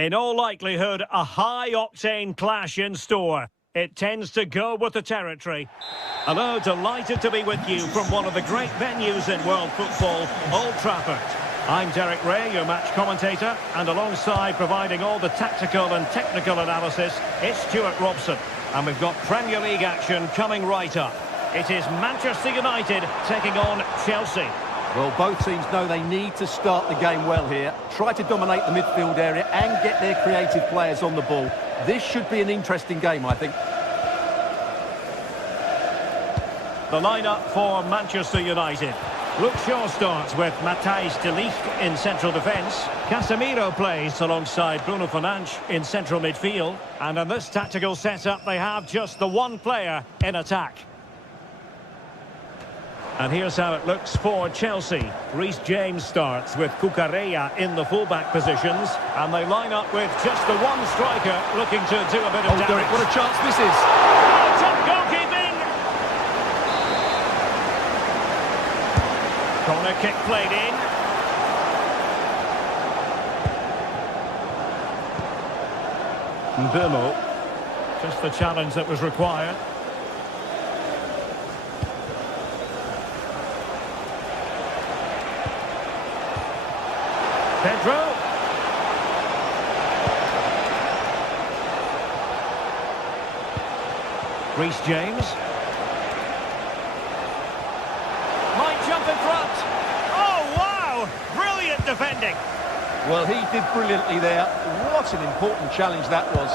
In all likelihood, a high-octane clash in store. It tends to go with the territory. Hello, delighted to be with you from one of the great venues in world football, Old Trafford. I'm Derek Ray, your match commentator, and alongside providing all the tactical and technical analysis, it's Stuart Robson. And we've got Premier League action coming right up. It is Manchester United taking on Chelsea. Well, both teams know they need to start the game well here. Try to dominate the midfield area and get their creative players on the ball. This should be an interesting game, I think. The lineup for Manchester United. Luke Shaw starts with Matthijs de Ligt in central defence. Casemiro plays alongside Bruno Fernandes in central midfield. And in this tactical setup, they have just the one player in attack. And here's how it looks for Chelsea. Reece James starts with Cucurella in the fullback positions. And they line up with just the one striker looking to do a bit of damage. Derek, what a chance this is. Oh, top goalkeeping! Corner kick played in. Mbeumo. Just the challenge that was required. Pedro. Reece James. Might jump in front. Oh, wow! Brilliant defending. Well, he did brilliantly there. What an important challenge that was.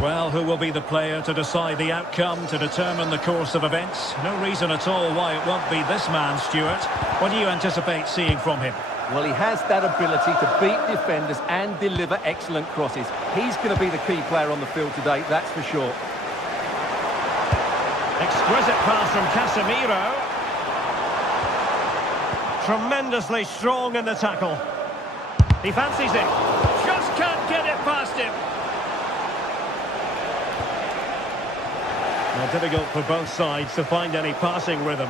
Well, who will be the player to decide the outcome, to determine the course of events? No reason at all why it won't be this man, Stuart. What do you anticipate seeing from him? Well, he has that ability to beat defenders and deliver excellent crosses. He's going to be the key player on the field today, that's for sure. Exquisite pass from Casemiro. Tremendously strong in the tackle. He fancies it. Just can't get it past him. Well, difficult for both sides to find any passing rhythm.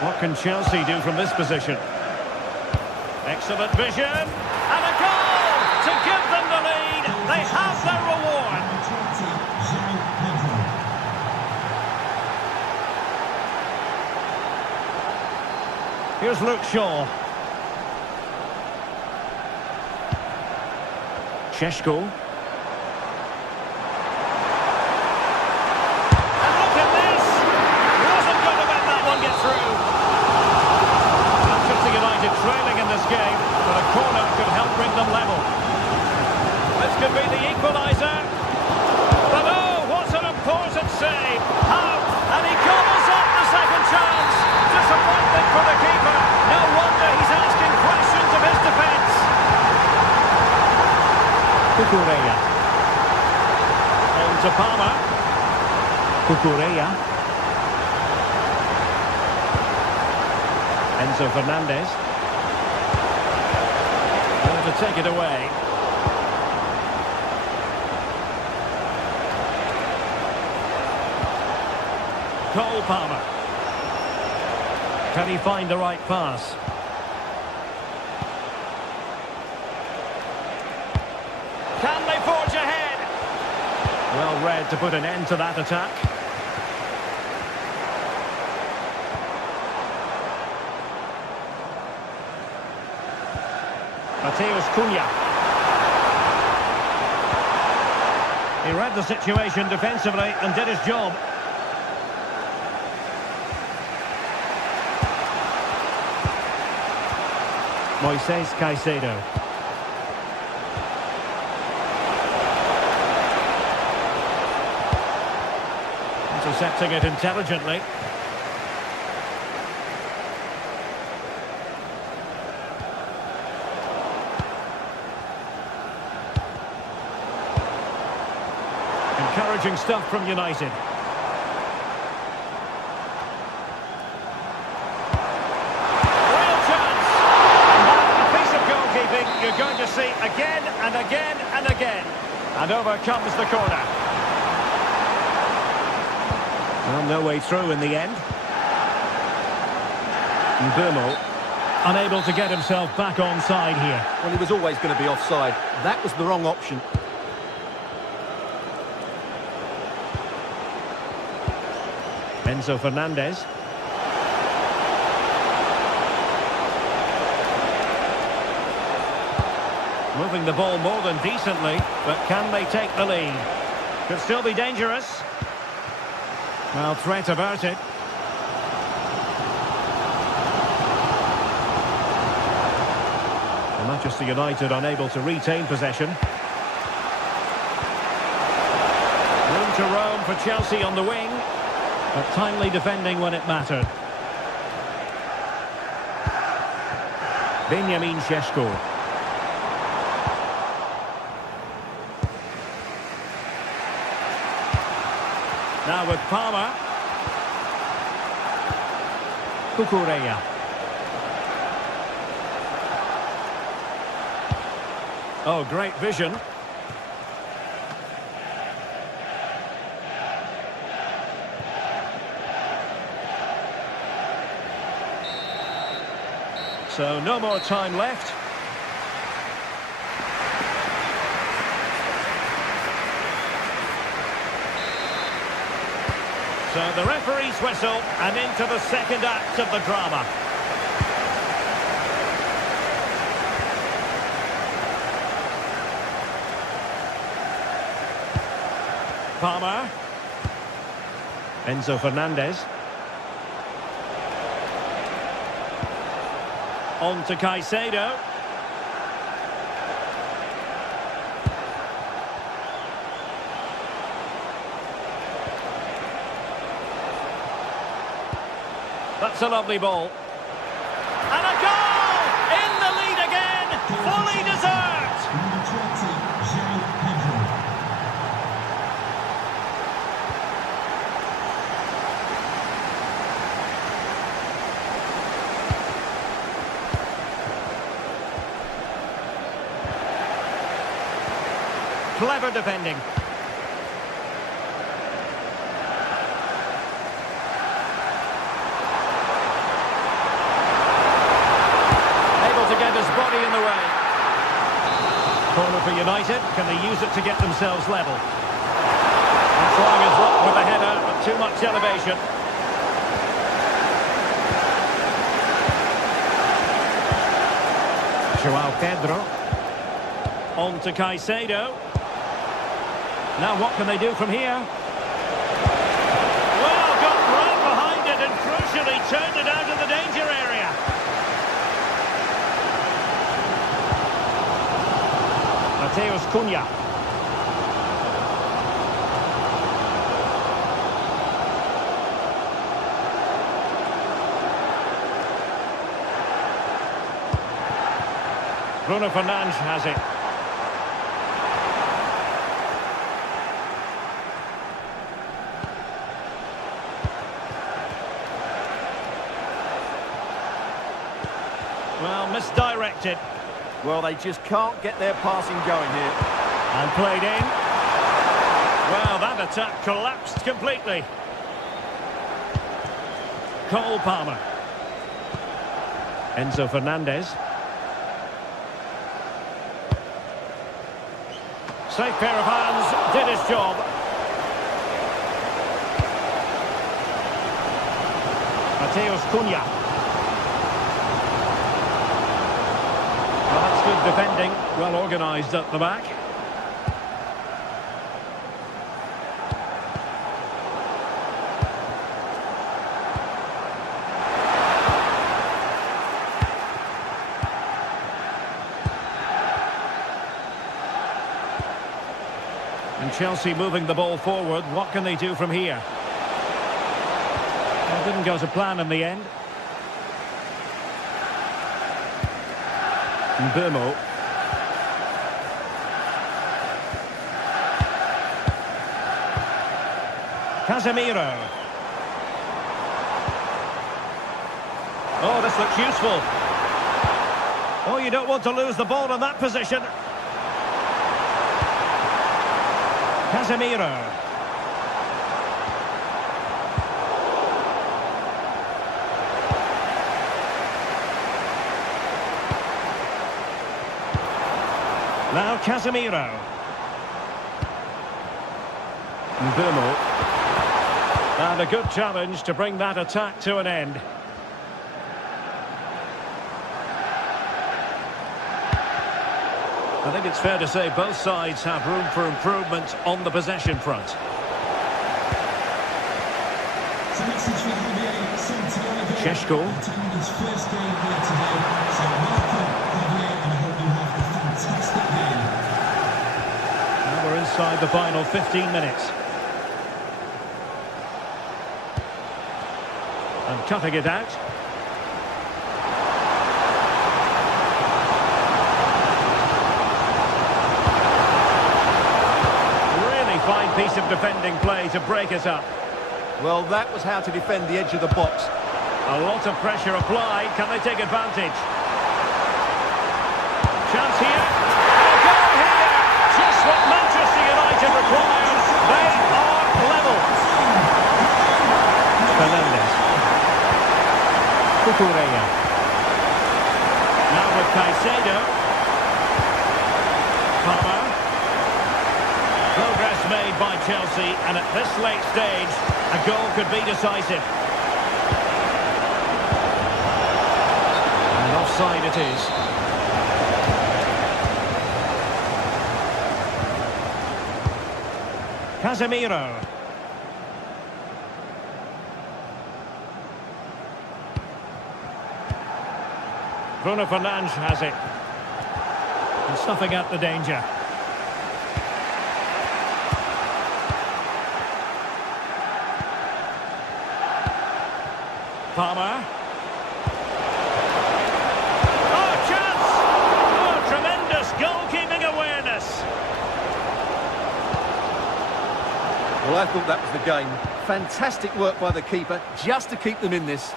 What can Chelsea do from this position? Excellent vision. And a goal to give them the lead. They have their reward. Here's Luke Shaw. Šeško. And look at this. Wasn't going to let that one get through. Manchester United trailing in this game, but a corner could help bring them level. This could be the equaliser. But oh, what an important save. How? And he gobbles up the second chance. Disappointment for the keeper. No wonder he's asking questions of his defence. Cucurella. On to Palmer. Cucurella. Enzo Fernandez. Going to take it away. Cole Palmer. Can he find the right pass? Can they forge ahead? Well read to put an end to that attack. Matheus Cunha. He read the situation defensively and did his job. Moises Caicedo. Intercepting it intelligently. Encouraging stuff from United. Real chance. And over comes the corner. Well, no way through in the end. Mbumo, unable to get himself back onside here. Well, he was always going to be offside. That was the wrong option. Enzo Fernandez. Moving the ball more than decently, but can they take the lead? Could still be dangerous. Well, threat averted. Manchester United unable to retain possession. Room to roam for Chelsea on the wing, but timely defending when it mattered. Benjamin Šeško. Now with Palmer. Cucurella. Oh, great vision. So no more time left. So the referee's whistle and into the second act of the drama. Palmer. Enzo Fernandez. On to Caicedo. That's a lovely ball. And a goal! In the lead again! Fully deserved! Clever defending. Able to get his body in the way. Corner for United. Can they use it to get themselves level? And trying his luck with the header, but too much elevation. João Pedro. On to Caicedo. Now what can they do from here? Well, got right behind it and crucially turned it out of the danger area. Matheus Cunha. Bruno Fernandes has it. Well, misdirected. Well, they just can't get their passing going here. And played in. Well, that attack collapsed completely. Cole Palmer. Enzo Fernandez. Safe pair of hands, did his job. Matheus Cunha. Well, that's good defending, well organised at the back. And Chelsea moving the ball forward. What can they do from here? Well, didn't go to plan in the end. Mbumo. Casemiro. Oh, this looks useful. Oh, you don't want to lose the ball in that position. Casemiro. Now Casemiro. Mbeumo. And a good challenge to bring that attack to an end. I think it's fair to say both sides have room for improvement on the possession front. Šeško. Now we're inside the final 15 minutes. And cutting it out. Fine piece of defending play to break us up. Well, that was how to defend the edge of the box. A lot of pressure applied. Can they take advantage? Chance here. A goal here. Just what Manchester United requires. They are level. Fernandes. Cucurella. Now with Caicedo. Palmer. Progress made by Chelsea, and at this late stage, a goal could be decisive. And offside it is. Casemiro. Bruno Fernandes has it. And snuffing out the danger. Palmer. Oh, chance! Oh, tremendous goalkeeping awareness. Well, I thought that was the game. Fantastic work by the keeper, just to keep them in this.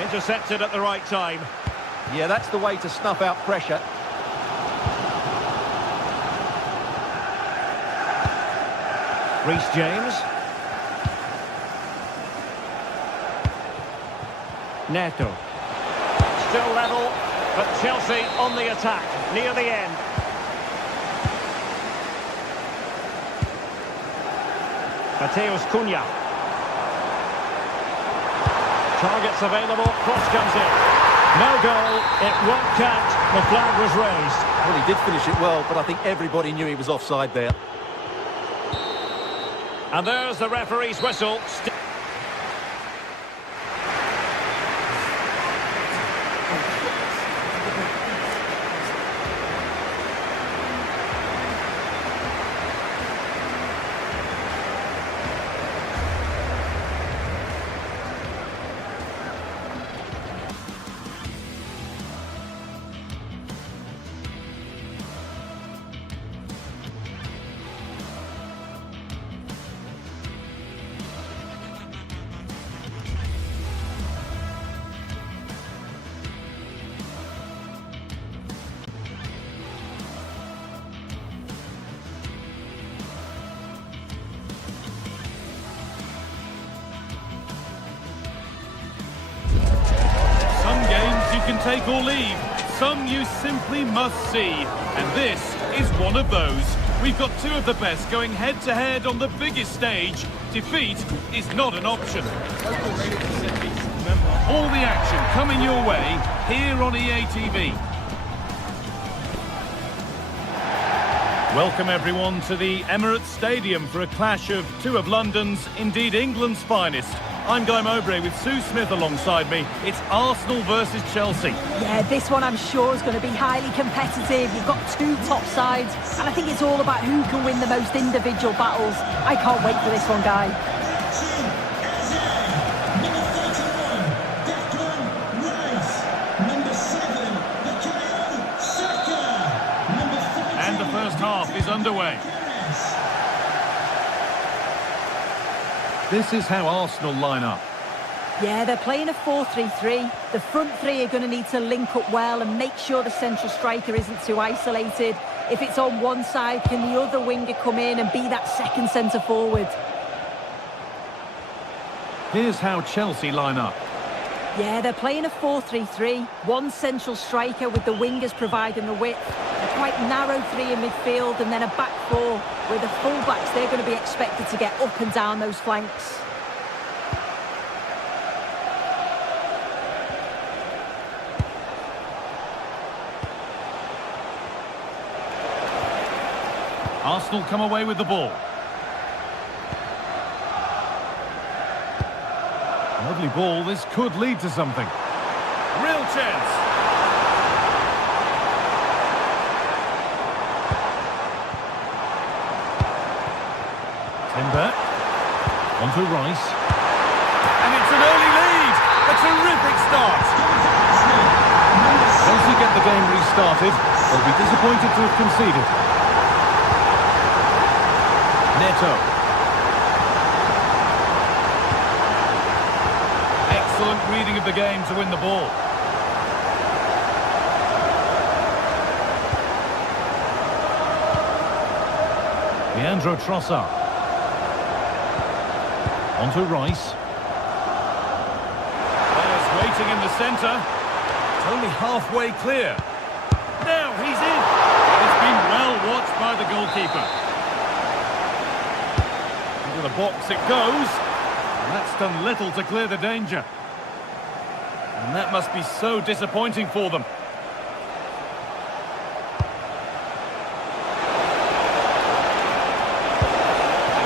Intercepted at the right time. Yeah, that's the way to snuff out pressure. Reece James. Neto. Still level, but Chelsea on the attack, near the end. Mateus Cunha. Targets available, cross comes in. No goal, it won't count, the flag was raised. Well, he did finish it well, but I think everybody knew he was offside there. And there's the referee's whistle. You can take or leave. Some you simply must see. And this is one of those. We've got two of the best going head-to-head on the biggest stage. Defeat is not an option. All the action coming your way here on EA TV. Welcome everyone to the Emirates Stadium for a clash of two of London's, indeed England's finest. I'm Guy Mowbray with Sue Smith alongside me. It's Arsenal versus Chelsea. Yeah, this one I'm sure is going to be highly competitive. You've got two top sides, and I think it's all about who can win the most individual battles. I can't wait for this one, Guy. And the first half is underway. This is how Arsenal line up. Yeah, they're playing a 4-3-3. The front three are going to need to link up well and make sure the central striker isn't too isolated. If it's on one side, can the other winger come in and be that second centre forward? Here's how Chelsea line up. Yeah, they're playing a 4-3-3. One central striker with the wingers providing the width. A quite narrow three in midfield and then a back four where the full-backs, they're going to be expected to get up and down those flanks. Arsenal come away with the ball. Lovely ball, this could lead to something. Real chance. Timber. On to Rice. And it's an early lead. A terrific start. Chelsea get the game restarted. They'll be disappointed to have conceded. Neto. Excellent reading of the game to win the ball. Leandro Trossard. On to Rice. Players waiting in the centre. It's only halfway clear. Now he's in. It's been well watched by the goalkeeper. Into the box it goes. And that's done little to clear the danger. And that must be so disappointing for them.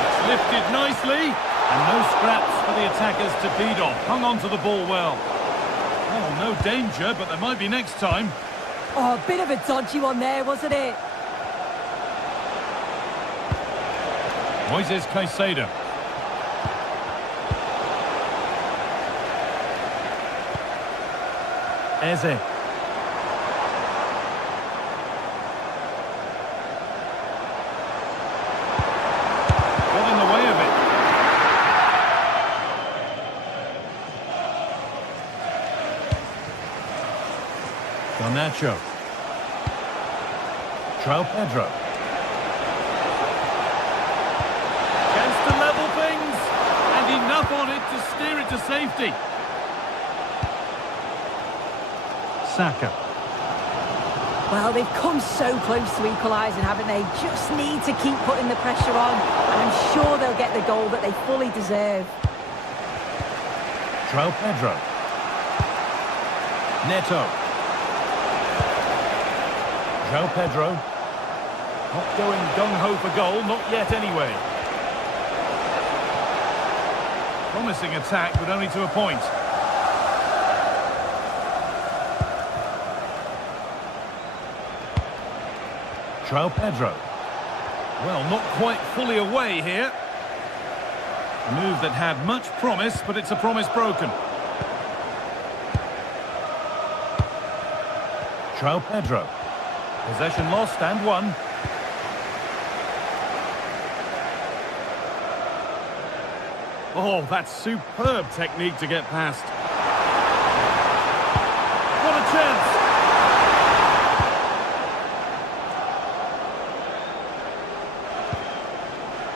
It's lifted nicely. And no scraps for the attackers to feed off. Hung on to the ball well. Oh, no danger, but there might be next time. Oh, a bit of a dodgy one there, wasn't it? Moises Caicedo. Eze. Got in the way of it. Garnacho. João Pedro. Chance to level things. And enough on it to steer it to safety. Saka. Well, they've come so close to equalising, haven't they? Just need to keep putting the pressure on. And I'm sure they'll get the goal that they fully deserve. João Pedro. Neto. João Pedro. Not going gung-ho for goal, not yet anyway. Promising attack, but only to a point. João Pedro. Well, not quite fully away here. A move that had much promise, but it's a promise broken. João Pedro. Possession lost and won. Oh, that's superb technique to get past. What a chance!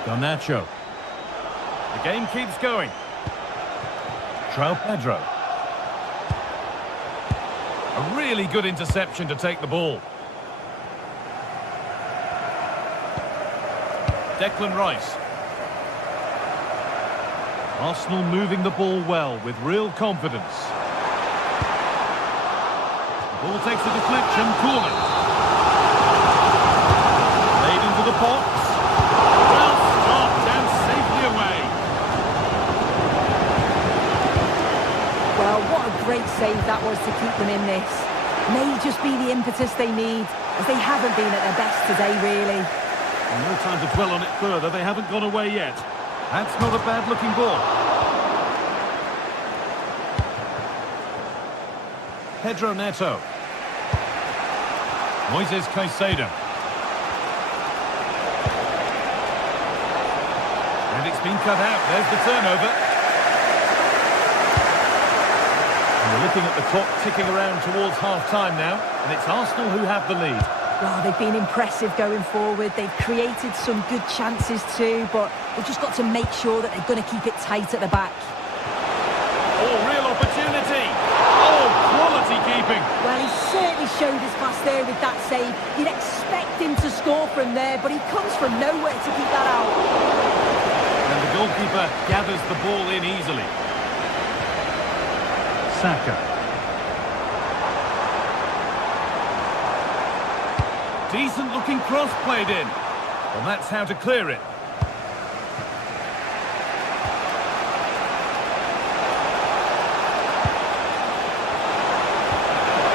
Garnacho. The game keeps going. João Pedro. A really good interception to take the ball. Declan Rice. Arsenal moving the ball well with real confidence. The ball takes a deflection, corner. Laid into the box. Well stopped and safely away. Well, what a great save that was to keep them in this. May just be the impetus they need, as they haven't been at their best today, really. No time to dwell on it further, they haven't gone away yet. That's not a bad-looking ball. Pedro Neto. Moises Caicedo. And it's been cut out, there's the turnover. And we're looking at the clock ticking around towards half-time now, and it's Arsenal who have the lead. Well, they've been impressive going forward. They've created some good chances too, but they've just got to make sure that they're going to keep it tight at the back. Oh, real opportunity. Oh, quality keeping. Well, he certainly showed his class there with that save. You'd expect him to score from there, but he comes from nowhere to keep that out. And the goalkeeper gathers the ball in easily. Saka. Decent looking cross played in. Well, that's how to clear it.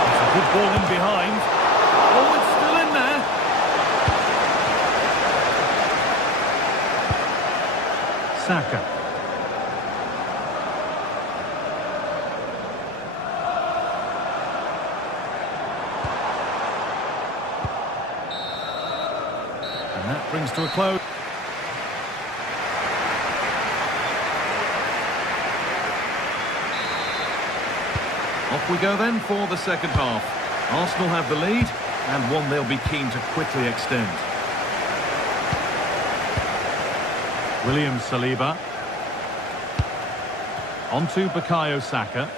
It's a good ball in behind. Oh, it's still in there. Saka. And that brings to a close. Off we go then for the second half. Arsenal have the lead, and one they'll be keen to quickly extend. William Saliba. On to Bukayo Saka.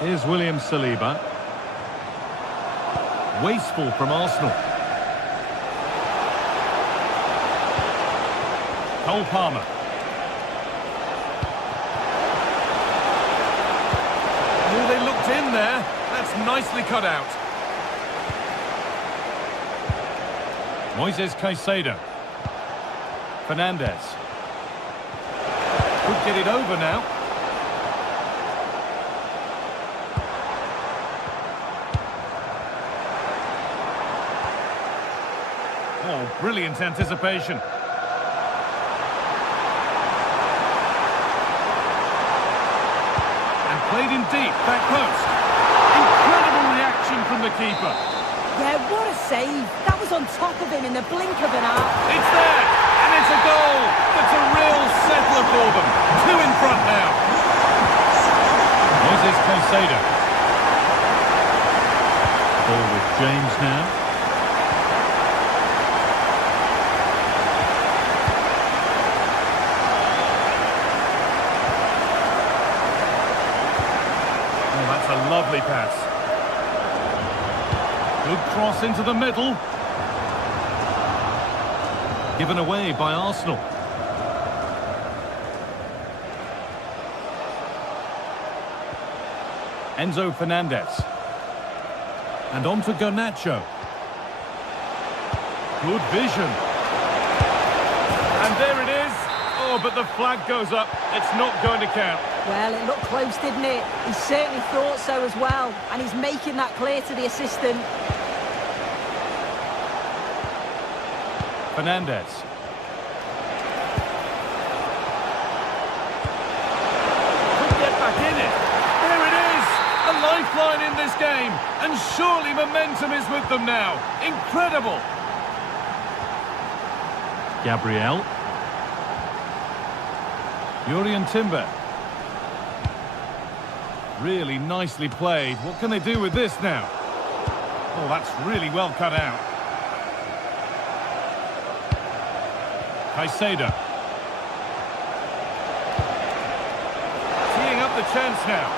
Here's William Saliba. Wasteful from Arsenal. Cole Palmer. Oh, they looked in there. That's nicely cut out. Moises Caicedo. Fernandez. Could get it over now. Oh, brilliant anticipation. And played in deep, back post. Incredible reaction from the keeper. Yeah, what a save. That was on top of him in the blink of an eye. It's there, and it's a goal. That's a real settler for them. Two in front now. Moises Caicedo. Ball with James now. Oh, that's a lovely pass. Good cross into the middle. Given away by Arsenal. Enzo Fernandez. And on to Garnacho. Good vision. And there it is. Oh, but the flag goes up. It's not going to count. Well, it looked close, didn't it? He certainly thought so as well. And he's making that clear to the assistant. Fernandez. Could get back in it. There it is. A lifeline in this game. And surely momentum is with them now. Incredible. Gabriel. Jurriën Timber. Really nicely played. What can they do with this now? Oh, that's really well cut out. Caicedo. Teeing up the chance now.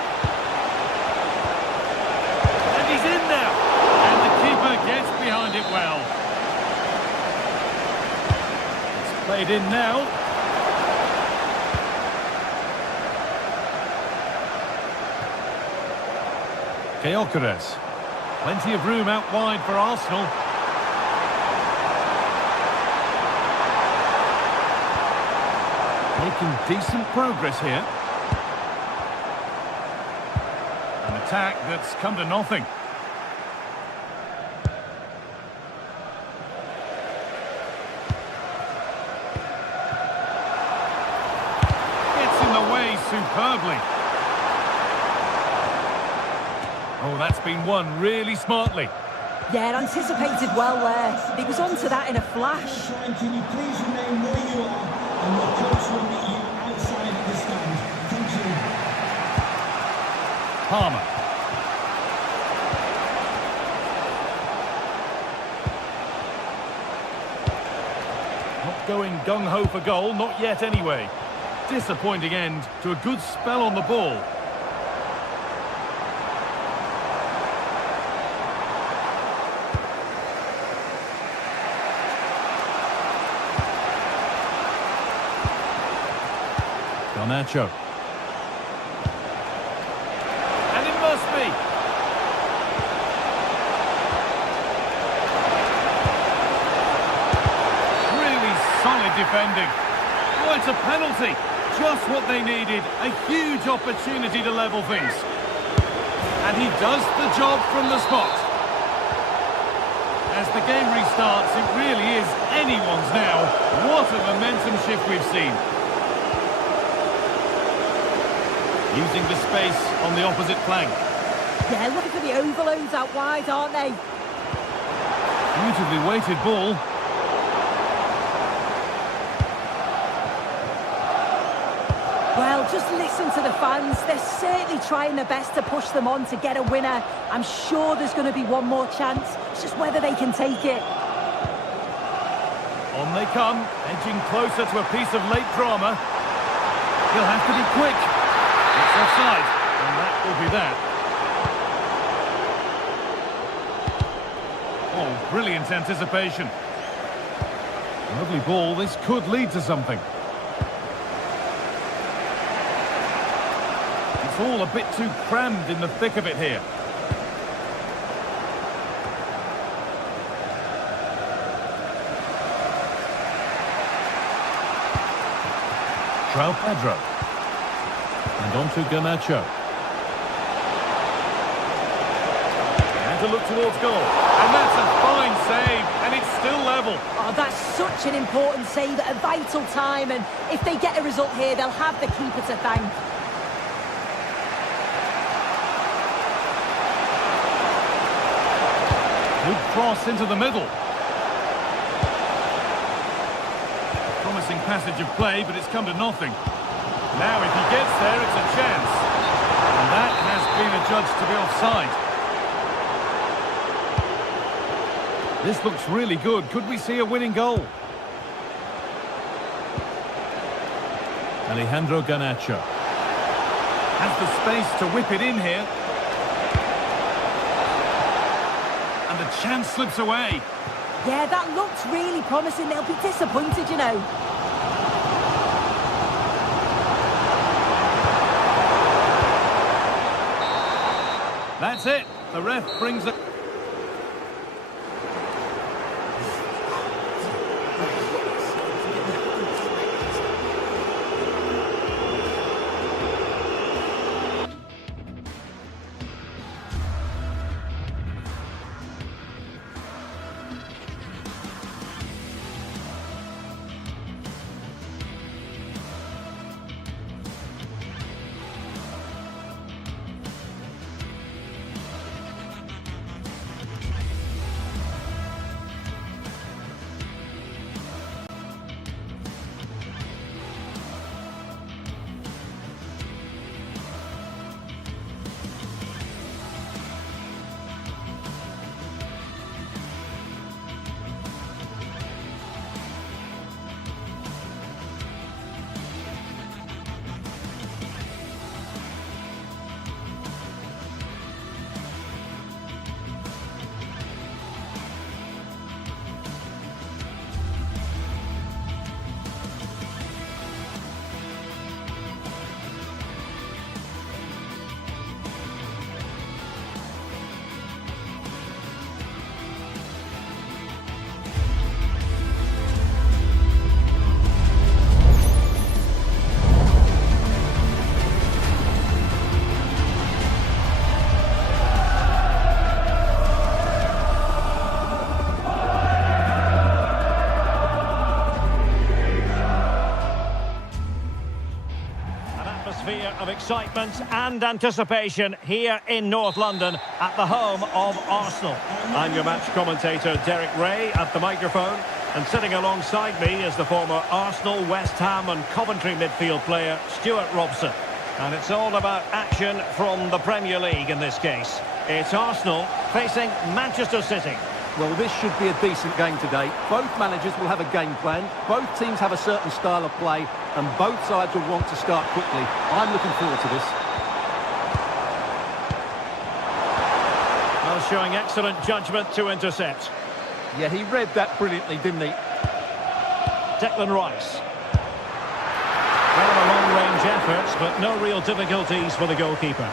And he's in now. And the keeper gets behind it well. It's played in now. Gyökeres. Plenty of room out wide for Arsenal. Making decent progress here. An attack that's come to nothing. Gets in the way superbly. Oh, that's been won really smartly. Yeah, anticipated well there. He was onto that in a flash. Can you please remain where you are, and your coach will meet you outside the stand. Thank you. Palmer. going gung-ho for goal, not yet anyway. Disappointing end to a good spell on the ball. Garnacho. And it must be. Really solid defending. Oh, it's a penalty. Just what they needed. A huge opportunity to level things. And he does the job from the spot. As the game restarts, it really is anyone's now. What a momentum shift we've seen. Using the space on the opposite flank. Yeah, looking for the overloads out wide, aren't they? Beautifully weighted ball. Well, just listen to the fans. They're certainly trying their best to push them on to get a winner. I'm sure there's going to be one more chance. It's just whether they can take it. On they come, edging closer to a piece of late drama. He'll have to be quick. It's offside, and that will be that. Oh, brilliant anticipation. Lovely ball, this could lead to something. It's all a bit too crammed in the thick of it here. João Pedro. And on to Garnacho. And to look towards goal. And that's a fine save, and it's still level. Oh, that's such an important save at a vital time, and if they get a result here, they'll have the keeper to thank. Good cross into the middle. Promising passage of play, but it's come to nothing. Now, if he gets there, it's a chance. And that has been adjudged to be offside. This looks really good. Could we see a winning goal? Alejandro Garnacho. Has the space to whip it in here. And the chance slips away. Yeah, that looks really promising. They'll be disappointed, you know. That's it. The ref brings it. Of excitement and anticipation here in North London at the home of Arsenal. I'm your match commentator Derek Ray at the microphone, and sitting alongside me is the former Arsenal, West Ham and Coventry midfield player Stuart Robson. And it's all about action from the Premier League in this case. It's Arsenal facing Manchester City. Well, this should be a decent game today. Both managers will have a game plan. Both teams have a certain style of play, and both sides will want to start quickly. I'm looking forward to this. Well, showing excellent judgment to intercept. Yeah, he read that brilliantly, didn't he? Declan Rice. Well, a long-range efforts, but no real difficulties for the goalkeeper.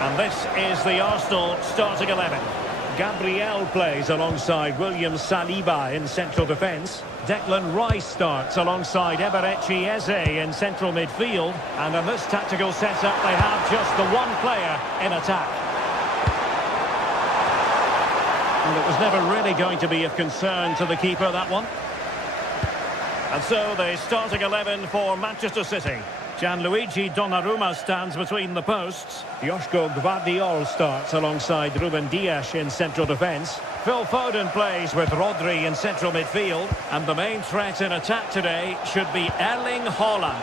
And this is the Arsenal starting 11. Gabriel plays alongside William Saliba in central defence. Declan Rice starts alongside Eberechi Eze in central midfield. And in this tactical setup, they have just the one player in attack. And it was never really going to be of concern to the keeper, that one. And so the starting 11 for Manchester City. Gianluigi Donnarumma stands between the posts. Joško Gvardiol starts alongside Ruben Dias in central defence. Phil Foden plays with Rodri in central midfield. And the main threat in attack today should be Erling Haaland.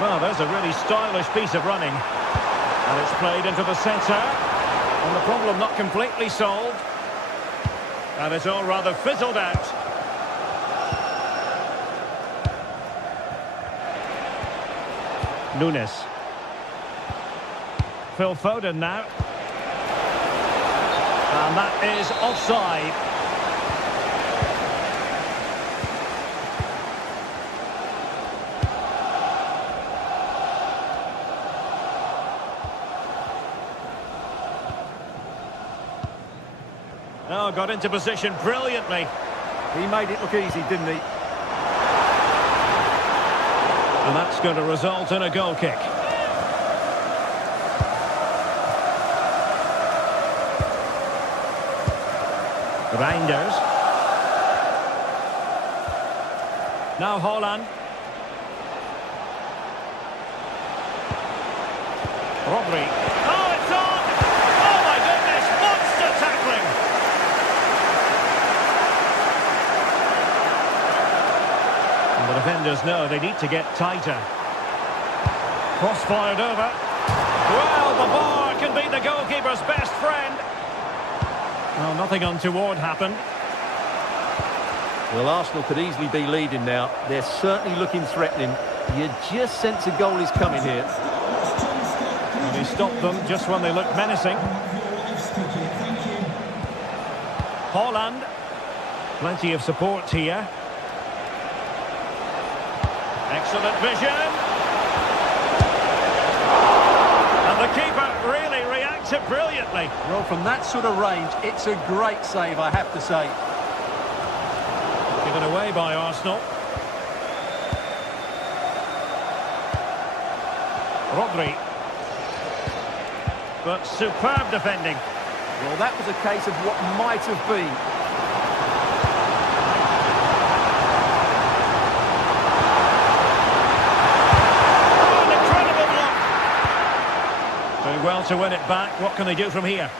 Well, there's a really stylish piece of running. And it's played into the centre. And the problem not completely solved. And it's all rather fizzled out. Nunes. Phil Foden now. And that is offside. Oh, got into position brilliantly. He made it look easy, didn't he? And that's going to result in a goal kick. Reinders. Now Haaland. Rodri. Oh, it's on! Oh my goodness, monster tackling! And the defenders know they need to get tighter. Cross fired over. Well, the bar can be the goalkeeper's best friend. Well, nothing untoward happened. Well, Arsenal could easily be leading now. They're certainly looking threatening. You just sense a goal is coming here. And he stopped them just when they looked menacing. Haaland. Plenty of support here. Excellent vision. And the keeper really reacted brilliantly. Well, from that sort of range, it's a great save, I have to say. Given away by Arsenal. Rodri. But superb defending. Well, that was a case of what might have been. Oh, an incredible block. Doing well to win it back. What can they do from here?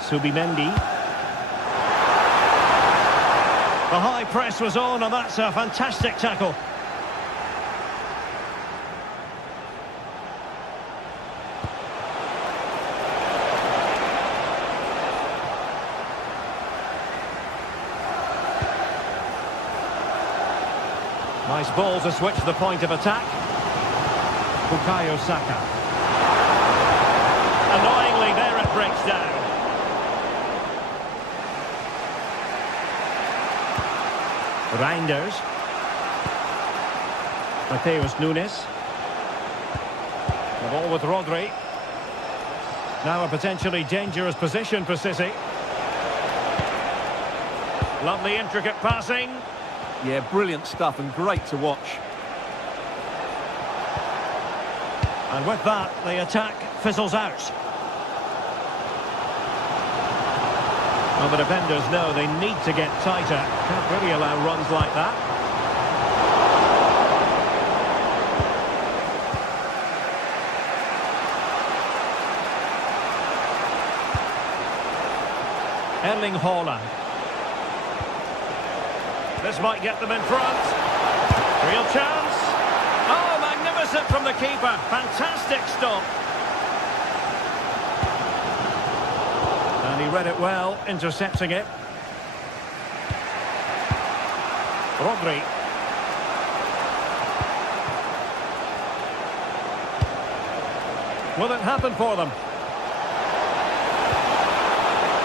Subimendi. The high press was on, and that's a fantastic tackle. Nice ball to switch the point of attack. Bukayo Saka. Annoyingly, there it breaks down. Reinders. Mateus Nunes. The ball with Rodri. Now a potentially dangerous position for City. Lovely intricate passing. Yeah, brilliant stuff and great to watch. And with that, the attack fizzles out. Well, the defenders know they need to get tighter. Can't really allow runs like that. Erling Haaland. This might get them in front. Real chance. Oh, magnificent from the keeper. Fantastic stop. And he read it well, intercepting it. Rodri. Will it happen for them?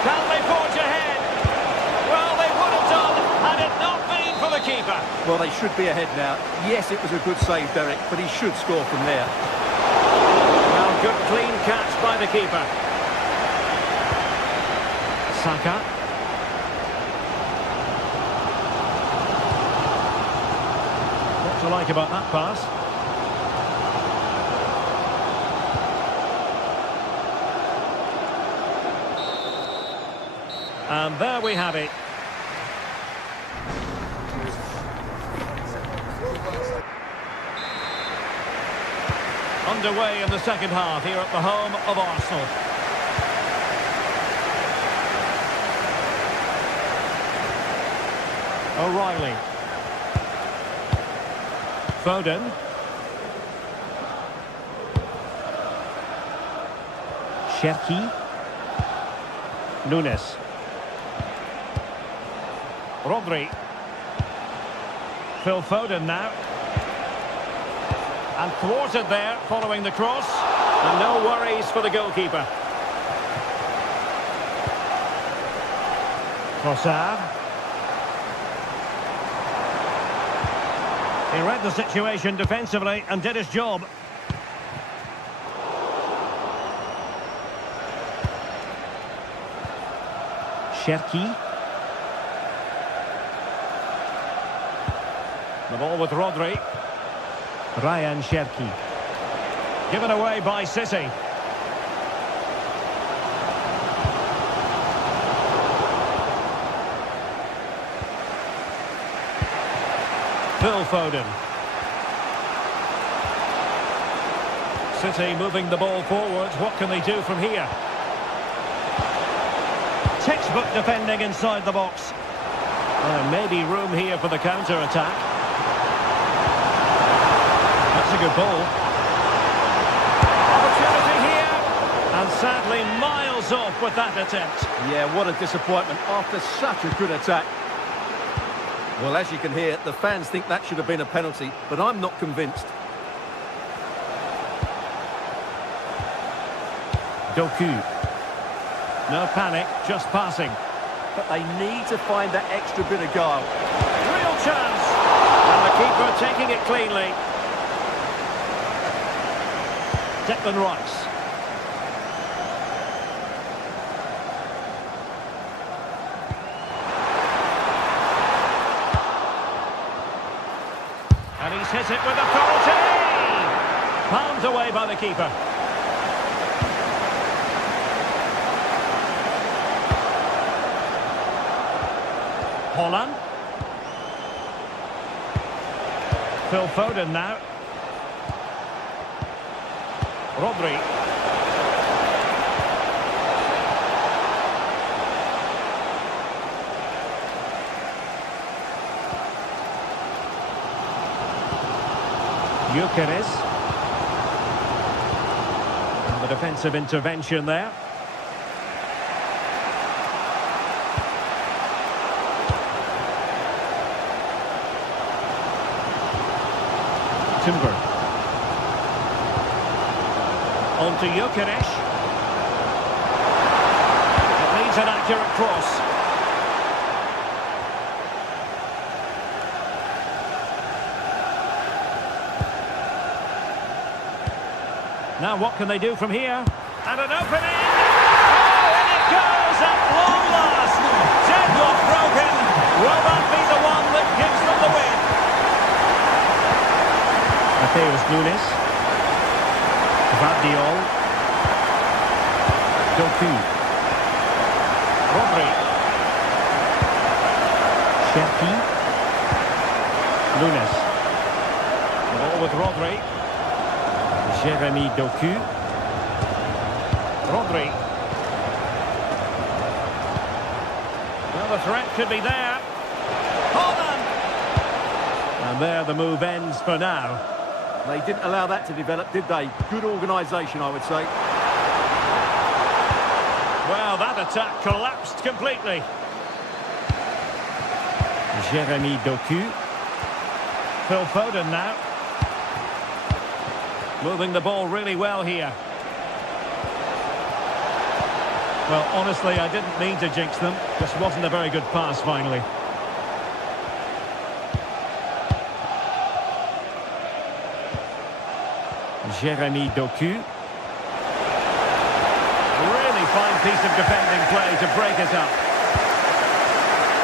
Can they forge ahead? Well, they would have done had it not been for the keeper. Well, they should be ahead now. Yes, it was a good save, Derek, but he should score from there. Well, good clean catch by the keeper. Saka. What do you like about that pass? And there we have it. Underway in the second half here at the home of Arsenal. O'Reilly. Foden. Cherki. Nunes. Rodri. Phil Foden now. And thwarted there following the cross. And no worries for the goalkeeper. Trossard. He read the situation defensively and did his job. Cherki. The ball with Rodri. Ryan Cherki. Given away by City. Phil Foden. City moving the ball forward. What can they do from here? Textbook defending inside the box. Maybe room here for the counter-attack. That's a good ball. Opportunity here. And sadly miles off with that attempt. Yeah, what a disappointment after such a good attack. Well, as you can hear, the fans think that should have been a penalty, but I'm not convinced. Doku. No panic, just passing. But they need to find that extra bit of guile. Real chance. And the keeper taking it cleanly. Declan Rice. And he's hit it with authority. Palmed away by the keeper. Haaland. Phil Foden now. Rodri. Gyökeres. And the defensive intervention there. Timber. On to Gyökeres. It needs an accurate cross. Now what can they do from here? And an opening! Oh, and it goes at long last! Deadlock broken! Will that be the one that gives them the win? Mateus Nunes. Vardiol. Doku. Rodri. Cherki. Nunes. The ball with Rodri. Jeremy Doku. Rodri. threat could be there. Holland! And there the move ends for now. They didn't allow that to develop, did they? Good organisation, I would say. Well, that attack collapsed completely. Jeremy Doku. Phil Foden now. Moving the ball really well here. Well, honestly, I didn't mean to jinx them. Just wasn't a very good pass, finally. Jeremy Doku. Really fine piece of defending play to break it up.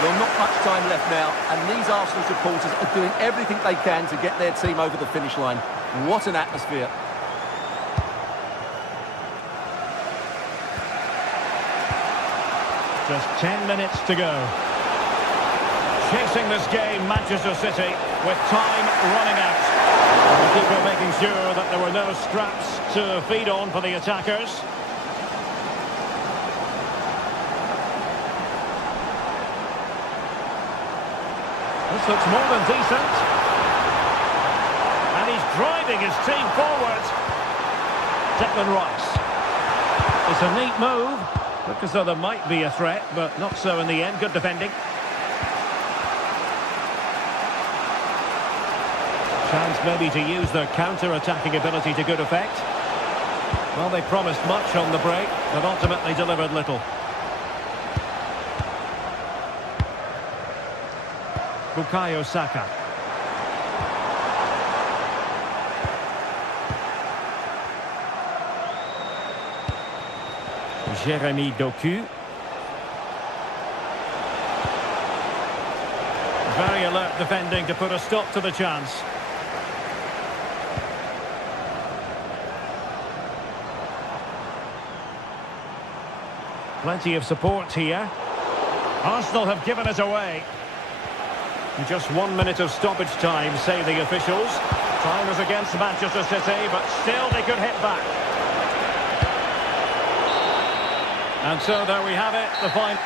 Well, not much time left now, and these Arsenal supporters are doing everything they can to get their team over the finish line. What an atmosphere. Just 10 minutes to go. Chasing this game, Manchester City, with time running out. The keeper making sure that there were no scraps to feed on for the attackers. This looks more than decent. And he's driving his team forward. Declan Rice. It's a neat move. Look as though there might be a threat, but not so in the end. Good defending. Chance maybe to use their counter-attacking ability to good effect. Well, they promised much on the break, but ultimately delivered little. Bukayo Saka. Jeremy Doku. Very alert defending to put a stop to the chance. Plenty of support here. Arsenal have given it away. Just 1 minute of stoppage time, say the officials. Time was against Manchester City, but still they could hit back. And so there we have it, the final.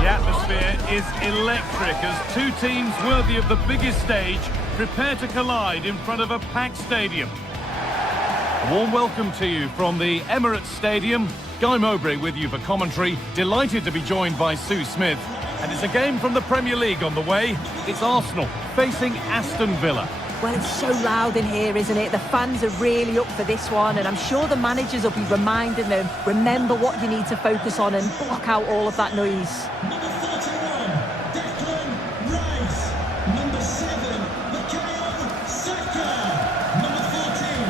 The atmosphere is electric as two teams worthy of the biggest stage prepare to collide in front of a packed stadium. A warm welcome to you from the Emirates Stadium. Guy Mowbray with you for commentary. Delighted to be joined by Sue Smith. And it's a game from the Premier League on the way. It's Arsenal facing Aston Villa. Well, it's so loud in here, isn't it? The fans are really up for this one, and I'm sure the managers will be reminding them, remember what you need to focus on and block out all of that noise. Number 41, Declan Rice. Number 7, Bukayo Saka. Number 14,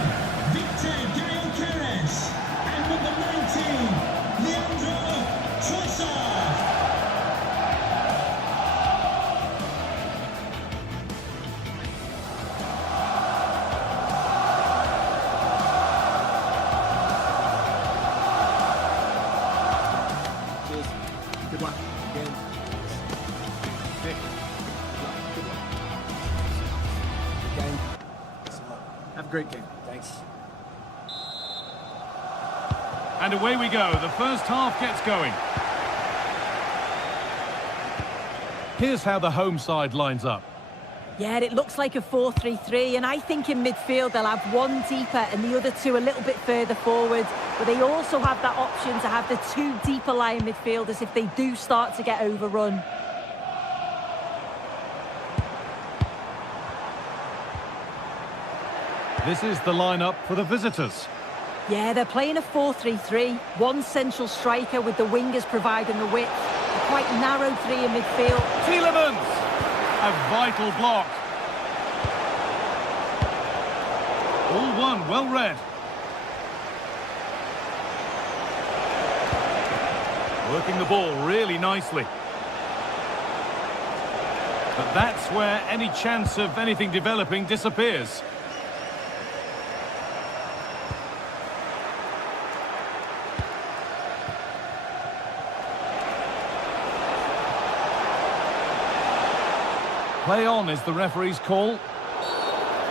Victor Gyokeres. And number 19, Leandro Trossard. Good luck. Again. Vic. Good luck. Game. Have a great game. Thanks. And away we go. The first half gets going. Here's how the home side lines up. Yeah, it looks like a 4-3-3, and I think in midfield they'll have one deeper and the other two a little bit further forward. But they also have that option to have the two deeper lying midfielders if they do start to get overrun. This is the lineup for the visitors. Yeah, they're playing a 4-3-3. One central striker with the wingers providing the width. A quite narrow three in midfield. Tielemans! A vital block. All one, well read. Working the ball really nicely. But that's where any chance of anything developing disappears. Play on is the referee's call.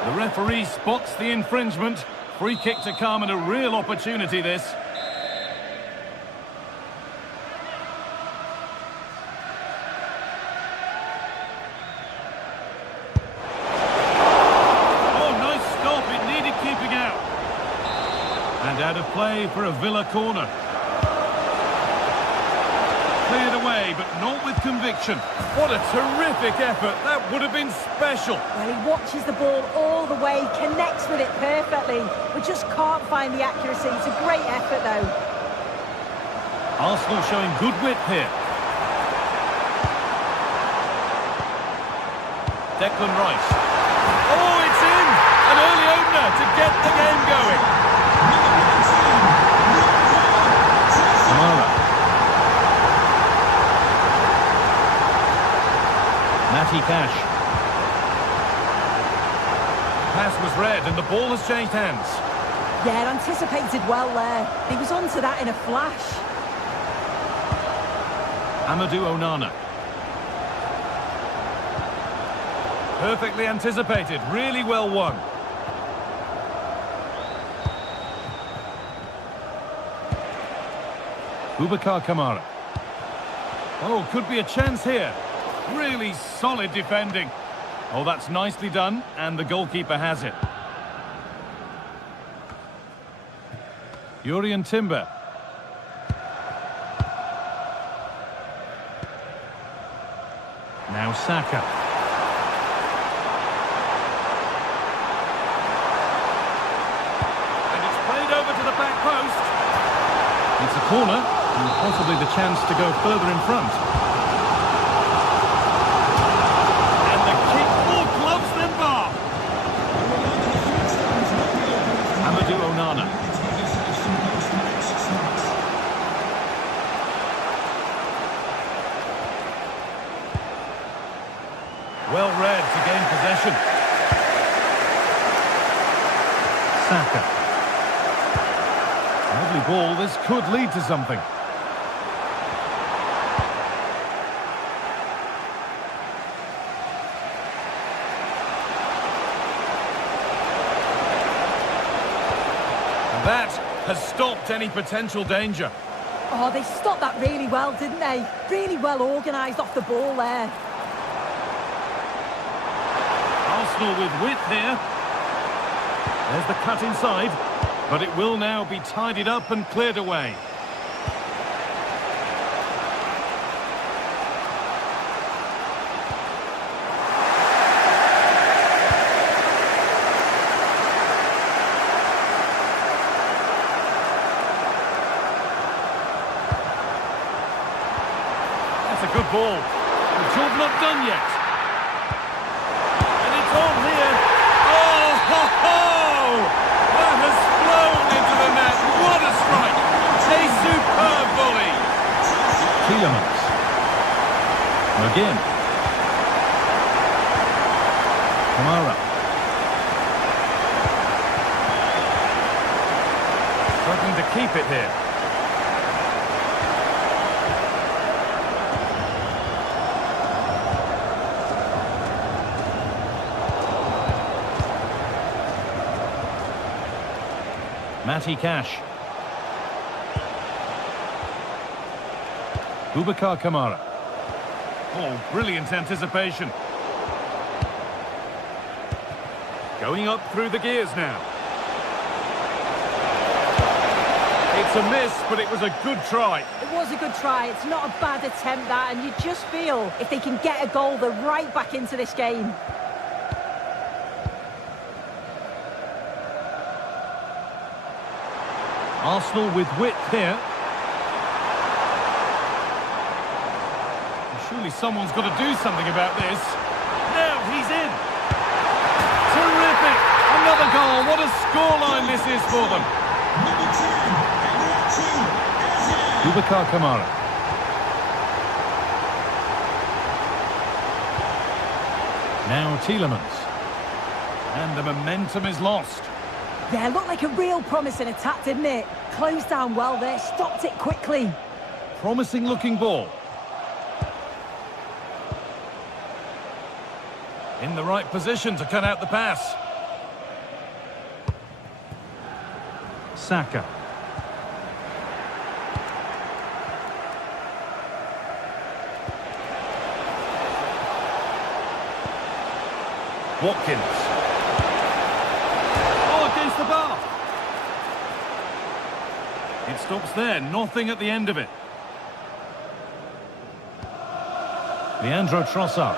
The referee spots the infringement. Free kick to come and a real opportunity this. Oh, nice stop. It needed keeping out. And out of play for a Villa corner. Cleared away, but not with conviction. What a terrific effort. That would have been special. Well, he watches the ball all the way, connects with it perfectly, but just can't find the accuracy. It's a great effort, though. Arsenal showing good width here. Declan Rice. Oh, it's in! An early opener to get the game going. Kamara. Matty Cash. Pass was read and the ball has changed hands. Yeah, anticipated well there. He was onto that in a flash. Amadou Onana. Perfectly anticipated, really well won. Boubacar Kamara. Oh, could be a chance here. Really solid defending. Oh, that's nicely done, and the goalkeeper has it. Jurrien Timber. Now Saka. And it's played over to the back post. It's a corner, and possibly the chance to go further in front. Onana. Well read to gain possession. Saka. Lovely ball, this could lead to something. That has stopped any potential danger. Oh, they stopped that really well, didn't they? Really well organised off the ball there. Arsenal with width here. There's the cut inside, but it will now be tidied up and cleared away. That's a good ball. The job not done yet. And it's on here. Oh, ho, ho! That has flown into the net. What a strike. A superb volley. Tielemans. Again. Kamara. Struggling to keep it here. Matty Cash. Boubacar Kamara. Oh, brilliant anticipation. Going up through the gears now. It's a miss, but it was a good try. It was a good try. It's not a bad attempt, that, and you just feel if they can get a goal, they're right back into this game. Arsenal with width here. Surely someone's got to do something about this. Now he's in. Terrific. Another goal. What a scoreline this is for them. Number 10, Boubacar Kamara. Now Tielemans. And the momentum is lost. Yeah, looked like a real promising attack, didn't it? Closed down well there, stopped it quickly. Promising looking ball. In the right position to cut out the pass. Saka. Watkins. Oh, against the bar. It stops there, nothing at the end of it. Leandro Trossard.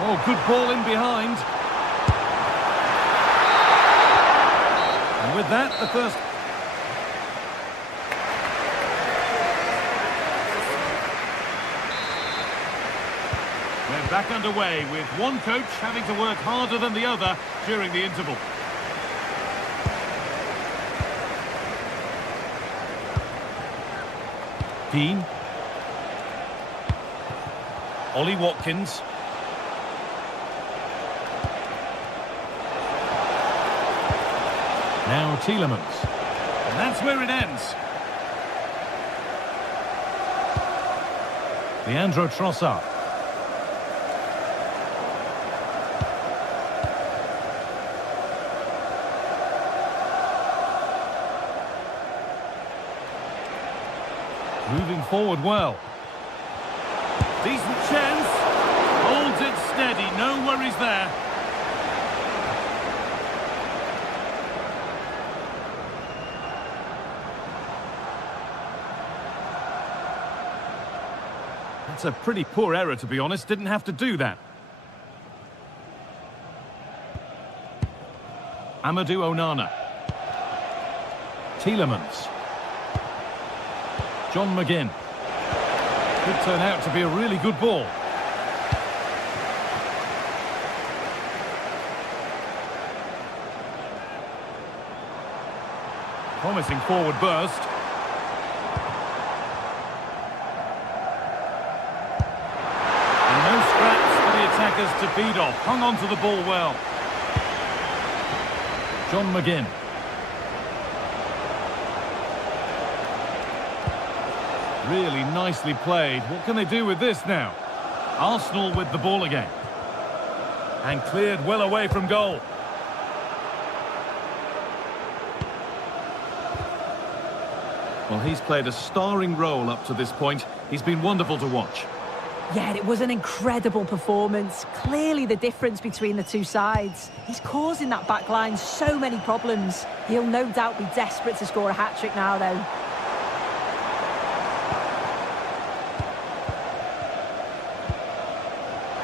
Oh, good ball in behind. And with that, the first... We're back underway with one coach having to work harder than the other during the interval. Keane. Ollie Watkins. Now Tielemans. And that's where it ends. Leandro Trossard. Moving forward well. Decent chance. Holds it steady. No worries there. That's a pretty poor error, to be honest. Didn't have to do that. Amadou Onana. Tielemans. John McGinn. Could turn out to be a really good ball. Promising forward burst. And no scraps for the attackers to feed off. Hung on to the ball well. John McGinn. Really nicely played. What can they do with this now? Arsenal with the ball again. And cleared well away from goal. Well, he's played a starring role up to this point. He's been wonderful to watch. Yeah, it was an incredible performance. Clearly the difference between the two sides. He's causing that back line so many problems. He'll no doubt be desperate to score a hat-trick now, though.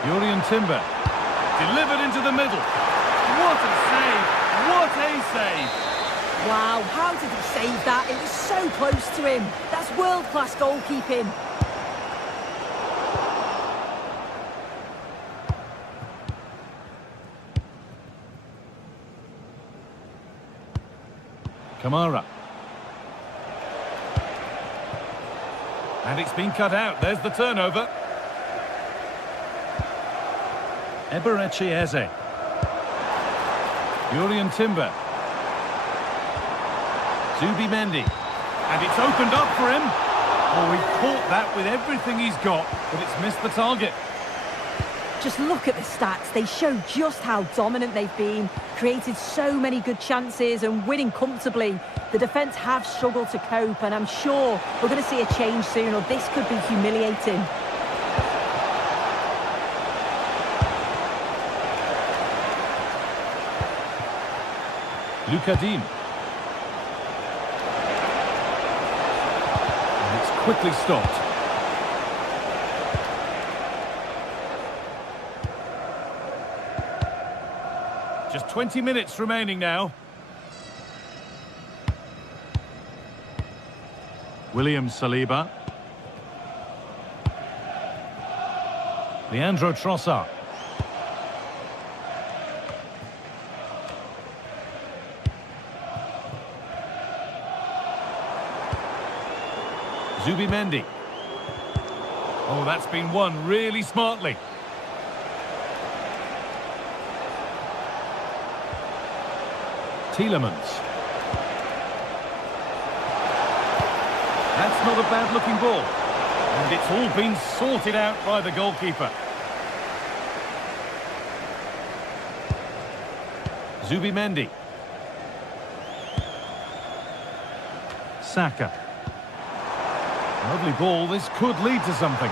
Jurrien Timber. Delivered into the middle. What a save! What a save! Wow, how did he save that? It was so close to him. That's world-class goalkeeping. Kamara. And it's been cut out. There's the turnover. Eberechi Eze. Jurrien Timber. Zubi Mendy. And it's opened up for him. Oh, he caught that with everything he's got, but it's missed the target. Just look at the stats. They show just how dominant they've been. Created so many good chances and winning comfortably. The defence have struggled to cope, and I'm sure we're going to see a change soon, or this could be humiliating. Lukadim. And it's quickly stopped. Just 20 minutes remaining now. William Saliba. Leandro Trossard. Zubimendi. Oh, that's been won really smartly. Tielemans. That's not a bad-looking ball. And it's all been sorted out by the goalkeeper. Zubimendi. Saka. Lovely ball. This could lead to something.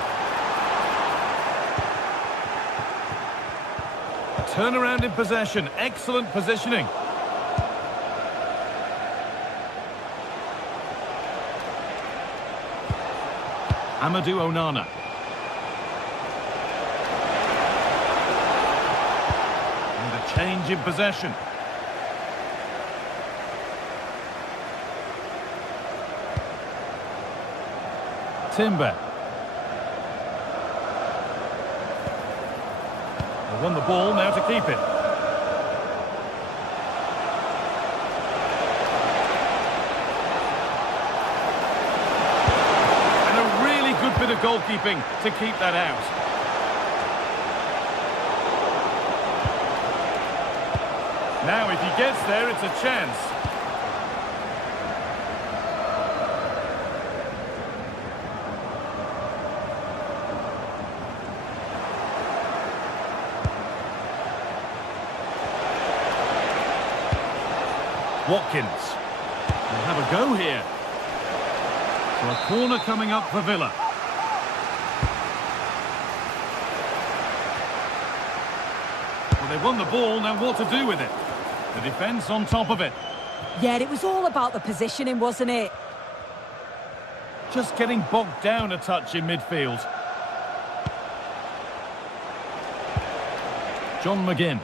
A turnaround in possession. Excellent positioning. Amadou Onana. And a change in possession. Timber. They won the ball, now to keep it. Good bit of goalkeeping to keep that out. Now if he gets there, it's a chance. Watkins will have a go here. So a corner coming up for Villa. They've won the ball, now what to do with it? The defence on top of it. Yeah, it was all about the positioning, wasn't it? Just getting bogged down a touch in midfield. John McGinn.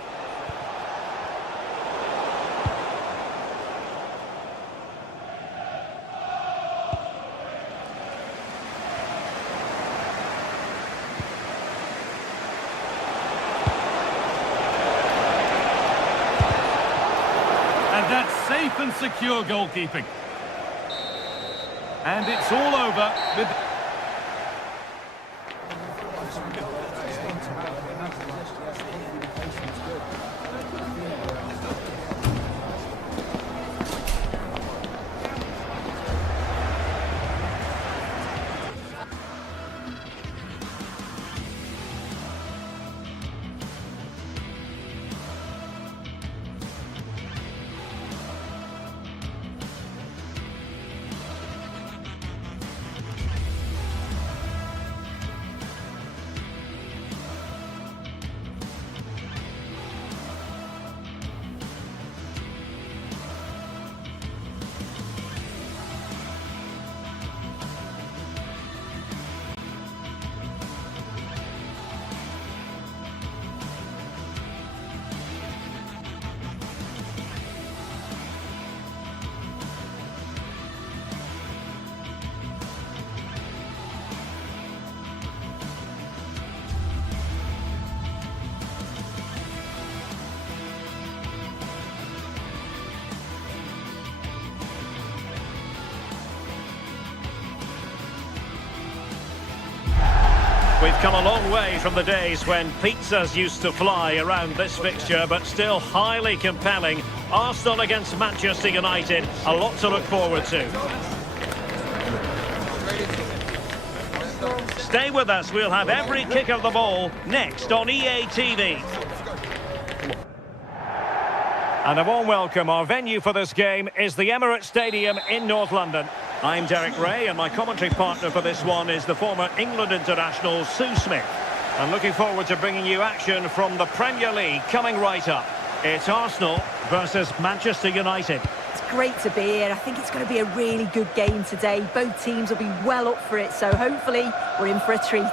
That's safe and secure goalkeeping. And it's all over with... We've come a long way from the days when pizzas used to fly around this fixture, but still highly compelling. Arsenal against Manchester United, a lot to look forward to. Stay with us, we'll have every kick of the ball next on EA TV. And a warm welcome. Our venue for this game is the Emirates Stadium in North London. I'm Derek Ray, and my commentary partner for this one is the former England international Sue Smith. I'm looking forward to bringing you action from the Premier League coming right up. It's Arsenal versus Manchester United. It's great to be here. I think it's going to be a really good game today. Both teams will be well up for it, so hopefully we're in for a treat.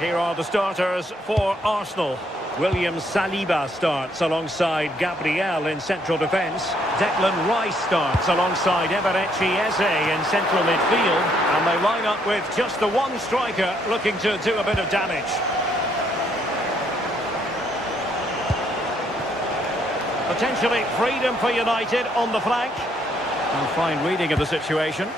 Here are the starters for Arsenal. William Saliba starts alongside Gabriel in central defence. Declan Rice starts alongside Eberechi Eze in central midfield. And they line up with just the one striker looking to do a bit of damage. Potentially freedom for United on the flank. And fine reading of the situation.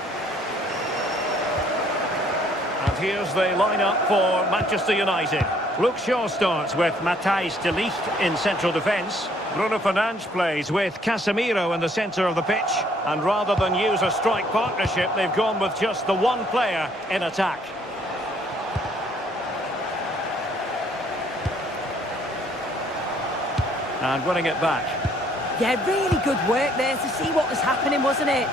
And here's the lineup for Manchester United. Luke Shaw starts with Matthijs de Ligt in central defence. Bruno Fernandes plays with Casemiro in the centre of the pitch. And rather than use a strike partnership, they've gone with just the one player in attack. And winning it back. Yeah, really good work there to see what was happening, wasn't it?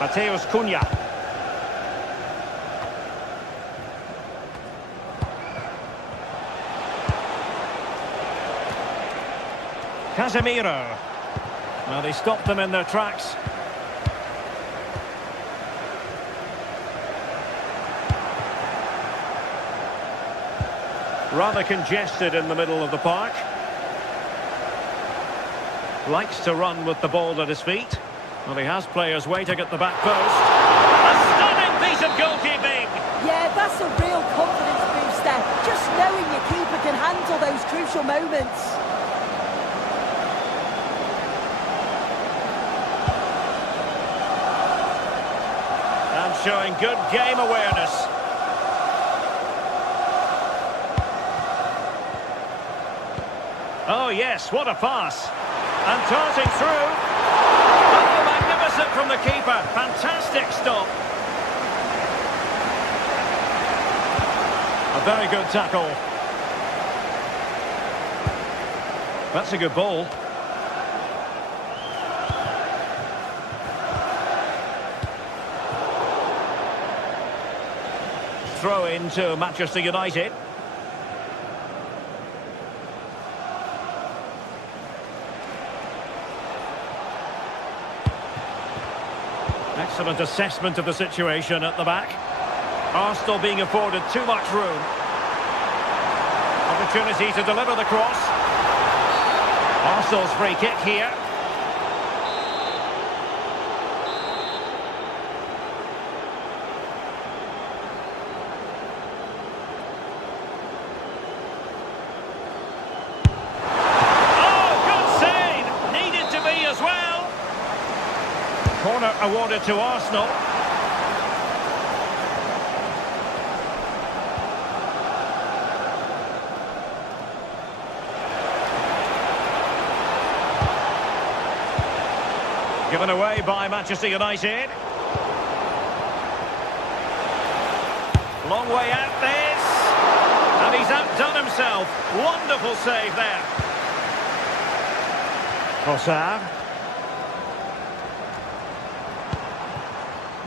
Mateus Cunha. Casemiro. Well, they stopped them in their tracks. Rather congested in the middle of the park. Likes to run with the ball at his feet. Well, he has players waiting at the back post. A stunning piece of goalkeeping! Yeah, that's a real confidence booster. Just knowing your keeper can handle those crucial moments. And showing good game awareness. Oh yes, what a pass. And darting through. Oh, magnificent from the keeper. Fantastic stop. A very good tackle. That's a good ball. Throw into Manchester United. Excellent assessment of the situation at the back. Arsenal being afforded too much room. Opportunity to deliver the cross. Arsenal's free kick here. Corner awarded to Arsenal. Given away by Manchester United. Long way out this. And he's outdone himself. Wonderful save there. Trossard.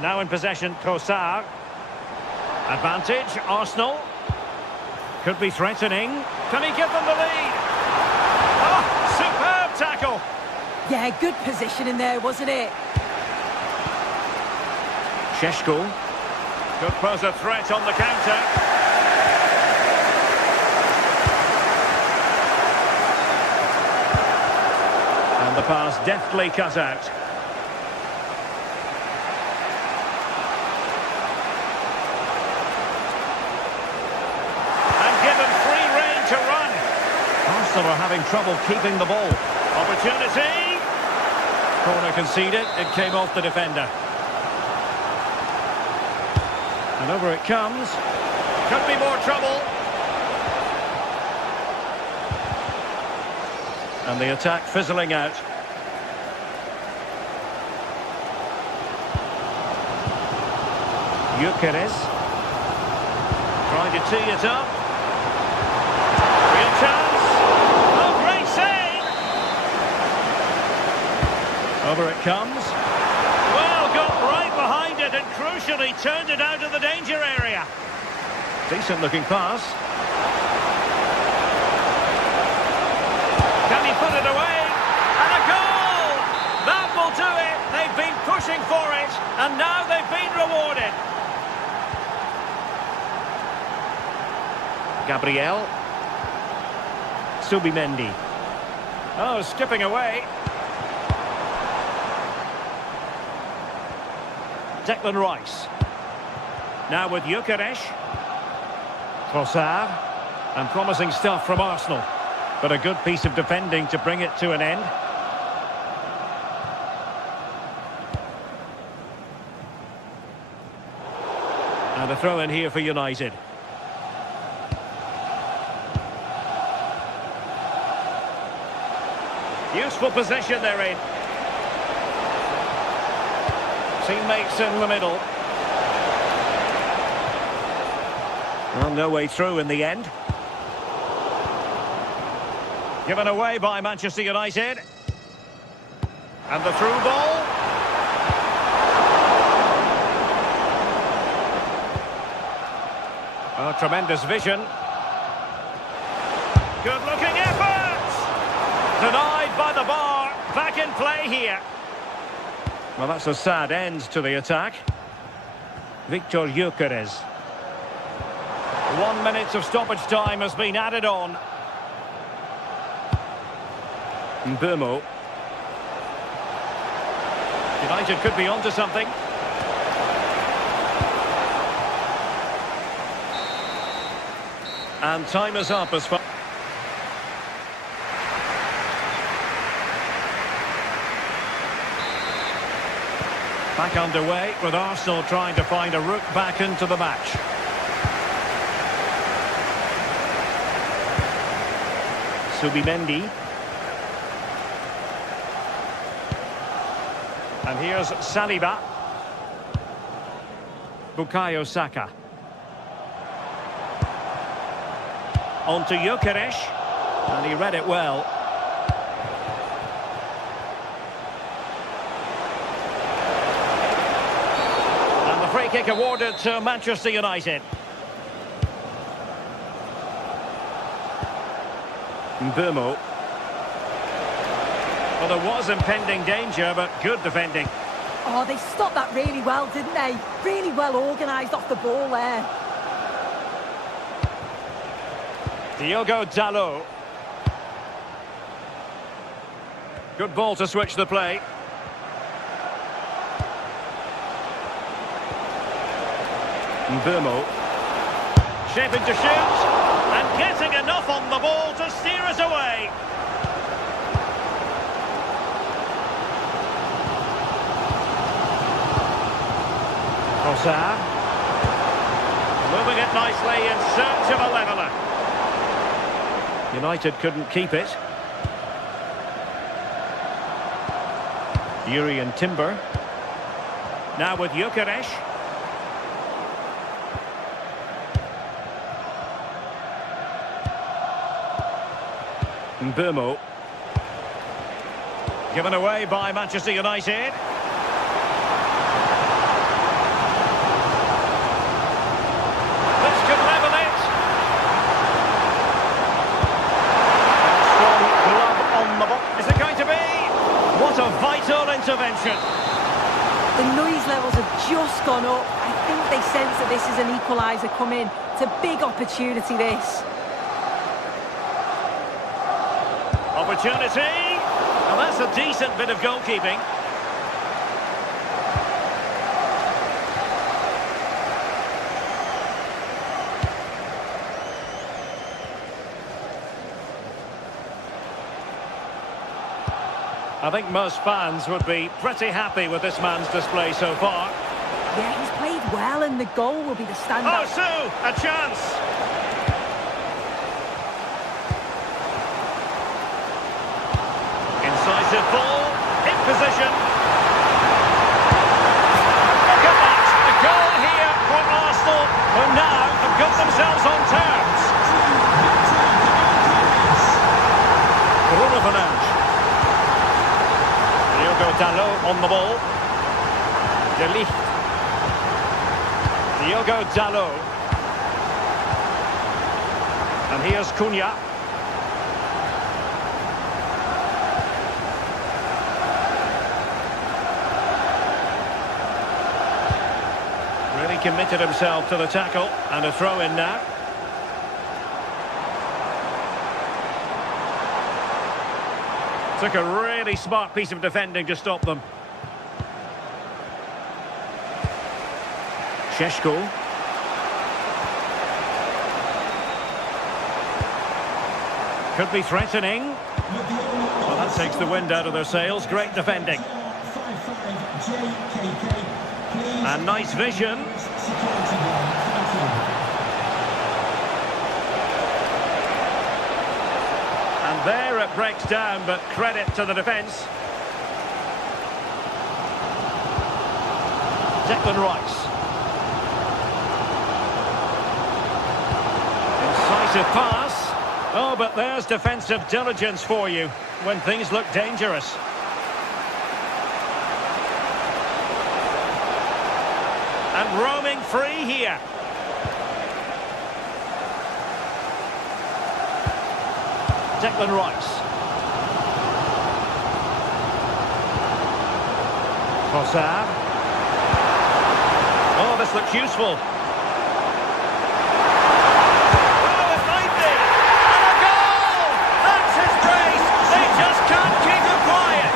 Now in possession, Trossard. Advantage, Arsenal. Could be threatening. Can he give them the lead? Oh, superb tackle. Yeah, good position in there, wasn't it? Šeško. Could pose a threat on the counter. And the pass deftly cut out. Arsenal are having trouble keeping the ball. Opportunity. Corner conceded. It came off the defender. And over it comes. Could be more trouble. And the attack fizzling out. Gyökeres. Trying to tee it up. Real chance. Oh, great save! Over it comes. Well, got right behind it and crucially turned it out of the danger area. Decent looking pass. Gabriel. Subimendi. Oh, skipping away. Declan Rice. Now with Gyökeres. Trossard. And promising stuff from Arsenal. But a good piece of defending to bring it to an end. And a throw in here for United. Useful position they're in. Teammates in the middle. Well, no way through in the end. Given away by Manchester United. And the through ball. Oh, tremendous vision. Good looking effort! Denied by the bar. Back in play here. Well, that's a sad end to the attack. Victor Gyökeres. 1 minute of stoppage time has been added on. Mbeumo. United could be onto something. And time is up as far. Back underway with Arsenal trying to find a route back into the match. Subimendi. And here's Saliba. Bukayo Saka. On to Gyökeres. And he read it well. And the free kick awarded to Manchester United. Mbeumo. Well, there was impending danger, but good defending. Oh, they stopped that really well, didn't they? Really well organised off the ball there. Diogo Dalot. Good ball to switch the play. Mbeumo. Shaping to shoot. And getting enough on the ball to steer us away. Trossard. Moving it nicely in search of a leveller. United couldn't keep it. Jurriën Timber. Now with Gyökeres. Mbeumo. Given away by Manchester United. This could level it. Strong glove on the ball. Is it going to be? What a vital intervention. The noise levels have just gone up. I think they sense that this is an equaliser coming. It's a big opportunity, this. Opportunity. Well, that's a decent bit of goalkeeping. I think most fans would be pretty happy with this man's display so far. Yeah, he's played well and the goal will be the standout. Oh, Sue, a chance. Incisive ball, in position. Look at that, a goal here for Arsenal, who now have got themselves on terms. Bruno Fernandes. Diogo Dalot on the ball. De Ligt. Diogo Dalot. And here's Cunha. Really committed himself to the tackle, and a throw in now. Took a really smart piece of defending to stop them. Sheshko. Could be threatening. Well, that takes the wind out of their sails. Great defending. And nice vision. And there it breaks down, but credit to the defence. Declan Rice. Incisive pass. Oh, but there's defensive diligence for you when things look dangerous. And roaming free here. Declan Rice. Trossard. Oh, this looks useful. Oh, it might be. And a goal! That's his brace. They just can't keep him quiet.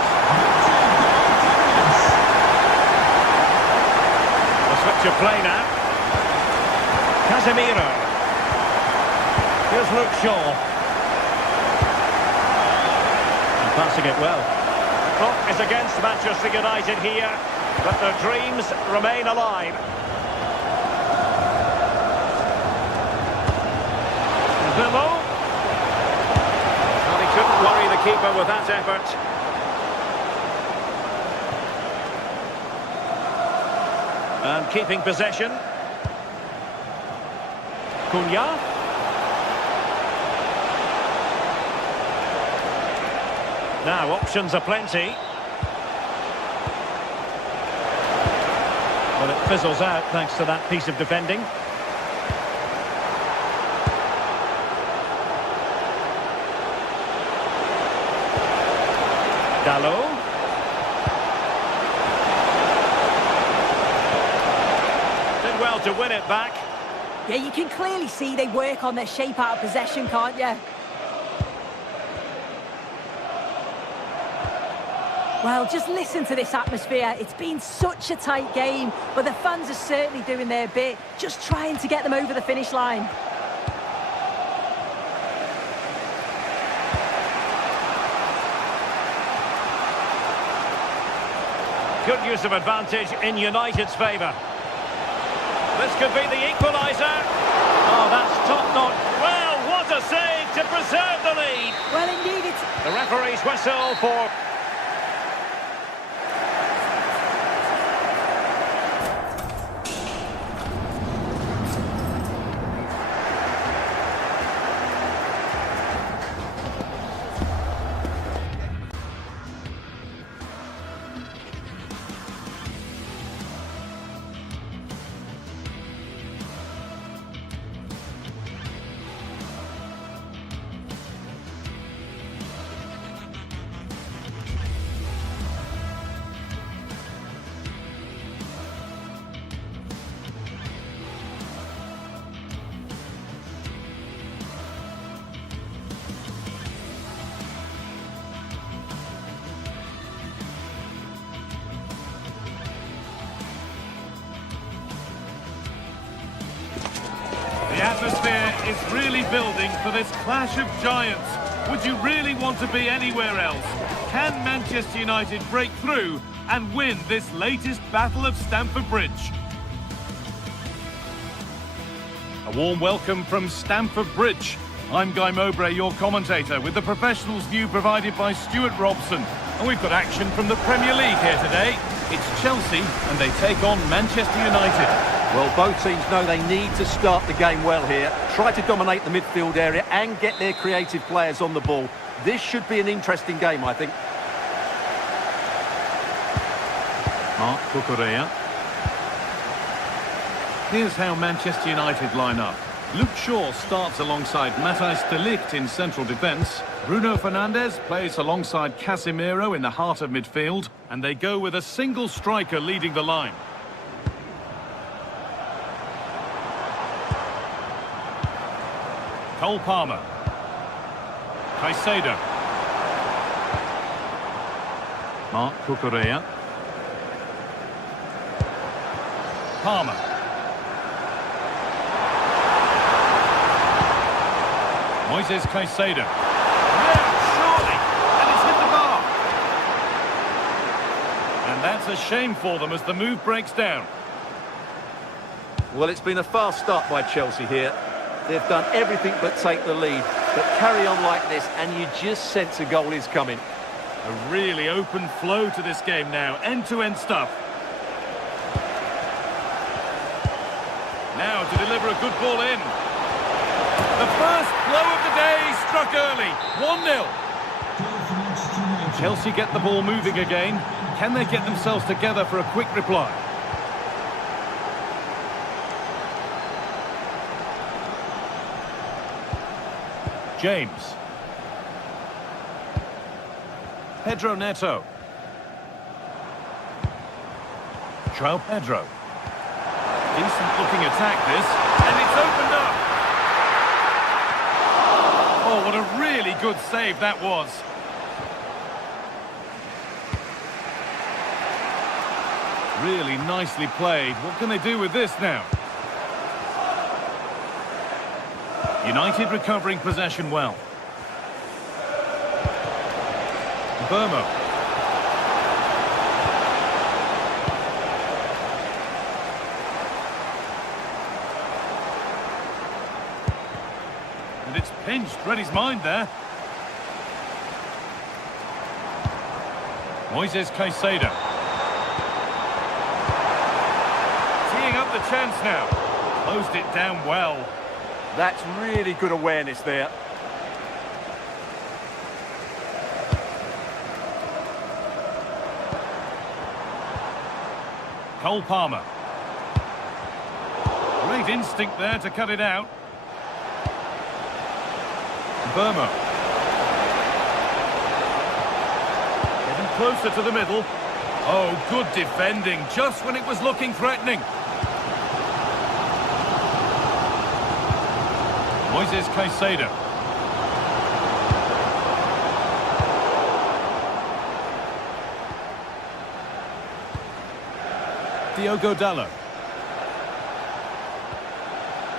The switch of play now. Casemiro. Here's Luke Shaw. Passing it well. The clock is against Manchester United here, but their dreams remain alive. Vimo. Well, he couldn't worry the keeper with that effort. And keeping possession. Cunha. Now, options are plenty. But it fizzles out thanks to that piece of defending. Dalot. Did well to win it back. Yeah, you can clearly see they work on their shape out of possession, can't you? Well, just listen to this atmosphere. It's been such a tight game, but the fans are certainly doing their bit, just trying to get them over the finish line. Good use of advantage in United's favour. This could be the equaliser. Oh, that's top-notch. Well, what a save to preserve the lead. Well, indeed, it's... The referee's whistle for... The atmosphere is really building for this clash of giants. Would you really want to be anywhere else? Can Manchester United break through and win this latest battle of Stamford Bridge? A warm welcome from Stamford Bridge. I'm Guy Mowbray, your commentator, with the professionals' view provided by Stuart Robson. And we've got action from the Premier League here today. It's Chelsea, and they take on Manchester United. Well, both teams know they need to start the game well here. Try to dominate the midfield area and get their creative players on the ball. This should be an interesting game, I think. Marc Cucurella. Here's how Manchester United line up. Luke Shaw starts alongside Matthijs de Ligt in central defence. Bruno Fernandes plays alongside Casemiro in the heart of midfield. And they go with a single striker leading the line. Cole Palmer. Caicedo. Mark Cucurella. Palmer. Moises Caicedo. Yeah, surely! And it's hit the bar! And that's a shame for them as the move breaks down. Well, it's been a fast start by Chelsea here. They've done everything but take the lead. But carry on like this and you just sense a goal is coming. A really open flow to this game now. End-to-end stuff. Now to deliver a good ball in. The first blow of the day struck early. 1-0. Chelsea get the ball moving again. Can they get themselves together for a quick reply? James. Pedro Neto. João Pedro. Decent looking attack this, and it's opened up. Oh, what a really good save that was. Really nicely played. What can they do with this now? United recovering possession well. Burmo. And it's pinched. Read his mind there. Moises Caicedo. Teeing up the chance now. Closed it down well. That's really good awareness there. Cole Palmer. Great instinct there to cut it out. Burmo. Getting closer to the middle. Oh, good defending, just when it was looking threatening. Moises Caicedo. Diogo Dalot.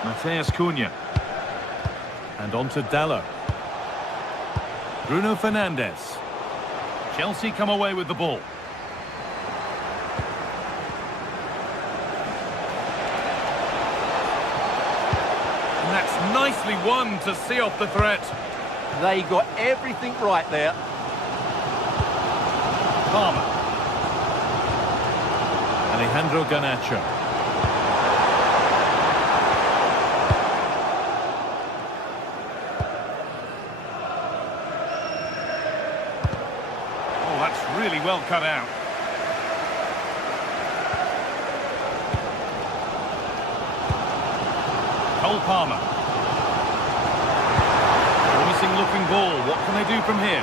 Mateus Cunha. And on to Dalot. Bruno Fernandes. Chelsea come away with the ball. And that's nicely won to see off the threat. They got everything right there. Palmer. Alejandro Garnacho. Oh, that's really well cut out. Cole Palmer. Promising looking ball. What can they do from here?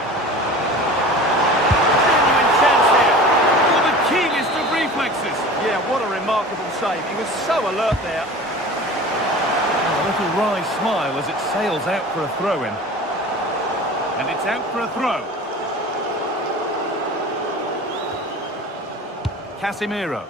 Genuine chance here. For the keenest of reflexes. Yeah, what a remarkable save. He was so alert there. A little wry smile as it sails out for a throw-in. And it's out for a throw. Casemiro.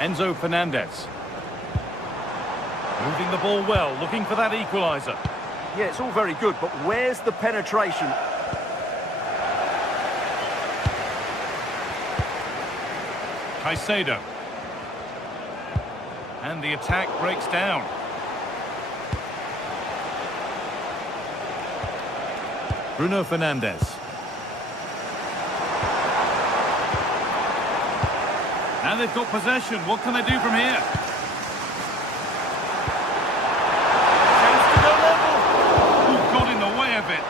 Enzo Fernandez. Moving the ball well, looking for that equaliser. Yeah, it's all very good, but where's the penetration? Caicedo. And the attack breaks down. Bruno Fernandes. Now they've got possession. What can they do from here? Chance to go level. Ooh, got in the way of it.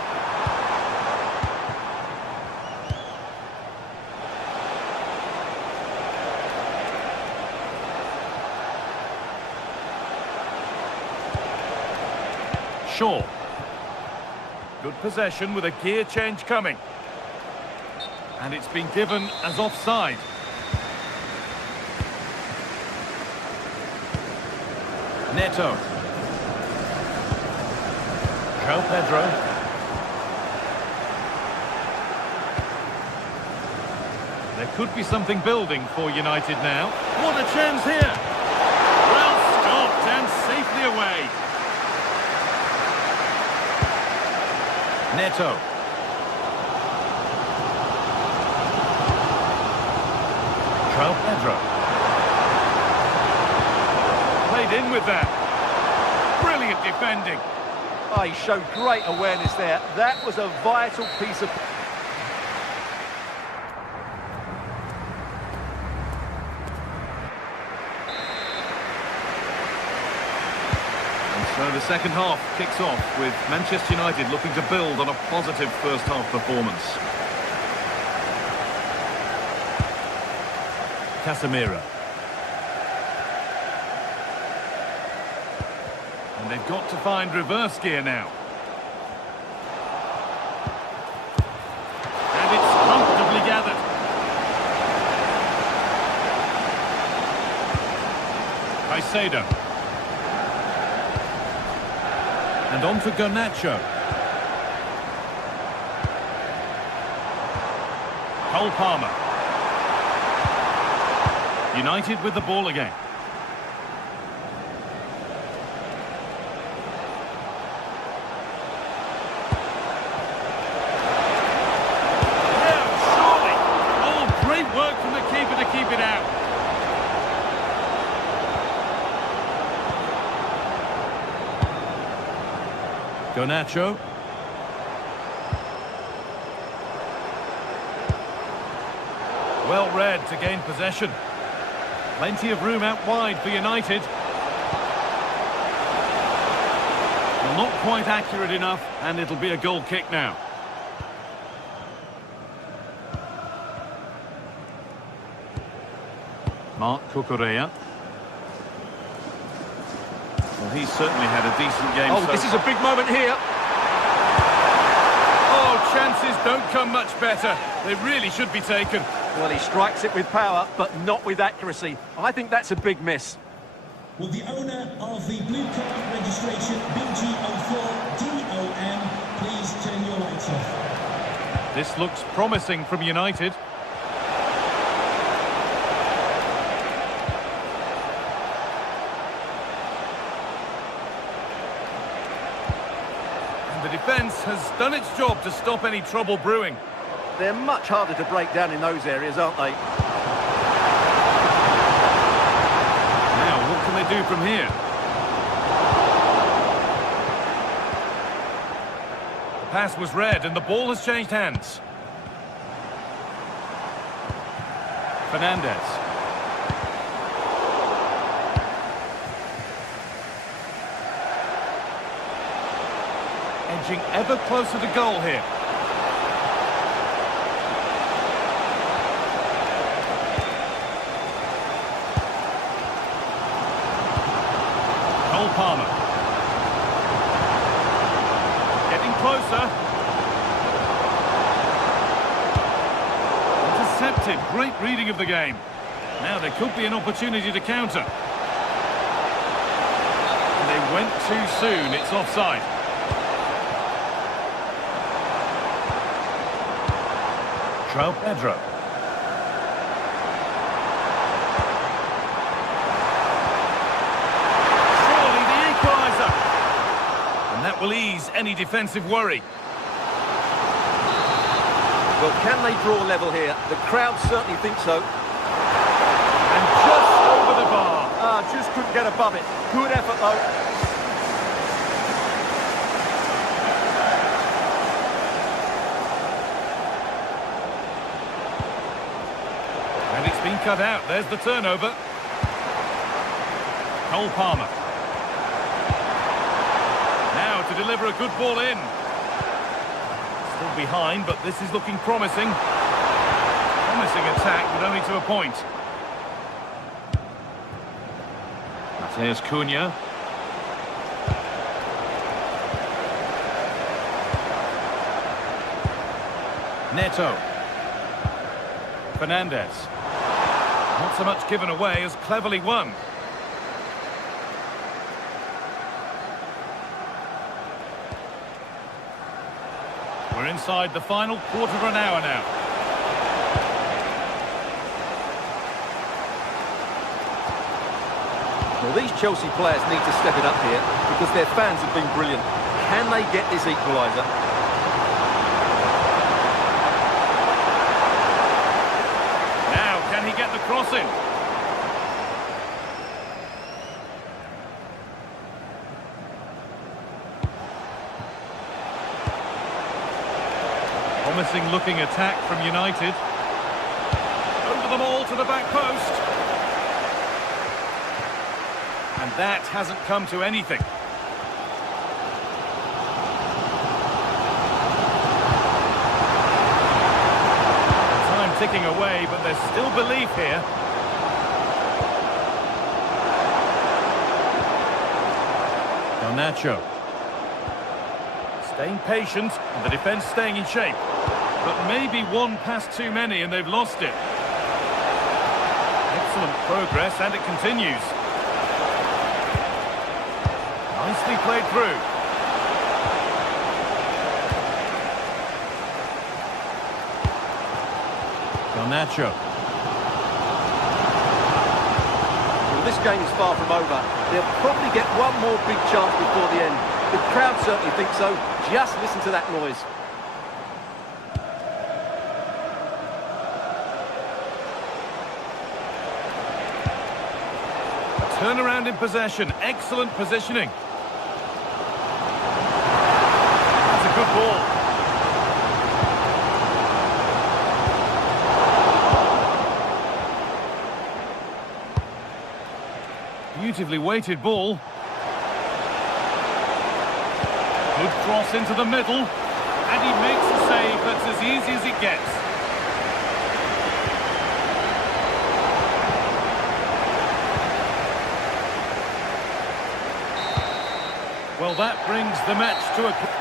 Shaw. Good possession with a gear change coming. And it's been given as offside. Neto. João Pedro. There could be something building for United now. What a chance here! Well stopped and safely away. Neto. João Pedro. Played in with that. Brilliant defending. Oh, he showed great awareness there. That was a vital piece of... And so the second half kicks off with Manchester United looking to build on a positive first half performance. Casemiro. And they've got to find reverse gear now. And it's comfortably gathered. Caicedo. And on to Garnacho. Cole Palmer. United with the ball again. Yeah, surely. Oh, great work from the keeper to keep it out. Garnacho. Well read to gain possession. Plenty of room out wide for United. Well, not quite accurate enough, and it'll be a goal kick now. Marc Cucurella. Well, he's certainly had a decent game. Oh, this is a big moment here. Oh, chances don't come much better. They really should be taken. Well, he strikes it with power, but not with accuracy. I think that's a big miss. Will the owner of the blue card registration BG04DOM please turn your lights off? This looks promising from United. And the defence has done its job to stop any trouble brewing. They're much harder to break down in those areas, aren't they? Now, what can they do from here? The pass was read and the ball has changed hands. Fernandez. Edging ever closer to goal here. Cole Palmer. Getting closer. Intercepted. Great reading of the game. Now there could be an opportunity to counter. And they went too soon. It's offside. João Pedro. Surely the equaliser. And that will ease any defensive worry. Well, can they draw level here? The crowd certainly think so. And just over the bar. Just couldn't get above it. Good effort, though. And it's been cut out. There's the turnover. Cole Palmer. Now to deliver a good ball in. Still behind, but this is looking promising. Promising attack, but only to a point. Mateus Cunha. Neto. Fernandez. Not so much given away as cleverly won. We're inside the final quarter of an hour now. Well, these Chelsea players need to step it up here because their fans have been brilliant. Can they get this equaliser? Now, can he get the cross in? Promising looking attack from United. Over them all to the back post. And that hasn't come to anything. Time ticking away, but there's still belief here. Garnacho. Staying patient, and the defence staying in shape. But maybe one pass too many and they've lost it. Excellent progress, and it continues. Nicely played through. Garnacho. Well, this game is far from over. They'll probably get one more big chance before the end. The crowd certainly think so. Just listen to that noise. Turnaround in possession. Excellent positioning. That's a good ball. Beautifully weighted ball. Good cross into the middle. And he makes a save that's as easy as it gets. Well, that brings the match to a...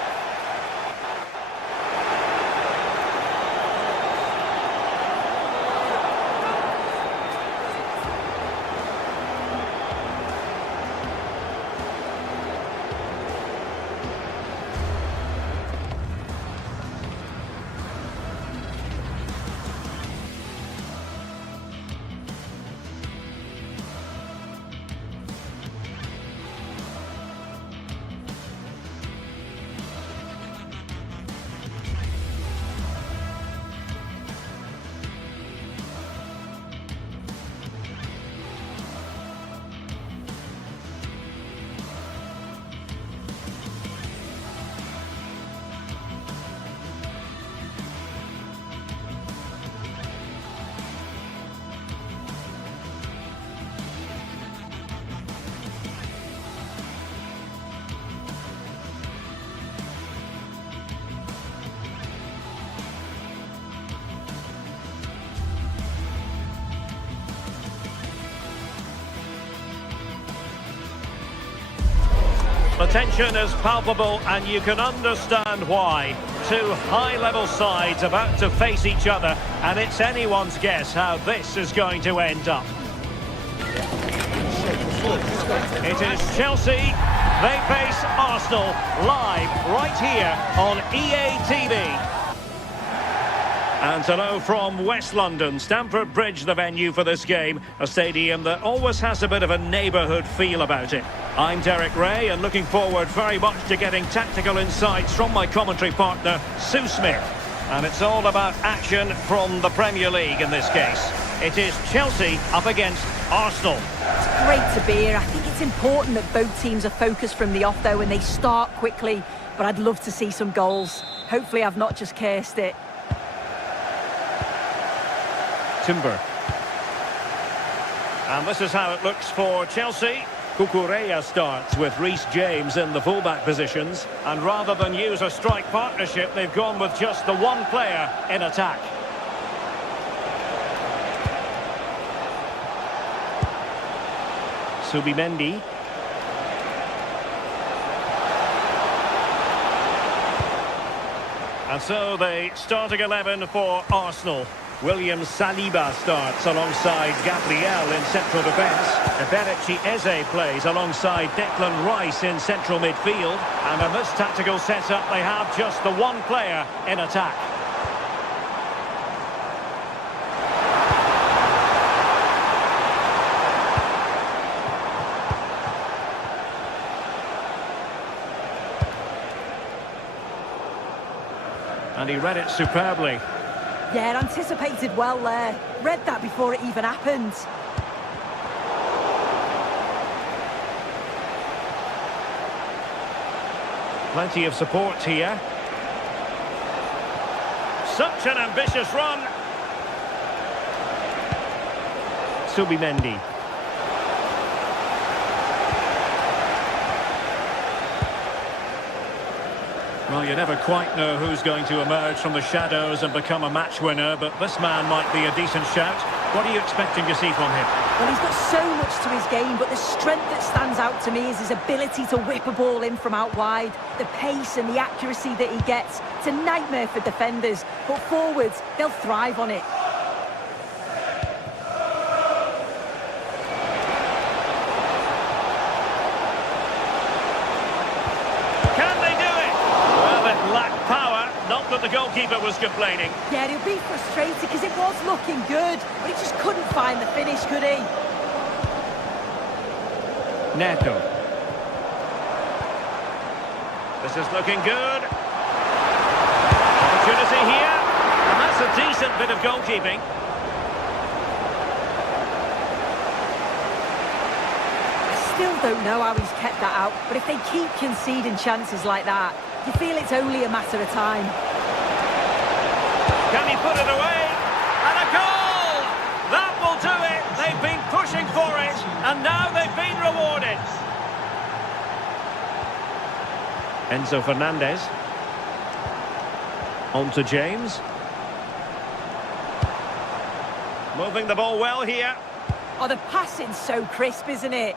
The tension is palpable and you can understand why. Two high-level sides about to face each other, and it's anyone's guess how this is going to end up. It is Chelsea. They face Arsenal live right here on EA TV. And hello from West London, Stamford Bridge, the venue for this game, a stadium that always has a bit of a neighbourhood feel about it. I'm Derek Ray and looking forward very much to getting tactical insights from my commentary partner, Sue Smith. And it's all about action from the Premier League in this case. It is Chelsea up against Arsenal. It's great to be here. I think it's important that both teams are focused from the off, though, and they start quickly. But I'd love to see some goals. Hopefully I've not just cursed it. Timber. And this is how it looks for Chelsea. Cucurella starts with Reece James in the fullback positions. And rather than use a strike partnership, they've gone with just the one player in attack. Subimendi. And so the starting 11 for Arsenal. William Saliba starts alongside Gabriel in central defence. Eberici Eze plays alongside Declan Rice in central midfield. And in this tactical setup, they have just the one player in attack. And he read it superbly. Yeah, anticipated well there. Read that before it even happened. Plenty of support here. Such an ambitious run. Subimendi. Well, you never quite know who's going to emerge from the shadows and become a match winner, but this man might be a decent shout. What are you expecting to see from him? Well, he's got so much to his game, but the strength that stands out to me is his ability to whip a ball in from out wide. The pace and the accuracy that he gets. It's a nightmare for defenders, but forwards, they'll thrive on it. That the goalkeeper was complaining. Yeah, he'll be frustrated because it was looking good, but he just couldn't find the finish, could he? Neto. This is looking good. Opportunity here. And that's a decent bit of goalkeeping. I still don't know how he's kept that out, but if they keep conceding chances like that, you feel it's only a matter of time. Can he put it away? And a goal! That will do it! They've been pushing for it, and now they've been rewarded. Enzo Fernandez. On to James. Moving the ball well here. Oh, the passing's so crisp, isn't it?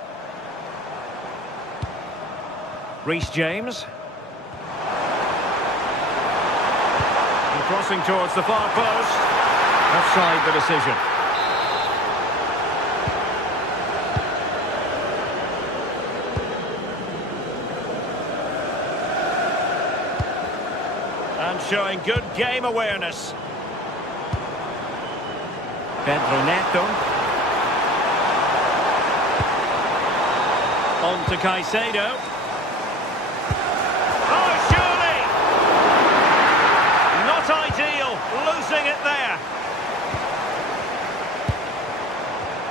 Reece James. Crossing towards the far post. Offside the decision. And showing good game awareness. Pedro Neto. On to Caicedo. Losing it there.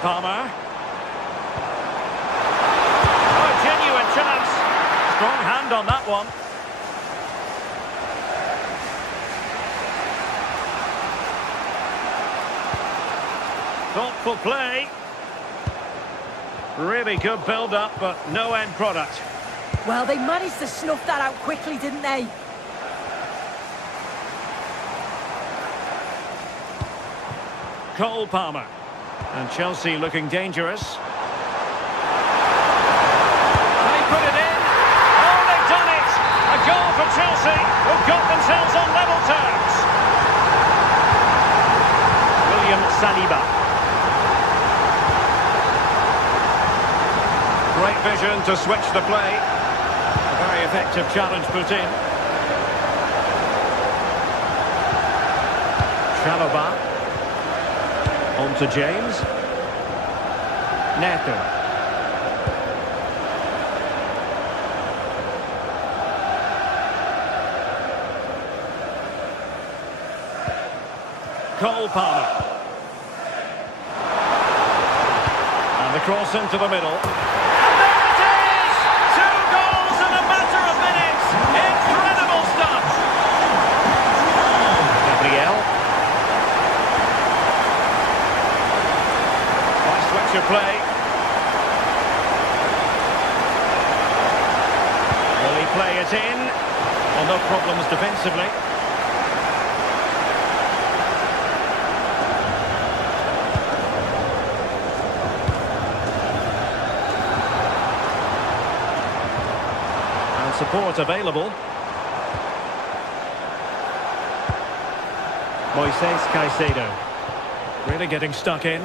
Palmer. Oh, genuine chance. Strong hand on that one. Thoughtful play. Really good build-up, but no end product. Well, they managed to snuff that out quickly, didn't they? Cole Palmer. And Chelsea looking dangerous. They put it in. Oh, they've done it! A goal for Chelsea, who've got themselves on level terms. William Saliba. Great vision to switch the play. A very effective challenge put in. Chalobah. On to James. Neto. Cole Palmer. And the cross into the middle. And there it is! 2 goals in a matter of minutes! Incredible stuff! Gabriel. Switch of play. Will he play it in? Well, no problems defensively. And support available. Moises Caicedo. Really getting stuck in.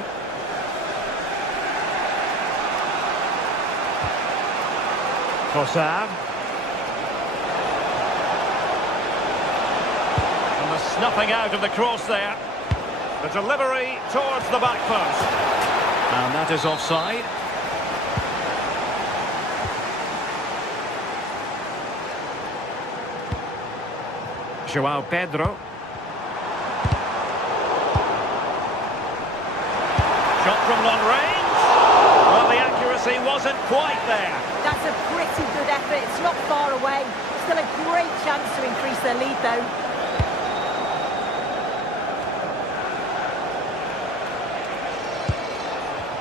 Kossar. And the snuffing out of the cross there. The delivery towards the back post. And that is offside. João Pedro. Shot from long range. Well, the accuracy wasn't quite there. That's a pretty good effort. It's not far away. Still a great chance to increase their lead, though.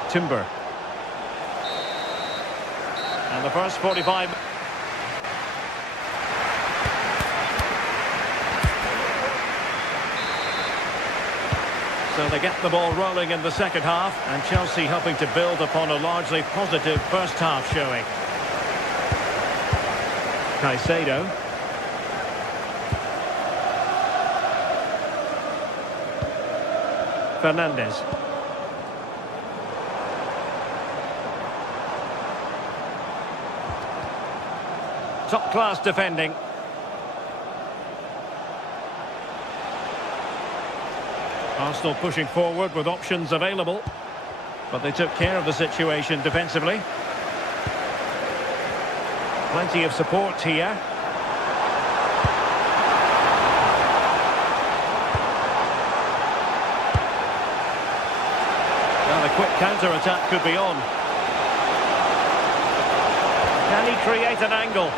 Timber. And the first 45... So they get the ball rolling in the second half, and Chelsea hoping to build upon a largely positive first half showing. Caicedo. Fernandes. Top-class defending. Arsenal pushing forward with options available, but they took care of the situation defensively. Plenty of support here. Well, the quick counter-attack could be on. Can he create an angle?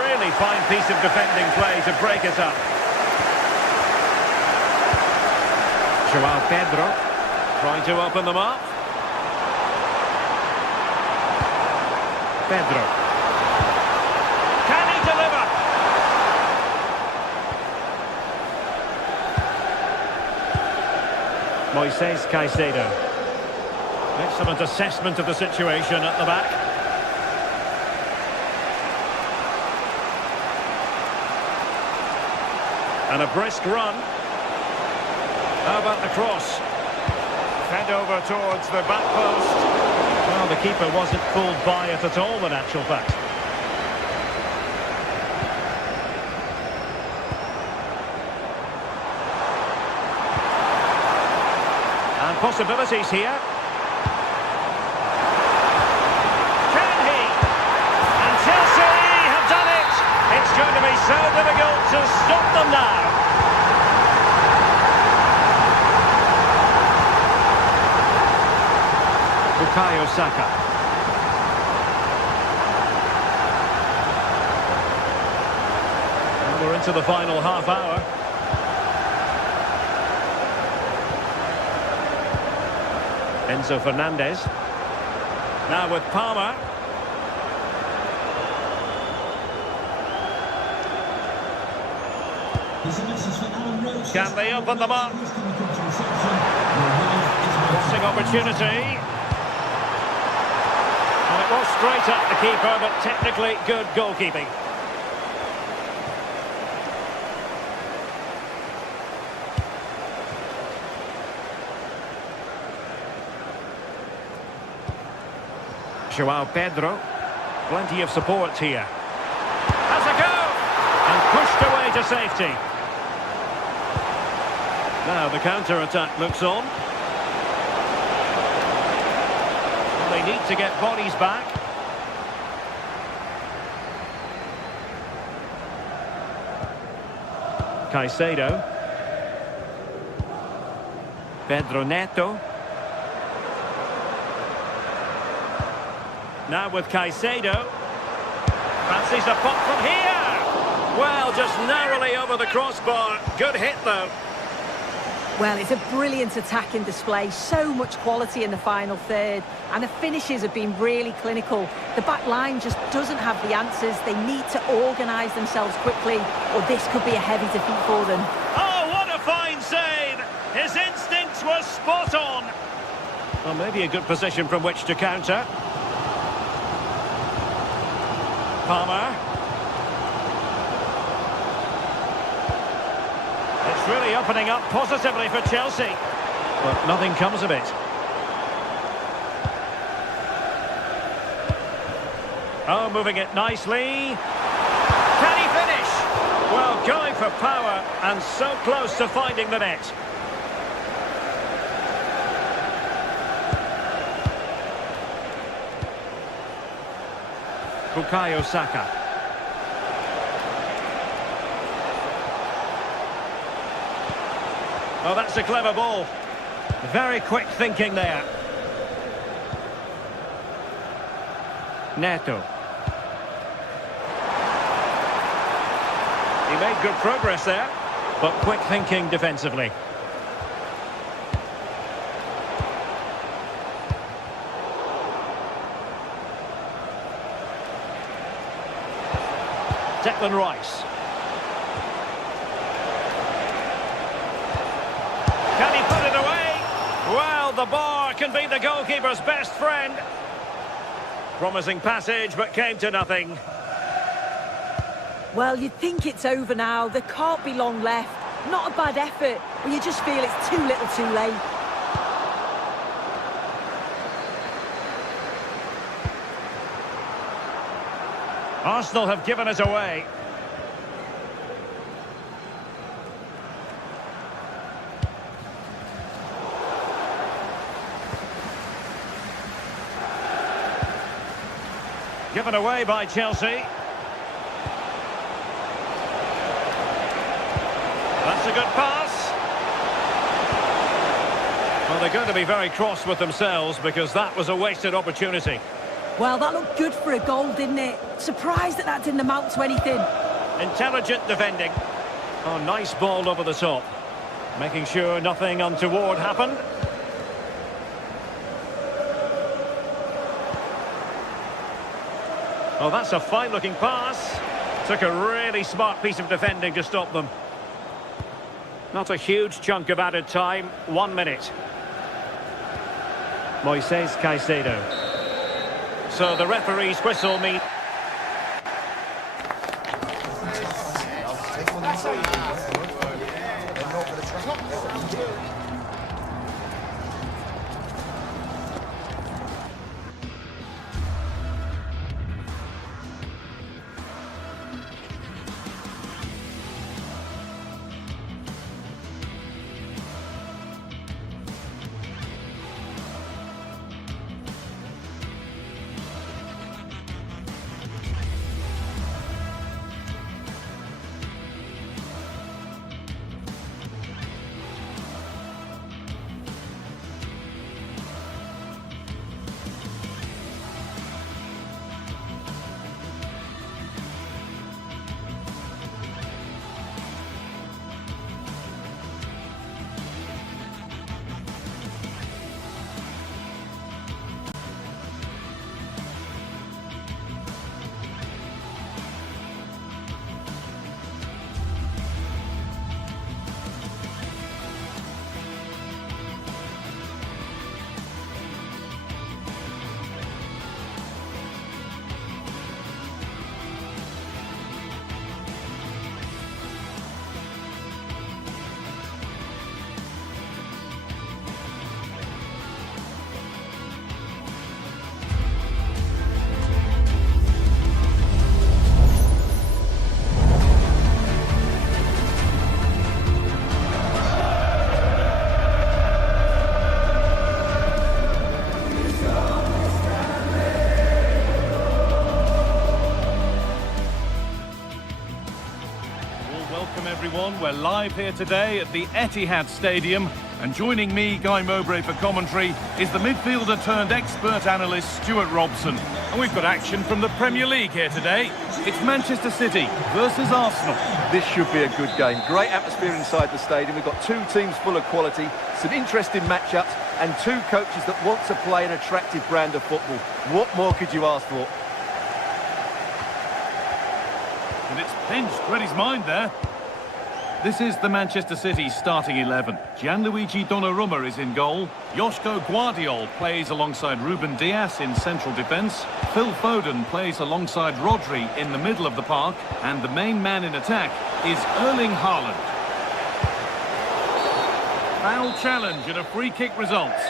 Really fine piece of defending play to break it up. João Pedro trying to open them up. Pedro. Can he deliver? Moises Caicedo. Excellent assessment of the situation at the back. And a brisk run. How about the cross? Fed over towards the back post. Well, the keeper wasn't fooled by it at all, in actual fact. And possibilities here. Can he? And Chelsea have done it! It's going to be so difficult to stop them now. Bukayo Saka. And we're into the final half hour. Enzo Fernandez. Now with Palmer. Can they open them up? Crossing opportunity. And it was straight at the keeper, but technically good goalkeeping. João Pedro. Plenty of support here. Has a go! And pushed away to safety. Now the counter-attack looks on. They need to get bodies back. Caicedo. Pedro Neto. Now with Caicedo. Fancies a pop from here. Well, just narrowly over the crossbar. Good hit, though. Well, it's a brilliant attacking display. So much quality in the final third. And the finishes have been really clinical. The back line just doesn't have the answers. They need to organise themselves quickly, or this could be a heavy defeat for them. Oh, what a fine save! His instincts were spot on. Well, maybe a good position from which to counter. Palmer. It's really opening up positively for Chelsea. But nothing comes of it. Oh, moving it nicely. Can he finish? Well, going for power and so close to finding the net. Bukayo Saka. Oh, that's a clever ball. Very quick thinking there. Neto. He made good progress there, but quick thinking defensively. Declan Rice. Can he put it away? Well, the bar can be the goalkeeper's best friend. Promising passage, but came to nothing. Well, you'd think it's over now. There can't be long left. Not a bad effort, but you just feel it's too little too late. Arsenal have given it away. Given away by Chelsea. That's a good pass. Well, they're going to be very cross with themselves because that was a wasted opportunity. Well, that looked good for a goal, didn't it? Surprised that didn't amount to anything. Intelligent defending. Oh, nice ball over the top. Making sure nothing untoward happened. Oh, that's a fine-looking pass. Took a really smart piece of defending to stop them. Not a huge chunk of added time. 1 minute. Moises Caicedo. So the referee's whistle means... Everyone, we're live here today at the Etihad Stadium, and joining me, Guy Mowbray, for commentary is the midfielder turned expert analyst Stuart Robson. And we've got action from the Premier League here today. It's Manchester City versus Arsenal. This should be a good game. Great atmosphere inside the stadium. We've got two teams full of quality, some interesting matchups, and two coaches that want to play an attractive brand of football. What more could you ask for? And it's pinched, read his mind there. This is the Manchester City starting 11. Gianluigi Donnarumma is in goal. Joško Guardiol plays alongside Ruben Dias in central defence. Phil Foden plays alongside Rodri in the middle of the park. And the main man in attack is Erling Haaland. Foul challenge and a free kick results.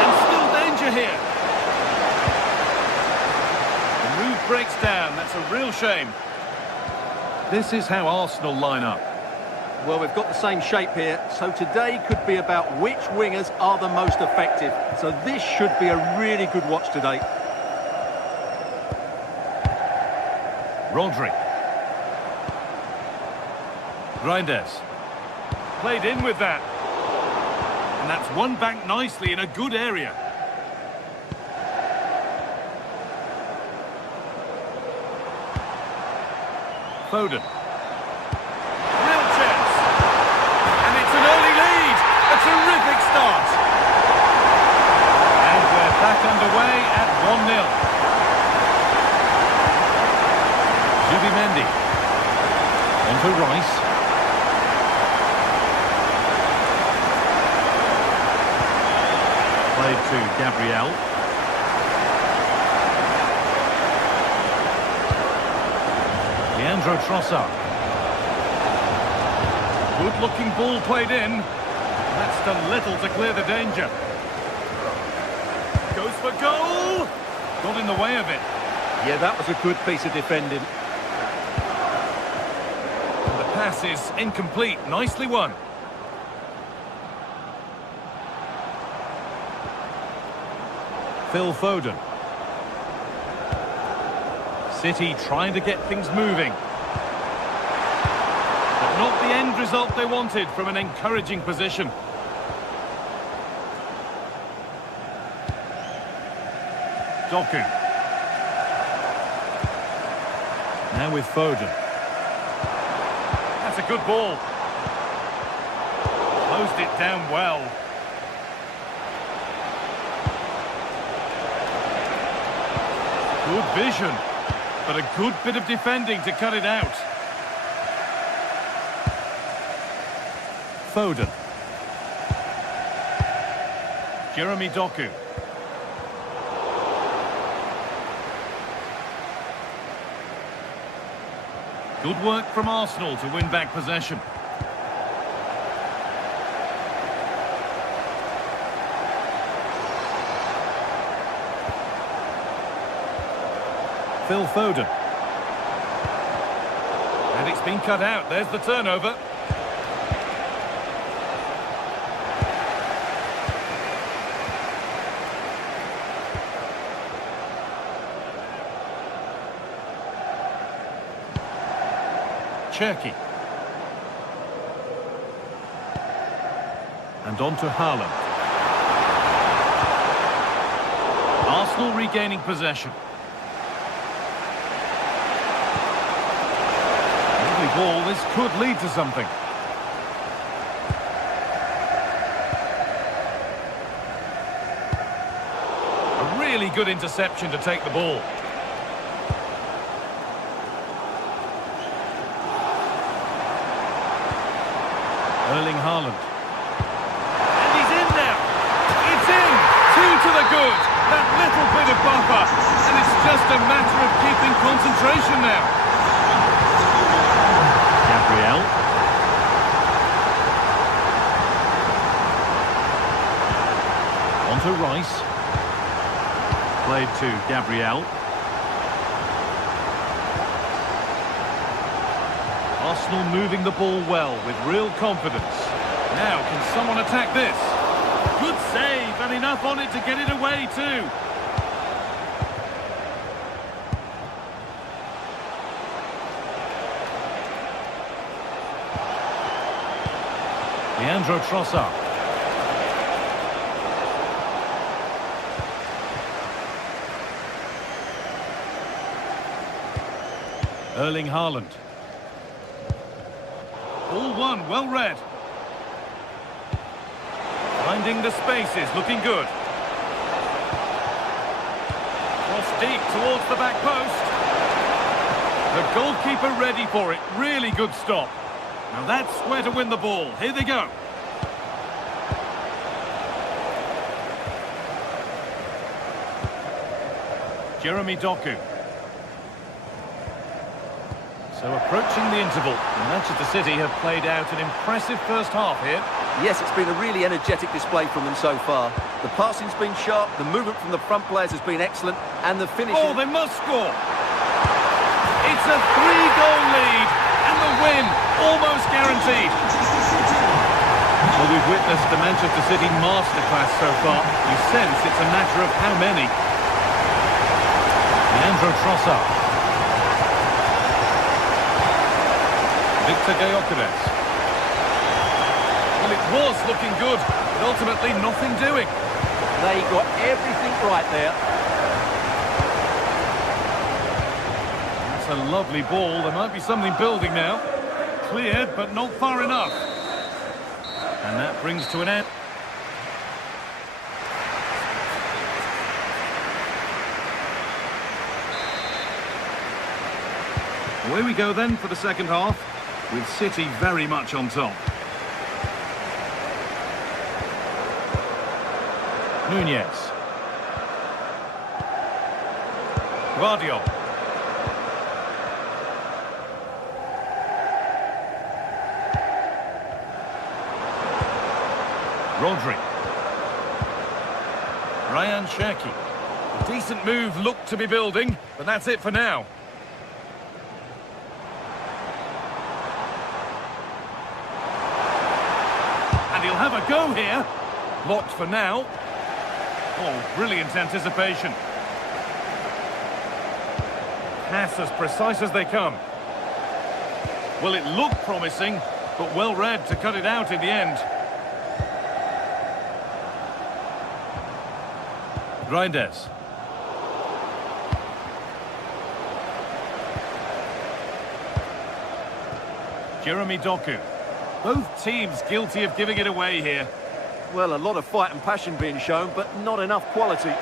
And still danger here. The move breaks down. That's a real shame. This is how Arsenal line up. Well, we've got the same shape here, so today could be about which wingers are the most effective. So this should be a really good watch today. Rodri. Reinders. Played in with that. And that's won back nicely in a good area. Foden. Real chance. And it's an early lead. A terrific start. And we're back underway at 1-0. Zubimendi. On to Rice. Played to Gabriel. Leandro Trossard. Good-looking ball played in. That's done little to clear the danger. Goes for goal. Got in the way of it. Yeah, that was a good piece of defending. The pass is incomplete. Nicely won. Phil Foden. City trying to get things moving. But not the end result they wanted from an encouraging position. Doku. Now with Foden. That's a good ball. Closed it down well. Good vision. But a good bit of defending to cut it out. Foden. Jeremy Doku. Good work from Arsenal to win back possession. Phil Foden. And it's been cut out. There's the turnover. Cherki. And on to Haaland. Arsenal regaining possession. Ball, this could lead to something. A really good interception to take the ball. Erling Haaland. And he's in now. It's in. 2 to the good. That little bit of buffer. And it's just a matter of keeping concentration now. Gabriel. On to Rice. Played to Gabriel. Arsenal moving the ball well with real confidence. Now, can someone attack this? Good save and enough on it to get it away too. Leandro Trossard. Erling Haaland. All one, well read. Finding the spaces, looking good. Cross deep towards the back post. The goalkeeper ready for it. Really good stop. Now that's where to win the ball. Here they go. Jeremy Doku. So approaching the interval, Manchester City have played out an impressive first half here. Yes, it's been a really energetic display from them so far. The passing's been sharp, the movement from the front players has been excellent, and the finishing... Oh, they must score! It's a 3-goal lead, and the win almost guaranteed. Well, we've witnessed the Manchester City masterclass so far. You sense it's a matter of how many. Leandro Trossard. Victor Gyökeres. Well, it was looking good, but ultimately nothing doing. They got everything right there. That's a lovely ball. There might be something building now. Cleared, but not far enough. And that brings to an end. Away we go then for the second half, with City very much on top. Nunez. Guardiola. Rodri. Ryan Cherki. A decent move looked to be building, but that's it for now. And he'll have a go here. Locked for now. Oh, brilliant anticipation. Pass as precise as they come. Well, it looked promising, but well read to cut it out in the end. Reinders. Jeremy Doku. Both teams guilty of giving it away here. Well, a lot of fight and passion being shown, but not enough quality.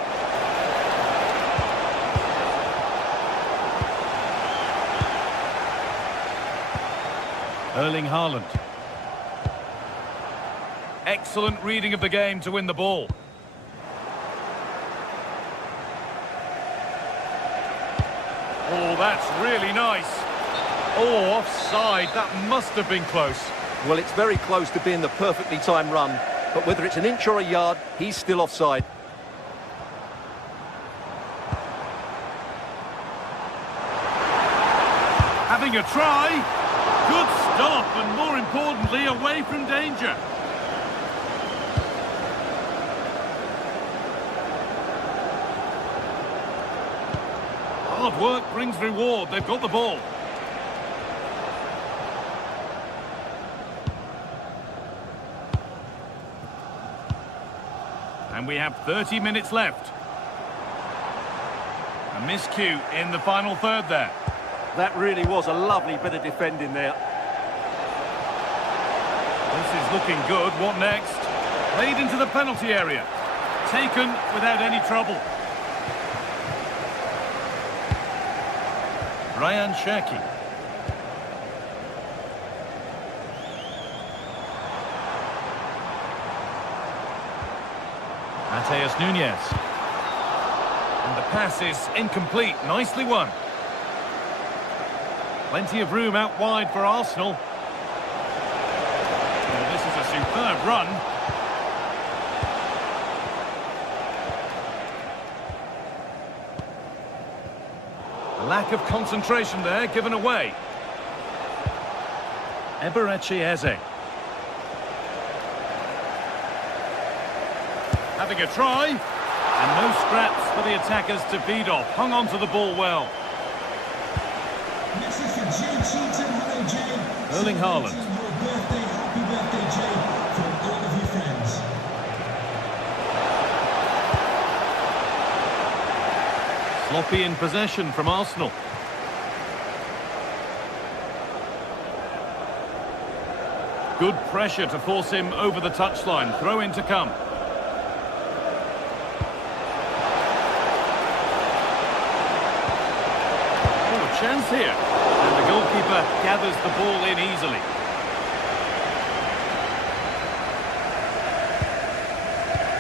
Erling Haaland. Excellent reading of the game to win the ball. Oh, that's really nice. Oh, offside. That must have been close. Well, it's very close to being the perfectly timed run, but whether it's an inch or a yard, he's still offside. Having a try. Good stop, and more importantly, away from danger. Hard work brings reward. They've got the ball. And we have 30 minutes left. A miscue in the final third there. That really was a lovely bit of defending there. This is looking good. What next? Played into the penalty area. Taken without any trouble. Ryan Cherki. Mateus Nunez. And the pass is incomplete. Nicely won. Plenty of room out wide for Arsenal. Well, this is a superb run. A lack of concentration there, given away. Eberechi Eze. Having a try. And no scraps for the attackers to beat off. Hung on to the ball well. Message for Jay Cheatham. Hello, Jay. Erling Haaland. Your birthday. Happy birthday, Jay, from all of your friends. Sloppy in possession from Arsenal. Good pressure to force him over the touchline. Throw in to come. Oh, a chance here. And the goalkeeper gathers the ball in easily.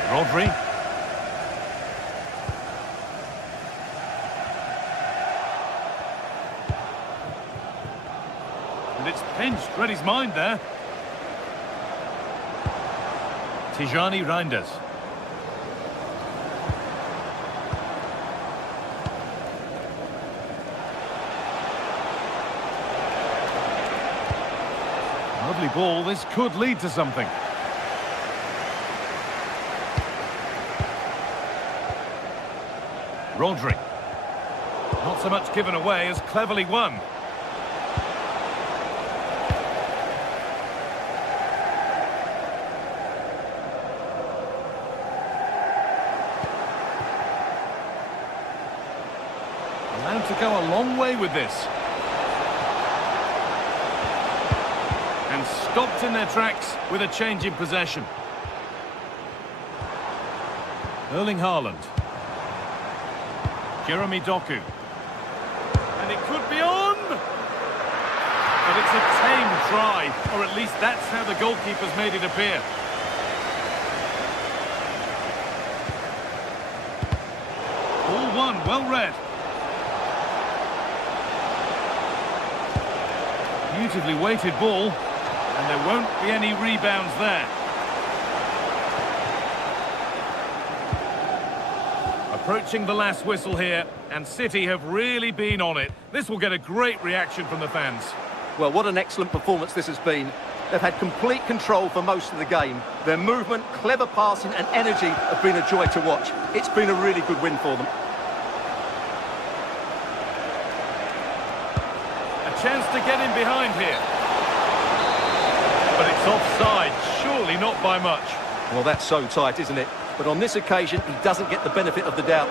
Rodri. And it's pinched. Read his mind there. Tijani Reinders. Lovely ball. This could lead to something. Rodri. Not so much given away as cleverly won. Allowed to go a long way with this. And stopped in their tracks with a change in possession. Erling Haaland. Jeremy Doku. And it could be on! But it's a tame try, or at least that's how the goalkeeper's made it appear. All one, well read. Beautifully weighted ball, and there won't be any rebounds there. Approaching the last whistle here, and City have really been on it. This will get a great reaction from the fans. Well, what an excellent performance this has been. They've had complete control for most of the game. Their movement, clever passing and energy have been a joy to watch. It's been a really good win for them. A chance to get in behind here. But it's offside, surely not by much. Well, that's so tight, isn't it? But on this occasion, he doesn't get the benefit of the doubt.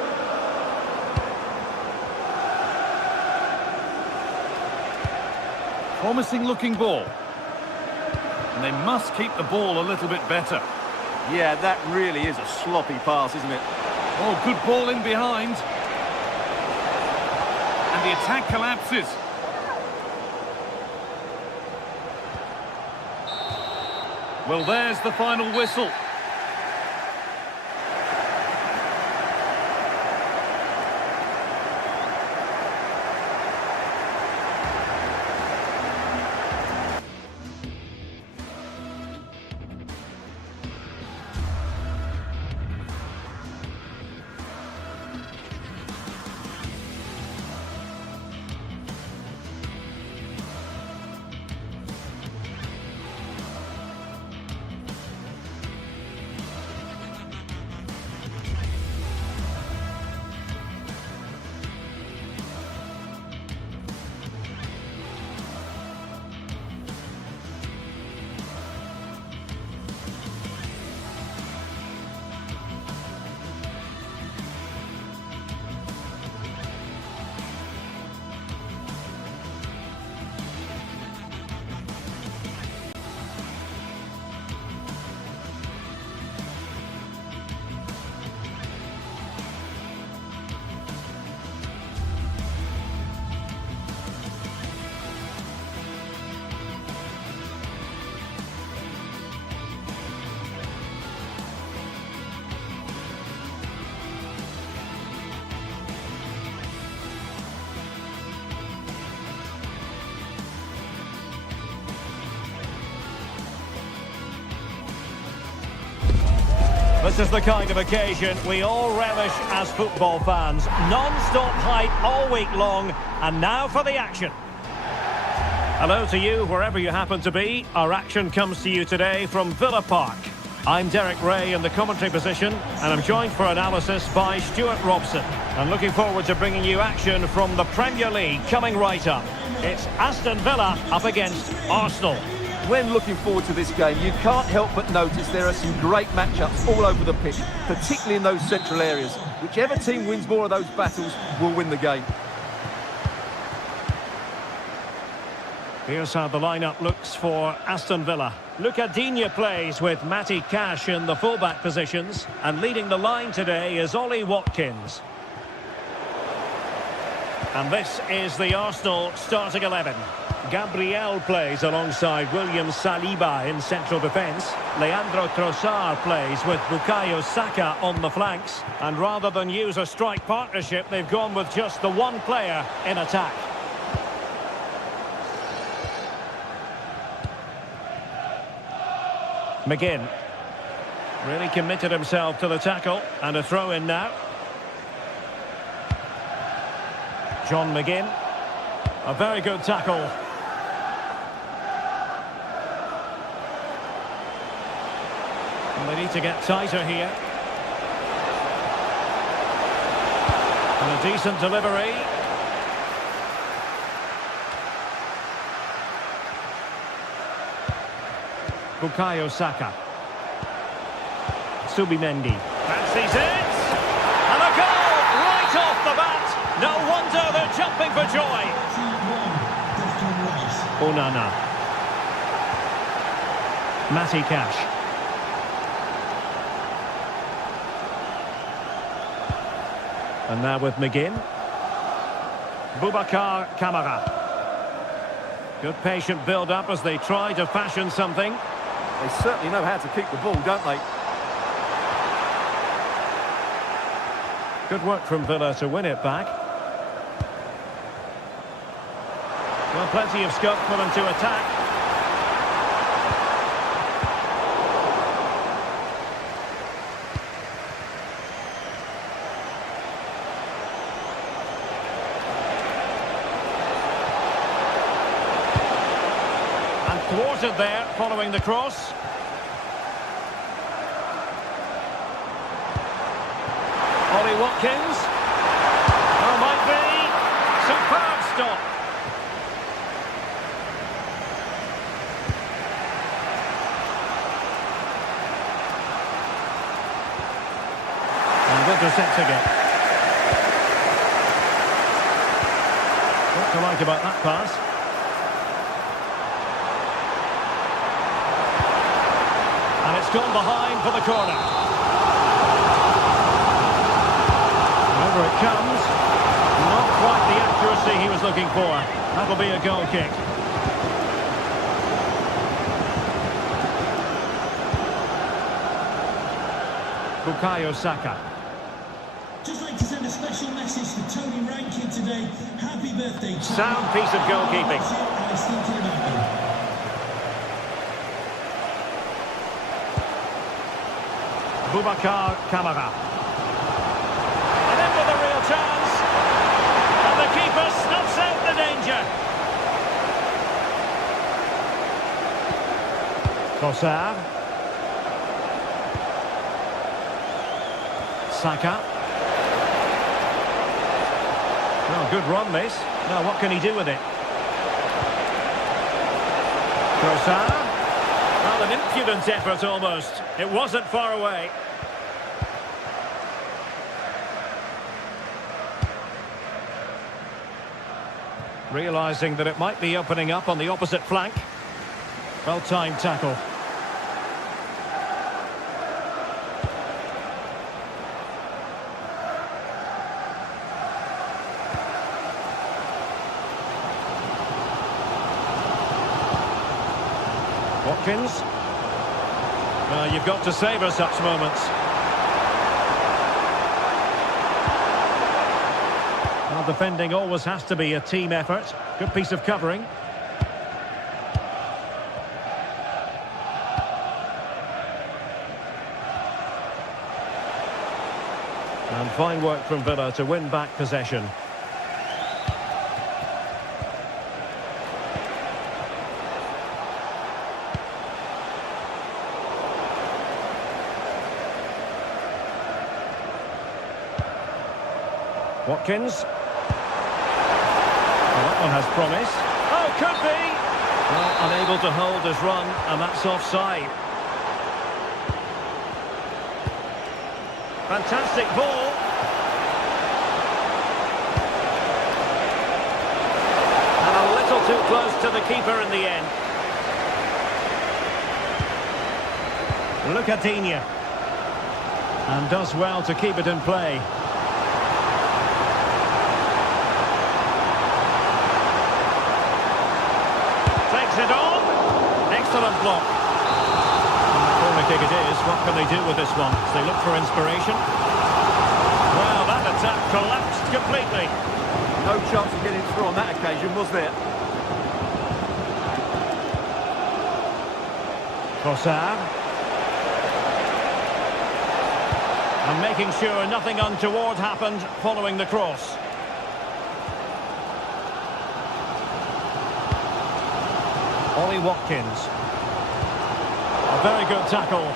Promising looking ball. And they must keep the ball a little bit better. Yeah, that really is a sloppy pass, isn't it? Oh, good ball in behind. And the attack collapses. Well, there's the final whistle. This is the kind of occasion we all relish as football fans. Non-stop hype all week long, and now for the action. Hello to you, wherever you happen to be. Our action comes to you today from Villa Park. I'm Derek Ray in the commentary position, and I'm joined for analysis by Stuart Robson. And looking forward to bringing you action from the Premier League coming right up. It's Aston Villa up against Arsenal. When looking forward to this game, you can't help but notice there are some great matchups all over the pitch, particularly in those central areas. Whichever team wins more of those battles will win the game. Here's how the lineup looks for Aston Villa. Luca Digne plays with Matty Cash in the fullback positions, and leading the line today is Ollie Watkins. And this is the Arsenal starting 11. Gabriel plays alongside William Saliba in central defence. Leandro Trossard plays with Bukayo Saka on the flanks. And rather than use a strike partnership, they've gone with just the one player in attack. McGinn. Really committed himself to the tackle. And a throw in now. John McGinn. A very good tackle. And they need to get tighter here. And a decent delivery. Bukayo Saka. Subimendi. Fancies it! And a goal! Right off the bat! No wonder they're jumping for joy! Onana. Matty Cash. And now with McGinn. Boubacar Kamara. Good patient build-up as they try to fashion something. They certainly know how to keep the ball, don't they? Good work from Villa to win it back. Well, plenty of scope for them to attack. Thwarted there, following the cross. Ollie Watkins. Oh, might be. Superb stop. And intercepting it. What to like about that pass? And it's gone behind for the corner. Over it comes. Not quite the accuracy he was looking for. That'll be a goal kick. Bukayo Saka. Just like to send a special message to Tony Rankin today. Happy birthday, Tony. Sound piece of goalkeeping. I was thinking about you. Boubacar Kamara. And in with a real chance. And the keeper snuffs out the danger. Trossard. Saka. Oh, good run, this. Now, what can he do with it? Trossard. Well, an impudent effort almost. It wasn't far away. Realising that it might be opening up on the opposite flank. Well-timed tackle. Watkins. Well, you've got to savour such moments. Well, defending always has to be a team effort. Good piece of covering. And fine work from Villa to win back possession. Watkins. Well, that one has promise. Oh, could be! Well, unable to hold his run, and that's offside. Fantastic ball. And a little too close to the keeper in the end. Look at Digne. And does well to keep it in play. It on. Excellent block. Corner kick it is. What can they do with this one? They look for inspiration. Well, that attack collapsed completely. No chance of getting through on that occasion, was there? Trossard. And making sure nothing untoward happened following the cross. Ollie Watkins. A very good tackle.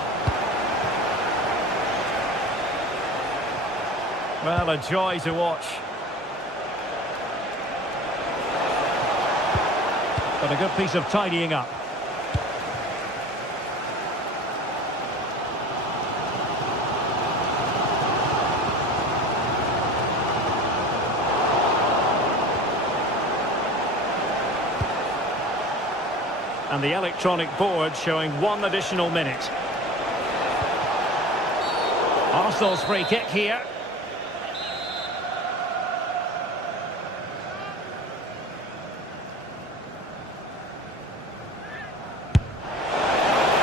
Well, a joy to watch. But a good piece of tidying up. And the electronic board showing 1 additional minute. Arsenal's free kick here.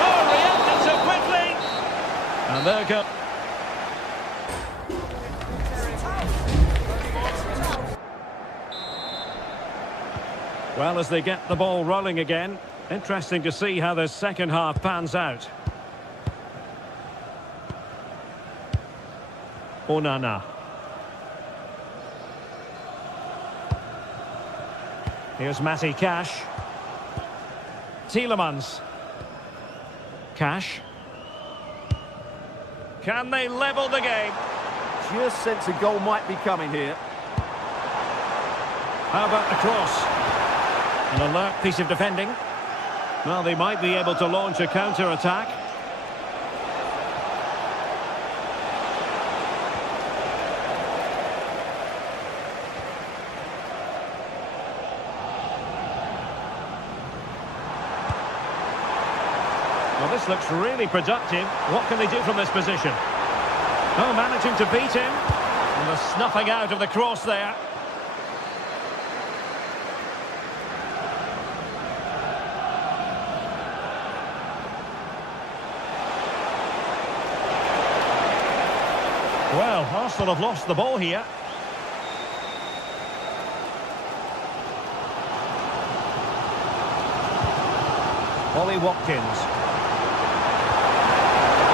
Oh, reacted so quickly! And there goes. Well, as they get the ball rolling again, interesting to see how the second half pans out. Onana. Here's Matty Cash. Tielemans. Cash. Can they level the game? Just sense a goal might be coming here. How about the cross? An alert piece of defending. Well, they might be able to launch a counter-attack. Well, this looks really productive. What can they do from this position? Oh, managing to beat him. And the snuffing out of the cross there. Well, Arsenal have lost the ball here. Ollie Watkins.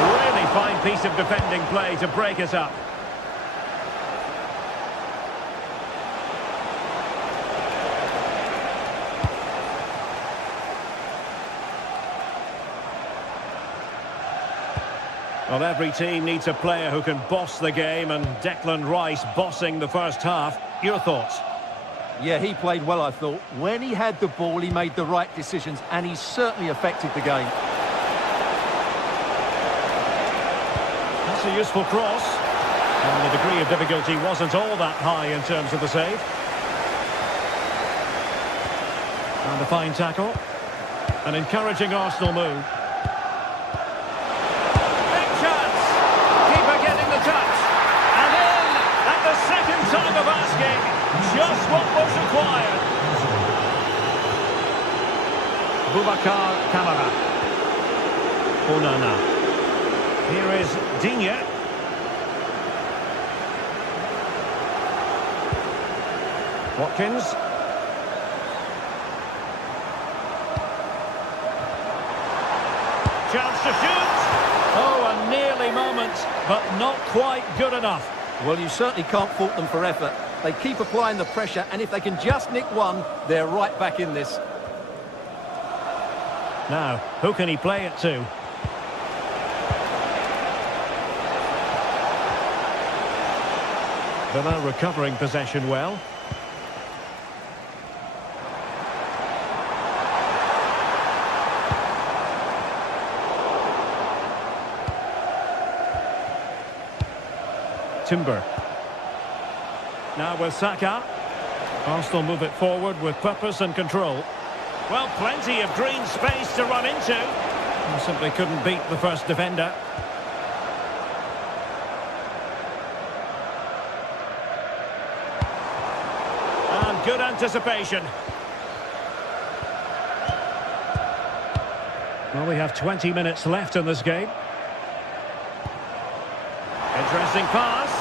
Really fine piece of defending play to break us up. Well, every team needs a player who can boss the game, and Declan Rice bossing the first half. Your thoughts? Yeah, he played well, I thought. When he had the ball, he made the right decisions, and he certainly affected the game. That's a useful cross. And the degree of difficulty wasn't all that high in terms of the save. And a fine tackle. An encouraging Arsenal move. Time of asking, just what was required. Boubacar Kamara. Onana. Here is Digne. Watkins. Chance to shoot. Oh, a nearly moment, but not quite good enough. Well, you certainly can't fault them for effort. They keep applying the pressure, and if they can just nick one, they're right back in this. Now, who can he play it to? Villa recovering possession well. Timber. Now with Saka. Arsenal move it forward with purpose and control. Well, plenty of green space to run into. And simply couldn't beat the first defender. And good anticipation. Well, we have 20 minutes left in this game. Interesting pass.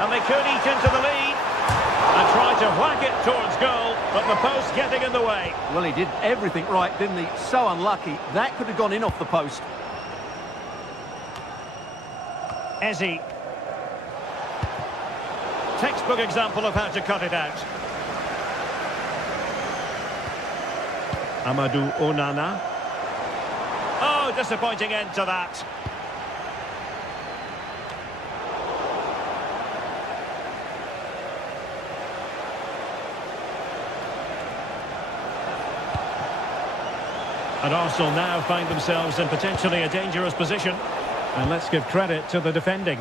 And they could eat into the lead. And try to whack it towards goal, but the post getting in the way. Well, he did everything right, didn't he? So unlucky. That could have gone in off the post. Ezzy. Textbook example of how to cut it out. Amadou Onana. Oh, disappointing end to that. And Arsenal now find themselves in potentially a dangerous position. And let's give credit to the defending.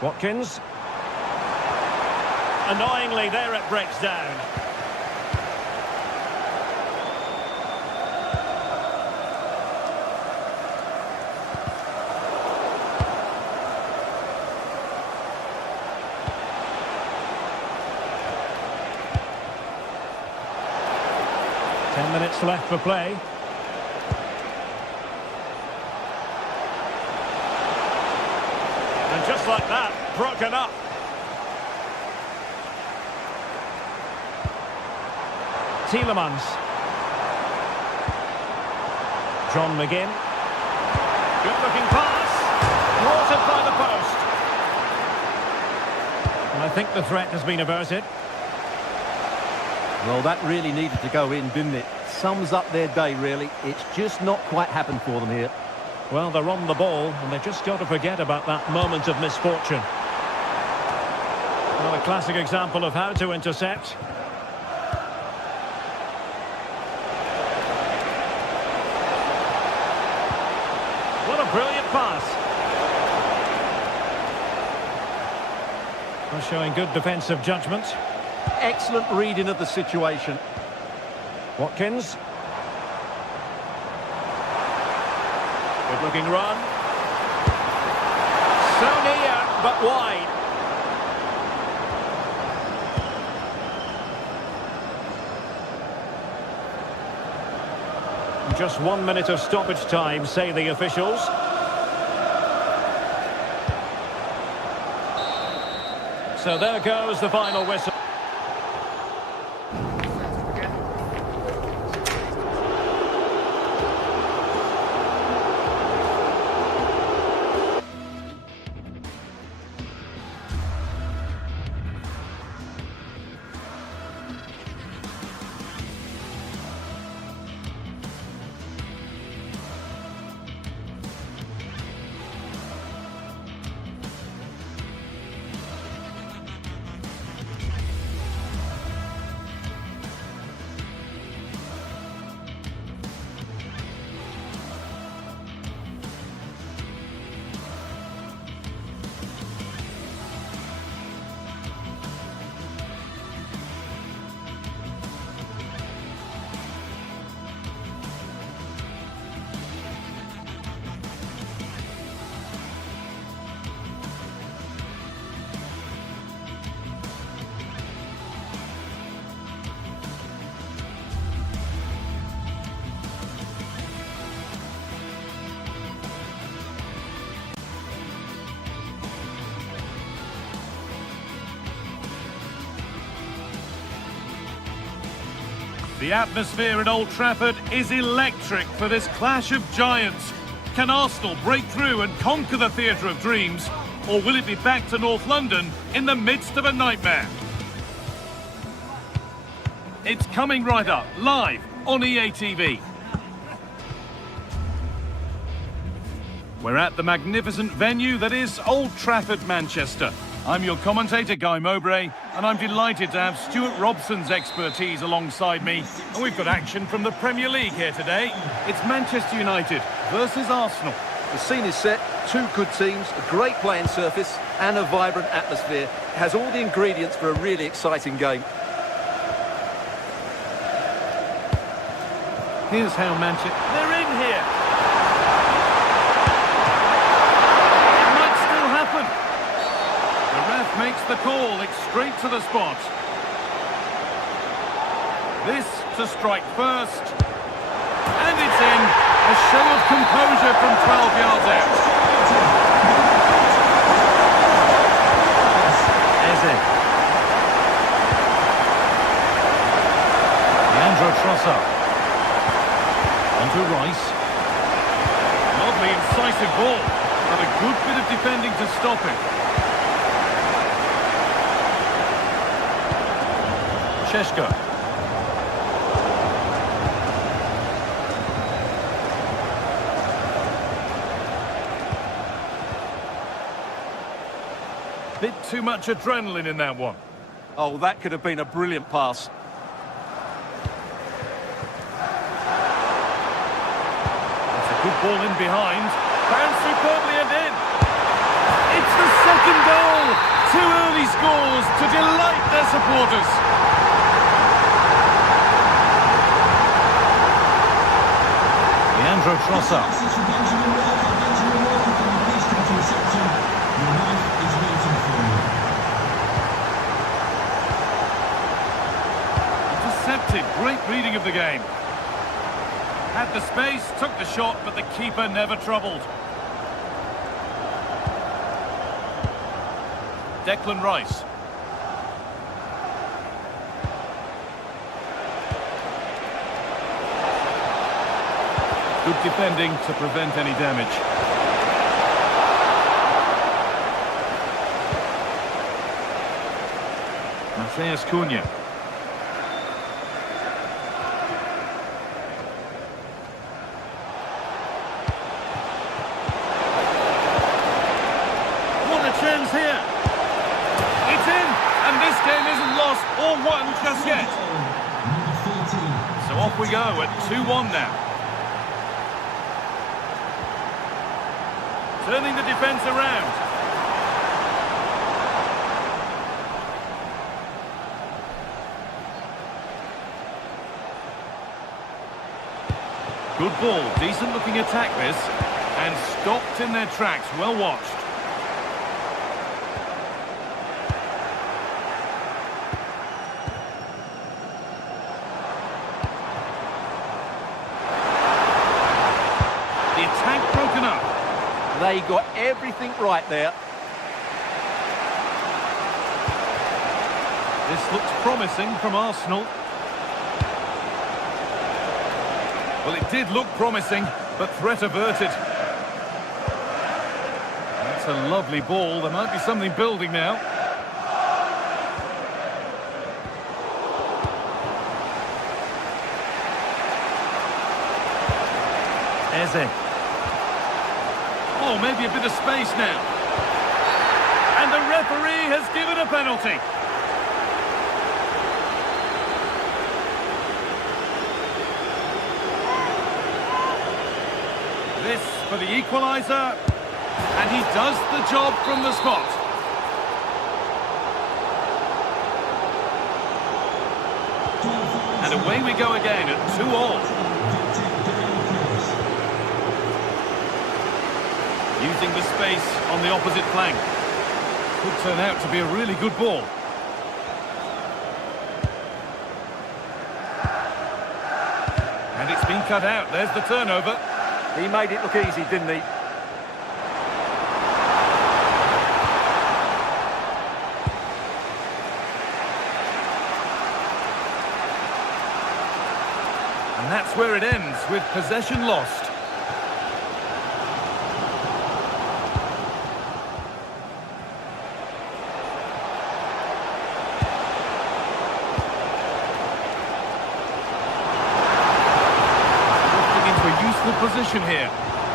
Watkins. Annoyingly, there it breaks down. Minutes left for play. And just like that, broken up. Tielemans. John McGinn. Good-looking pass. Thwarted by the post. And I think the threat has been averted. Well, that really needed to go in, didn't it? Sums up their day, really. It's just not quite happened for them here. Well, they're on the ball, and they've just got to forget about that moment of misfortune. Well, a classic example of how to intercept. What a brilliant pass. Well, showing good defensive judgment. Excellent reading of the situation. Watkins. Good looking run. So near, but wide. Just 1 minute of stoppage time, say the officials. So there goes the final whistle. The atmosphere at Old Trafford is electric for this clash of giants. Can Arsenal break through and conquer the Theatre of Dreams? Or will it be back to North London in the midst of a nightmare? It's coming right up, live on EA TV. We're at the magnificent venue that is Old Trafford, Manchester. I'm your commentator, Guy Mowbray, and I'm delighted to have Stuart Robson's expertise alongside me. And we've got action from the Premier League here today. It's Manchester United versus Arsenal. The scene is set, two good teams, a great playing surface and a vibrant atmosphere. It has all the ingredients for a really exciting game. Here's how Manchester... They're in here! It might still happen. The ref makes the call, it's straight to the spot. This to strike first. And it's in. A show of composure from 12 yards out. Eze. Leandro Trossard. Onto Rice. Lovely incisive ball, but a good bit of defending to stop him. Šeško. Bit too much adrenaline in that one. Oh, that could have been a brilliant pass. That's a good ball in behind. Found superbly and in. It's the second goal. Two early scores to delight their supporters. Leandro Trossard. Intercepted. Great reading of the game. Had the space, took the shot, but the keeper never troubled. Declan Rice. Good defending to prevent any damage. Matheus Cunha. What a chance here. It's in, and this game isn't lost or won just yet. So off we go at 2-1 now. Turning the defence around. Good ball, decent looking attack this, and stopped in their tracks, well watched. The attack broken up. They got everything right there. This looks promising from Arsenal. Well, it did look promising, but threat averted. That's a lovely ball. There might be something building now. Eze. Oh, maybe a bit of space now. And the referee has given a penalty. This for the equaliser. And he does the job from the spot. And away we go again at 2-2. Using the space on the opposite flank. Could turn out to be a really good ball. And it's been cut out. There's the turnover. He made it look easy, didn't he? And that's where it ends, with possession lost. Position here,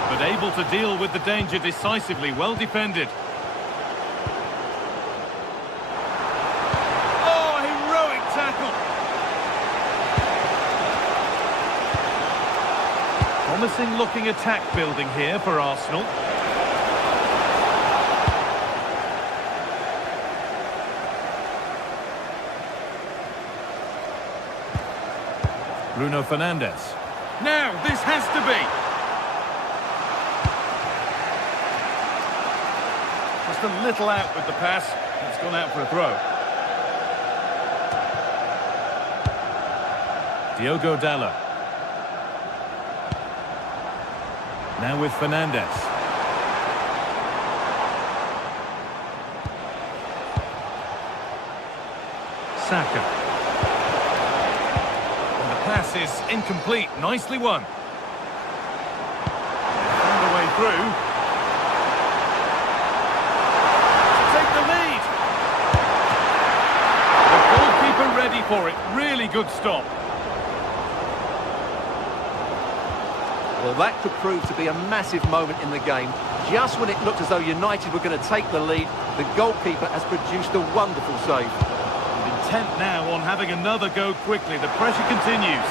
but able to deal with the danger decisively. Well defended. Oh, heroic tackle. Promising looking attack building here for Arsenal. Bruno Fernandes. Now, this has to be. Just a little out with the pass. It's gone out for a throw. Diogo Dalot. Now with Fernandes. Saka. And the pass is incomplete. Nicely won. Found a way through. Take the lead. The goalkeeper ready for it. Really good stop. Well, that could prove to be a massive moment in the game. Just when it looked as though United were going to take the lead, the goalkeeper has produced a wonderful save. Intent now on having another go quickly. The pressure continues.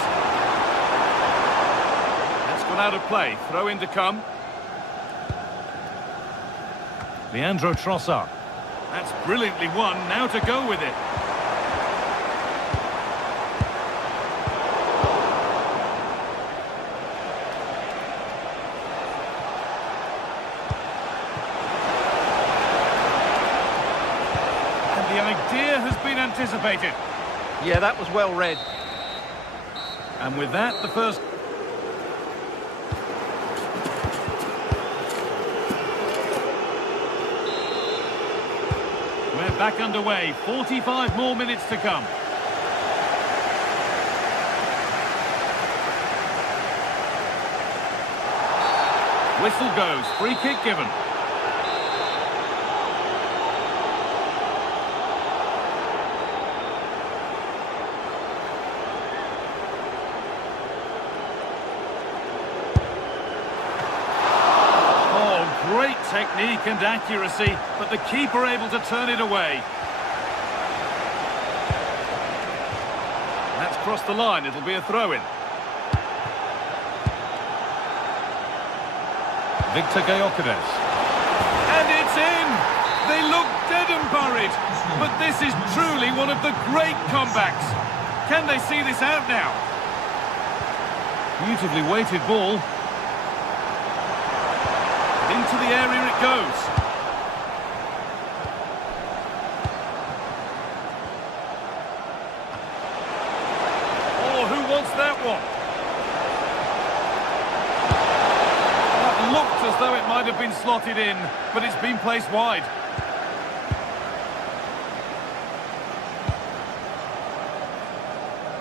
That's gone out of play. Throw in to come. Leandro Trossard. That's brilliantly won. Now to go with it. The idea has been anticipated. Yeah, that was well read. And with that, the first... We're back underway. 45 more minutes to come. Whistle goes. Free kick given. Great technique and accuracy, but the keeper able to turn it away. That's crossed the line. It'll be a throw-in. Victor Gyökeres. And it's in! They look dead and buried, but this is truly one of the great comebacks. Can they see this out now? Beautifully weighted ball. Into the area it goes. Oh, who wants that one? That looked as though it might have been slotted in, but it's been placed wide.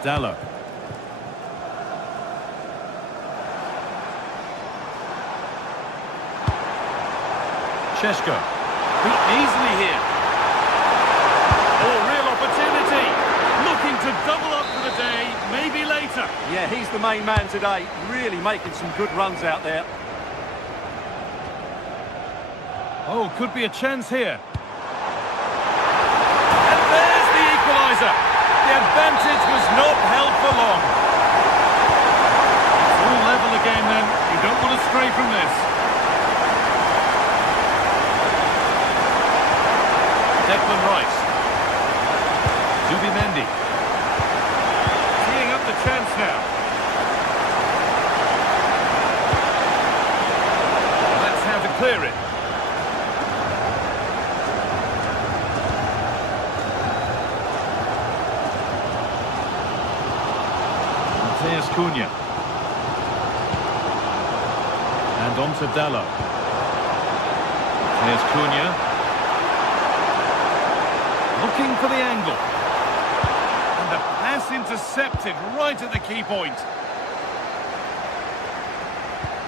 Dallo. Chesko. Beaten easily here. Oh, real opportunity. Looking to double up for the day, maybe later. Yeah, he's the main man today. Really making some good runs out there. Oh, could be a chance here. And there's the equaliser. The advantage was not held for long. It's all level again then. You don't want to stray from this. Declan Rice. Zubimendi. Teeing up the chance now. That's how to clear it. Mateus Cunha. And on to Dallo. Mateus Cunha. Looking for the angle. And the pass intercepted right at the key point.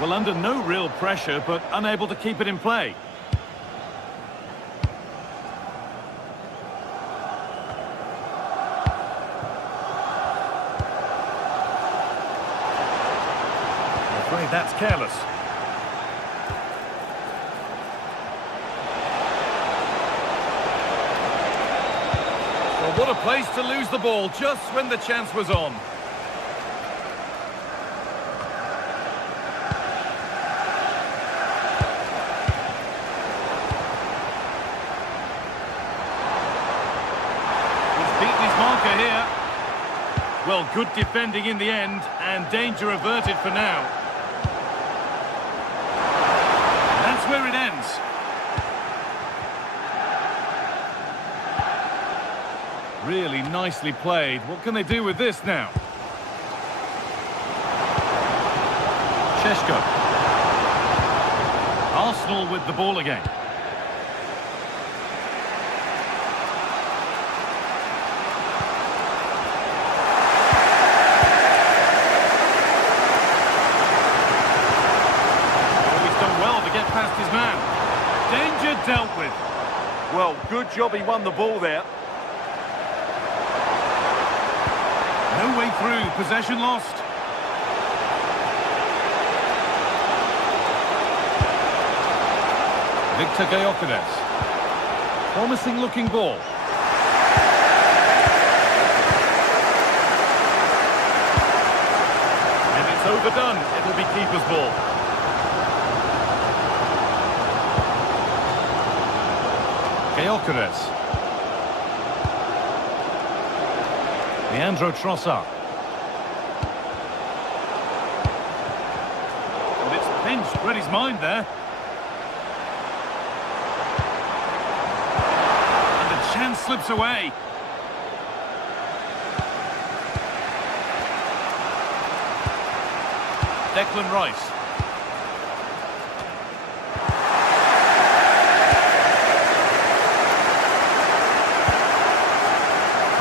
Well, under no real pressure, but unable to keep it in play. I'm afraid that's careless. What a place to lose the ball just when the chance was on. He's beaten his marker here. Well, good defending in the end, and danger averted for now. And that's where it ends. Really nicely played. What can they do with this now? Chesko. Arsenal with the ball again. Danger dealt with. Well, good job he won the ball there. No way through, possession lost. Victor Gyökeres. Promising looking ball. And it's overdone. It'll be keeper's ball. Gyökeres. Leandro Trossard. And it's pinched, read his mind there. And the chance slips away. Declan Rice.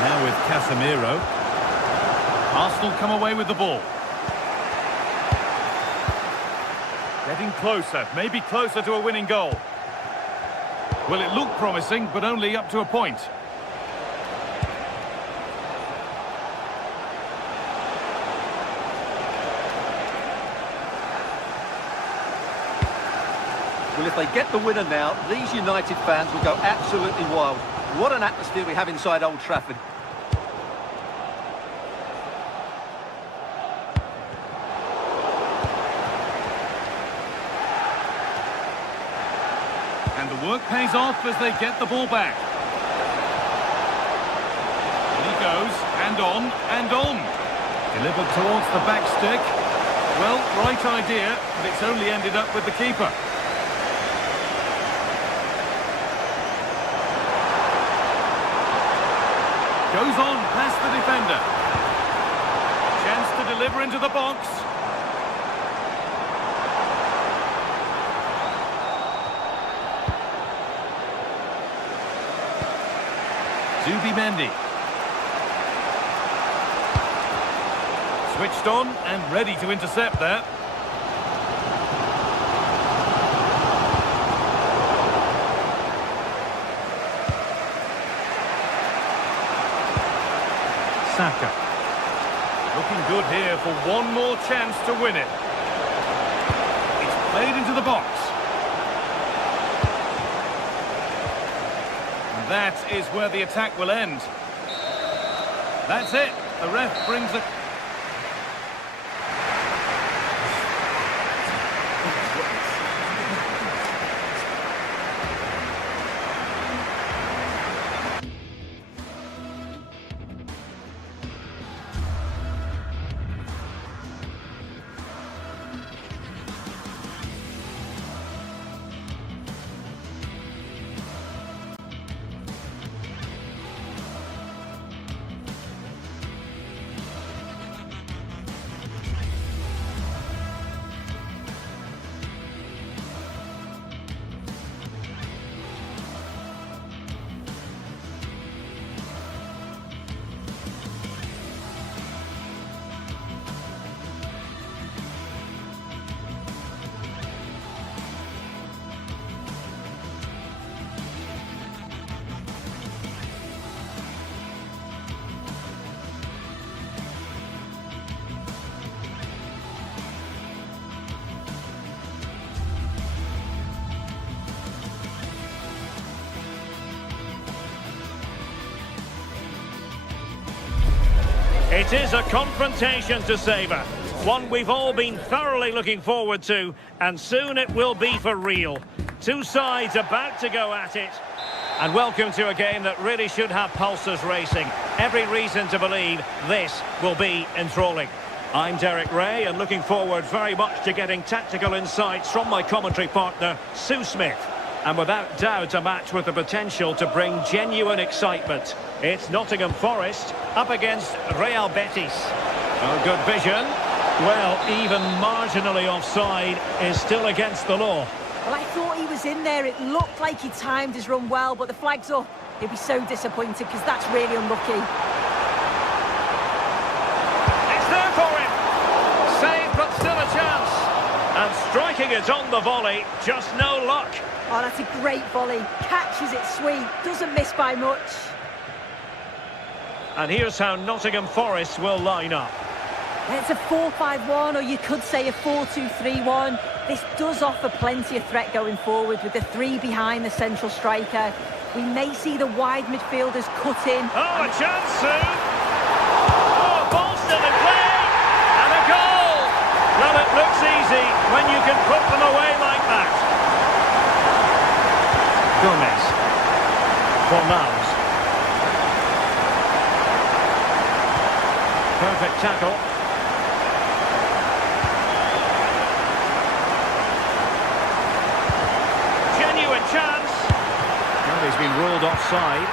Now with Casemiro. Arsenal come away with the ball. Getting closer, maybe closer to a winning goal. Well, it looked promising, but only up to a point. Well, if they get the winner now, these United fans will go absolutely wild. What an atmosphere we have inside Old Trafford. And the work pays off as they get the ball back. And he goes, and on, and on. Delivered towards the back stick. Well, right idea, but it's only ended up with the keeper. Goes on past the defender. Chance to deliver into the box. Zubimendi. Switched on and ready to intercept there. Saka. Looking good here for one more chance to win it. It's played into the box. And that is where the attack will end. That's it. The ref brings it. It is a confrontation to savour, one we've all been thoroughly looking forward to, and soon it will be for real. Two sides about to go at it. And welcome to a game that really should have pulses racing. Every reason to believe this will be enthralling. I'm Derek Ray, and looking forward very much to getting tactical insights from my commentary partner, Sue Smith. And without doubt, a match with the potential to bring genuine excitement. It's Nottingham Forest up against Real Betis. Oh, good vision. Well, even marginally offside is still against the law. Well, I thought he was in there. It looked like he timed his run well, but the flag's up. He'll be so disappointed because that's really unlucky. It's there for him. Saved, but still a chance. And striking it on the volley, just no luck. Oh, that's a great volley. Catches it sweet. Doesn't miss by much. And here's how Nottingham Forest will line up. It's a 4-5-1, or you could say a 4-2-3-1. This does offer plenty of threat going forward with the three behind the central striker. We may see the wide midfielders cut in. Oh, a chance soon. Oh, ball still in play. And a goal. Well, it looks easy when you can put them away like that. Gomez. Fornals. Perfect tackle. Genuine chance. Well, he's been ruled offside.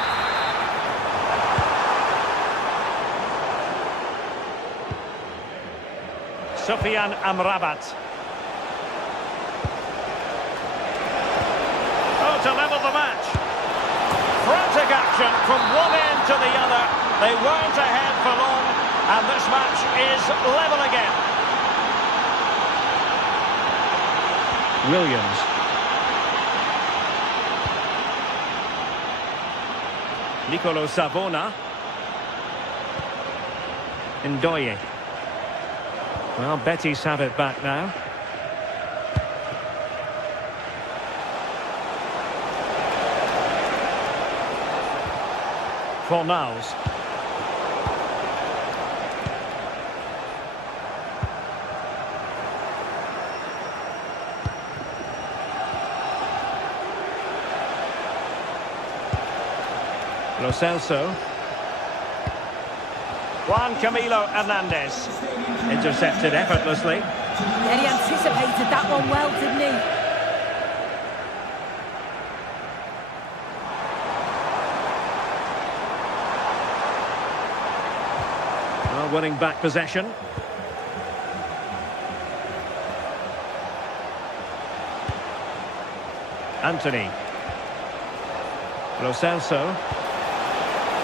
Sufyan Amrabat. Oh, to level the match. Frantic action from one end to the other. They weren't ahead for long, and this match is level again. Williams. Nicolo Savona. Ndoye. Well, Betis have it back now. Fornals. Lo Celso. Juan Camilo Hernandez. Intercepted effortlessly. Yeah, he anticipated that one well, didn't he? Well, winning back possession. Anthony. Lo Celso.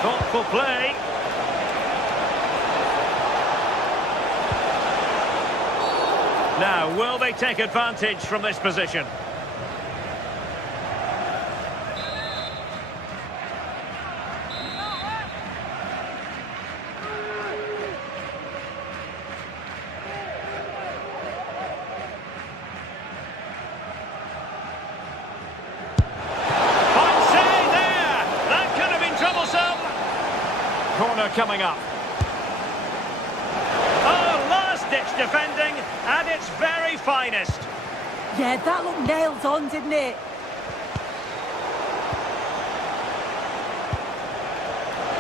Thoughtful play. Now, will they take advantage from this position? Fine save there! That could have been troublesome. Corner coming up. Ditch defending at its very finest. Yeah, that looked nailed on, didn't it?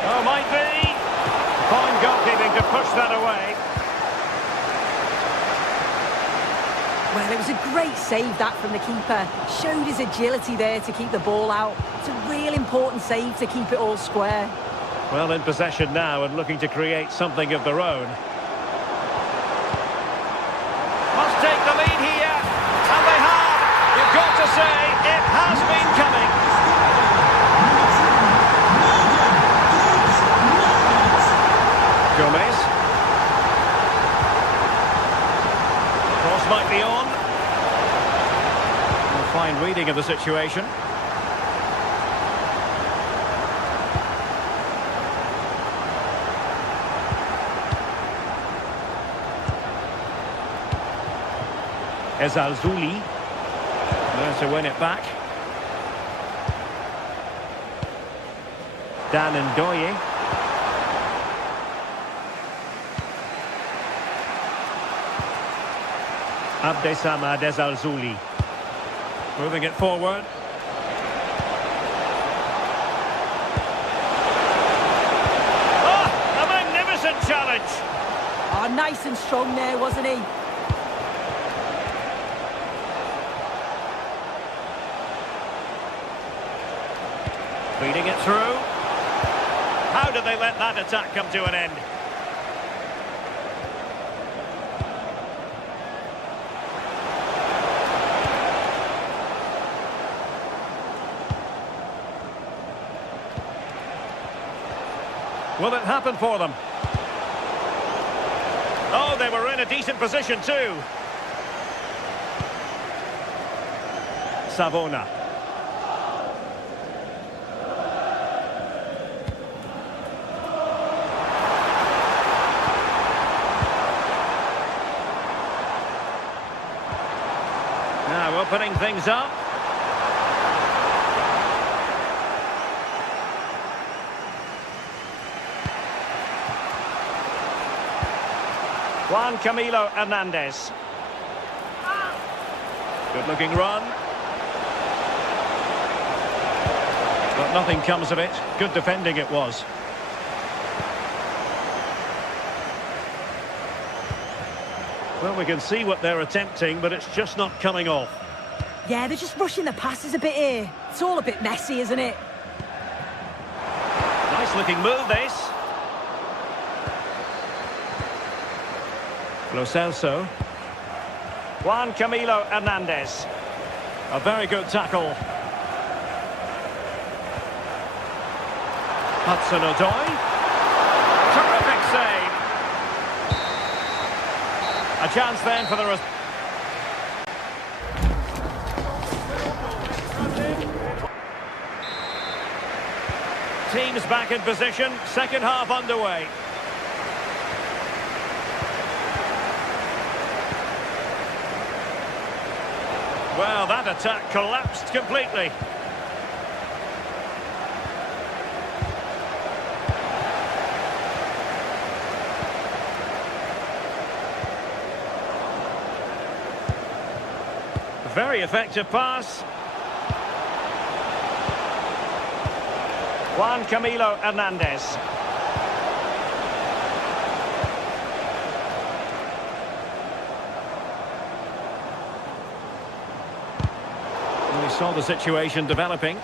Oh, might be. Fine goalkeeping to push that away. Well, it was a great save, that, from the keeper. Showed his agility there to keep the ball out. It's a real important save to keep it all square. Well, in possession now and looking to create something of their own. Must take the lead here, and they have. You've got to say, it has been coming. Gomez. Cross might be on. A fine reading of the situation. Ezalzouli. There to win it back. Dan Ndoye. Abdesamad Ezalzouli. Moving it forward. Oh, a magnificent challenge. Oh, nice and strong there, wasn't he? Feeding it through. How did they let that attack come to an end? Will it happen for them? Oh, they were in a decent position too. Savona. Now opening things up. Juan Camilo Hernandez. Good looking run. But nothing comes of it. Good defending it was. Well, we can see what they're attempting, but it's just not coming off. Yeah, they're just rushing the passes a bit here. It's all a bit messy, isn't it? Nice looking move, this. Lo Celso. Juan Camilo Hernandez. A very good tackle. Hudson-Odoi. Terrific save. A chance then for the... Teams back in position, second half underway. Well, that attack collapsed completely. Very effective pass. Juan Camilo Hernandez. We saw the situation developing.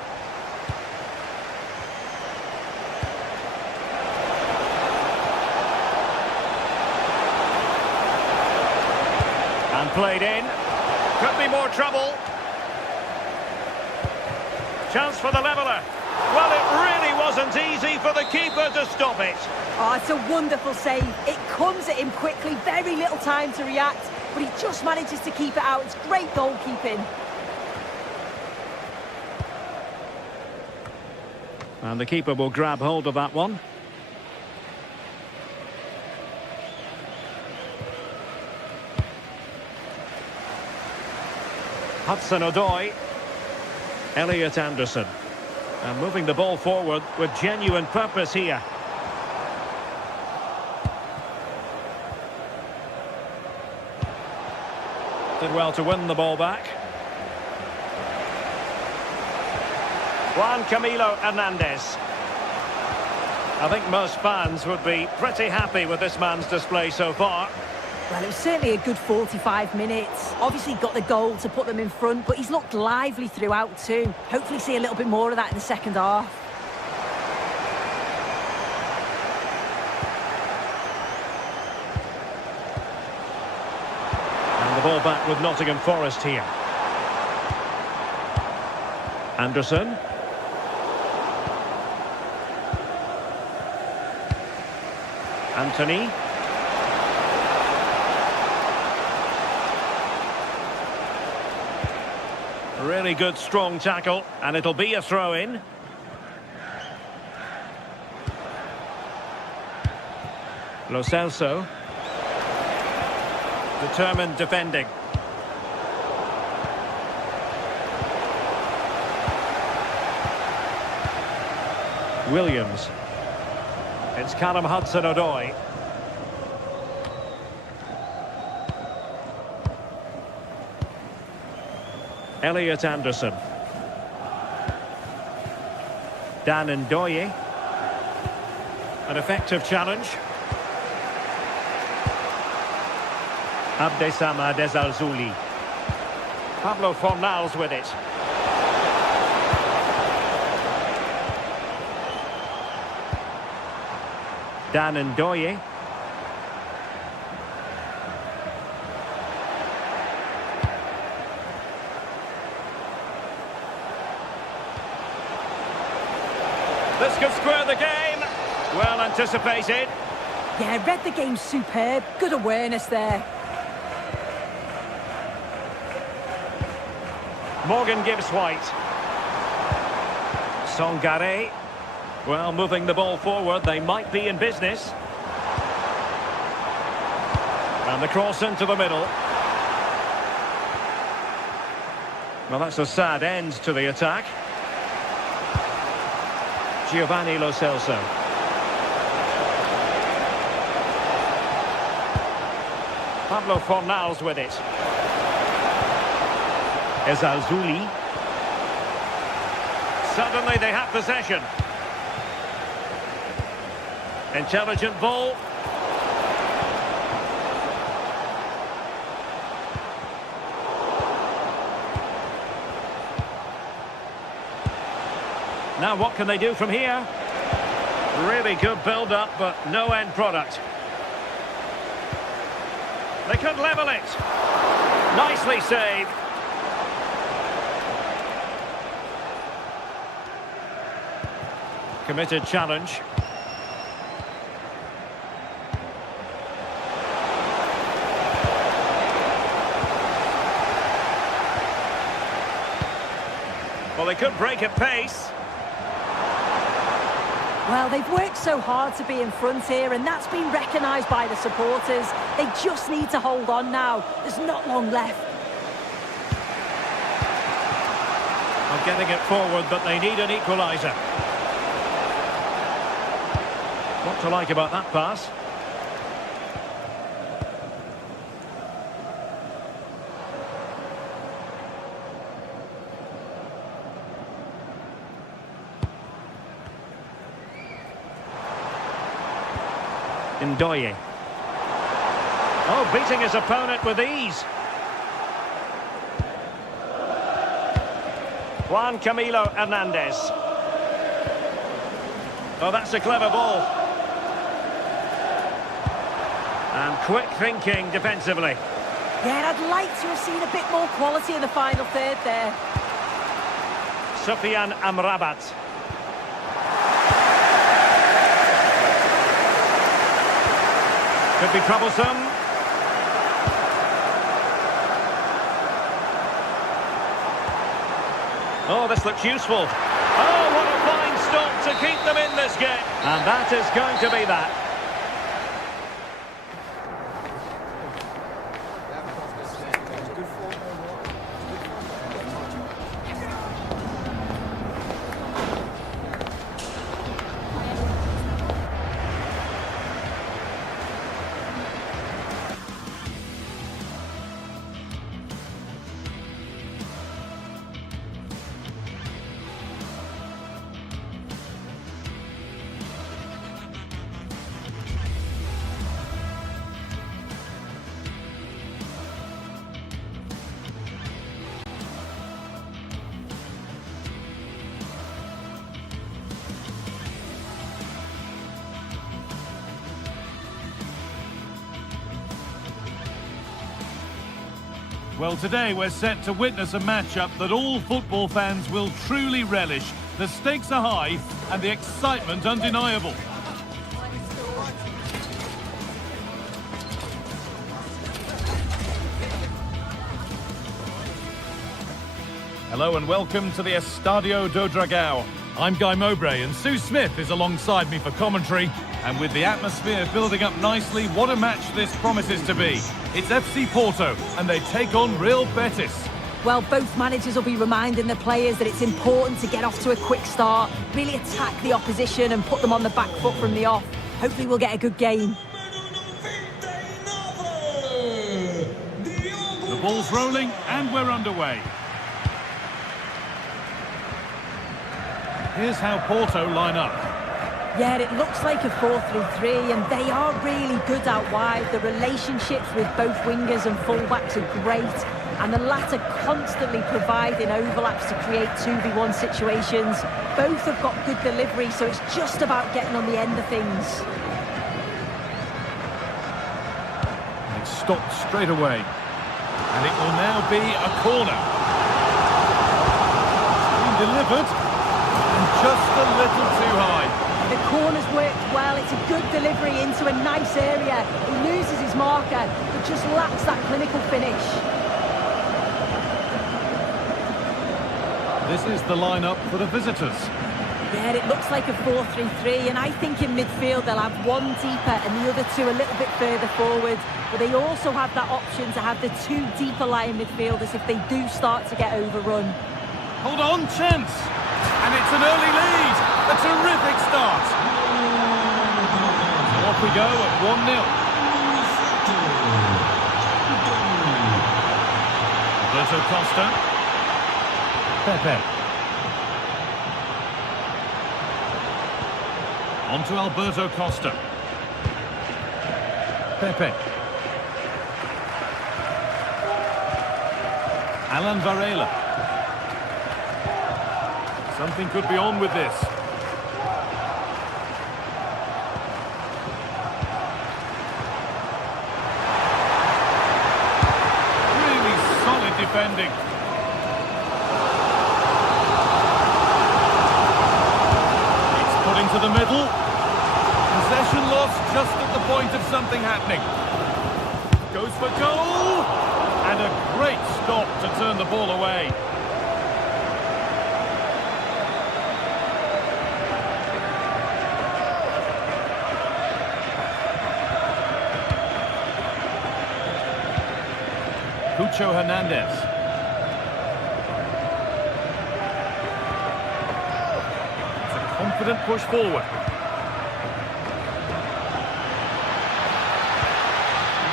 And played in. Could be more trouble. Chance for the leveller. Well, it really wasn't easy for the keeper to stop it. Oh, it's a wonderful save. It comes at him quickly, very little time to react, but he just manages to keep it out. It's great goalkeeping. And the keeper will grab hold of that one. Hudson-Odoi. Elliot Anderson. And moving the ball forward with genuine purpose here. Did well to win the ball back. Juan Camilo Hernandez. I think most fans would be pretty happy with this man's display so far. Well, it was certainly a good 45 minutes. Obviously got the goal to put them in front, but he's looked lively throughout too. Hopefully see a little bit more of that in the second half. And the ball back with Nottingham Forest here. Anderson. Anthony. Really good, strong tackle, and it'll be a throw-in. Lo Celso. Determined defending. Williams. It's Callum Hudson-Odoi. Elliot Anderson. Dan Ndoye. An effective challenge. Abdesama Desalzuli. Pablo Fornals with it. Dan Ndoye. This could square the game. Well anticipated. Yeah, read the game superb. Good awareness there. Morgan Gibbs White. Songare. Well, moving the ball forward, they might be in business. And the cross into the middle. Well, that's a sad end to the attack. Giovanni Lo Celso. Pablo Fornals with it. Ezalzouli. Suddenly they have possession. Intelligent ball. Now what can they do from here? Really good build-up, but no end product. They could level it. Nicely saved. Committed challenge. Well, they could break at pace. Well, they've worked so hard to be in front here, and that's been recognised by the supporters. They just need to hold on now. There's not long left. Well, getting it forward, but they need an equaliser. What to like about that pass? Ndoye. Oh, beating his opponent with ease. Juan Camilo Hernandez. Oh, that's a clever ball. And quick thinking defensively. Yeah, I'd like to have seen a bit more quality in the final third there. Sufyan Amrabat. Could be troublesome. Oh, this looks useful. Oh, what a fine stop to keep them in this game. And that is going to be that. Well, today we're set to witness a matchup that all football fans will truly relish. The stakes are high and the excitement undeniable. Hello and welcome to the Estadio do Dragão. I'm Guy Mowbray and Sue Smith is alongside me for commentary. And with the atmosphere building up nicely, what a match this promises to be. It's FC Porto and they take on Real Betis. Well, both managers will be reminding the players that it's important to get off to a quick start, really attack the opposition and put them on the back foot from the off. Hopefully we'll get a good game. The ball's rolling and we're underway. Here's how Porto line up. Yeah, it looks like a 4-3-3 and they are really good out wide. The relationships with both wingers and fullbacks are great, and the latter constantly providing overlaps to create 2v1 situations. Both have got good delivery, so it's just about getting on the end of things. It's stopped straight away, and it will now be a corner. It's been delivered, and just a little too high. The corner's worked well, it's a good delivery into a nice area. He loses his marker, but just lacks that clinical finish. This is the lineup for the visitors. Yeah, it looks like a 4-3-3, and I think in midfield they'll have one deeper and the other two a little bit further forward. But they also have that option to have the two deeper lying midfielders if they do start to get overrun. Hold on, chance! And it's an early lead! A terrific start! So off we go at 1-0. Alberto Costa. Pepe. On to Alberto Costa. Pepe. Alan Varela. Something could be on with this. Really solid defending. It's put into the middle. Possession lost just at the point of something happening. Goes for goal! And a great stop to turn the ball away. Cucho Hernandez. It's a confident push forward.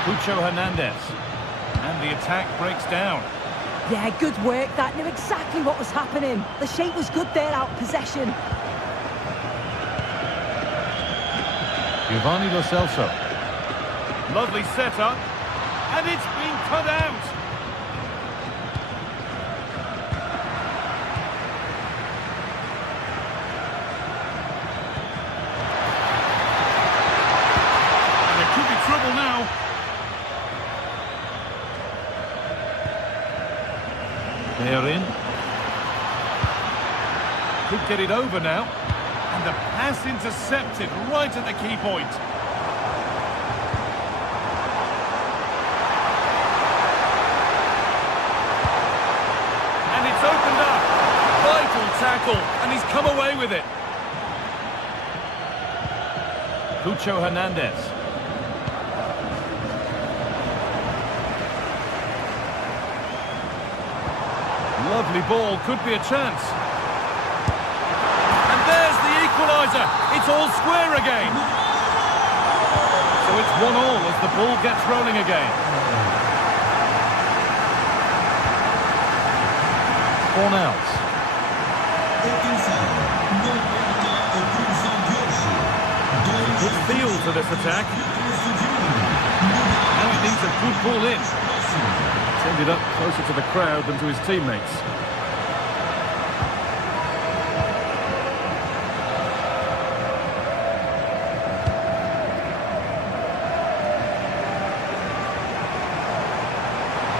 Cucho Hernandez. And the attack breaks down. Yeah, good work. That knew exactly what was happening. The shape was good there, out possession. Giovanni Lo Celso. Lovely setup. And it's been cut out. And there could be trouble now. They're in. Could get it over now. And the pass intercepted right at the key point. And it's opened up. Vital tackle. And he's come away with it. Cucho Hernandez. Lovely ball, could be a chance. And there's the equaliser. It's all square again. So it's 1-1 as the ball gets rolling again. Cornels. Good feel to this attack. Now he needs a good ball in. It's ended up closer to the crowd than to his teammates.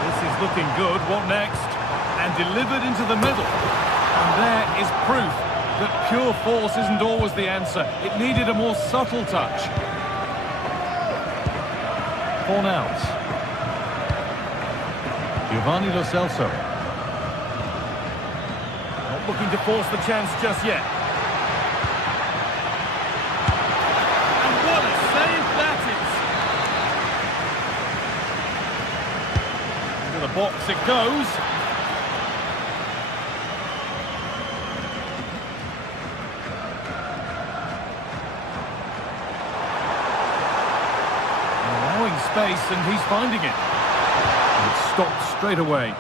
This is looking good. What next? And delivered into the middle. And there is proof that pure force isn't always the answer. It needed a more subtle touch. Cornels. Giovanni Lo Celso. Not looking to force the chance just yet. And what a save that is! Into the box it goes. Allowing space and he's finding it. It's stopped straight away.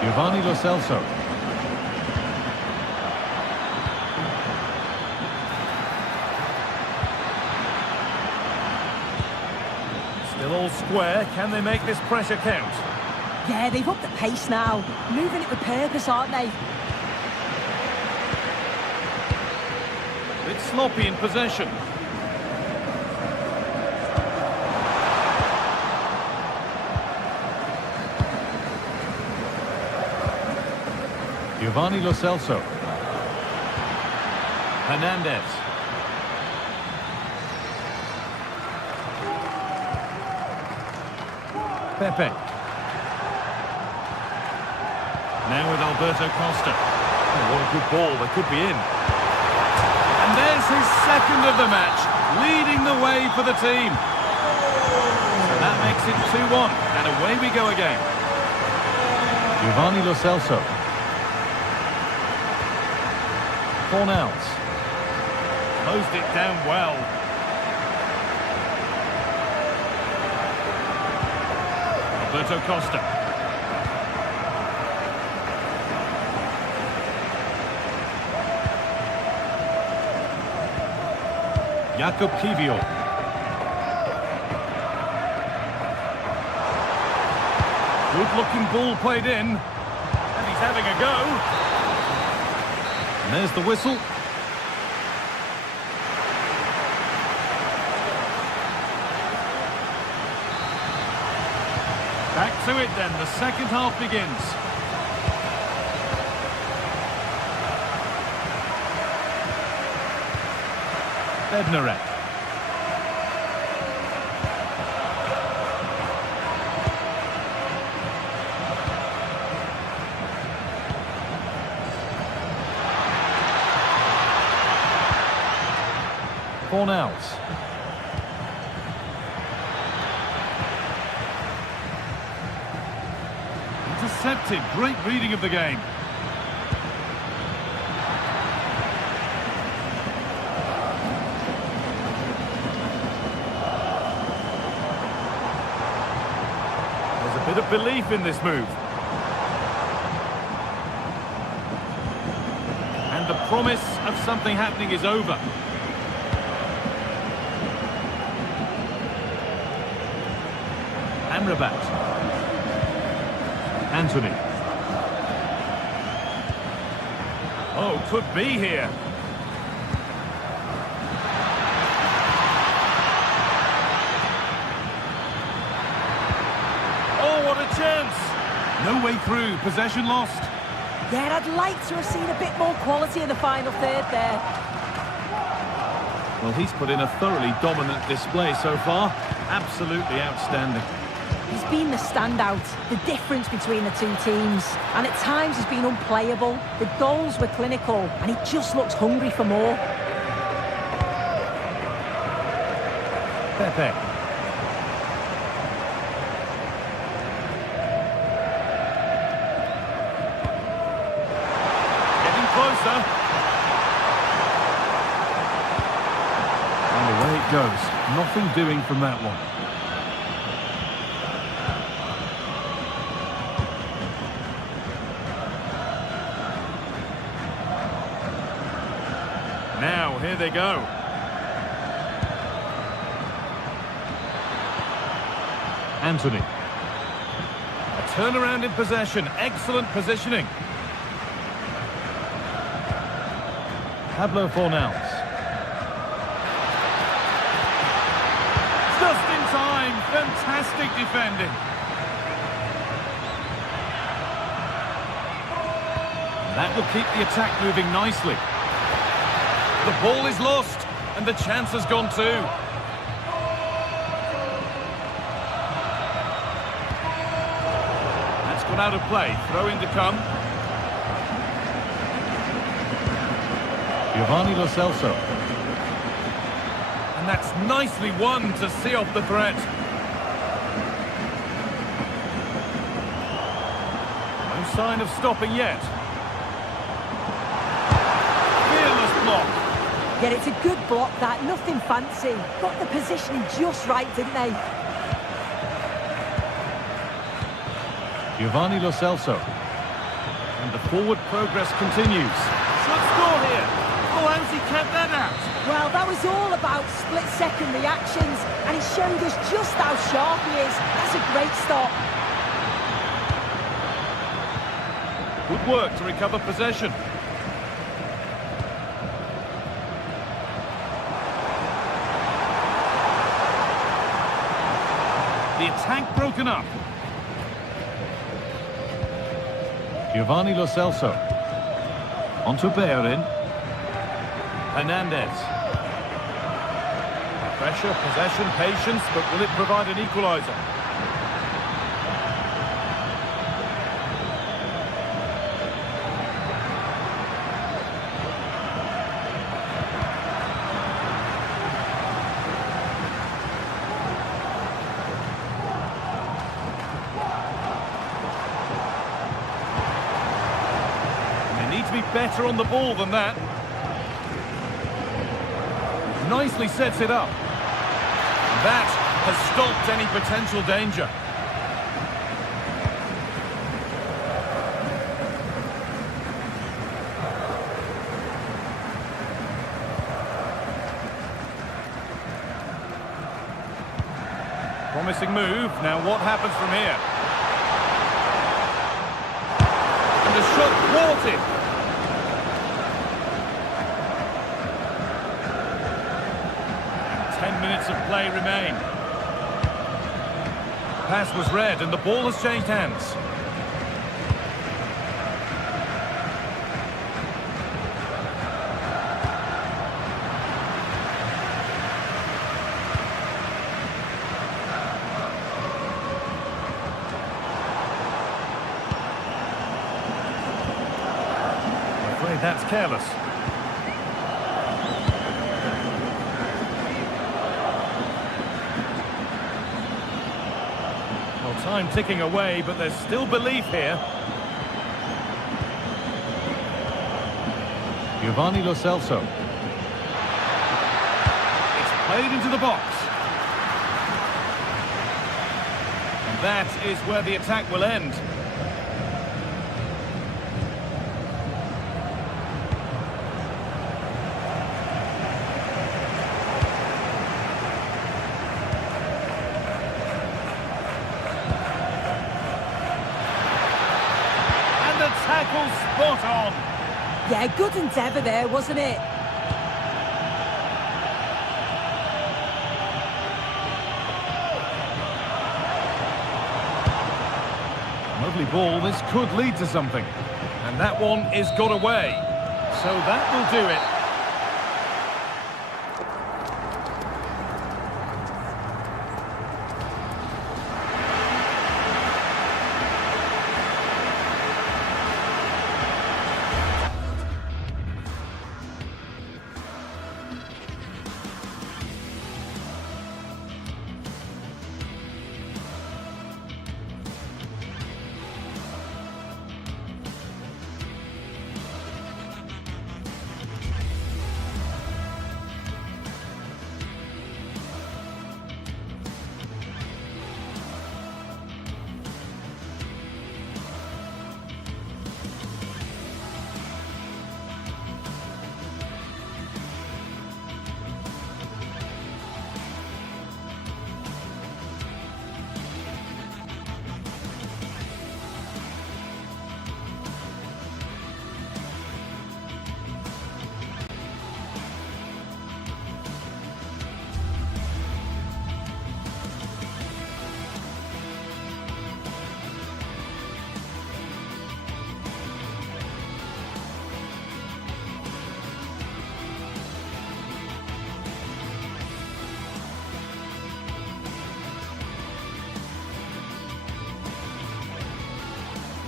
Giovanni Lo Celso. Still all square. Can they make this pressure count? Yeah, they've upped the pace now. Moving it with purpose, aren't they? A bit sloppy in possession. Giovanni Lo Celso. Hernandez. Pepe. Now with Alberto Costa. Oh, what a good ball, they could be in. And there's his second of the match, leading the way for the team. So that makes it 2-1, and away we go again. Giovanni Lo Celso. Fornals. Closed it down well. Alberto Costa. Jakub Kivior. Good-looking ball played in. And he's having a go. And there's the whistle. Back to it then, the second half begins. Bednarek. Fornals. Intercepted. Great reading of the game. There's a bit of belief in this move. And the promise of something happening is over. Amrabat. Anthony. Oh, could be here. Oh, what a chance. No way through. Possession lost. Yeah, I'd like to have seen a bit more quality in the final third there. Well, he's put in a thoroughly dominant display so far. Absolutely outstanding. He's been the standout, the difference between the two teams. And at times he's been unplayable. The goals were clinical, and he just looks hungry for more. Pepe. Getting closer. And away it goes. Nothing doing from that one. Now, here they go. Anthony. A turnaround in possession. Excellent positioning. Pablo Fornals. Just in time. Fantastic defending. That will keep the attack moving nicely. The ball is lost, and the chance has gone too. That's gone out of play. Throw in to come. Giovanni Lo Celso. And that's nicely won to see off the threat. No sign of stopping yet. Fearless block. Yeah, it's a good block, that. Nothing fancy. Got the positioning just right, didn't they? Giovanni Lo Celso. And the forward progress continues. Should score here. Oh, how's he kept that out? Well, that was all about split-second reactions, and he showed us just how sharp he is. That's a great stop. Good work to recover possession. The attack broken up. Giovanni Lo Celso. On to Bellerin. Hernandez. Pressure, possession, patience, but will it provide an equaliser? better on the ball than that. Nicely sets it up. That has stopped any potential danger. Promising move. Now what happens from here? And the shot thwarted. 10 minutes of play remain. Pass was read and the ball has changed hands. That's careless. Well, time ticking away, but there's still belief here. Giovanni Lo Celso. It's played into the box. And that is where the attack will end. Tackle spot on. Yeah, good endeavour there, wasn't it? Lovely ball, this could lead to something. And that one is got away. So that will do it.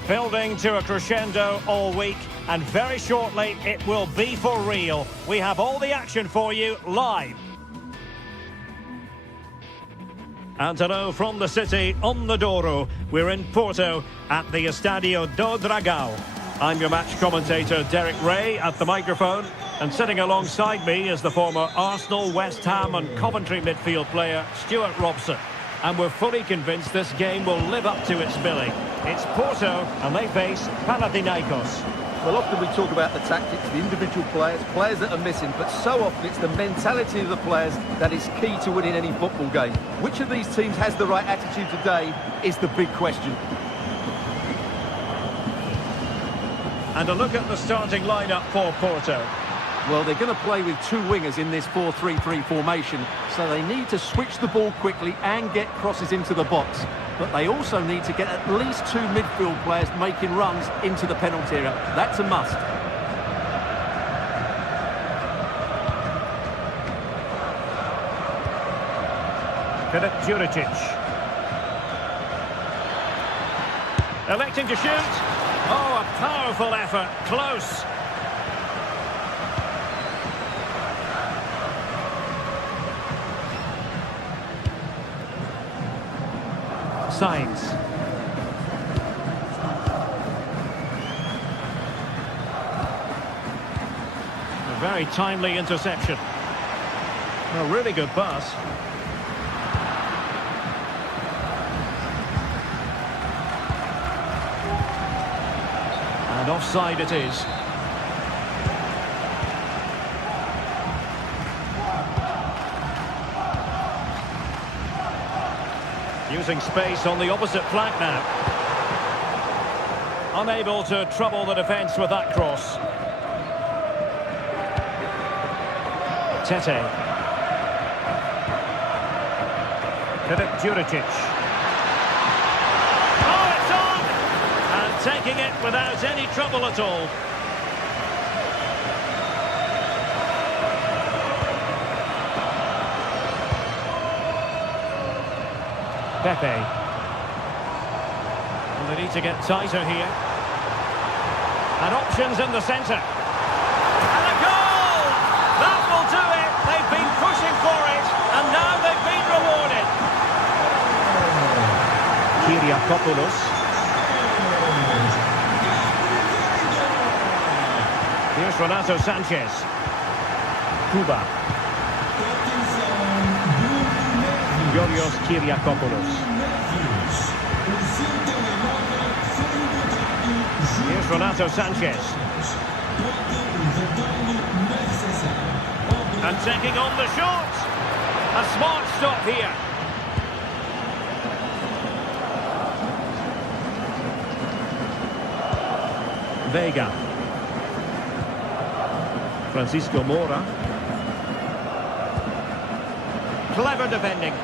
Building to a crescendo all week, and very shortly it will be for real. We have all the action for you live. And hello from the city on the Douro. We're in Porto at the Estadio do Dragão. I'm your match commentator Derek Ray at the microphone, and sitting alongside me is the former Arsenal, West Ham and Coventry midfield player Stuart Robson. And we're fully convinced this game will live up to its billing. It's Porto, and they face Panathinaikos. Well, often we talk about the tactics, the individual players that are missing, but so often it's the mentality of the players that is key to winning any football game. Which of these teams has the right attitude today is the big question. And a look at the starting lineup for Porto. Well, they're going to play with two wingers in this 4-3-3 formation, so they need to switch the ball quickly and get crosses into the box. But they also need to get at least two midfield players making runs into the penalty area. That's a must. Filip Juricic. Electing to shoot. Oh, a powerful effort. Close. Signs. Very timely interception. A really good pass. And offside it is. Using space on the opposite flank now. Unable to trouble the defence with that cross. Tete. Filip Juricic. Oh, it's on! And taking it without any trouble at all. Pepe. And they need to get tighter here. And options in the centre. And a goal! That will do it! They've been pushing for it, and now they've been rewarded. Kyriakopoulos. Here's Renato Sanchez. Cuba. Yorios Kyriakopoulos. Here's Renato Sanchez. And taking on the shot. A smart stop here. Vega. Francisco Mora. Clever defending.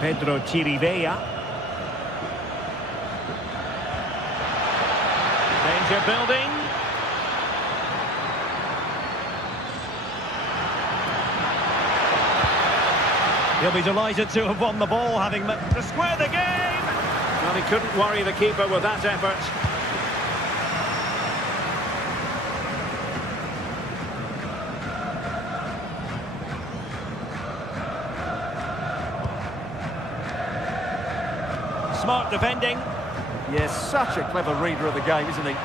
Pedro Chirivella. Danger building. He'll be delighted to have won the ball, having to square the game. Well, he couldn't worry the keeper with that effort. Smart defending. Yes, such a clever reader of the game, isn't he?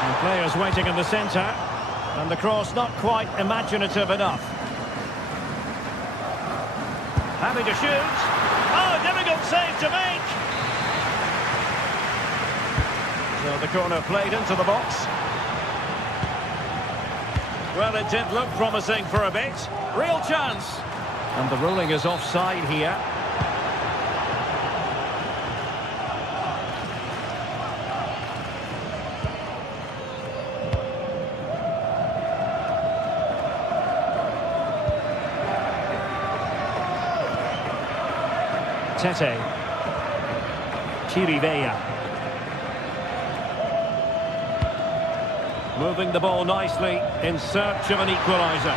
And players waiting in the centre. And the cross not quite imaginative enough. Having to shoot. Oh, difficult save to make. So the corner played into the box. Well, it did look promising for a bit. Real chance. And the ruling is offside here. Tete. Chirivella. Moving the ball nicely in search of an equaliser.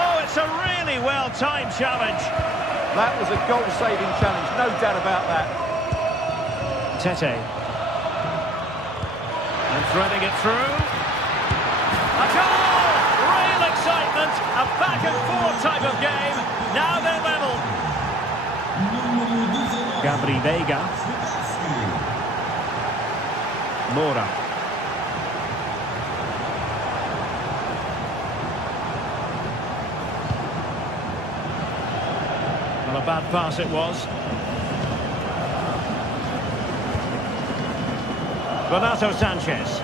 Oh, it's a really well-timed challenge. That was a goal-saving challenge, no doubt about that. Tete. And threading it through. A goal! Real excitement. A back-and-forth type of game. Now they're level. Gabri Vega. Mora. Well, a bad pass it was. Renato Sanchez.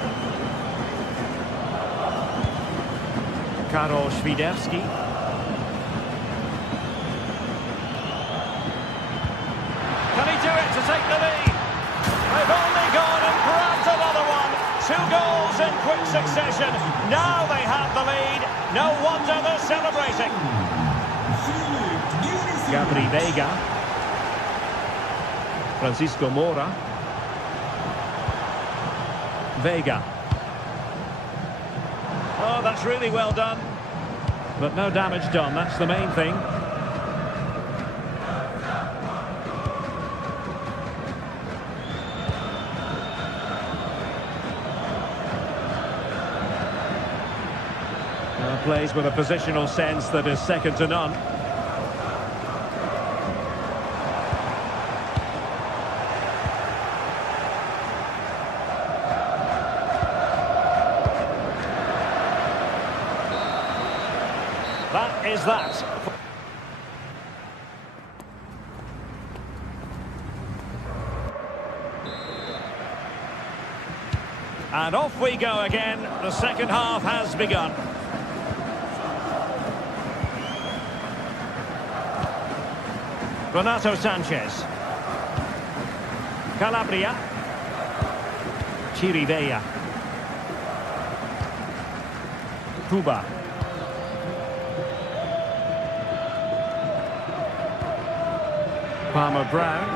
Karol Świderski. Can he do it to take the lead? They've only gone and grabbed another one. 2 goals in quick succession. Now they have the lead. No wonder they're celebrating. Gabri Vega. Francisco Mora. Vega. Oh, that's really well done. But no damage done, that's the main thing. Plays with a positional sense that is second to none. is that. And off we go again. The second half has begun. Renato Sanchez. Calabria. Chirivella. Cuba. Palmer-Brown.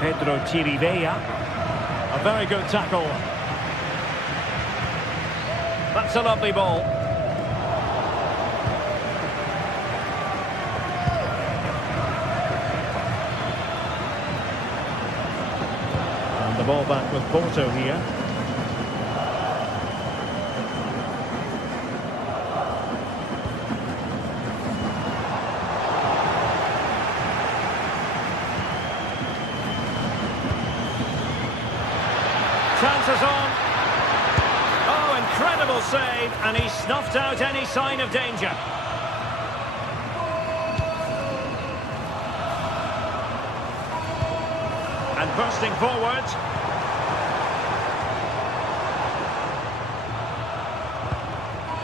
Pedro Chirivella. A very good tackle. That's a lovely ball. And the ball back with Porto here. Chances on. Oh, incredible save, and he snuffed out any sign of danger. And bursting forward.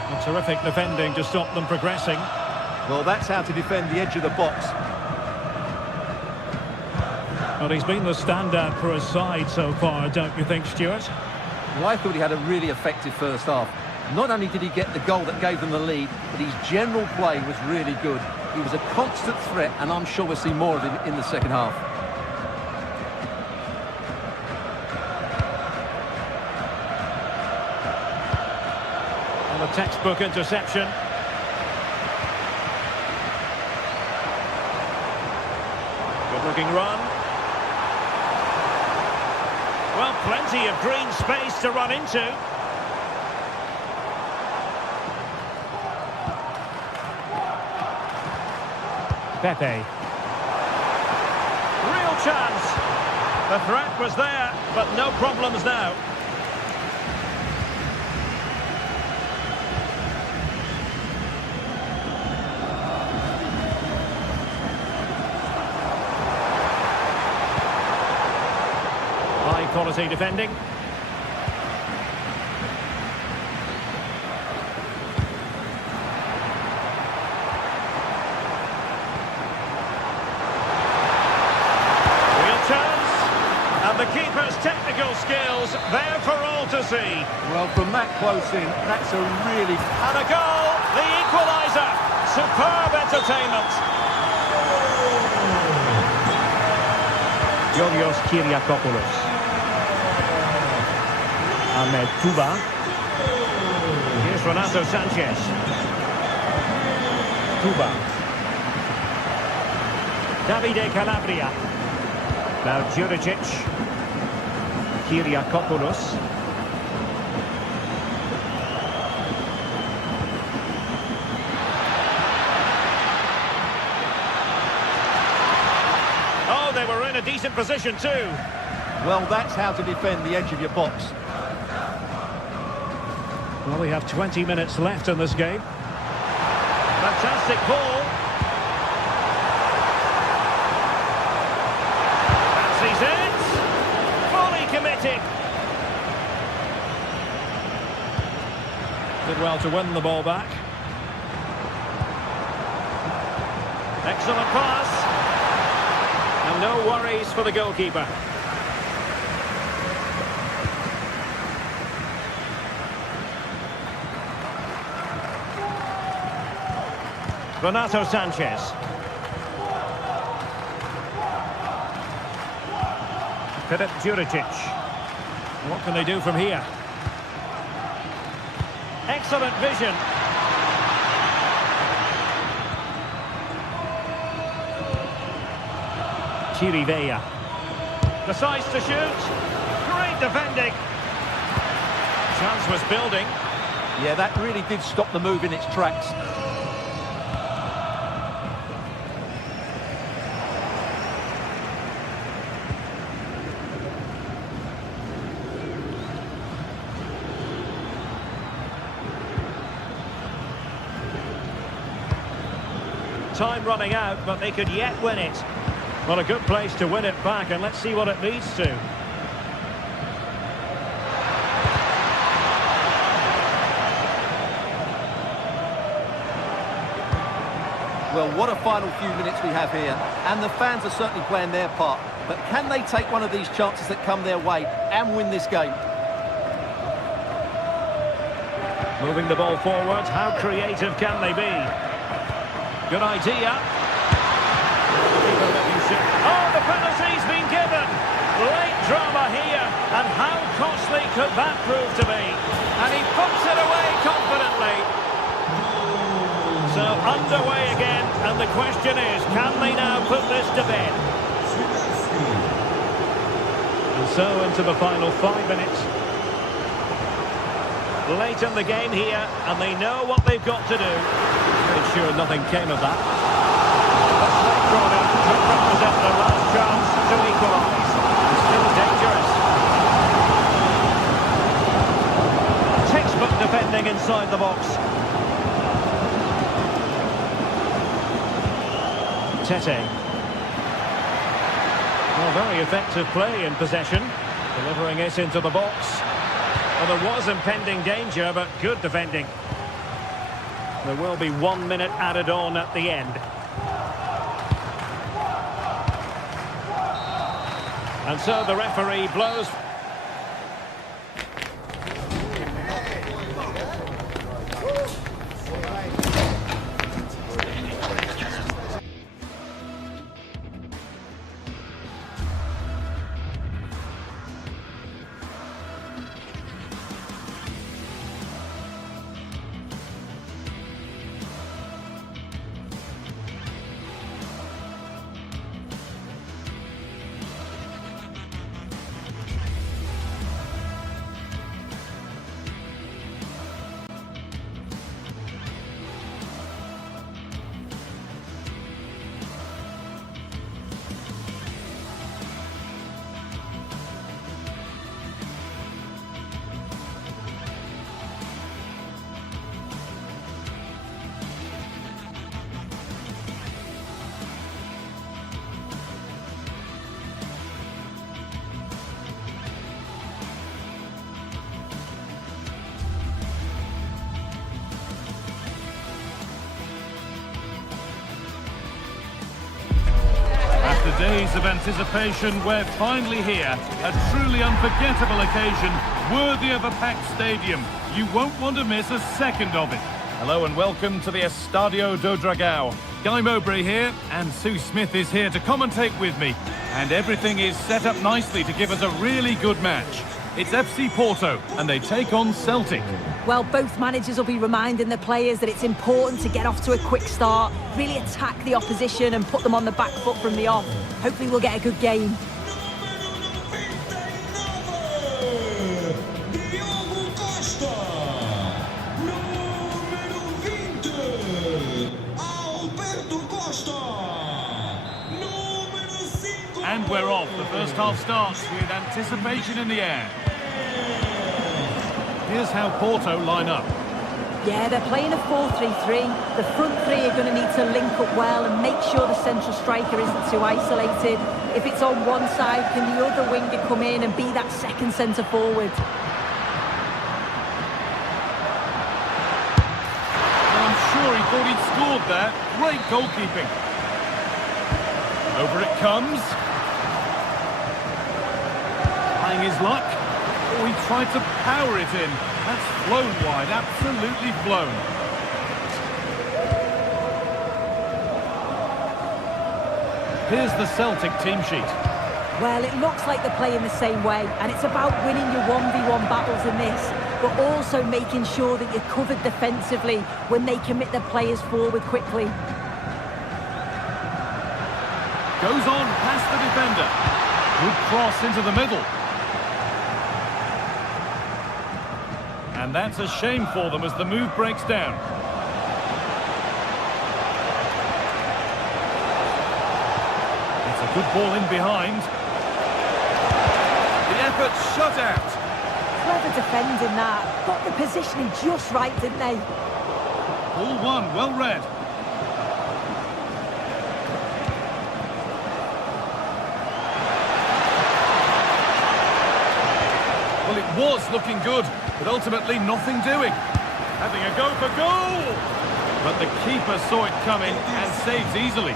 A terrific defending to stop them progressing. Well, that's how to defend the edge of the box. Well, he's been the standout for his side so far, don't you think, Stuart? Well, I thought he had a really effective first half. Not only did he get the goal that gave them the lead, but his general play was really good. He was a constant threat, and I'm sure we'll see more of him in the second half. And a textbook interception. Good-looking run. Well, plenty of green space to run into. Pepe. Real chance. The threat was there, but no problems now. High-quality defending. Real chance. And the keeper's technical skills there for all to see. Well, from that close in, that's a really... And a goal, the equaliser. Superb entertainment. Georgios Kyriakopoulos. Ahmed Cuba. Here's Renato Sanchez. Cuba. Davide Calabria. Now Juricic. Kyriakopoulos. Oh, they were in a decent position too. Well, that's how to defend the edge of your box. Well, we have 20 minutes left in this game. Fantastic ball. Fancies it. Fully committed. Did well to win the ball back. Excellent pass. And no worries for the goalkeeper. Renato Sanchez. Filip Juricic. What can they do from here? Excellent vision. Chirivella. Decides to shoot. Great defending. Chance was building. Yeah, that really did stop the move in its tracks. time running out, but they could yet win it. Well, a good place to win it back, and let's see what it leads to. Well, what a final few minutes we have here, and the fans are certainly playing their part. But can they take one of these chances that come their way and win this game? Moving the ball forward, how creative can they be? Good idea. Oh, the penalty's been given. Late drama here, and how costly could that prove to be? And he puts it away confidently. So underway again, and the question is, can they now put this to bed? And so into the final 5 minutes. Late in the game here, and they know what they've got to do. Made sure nothing came of that. That's late corner could represent their last chance to equalise. Still dangerous. Textbook defending inside the box. Tete. Well, very effective play in possession, delivering it into the box. Well, there was impending danger, but good defending. There will be 1 minute added on at the end. And so the referee blows. After days of anticipation, we're finally here. A truly unforgettable occasion, worthy of a packed stadium. You won't want to miss a second of it. Hello and welcome to the Estadio do Dragão. Guy Mowbray here, and Sue Smith is here to commentate with me. And everything is set up nicely to give us a really good match. It's FC Porto, and they take on Celtic. Well, both managers will be reminding the players that it's important to get off to a quick start, really attack the opposition and put them on the back foot from the off. Hopefully we'll get a good game. And we're off. The first half starts with anticipation in the air. Here's how Porto line up. Yeah, they're playing a 4-3-3. The front three are going to need to link up well and make sure the central striker isn't too isolated. If it's on one side, can the other winger come in and be that second centre forward? I'm sure he thought he'd scored there. Great goalkeeping. Over it comes. Trying his luck. Oh, he tried to power it in. That's flown wide, absolutely flown. Here's the Celtic team sheet. Well, it looks like they're playing the same way, and it's about winning your 1v1 battles in this, but also making sure that you're covered defensively when they commit their players forward quickly. Goes on past the defender. Good cross into the middle. And that's a shame for them as the move breaks down. It's a good ball in behind. The effort shut out. Clever defending that. Got the positioning just right, didn't they? Ball one, well read. Well, it was looking good, but ultimately nothing doing. Having a go for goal! But the keeper saw it coming and saves easily.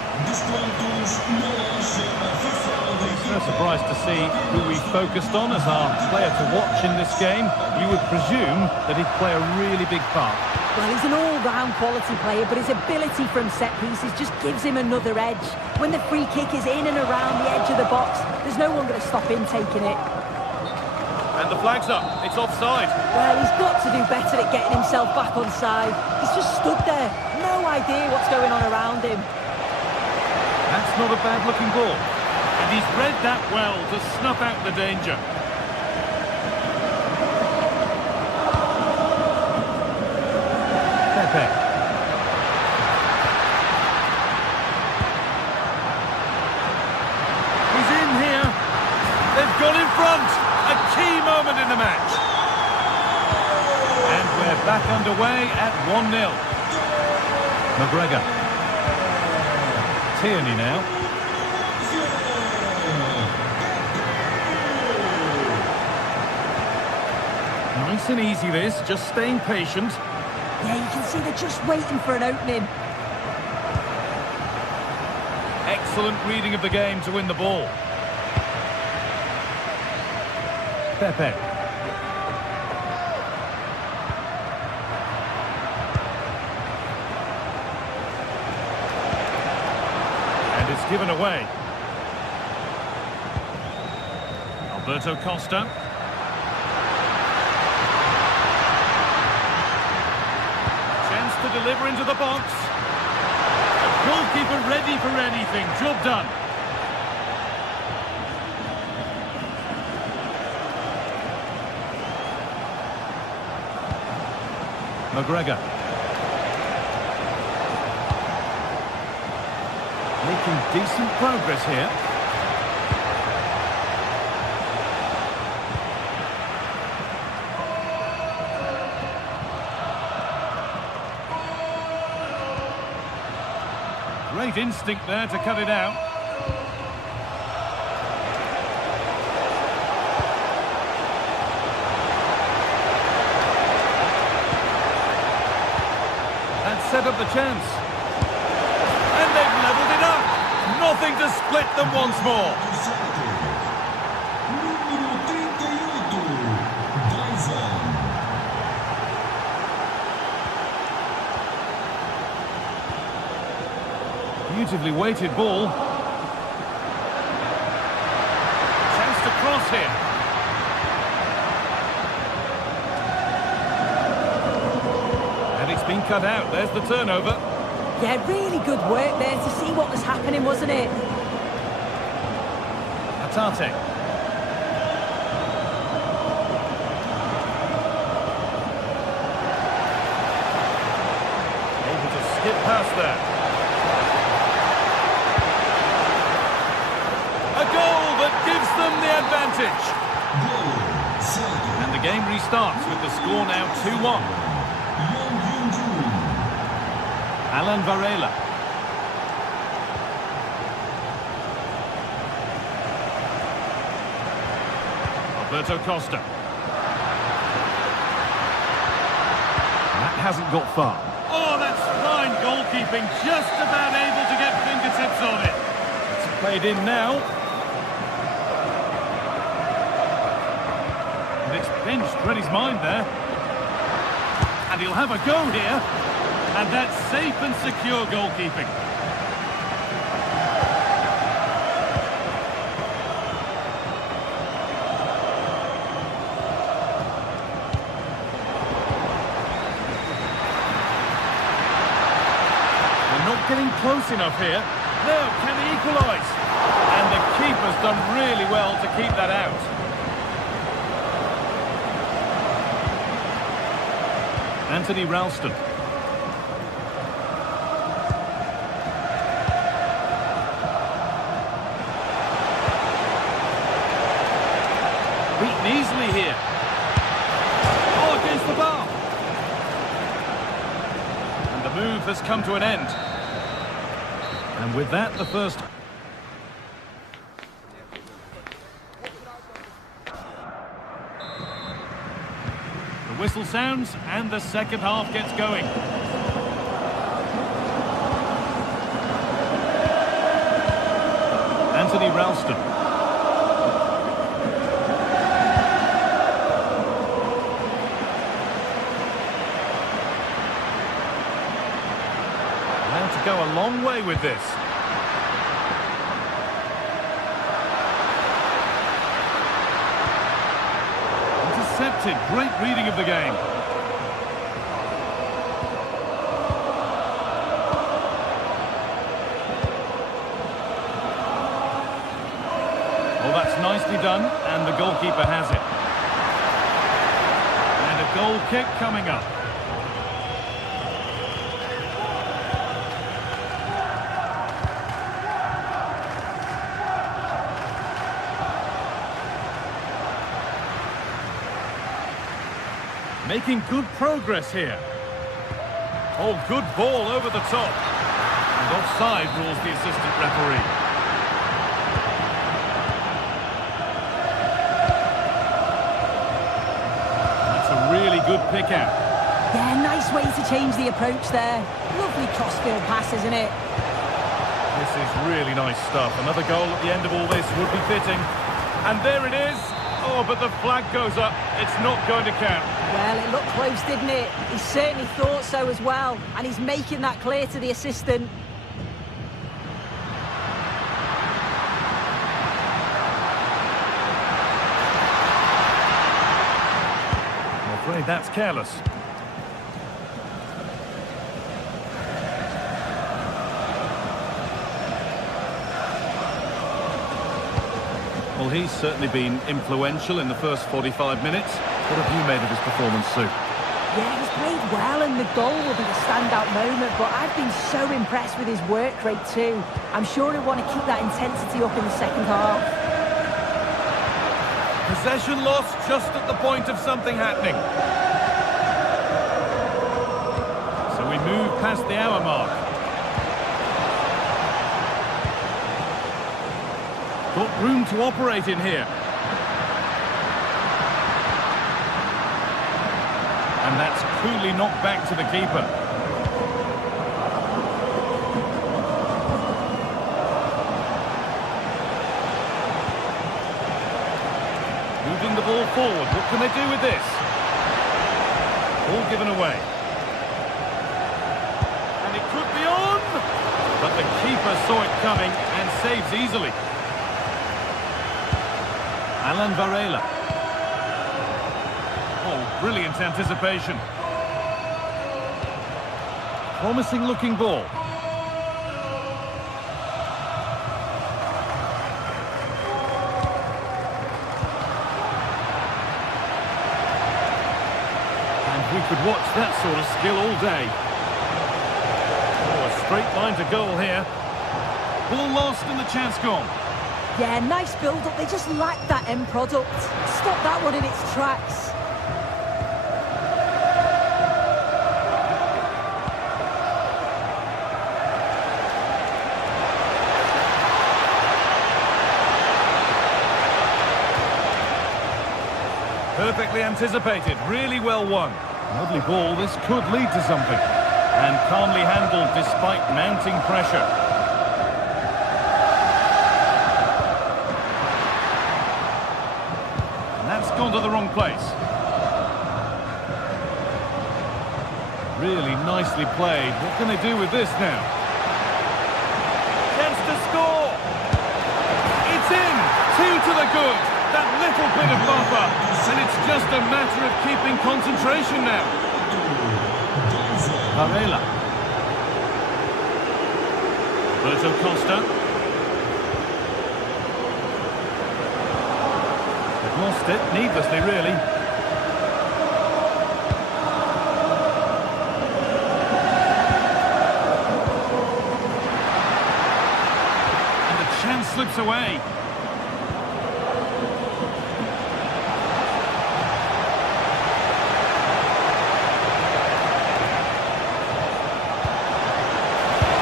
No surprise to see who we focused on as our player to watch in this game. You would presume that he'd play a really big part. Well, he's an all-round quality player, but his ability from set pieces just gives him another edge. When the free kick is in and around the edge of the box, there's no one going to stop him taking it. And the flag's up. It's offside. Well, he's got to do better at getting himself back on side. He's just stood there. No idea what's going on around him. That's not a bad-looking ball. And he's read that well to snuff out the danger. Pepe. He's in here. They've gone in front. A key moment in the match. And we're back underway at 1-0. McGregor. Tierney now. Nice and easy this, just staying patient. Yeah, you can see they're just waiting for an opening. Excellent reading of the game to win the ball. Pepe. And it's given away. Alberto Costa. Chance to deliver into the box. The goalkeeper ready for anything. Job done. McGregor. Making decent progress here. Great instinct there to cut it out. Set up the chance. And they've levelled it up. Nothing to split them once more. Beautifully weighted ball. Chance to cross here. Been cut out. There's the turnover. Yeah, really good work there to see what was happening, wasn't it? Atate. Able to skip past that. A goal that gives them the advantage. And the game restarts with the score now 2-1. Alan Varela. Alberto Costa. That hasn't got far. Oh, that's fine goalkeeping. Just about able to get fingertips on it. It's played in now. And it's pinched Reddy's mind there. And he'll have a go here. And that's safe and secure goalkeeping. They're not getting close enough here. No, can he equalise? And the keeper's done really well to keep that out. Anthony Ralston. Beaten easily here. Oh, against the bar. And the move has come to an end. And with that, the first... whistle sounds and the second half gets going. Anthony Ralston. Now to go a long way with this. Intercepted. Great reading of the game. Oh, that's nicely done, and the goalkeeper has it. And a goal kick coming up. Making good progress here. Oh, good ball over the top. And offside rules the assistant referee. That's a really good pick out. Yeah, nice way to change the approach there. Lovely crossfield pass, isn't it? This is really nice stuff. Another goal at the end of all this would be fitting. And there it is. Oh, but the flag goes up. It's not going to count. Well, it looked close, didn't it? He certainly thought so as well. And he's making that clear to the assistant. I'm afraid that's careless. Well, he's certainly been influential in the first 45 minutes. What have you made of his performance, Sue? Yeah, he's played well and the goal will be the standout moment, but I've been so impressed with his work rate too. I'm sure he'll want to keep that intensity up in the second half. Possession lost just at the point of something happening. So we move past the hour mark. Got room to operate in here. And that's coolly knocked back to the keeper. Moving the ball forward. What can they do with this? Ball given away. And it could be on! But the keeper saw it coming and saves easily. Alan Varela. Oh, brilliant anticipation. Promising looking ball. And we could watch that sort of skill all day. Oh, a straight line to goal here. Ball lost and the chance gone. Yeah, nice build-up. They just lacked that end product. Stop that one in its tracks. Perfectly anticipated, really well won. Lovely ball, this could lead to something. And calmly handled despite mounting pressure. Gone to the wrong place. Really nicely played. What can they do with this now? Chance to score! It's in! 2 to the good! That little bit of buffer. And it's just a matter of keeping concentration now. Varela. Berto Costa. Lost it, needlessly really. And the chance slips away.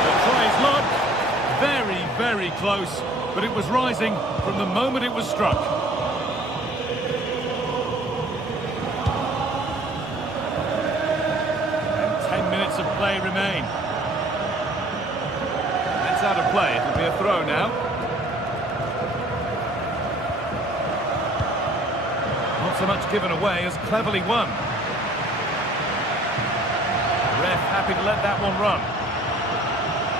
The try is lobbed. Very, very close. But it was rising from the moment it was struck. play remain. That's out of play. It'll be a throw now. Not so much given away as cleverly won. Ref happy to let that one run.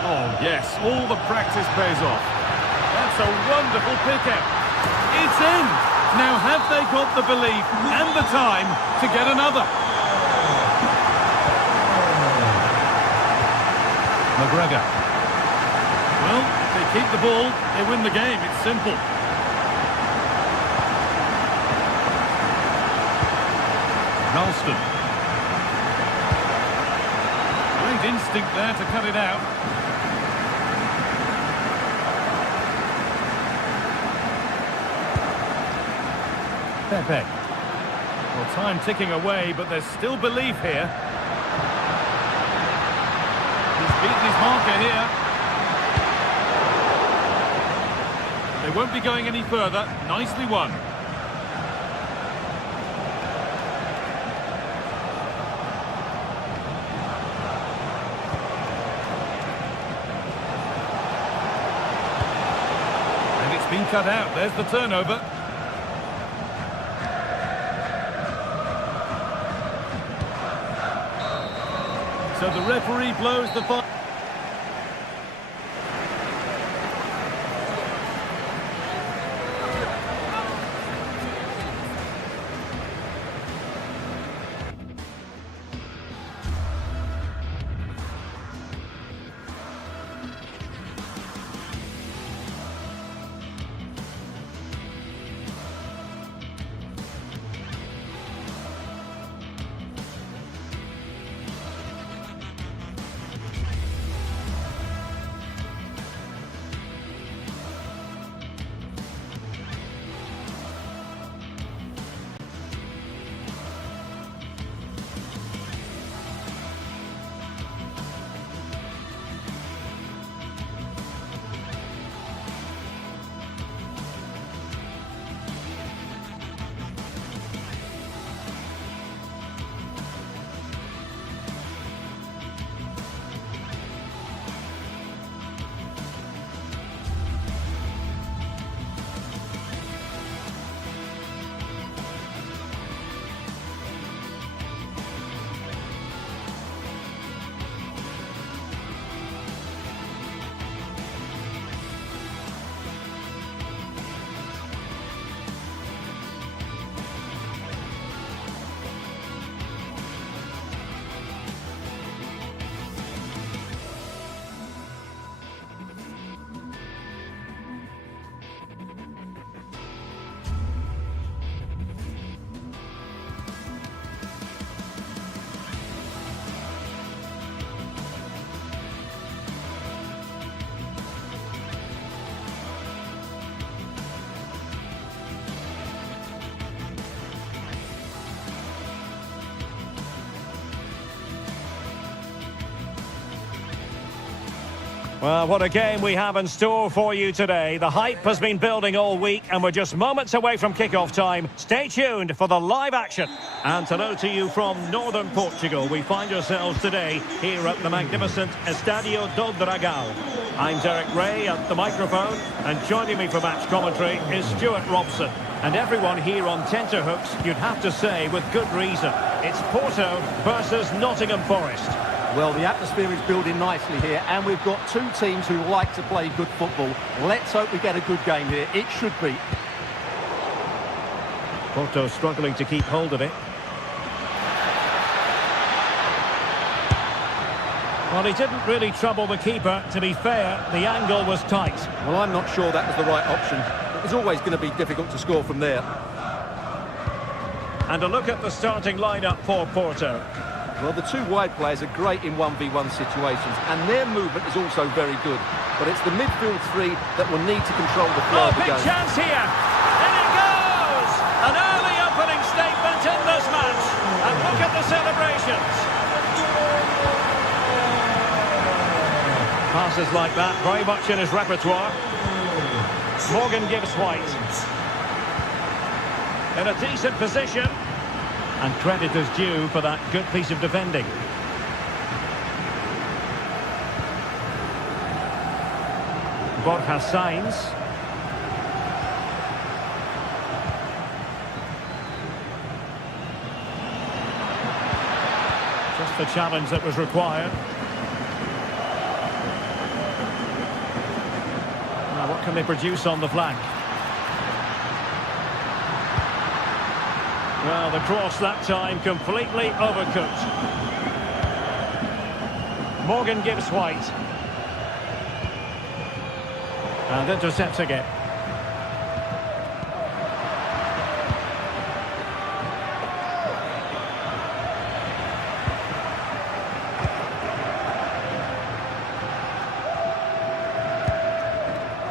Oh, yes, all the practice pays off. That's a wonderful pick-out. It's in! Now, have they got the belief and the time to get another? McGregor. Well, if they keep the ball, they win the game. It's simple. Ralston. Great instinct there to cut it out. Pepe. Well, time ticking away, but there's still belief here. He's beaten his marker here. They won't be going any further. Nicely won. And it's been cut out. There's the turnover. So the referee blows the final. Well, what a game we have in store for you today. The hype has been building all week and we're just moments away from kick-off time. Stay tuned for the live action. And hello to you from northern Portugal. We find ourselves today here at the magnificent Estadio do Dragão. I'm Derek Ray at the microphone, and joining me for match commentary is Stuart Robson. And everyone here on tenterhooks, you'd have to say with good reason. It's Porto versus Nottingham Forest. Well, the atmosphere is building nicely here, and we've got two teams who like to play good football. Let's hope we get a good game here. It should be. Porto struggling to keep hold of it. Well, he didn't really trouble the keeper. To be fair, the angle was tight. Well, I'm not sure that was the right option. It's always going to be difficult to score from there. And a look at the starting lineup for Porto. Well, the two wide players are great in 1v1 situations, and their movement is also very good. But it's the midfield three that will need to control the flow of the big game. Chance here! And it goes! An early opening statement in this match. And look at the celebrations. Passes like that, very much in his repertoire. Morgan gives White. In a decent position. And credit is due for that good piece of defending. Borja Sainz. Just the challenge that was required. Now, what can they produce on the flank? Well, the cross that time completely overcooked. Morgan gives White. And intercepts again.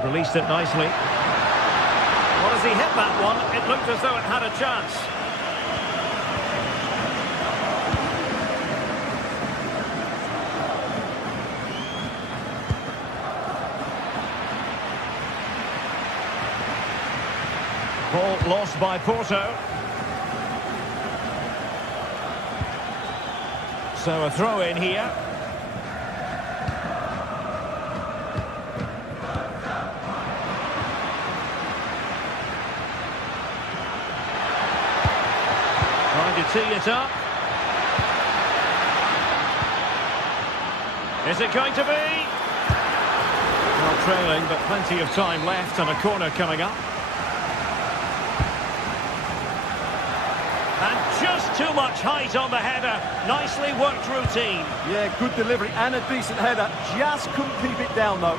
Released it nicely. Well, as he hit that one, it looked as though it had a chance. Ball lost by Porto. So a throw in here. Trying to tee it up. Is it going to be? Not trailing, but plenty of time left and a corner coming up. And just too much height on the header. Nicely worked routine. Yeah, good delivery and a decent header. Just couldn't keep it down, though.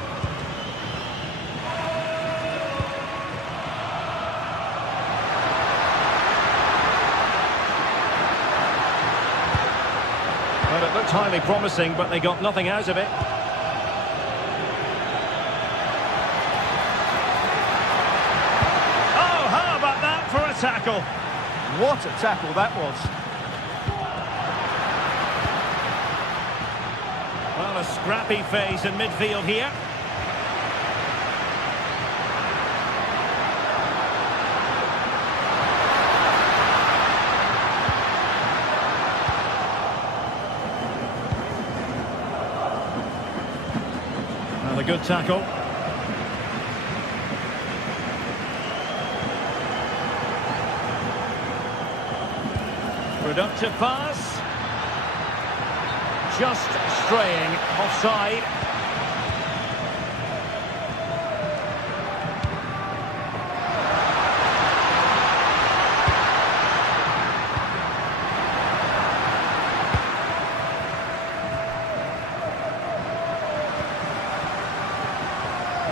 Well, it looked highly promising, but they got nothing out of it. Oh, how about that for a tackle? What a tackle that was. Well, a scrappy phase in midfield here. And a good tackle. Productive pass. Just straying offside.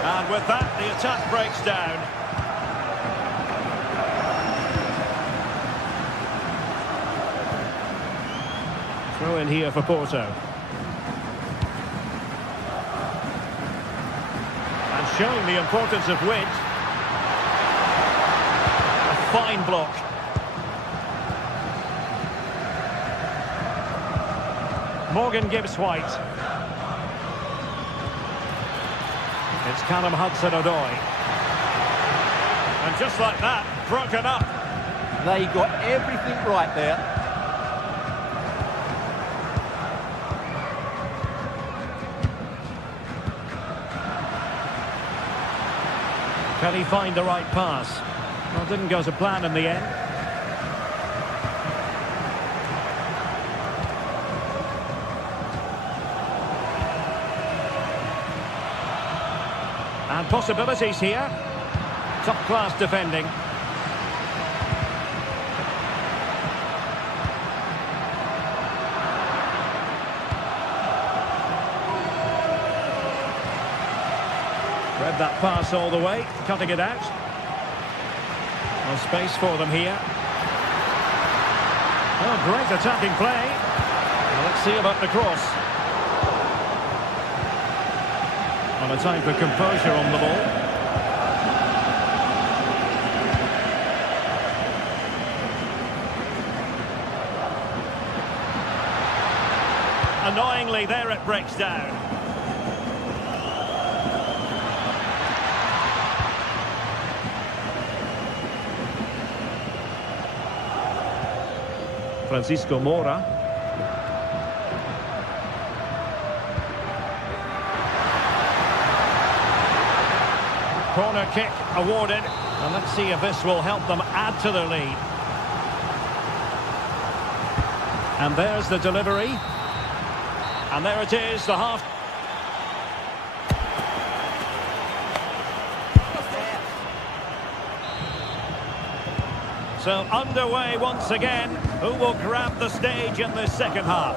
And with that, the attack breaks down. Throw in here for Porto. And showing the importance of width. A fine block. Morgan gives White. It's Callum Hudson-Odoi. And just like that, broken up. They got everything right there. Can he find the right pass? Well, didn't go to plan in the end. And possibilities here. Top-class defending. Read that pass all the way, cutting it out. No space for them here. Oh, great attacking play. Well, let's see about the cross. And a time for composure on the ball. Annoyingly, there it breaks down. Francisco Mora. Corner kick awarded. And let's see if this will help them add to their lead. And there's the delivery. And there it is, the half. So underway once again. Who will grab the stage in this second half?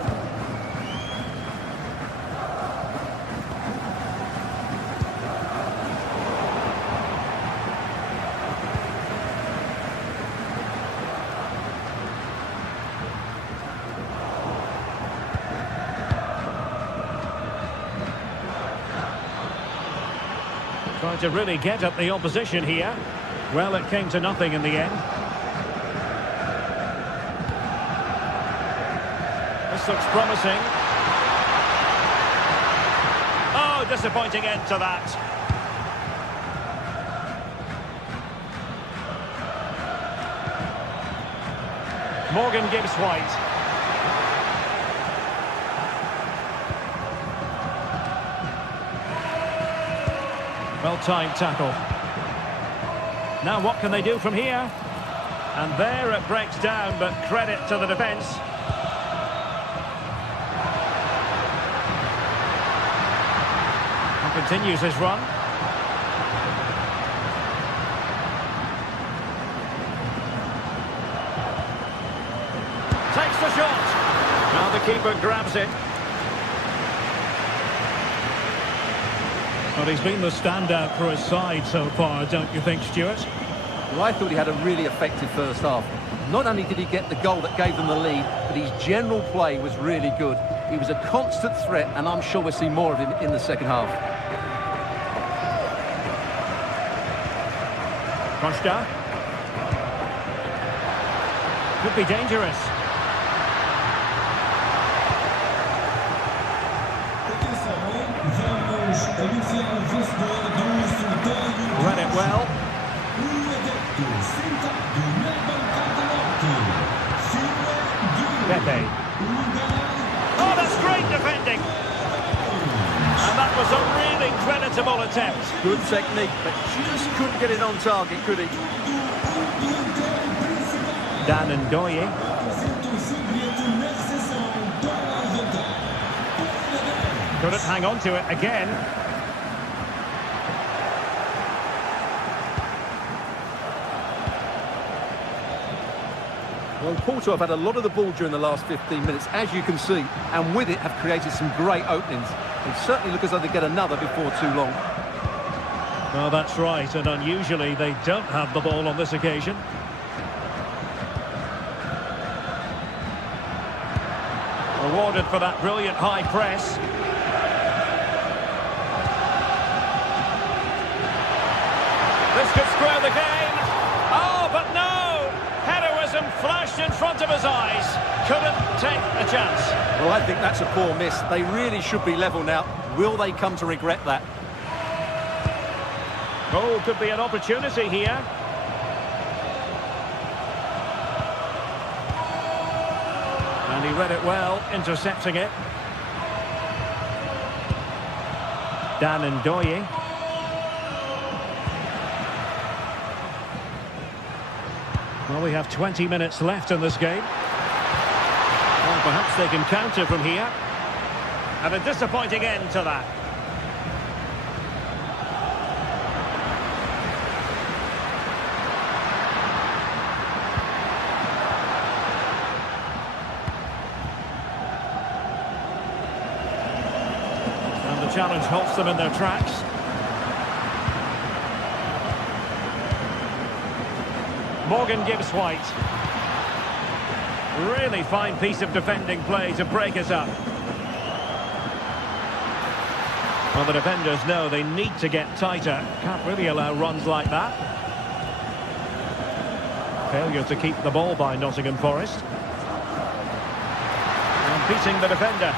Trying to really get at the opposition here. Well, it came to nothing in the end. This looks promising. Oh, disappointing end to that. Morgan gives White. Well-timed tackle. Now what can they do from here? And there it breaks down, but credit to the defence. And continues his run. Takes the shot. Now the keeper grabs it. Well, he's been the standout for his side so far, don't you think, Stuart? Well, I thought he had a really effective first half. Not only did he get the goal that gave them the lead, but his general play was really good. He was a constant threat, and I'm sure we'll see more of him in the second half. Costa. Could be dangerous. Read it well. Pepe. Oh, that's great defending. And that was a really creditable attempt. Good technique, but just couldn't get it on target, could he? Dan and Doye. Couldn't hang on to it again. Well, Porto have had a lot of the ball during the last 15 minutes, as you can see, and with it have created some great openings. It certainly look as though they get another before too long. Well, that's right, and unusually they don't have the ball on this occasion. Rewarded for that brilliant high press. This could square the game. Oh, but no! Heroism flashed in front of his eyes. Couldn't take a chance. Well, I think that's a poor miss. They really should be level now. Will they come to regret that? Oh, could be an opportunity here. And he read it well, intercepting it. Dan and Doye. Well, we have 20 minutes left in this game. Well, perhaps they can counter from here. And a disappointing end to that. And the challenge halts them in their tracks. Morgan gives White. Really fine piece of defending play to break us up. Well, the defenders know they need to get tighter. Can't really allow runs like that. Failure to keep the ball by Nottingham Forest. And beating the defender.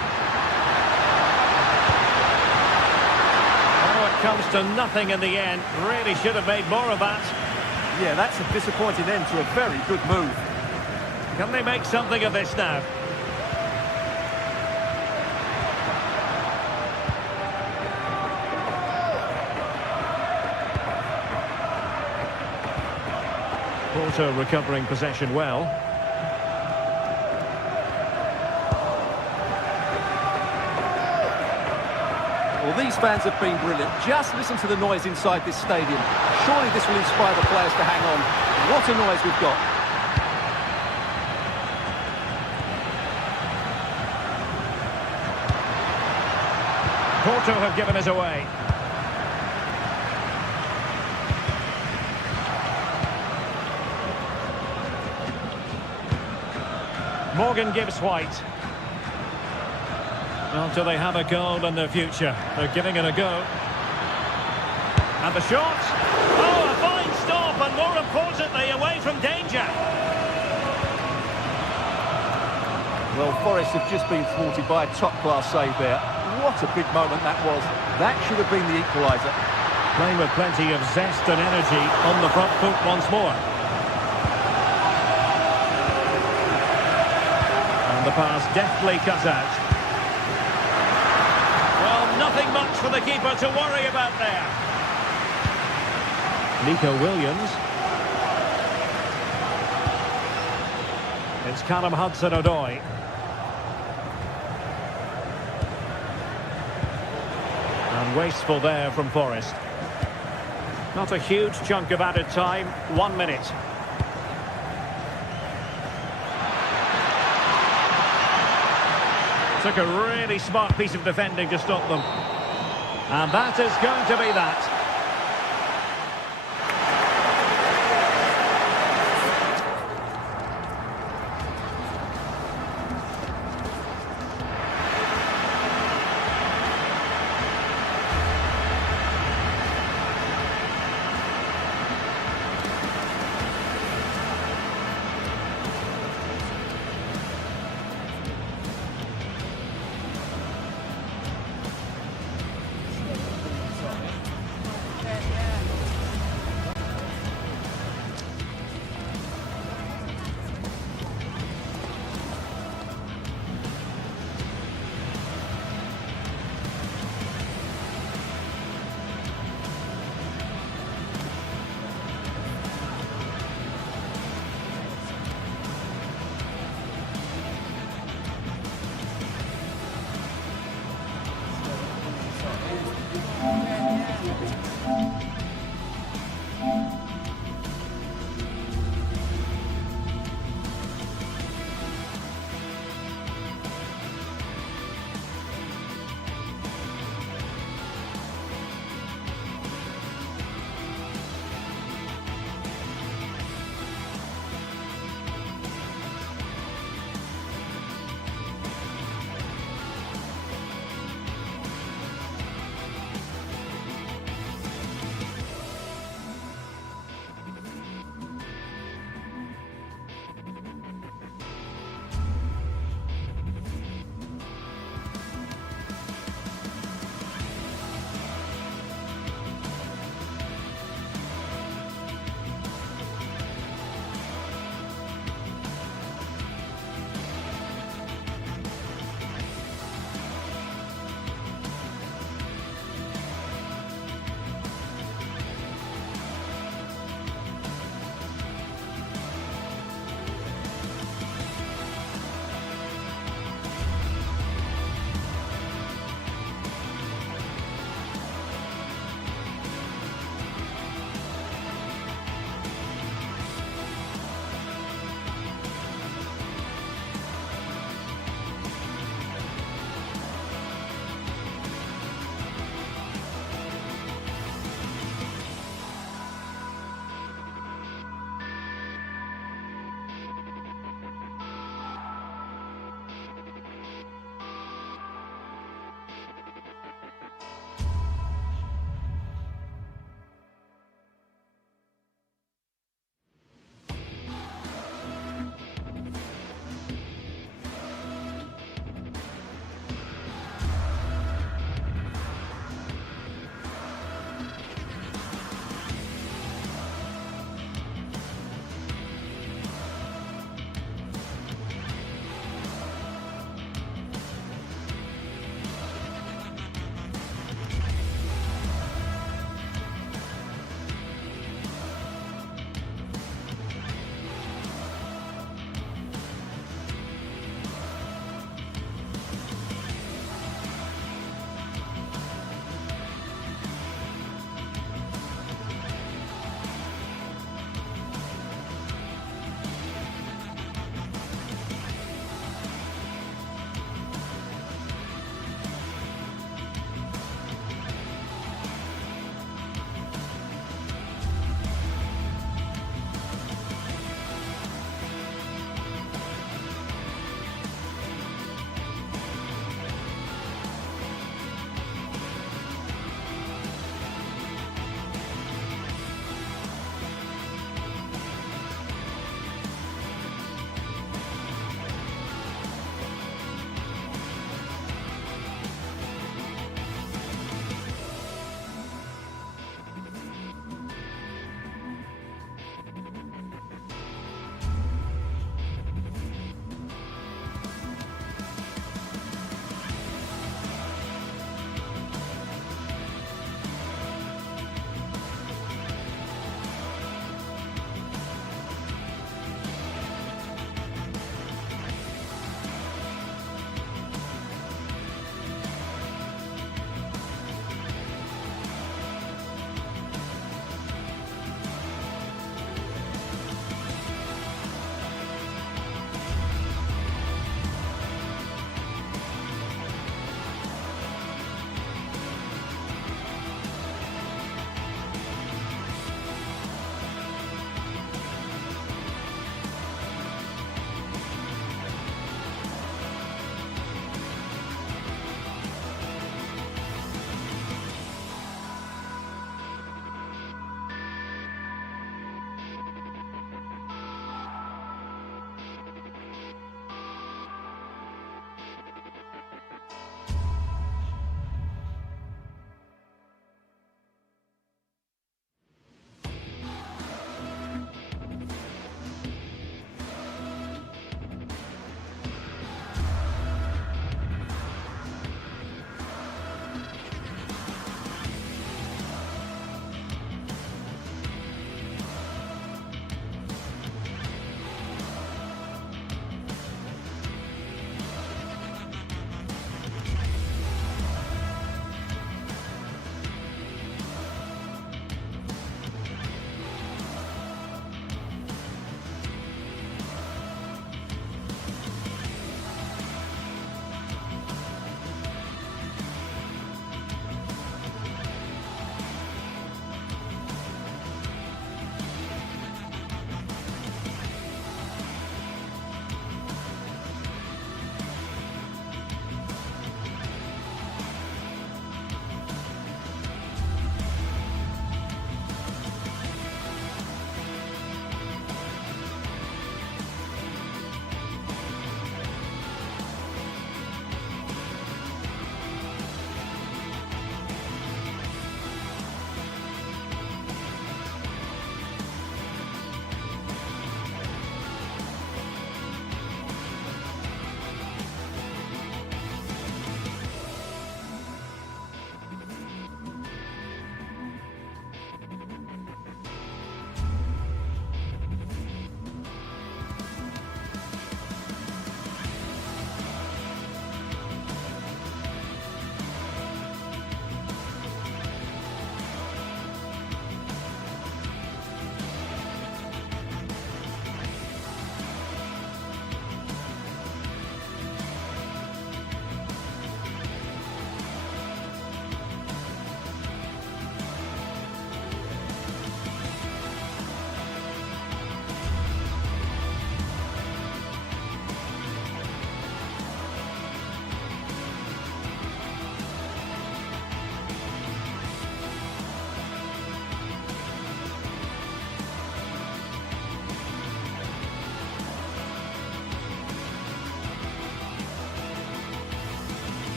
Oh, it comes to nothing in the end. Really should have made more of that. Yeah, that's a disappointing end to a very good move. Can they make something of this now? Porto recovering possession well. Well, these fans have been brilliant. Just listen to the noise inside this stadium. Surely this will inspire the players to hang on. What a noise we've got. Porto have given us away. Morgan gives White. Well, do they have a goal in their future? They're giving it a go. And the shot. Oh, a fine stop, and more importantly, away from danger. Well, Forest have just been thwarted by a top-class save there. What a big moment that was. That should have been the equaliser. Playing with plenty of zest and energy on the front foot once more. And the pass deftly cut out. Well, nothing much for the keeper to worry about there. Nico Williams. It's Callum Hudson-Odoi. And wasteful there from Forest. Not a huge chunk of added time, 1 minute. Took a really smart piece of defending to stop them. And that is going to be that.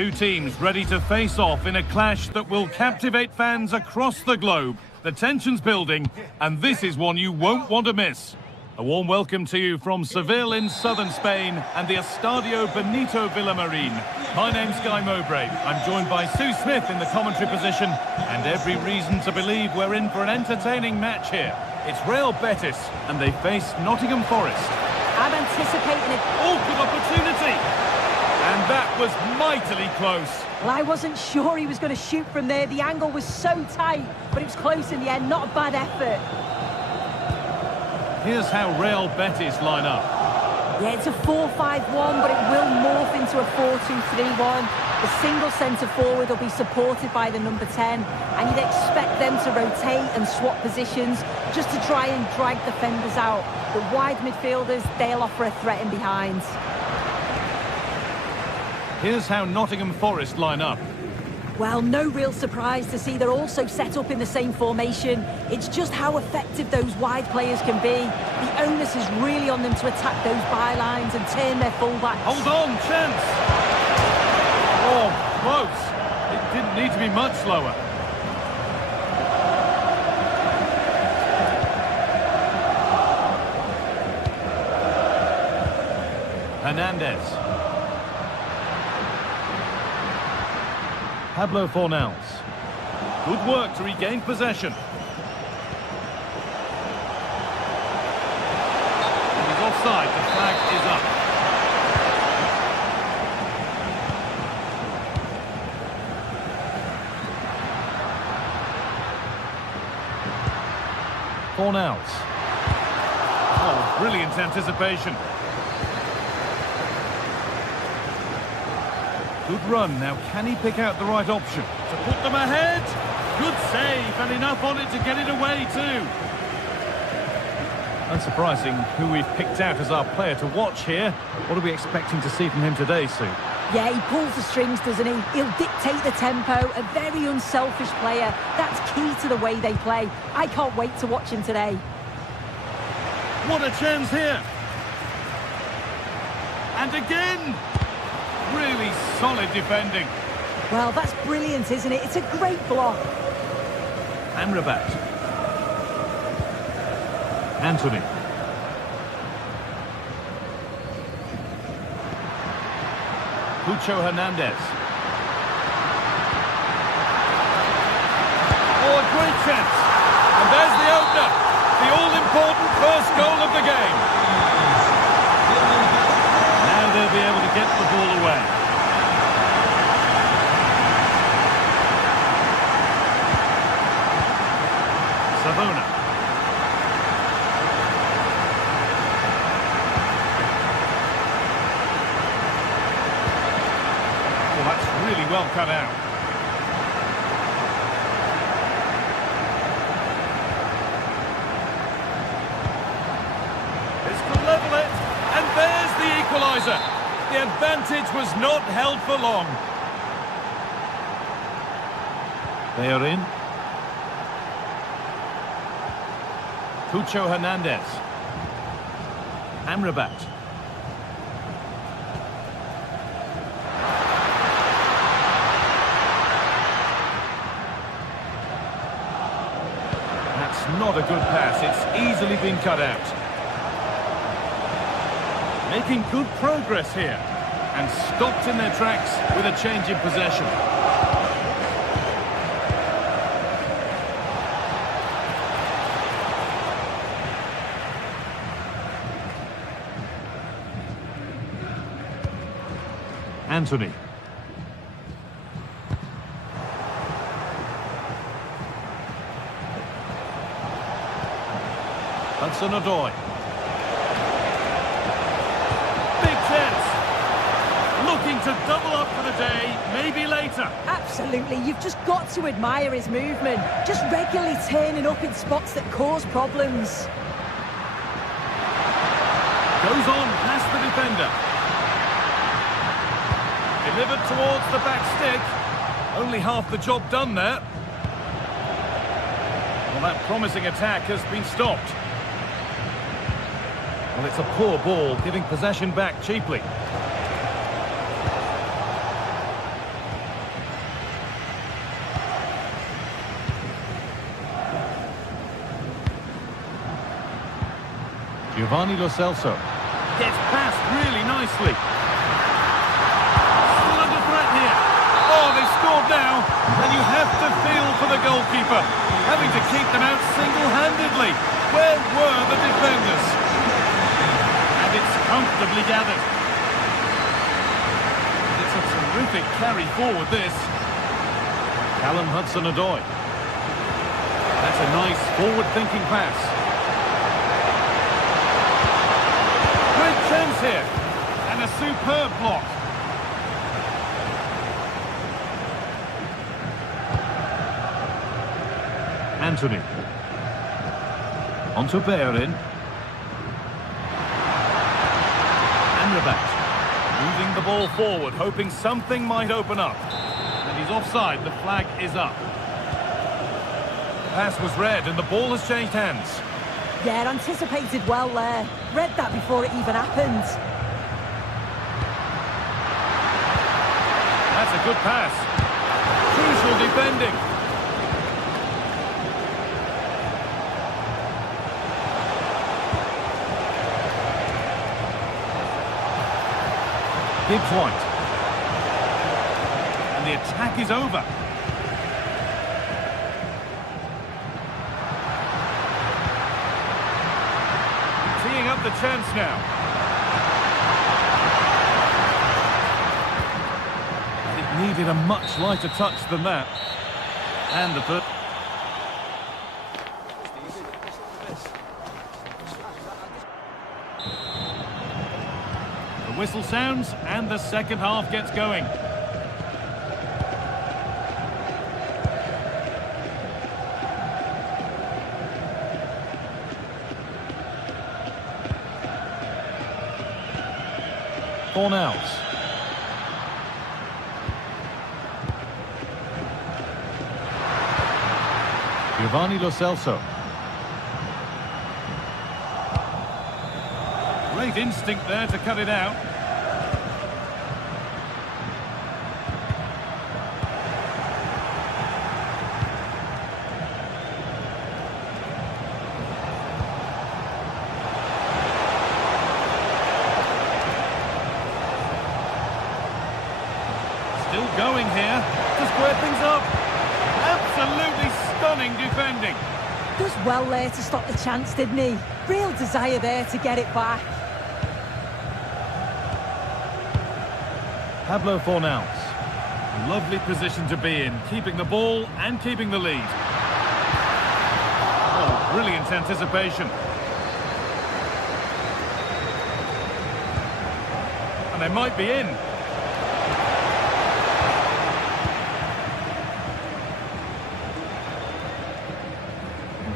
Two teams ready to face off in a clash that will captivate fans across the globe. The tension's building, and this is one you won't want to miss. A warm welcome to you from Seville in southern Spain and the Estadio Benito Villamarín. My name's Guy Mowbray. I'm joined by Sue Smith in the commentary position, and every reason to believe we're in for an entertaining match here. It's Real Betis, and they face Nottingham Forest. I'm anticipating it. Oh, good opportunity! And that was mightily close. Well, I wasn't sure he was going to shoot from there. The angle was so tight, but it was close in the end. Not a bad effort. Here's how Real Betis line up. Yeah, it's a 4-5-1, but it will morph into a 4-2-3-1. The single centre-forward will be supported by the number 10, and you'd expect them to rotate and swap positions just to try and drag defenders out. The wide midfielders, they'll offer a threat in behind. Here's how Nottingham Forest line up. Well, no real surprise to see they're also set up in the same formation. It's just how effective those wide players can be. The onus is really on them to attack those bylines and turn their fullbacks. Hold on, chance! Oh, close. It didn't need to be much slower. Hernandez. Pablo Fornals. Good work to regain possession. And he's offside. The flag is up. Fornals. Oh, brilliant anticipation. Good run. Now, can he pick out the right option? To put them ahead. Good save, and enough on it to get it away too. Unsurprising who we've picked out as our player to watch here. What are we expecting to see from him today, Sue? Yeah, he pulls the strings, doesn't he? He'll dictate the tempo. A very unselfish player. That's key to the way they play. I can't wait to watch him today. What a chance here. And again. Really solid defending. Well, that's brilliant, isn't it? It's a great block. Amrabat. Anthony. Cucho Hernandez. Oh, a great chance. And there's the opener. The all-important first goal of the game. Now they'll be able to get the ball away. Savona. Well, that's really well cut out. This could level it. And there's the equaliser. The advantage was not held for long. They are in. Cucho Hernandez. Amrabat. That's not a good pass. It's easily been cut out. Making good progress here, and stopped in their tracks with a change in possession. Anthony. Hudson-Odoi. Looking to double up for the day, maybe later. Absolutely, you've just got to admire his movement. Just regularly turning up in spots that cause problems. Goes on past the defender. Delivered towards the back stick. Only half the job done there. Well, that promising attack has been stopped. Well, it's a poor ball, giving possession back cheaply. Giovanni Lo Celso. Gets past really nicely. Still under threat here. Oh, they've scored now. And you have to feel for the goalkeeper. Having to keep them out single-handedly. Where were the defenders? And it's comfortably gathered. It's a terrific carry forward, this. Callum Hudson-Odoi. That's a nice forward-thinking pass. Great chance here. And a superb block. Anthony. On to Bellerin. Amrabat. Moving the ball forward, hoping something might open up. And he's offside, the flag is up. Pass was read and the ball has changed hands. Yeah, anticipated well there. Read that before it even happened. That's a good pass. Crucial defending. Gibbs White. And the attack is over. Teeing up the chance now. It needed a much lighter touch than that. And the third. The whistle sounds and the second half gets going. Fornals. Giovanni Lo Celso. Great instinct there to cut it out. Still going here to square things up. Absolutely stunning defending. Does well there to stop the chance, didn't he? Real desire there to get it back. Pablo Fornals. Lovely position to be in, keeping the ball and keeping the lead. Oh, brilliant anticipation. And they might be in.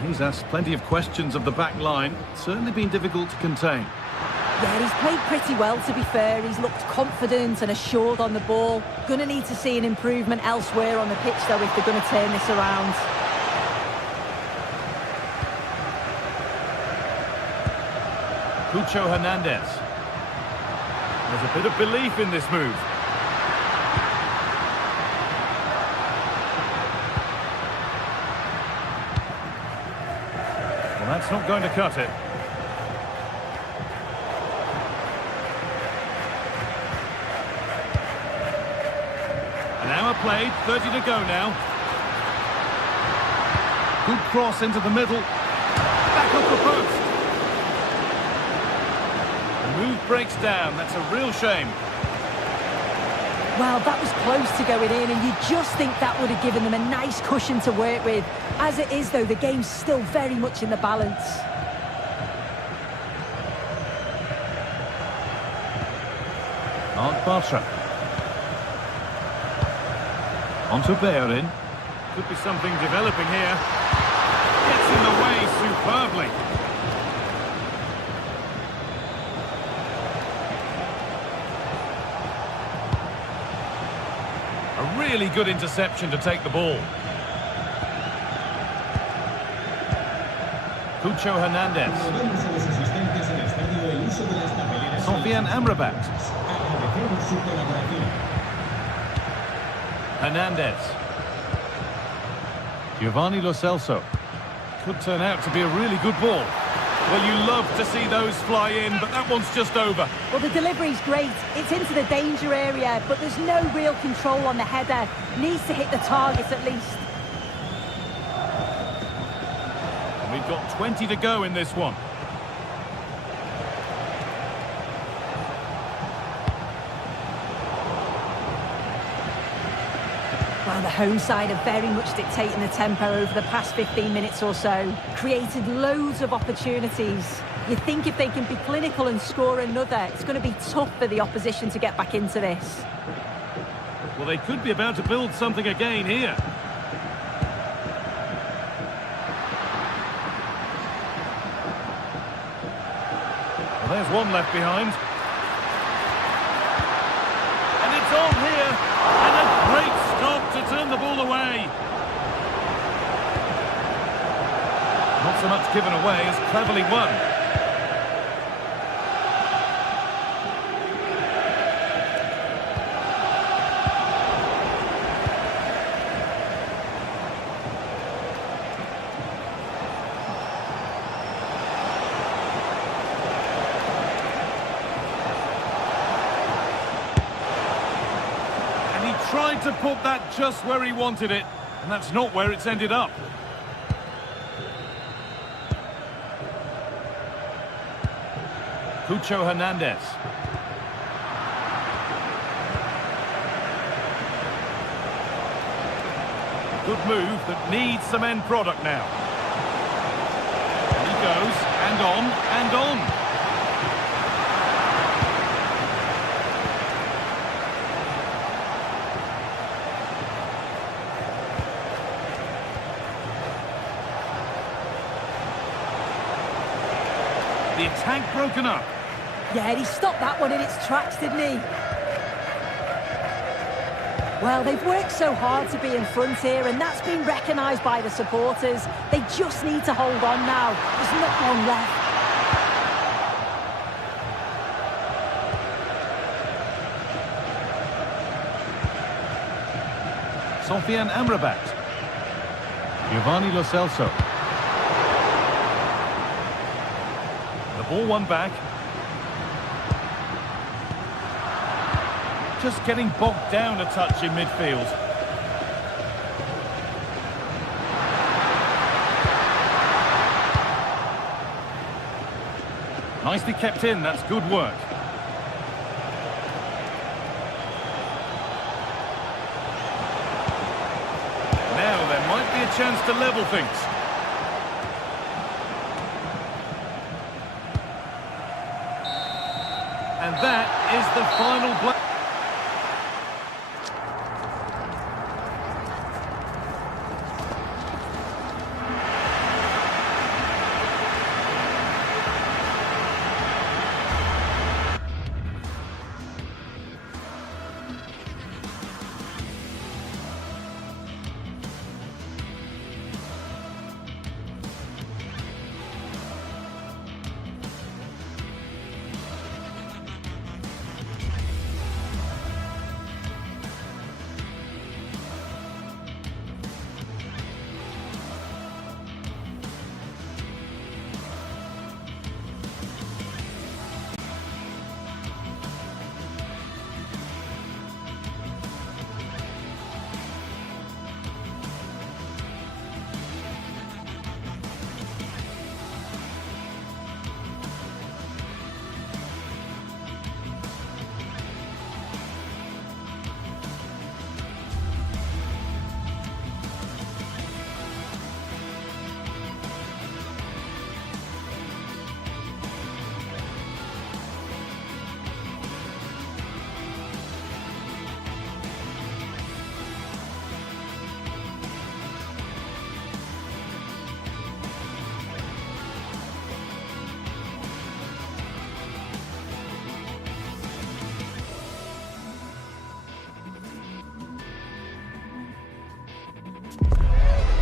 He's asked plenty of questions of the back line. Certainly been difficult to contain. Yeah, he's played pretty well, to be fair. He's looked confident and assured on the ball. Going to need to see an improvement elsewhere on the pitch, though, if they're going to turn this around. Cucho Hernandez. There's a bit of belief in this move. Well, that's not going to cut it. An hour played, 30 to go now. Good cross into the middle. Back off the post. The move breaks down. That's a real shame. Well, that was close to going in, and you just think that would have given them a nice cushion to work with. As it is, though, the game's still very much in the balance. Mark Bartra. On to Bellerin. Could be something developing here. Gets in the way superbly. A really good interception to take the ball. Cucho Hernandez. Sofian Amrabat. Hernandez. Giovanni Lo Celso. Could turn out to be a really good ball. Well, you love to see those fly in, but that one's just over. Well, the delivery's great. It's into the danger area, but there's no real control on the header. Needs to hit the target at least. And we've got 20 to go in this one. Well, the home side are very much dictating the tempo over the past 15 minutes or so. Created loads of opportunities. You think if they can be clinical and score another, it's going to be tough for the opposition to get back into this. Well, they could be about to build something again here. Well, there's one left behind. And it's on here. And a great stop to turn the ball away. Not so much given away as cleverly won. Tried to put that just where he wanted it, and that's not where it's ended up. Cucho Hernandez. Good move that needs some end product now. And he goes, and on, and on. The attack broken up. Yeah, he stopped that one in its tracks, didn't he? Well, they've worked so hard to be in front here, and that's been recognised by the supporters. They just need to hold on now. There's not long left. Sofian Amrabat. Giovanni Lo Celso. Ball one back. Just getting bogged down a touch in midfield. Nicely kept in, that's good work. Now there might be a chance to level things. And that is the final blow.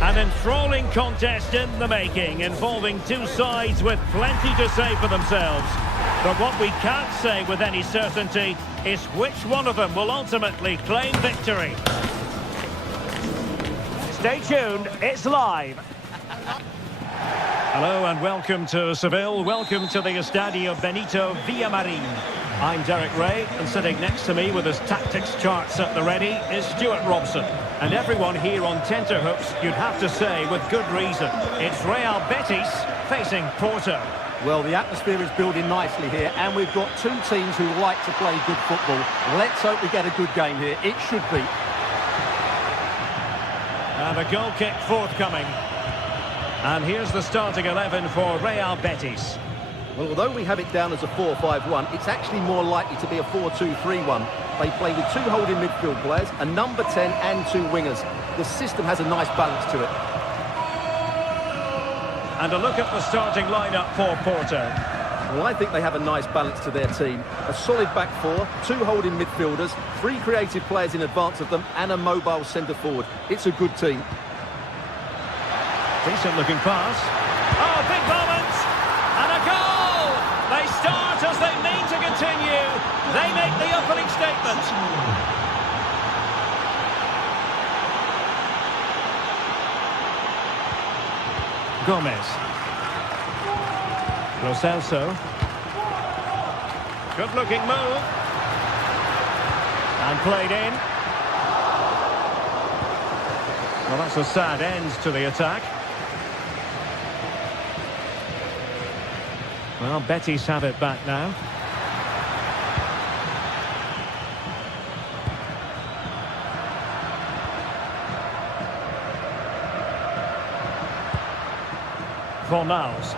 An enthralling contest in the making, involving two sides with plenty to say for themselves. But what we can't say with any certainty is which one of them will ultimately claim victory. Stay tuned, it's live. Hello and welcome to Seville. Welcome to the Estadio Benito Villamarin. I'm Derek Ray, and sitting next to me with his tactics charts at the ready is Stuart Robson. And everyone here on tenterhooks, you'd have to say with good reason. It's Real Betis facing Porto. Well, the atmosphere is building nicely here, and we've got two teams who like to play good football. Let's hope we get a good game here. It should be. And a goal kick forthcoming. And here's the starting 11 for Real Betis. Well, although we have it down as a 4-5-1, it's actually more likely to be a 4-2-3-1. They play with two holding midfield players, a number 10 and two wingers. The system has a nice balance to it. And a look at the starting lineup for Porto. Well, I think they have a nice balance to their team. A solid back four, two holding midfielders, three creative players in advance of them, and a mobile centre-forward. It's a good team. Decent looking pass. Oh, big moment! And a goal! They start as they mean to continue. They make the opening statement. Gomez. Lo Celso. Good looking move. And played in. Well, that's a sad end to the attack. Well, Betis have it back now. Fornals.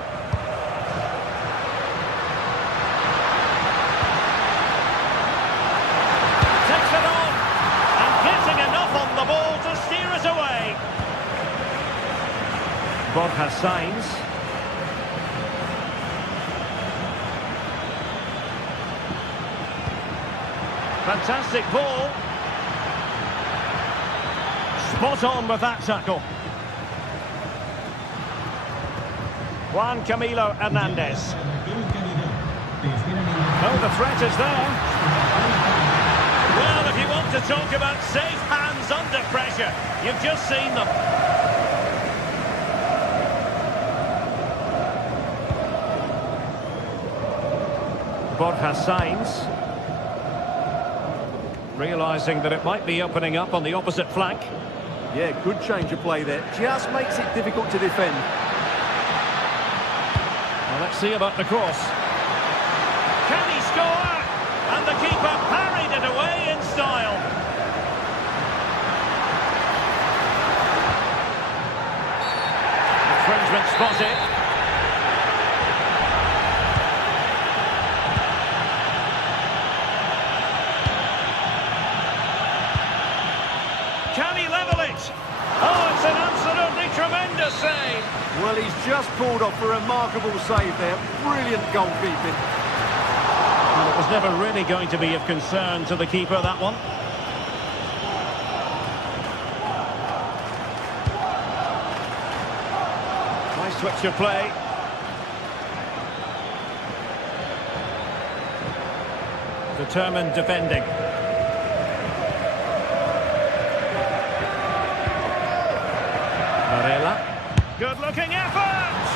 Takes it on. And getting enough on the ball to steer it away. Borja Sainz. Fantastic ball. Spot on with that tackle. Juan Camilo Hernandez. Oh, the threat is there. Well, if you want to talk about safe hands under pressure, you've just seen them. Borja Sainz. Realising that it might be opening up on the opposite flank. Yeah, good change of play there. Just makes it difficult to defend. Well, let's see about the cross. Can he score? And the keeper parried it away in style. Infringement spotted. Can he level it? Oh, it's an absolutely tremendous save. Well, he's just pulled off a remarkable save there. Brilliant goalkeeping. Well, it was never really going to be of concern to the keeper, that one. Nice switch of play. Determined defending. Good looking effort!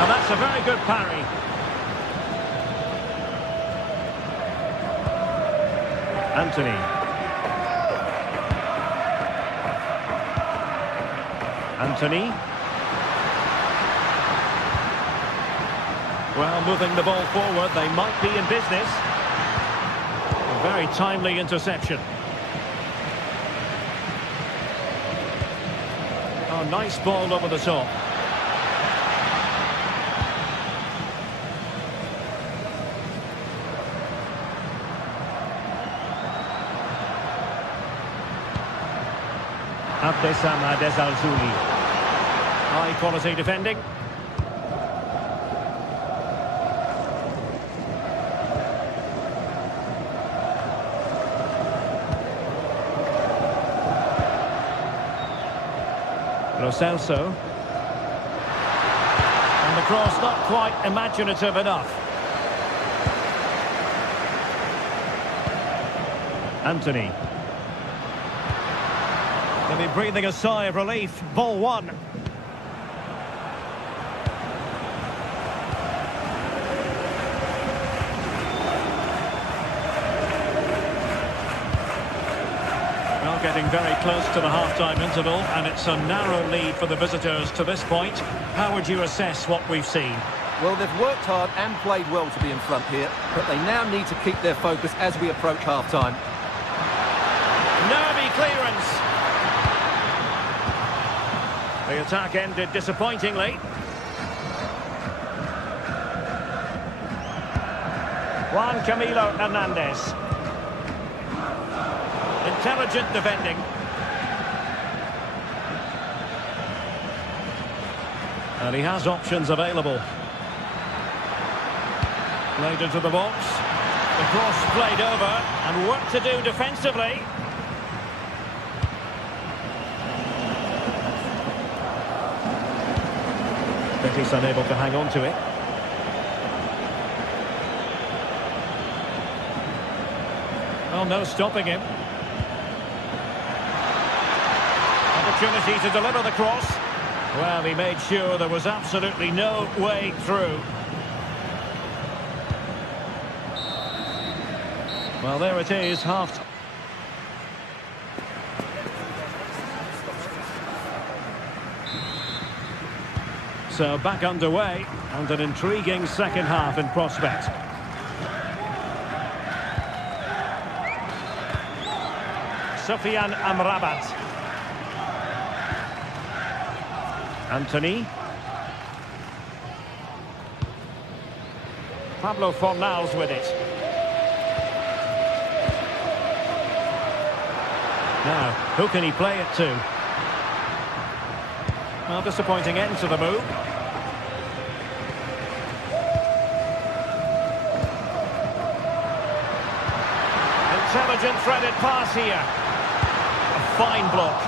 And that's a very good parry. Anthony. Anthony. Well, moving the ball forward, they might be in business. A very timely interception. Oh, nice ball over the top. Abdesama Desalzuli. High quality defending. Lo Celso. And the cross not quite imaginative enough. Anthony. Maybe breathing a sigh of relief. Ball one. getting very close to the half-time interval, and it's a narrow lead for the visitors to this point. How would you assess what we've seen? Well, they've worked hard and played well to be in front here, but they now need to keep their focus as we approach half-time. Nervy clearance. The attack ended disappointingly. Juan Camilo Hernandez. Intelligent defending. And he has options available. Played into the box. The cross played over, and work to do defensively. Betis unable to hang on to it. Well, no stopping him. Opportunity to deliver the cross. Well, he made sure there was absolutely no way through. Well, there it is, half. So back underway, and an intriguing second half in prospect. Sofian Amrabat. Anthony. Pablo Fornals with it. Now, who can he play it to? Well, disappointing end to the move. Intelligent threaded pass here. A fine block.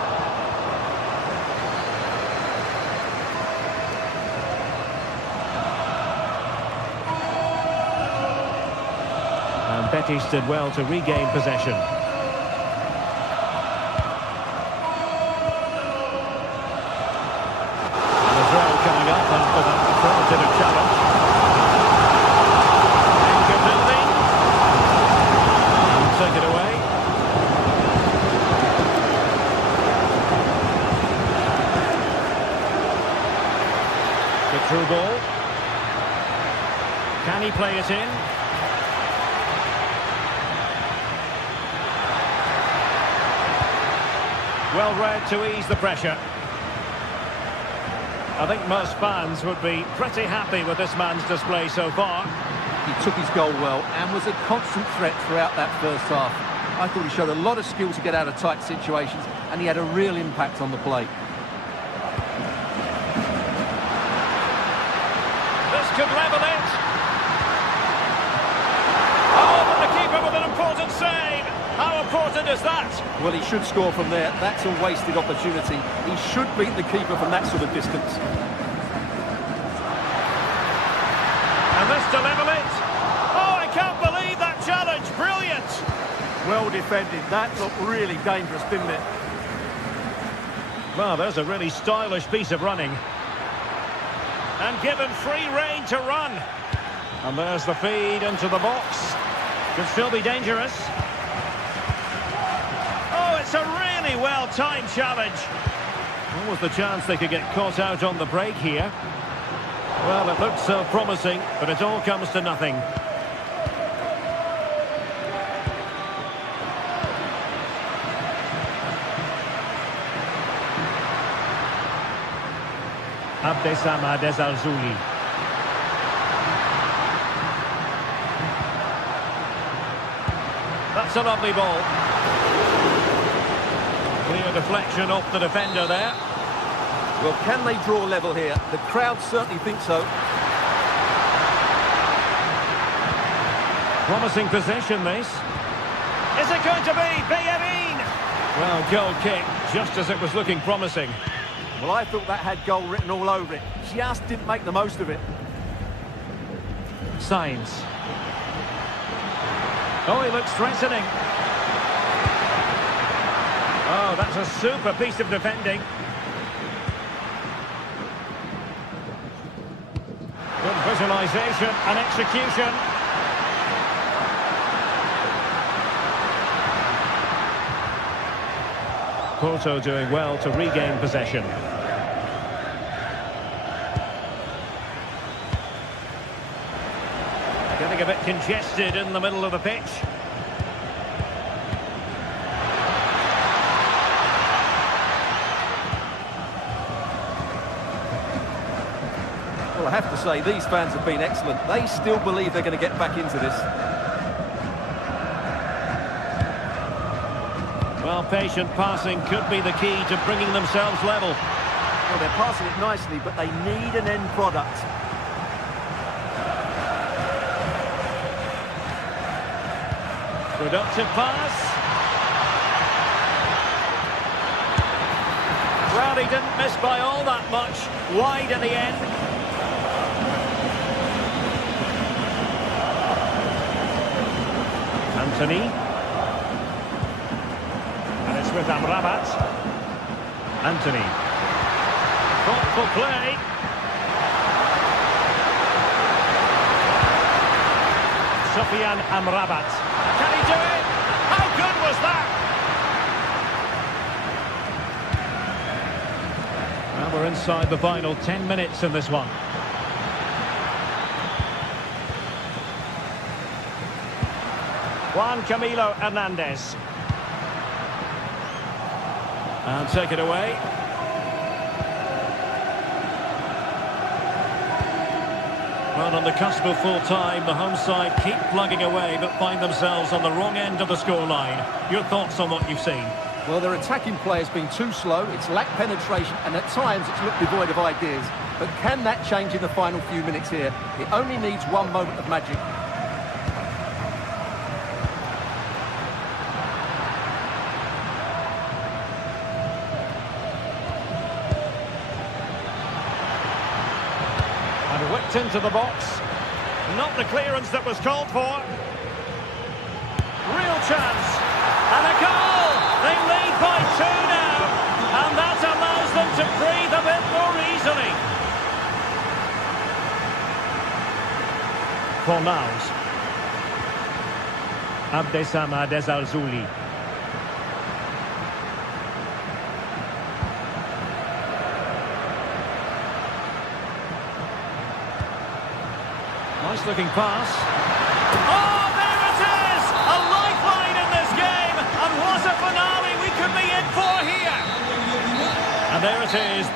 And Betis did well to regain possession. And the throw coming up after that authoritative challenge. Anchor building. And take it away. The through ball. Can he play it in? Well read to ease the pressure. I think most fans would be pretty happy with this man's display so far. He took his goal well and was a constant threat throughout that first half. I thought he showed a lot of skill to get out of tight situations, and he had a real impact on the play. This could level it. Oh, but the keeper with an important save. How important is that? Well, he should score from there. That's a wasted opportunity. He should beat the keeper from that sort of distance. And this to level it. Oh, I can't believe that challenge. Brilliant. Well defended. That looked really dangerous, didn't it? Well, there's a really stylish piece of running. And given free rein to run. And there's the feed into the box. Could still be dangerous. Oh, it's a really well-timed challenge. What was the chance they could get caught out on the break here? Well, it looked so promising, but it all comes to nothing. Abdessamad Ezzalzouli. That's a lovely ball. Clear deflection off the defender there. Well, can they draw level here? The crowd certainly think so. Promising possession, this. Is it going to be Bellerin? Well, goal kick, just as it was looking promising. Well, I thought that had goal written all over it. Just didn't make the most of it. Sainz. Oh, he looks threatening. Oh, that's a super piece of defending. Good visualisation and execution. Porto doing well to regain possession. Getting a bit congested in the middle of the pitch. Well, I have to say, these fans have been excellent. They still believe they're going to get back into this. Well, patient passing could be the key to bringing themselves level. Well, they're passing it nicely, but they need an end product. Productive pass. Well, he didn't miss by all that much. Wide in the end. Anthony. And it's with Amrabat. Anthony. Thoughtful play. Sufyan Amrabat. Can he do it? How good was that? Well, we're inside the final 10 minutes in this one. Juan Camilo Hernandez. And take it away. Well, on the cusp of full time, the home side keep plugging away but find themselves on the wrong end of the scoreline. Your thoughts on what you've seen? Well, their attacking play has been too slow, it's lacked penetration, and at times it's looked devoid of ideas. But can that change in the final few minutes here? It only needs one moment of magic. And whipped into the box. Not the clearance that was called for. Real chance. And a goal! They lead by 2 now. And that allows them to breathe a bit more easily. Fornals. Abdessamad Ezzalzouli. Nice looking pass. Oh, there it is! A lifeline in this game! And what a finale we could be in for here! And there it is.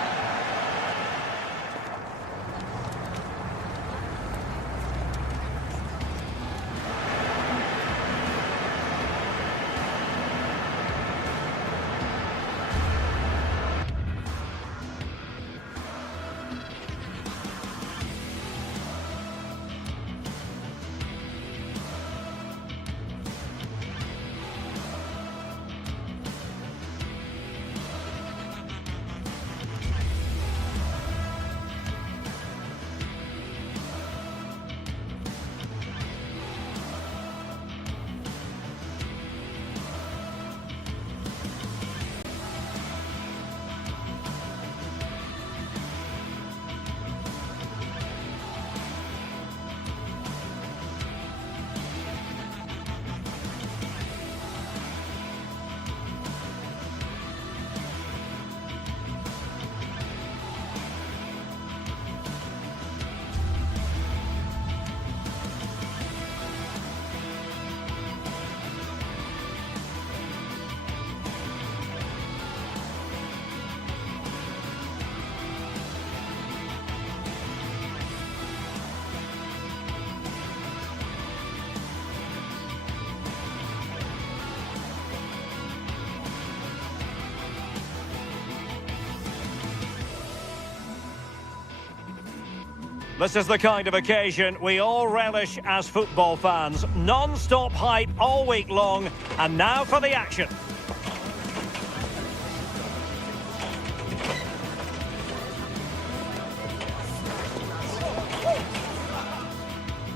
This is the kind of occasion we all relish as football fans. Non-stop hype all week long, and now for the action.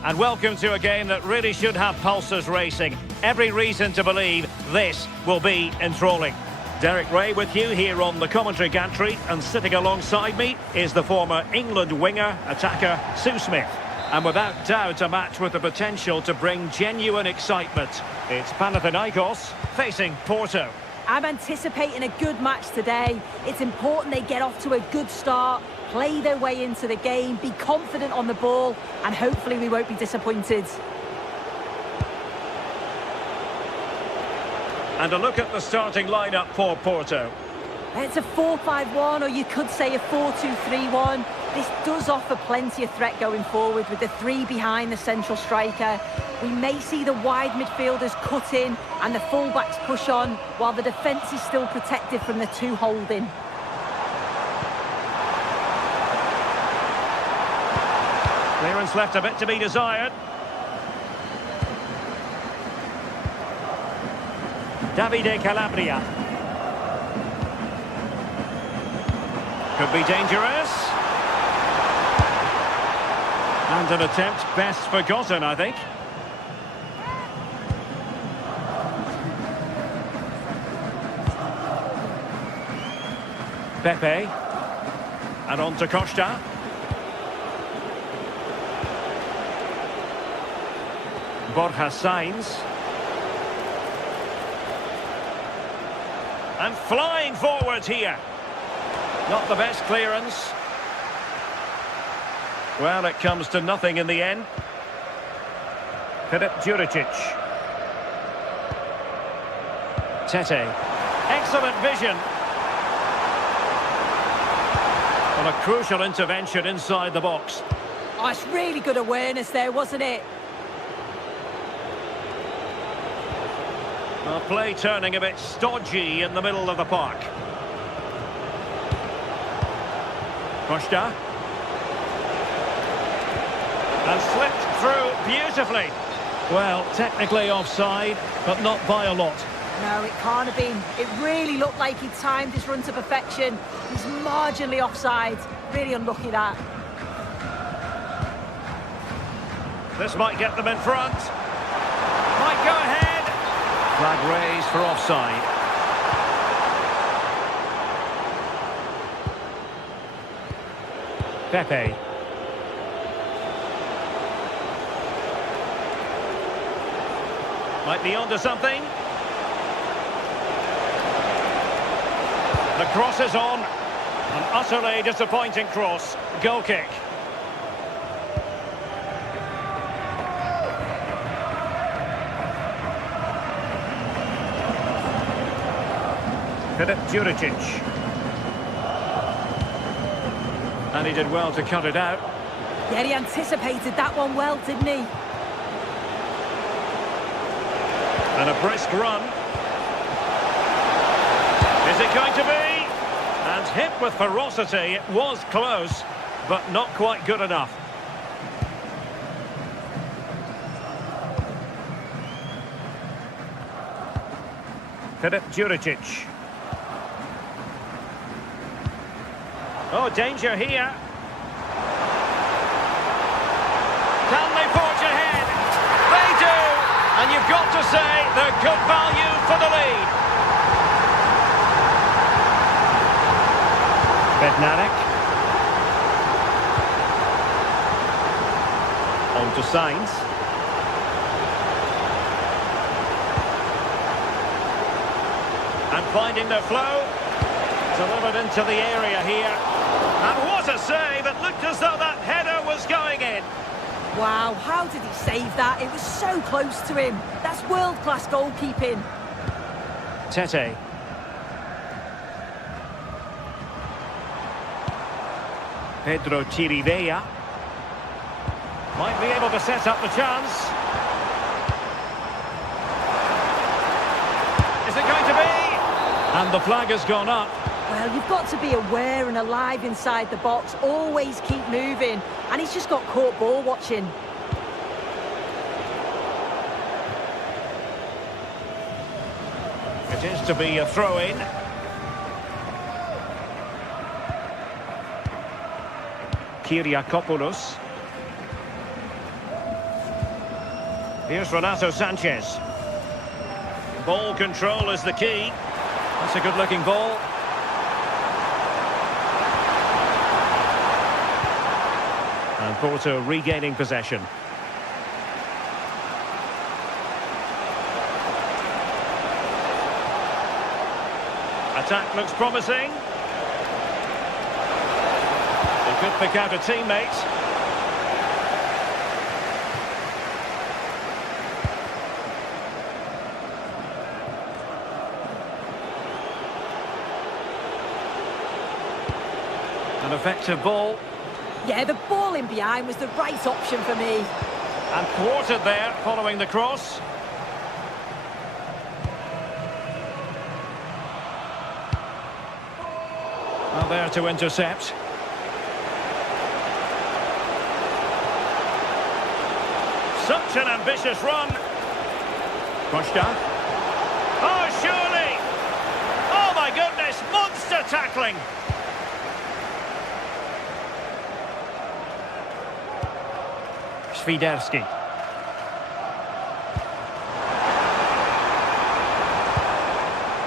And welcome to a game that really should have pulses racing. Every reason to believe this will be enthralling. Derek Ray with you here on the commentary gantry, and sitting alongside me is the former England winger, attacker, Sue Smith. And without doubt a match with the potential to bring genuine excitement. It's Panathinaikos facing Porto. I'm anticipating a good match today. It's important they get off to a good start, play their way into the game, be confident on the ball, and hopefully we won't be disappointed. And a look at the starting lineup for Porto. It's a 4-5-1, or you could say a 4-2-3-1. This does offer plenty of threat going forward with the three behind the central striker. We may see the wide midfielders cut in and the fullbacks push on, while the defence is still protected from the two holding. Clearance left a bit to be desired. Davide Calabria. Could be dangerous. And an attempt best forgotten, I think. Pepe. And on to Costa. Borja Sainz. And flying forwards here. Not the best clearance. Well, it comes to nothing in the end. Filip Juricic. Tete. Excellent vision. Well, a crucial intervention inside the box. Oh, it's really good awareness there, wasn't it? Well, play turning a bit stodgy in the middle of the park. Costa. And slipped through beautifully. Well, technically offside, but not by a lot. No, it can't have been. It really looked like he timed his run to perfection. He's marginally offside. Really unlucky that. This might get them in front. Might go ahead. Flag raised for offside. Pepe. Might be onto something. The cross is on. An utterly disappointing cross. Goal kick. Filip Juricic. And he did well to cut it out. Yeah, he anticipated that one well, didn't he? And a brisk run. Is it going to be? And hit with ferocity. It was close, but not quite good enough. Filip Juricic. Oh, danger here. Can they forge ahead? They do! And you've got to say they're good value for the lead. Bednarek. On to Sainz. And finding their flow. Delivered into the area here. And what a save! It looked as though that header was going in. Wow, how did he save that? It was so close to him. That's world-class goalkeeping. Tete. Pedro Chirivella. Might be able to set up the chance. Is it going to be? And the flag has gone up. Well, you've got to be aware and alive inside the box. Always keep moving. And he's just got caught ball watching. It is to be a throw-in. Kyriakopoulos. Here's Renato Sanchez. Ball control is the key. That's a good-looking ball. And Porto regaining possession. Attack looks promising. They could pick out a teammate. An effective ball. Yeah, the ball in behind was the right option for me. And thwarted there following the cross. Well, there to intercept. Such an ambitious run. Costa. Oh, surely! Oh, my goodness! Monster tackling! Świderski.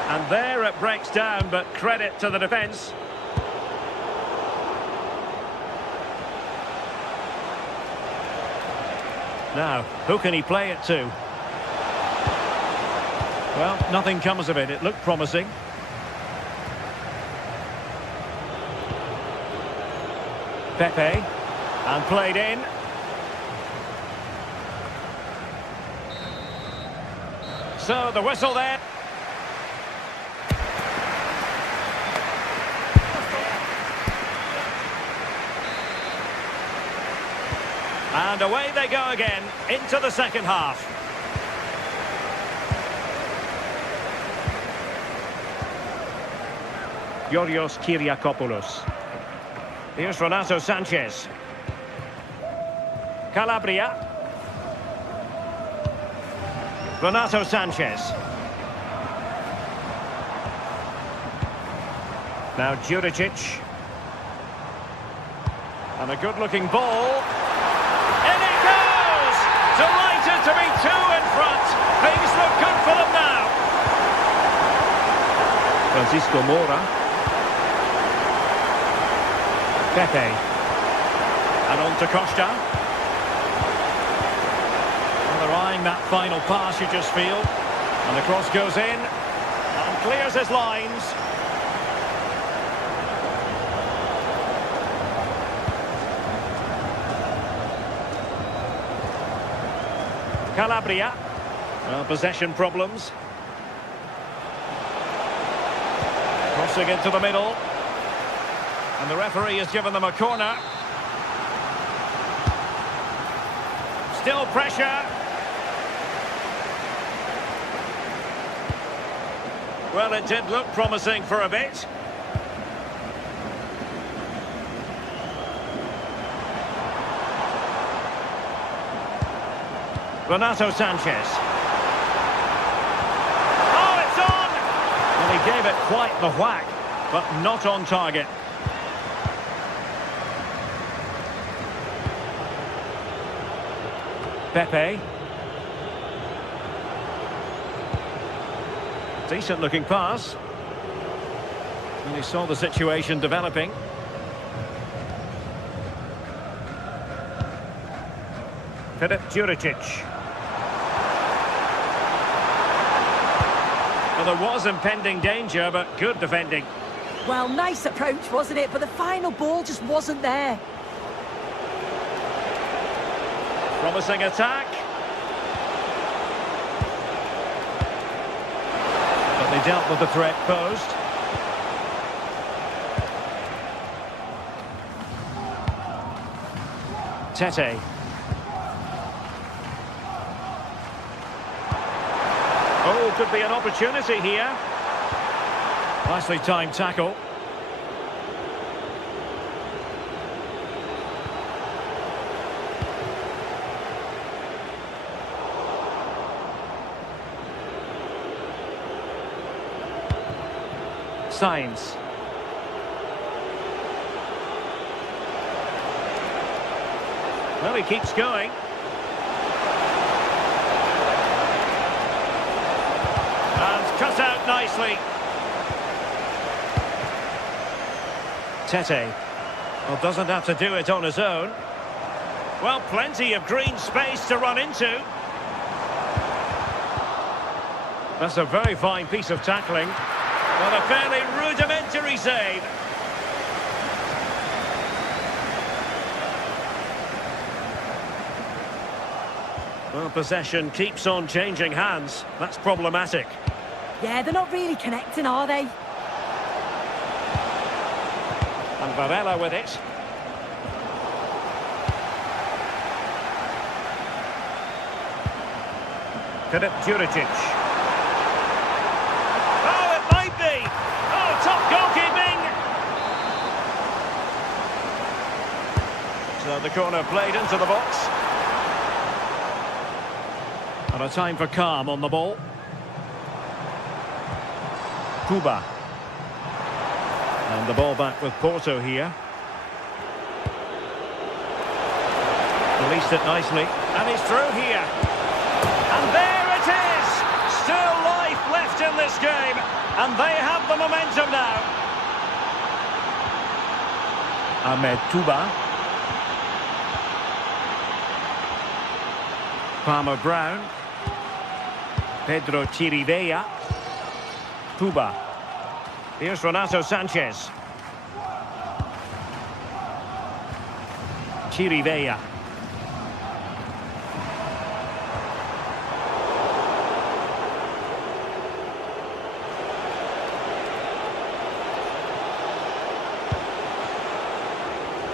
And there it breaks down, but credit to the defence. Now, who can he play it to? Well, nothing comes of it. It looked promising. Pepe. And played in. So, the whistle there. And away they go again, into the second half. Yorios Kyriakopoulos. Here's Renato Sanchez. Calabria. Renato Sanchez. Now Juricic. And a good-looking ball. In it goes! Delighted to be two in front. Things look good for them now. Francisco Mora. Pepe. And on to Costa. And they're eyeing that final pass, you just feel. And the cross goes in and clears his lines. Calabria. Well, possession problems. Crossing into the middle. And the referee has given them a corner. Still pressure. Well, it did look promising for a bit. Renato Sanchez. Oh, it's on! Well, he gave it quite the whack, but not on target. Pepe. Decent looking pass. And he saw the situation developing. Filip Juricic. Well, there was impending danger, but good defending. Well, nice approach, wasn't it? But the final ball just wasn't there. Promising attack. But they dealt with the threat posed. Tete. Oh, could be an opportunity here. Nicely timed tackle. Signs. Well, he keeps going. And cut out nicely. Tete. Well, doesn't have to do it on his own. Well, plenty of green space to run into. That's a very fine piece of tackling. Well, a fairly rudimentary save. Well, possession keeps on changing hands. That's problematic. Yeah, they're not really connecting, are they? And Varela with it. Filip Juricic. Oh, it might be. Oh, top goalkeeping. So the corner played into the box. And a time for calm on the ball. Kuba. And the ball back with Porto here. Released it nicely. And he's through here. And there it is! Still life left in this game. And they have the momentum now. Ahmed Touba. Palmer Brown. Pedro Chirivella. Touba. Here's Renato Sanchez. Chirivella.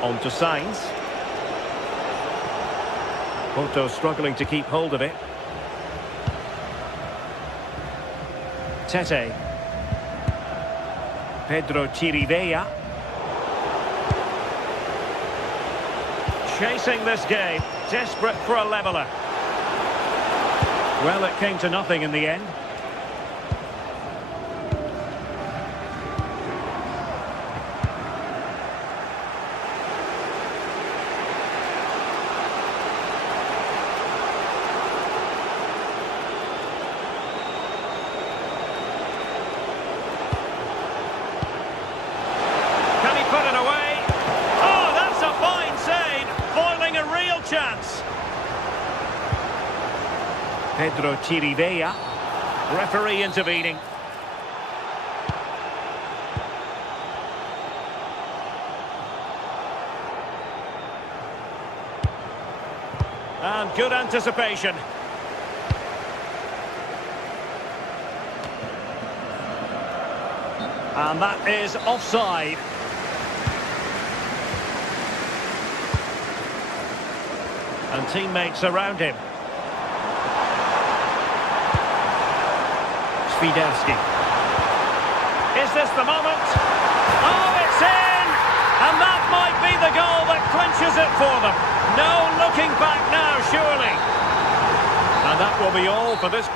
On to Sainz. Porto struggling to keep hold of it. Tete. Pedro Chirivella. Chasing this game, desperate for a leveller. Well, it came to nothing in the end. Pedro Chirivella. Referee intervening. And good anticipation. And that is offside. And teammates around him. Swiderski. Is this the moment? Oh, it's in! And that might be the goal that clinches it for them. No looking back now, surely. And that will be all for this.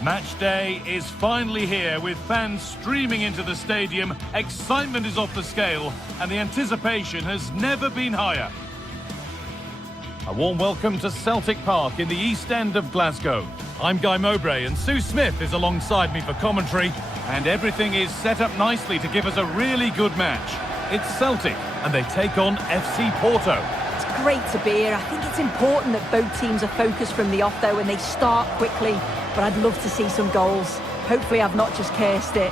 Match day is finally here with fans streaming into the stadium. Excitement is off the scale and the anticipation has never been higher. A warm welcome to Celtic Park in the East End of Glasgow. I'm Guy Mowbray and Sue Smith is alongside me for commentary, and everything is set up nicely to give us a really good match. It's Celtic and they take on FC Porto. It's great to be here. I think it's important that both teams are focused from the off though and they start quickly. But I'd love to see some goals. Hopefully I've not just cursed it.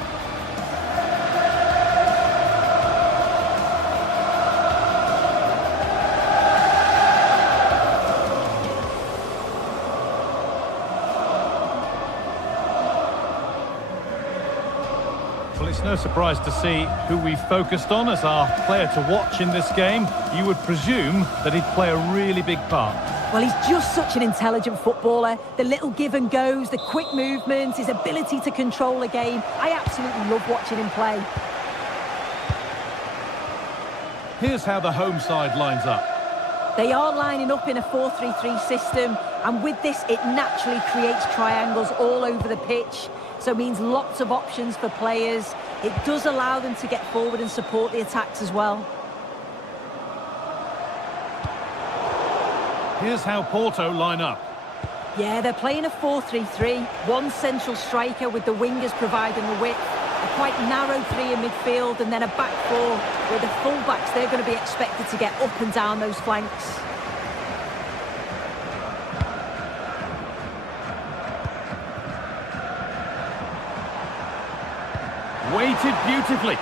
Well, it's no surprise to see who we've focused on as our player to watch in this game. You would presume that he'd play a really big part. Well, he's just such an intelligent footballer. The little give and goes, the quick movements, his ability to control a game. I absolutely love watching him play. Here's how the home side lines up. They are lining up in a 4-3-3 system, and with this, it naturally creates triangles all over the pitch. So it means lots of options for players. It does allow them to get forward and support the attacks as well. Here's how Porto line up. Yeah, they're playing a 4-3-3. One central striker with the wingers providing the width. A quite narrow three in midfield and then a back four where the full-backs, they're going to be expected to get up and down those flanks. Weighted beautifully.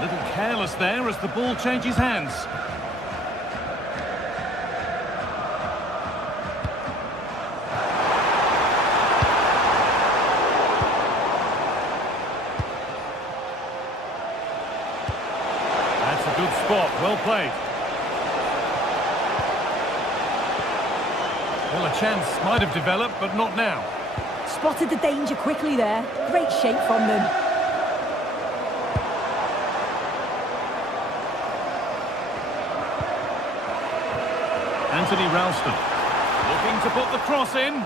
Little careless there as the ball changes hands. That's a good spot, well played. Well, a chance might have developed, but not now. Spotted the danger quickly there. Great shape from them. Anthony Ralston looking to put the cross in. To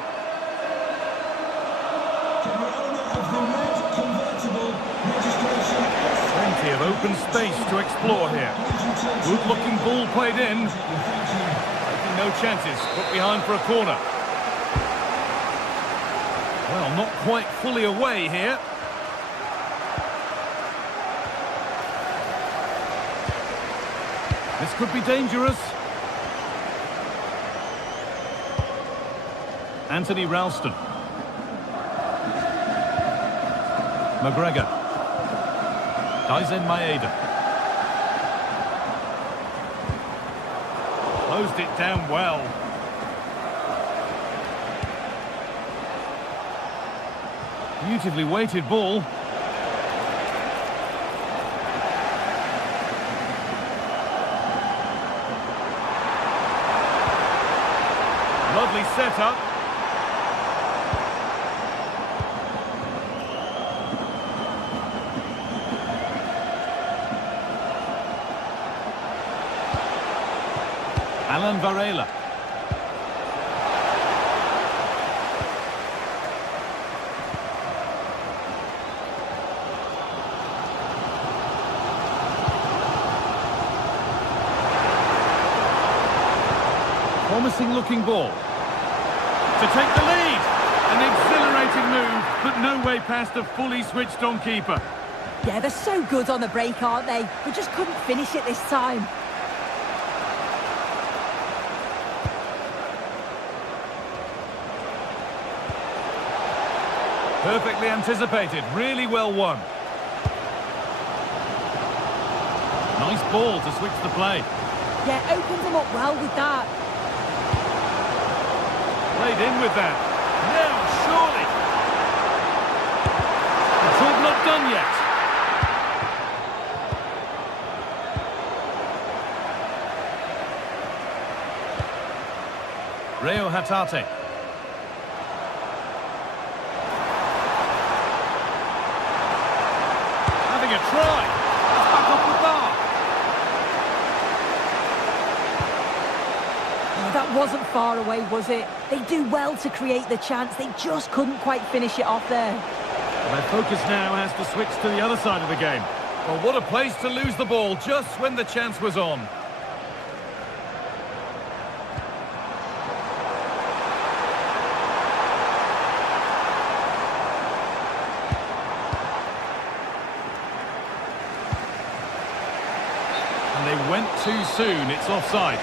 the owner of the red convertible registration. Plenty of open space to explore here. Good looking ball played in. Taking no chances, put behind for a corner. Well, not quite fully away here. This could be dangerous. Anthony Ralston. McGregor. Daisen Maeda. Closed it down well. Beautifully weighted ball. Lovely setup. Alan Varela. Promising looking ball. To take the lead. An exhilarating move, but no way past a fully switched on keeper. Yeah, they're so good on the break, aren't they? We just couldn't finish it this time. Perfectly anticipated, really well won. Nice ball to switch the play. Yeah, opens them up well with that. Played in with that. Now, surely. The job not done yet. Reo Hatate. Having a try. It's back off the bar. Oh, that wasn't far away, was it? They do well to create the chance. They just couldn't quite finish it off there. Well, their focus now has to switch to the other side of the game. Well, what a place to lose the ball just when the chance was on. And they went too soon. It's offside.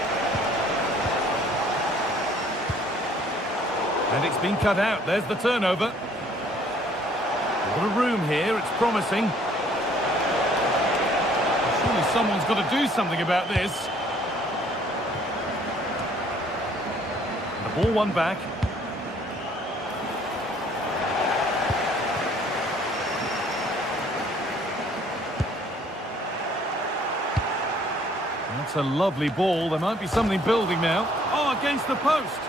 And it's been cut out. There's the turnover. A lot of room here. It's promising. Surely someone's got to do something about this. The ball won back. That's a lovely ball. There might be something building now. Oh, against the post.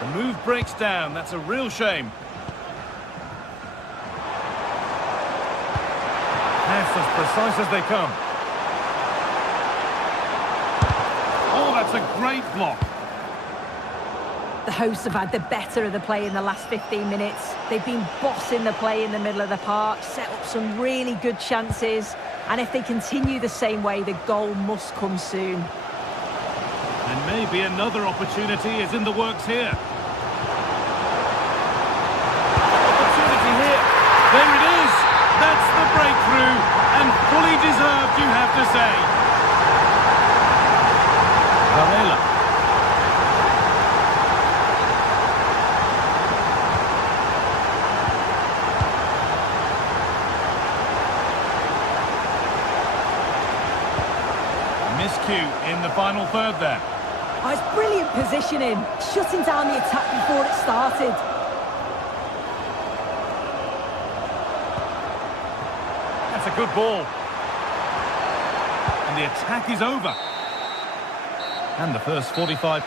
The move breaks down. That's a real shame. Pass as precise as they come. Oh, that's a great block. The hosts have had the better of the play in the last 15 minutes. They've been bossing the play in the middle of the park, set up some really good chances, and if they continue the same way, the goal must come soon. And maybe another opportunity is in the works here. Opportunity here. There it is. That's the breakthrough, and fully deserved, you have to say. Varela. Miscue in the final third there. Oh, it's brilliant positioning, shutting down the attack before it started. That's a good ball. And the attack is over. And the first 45.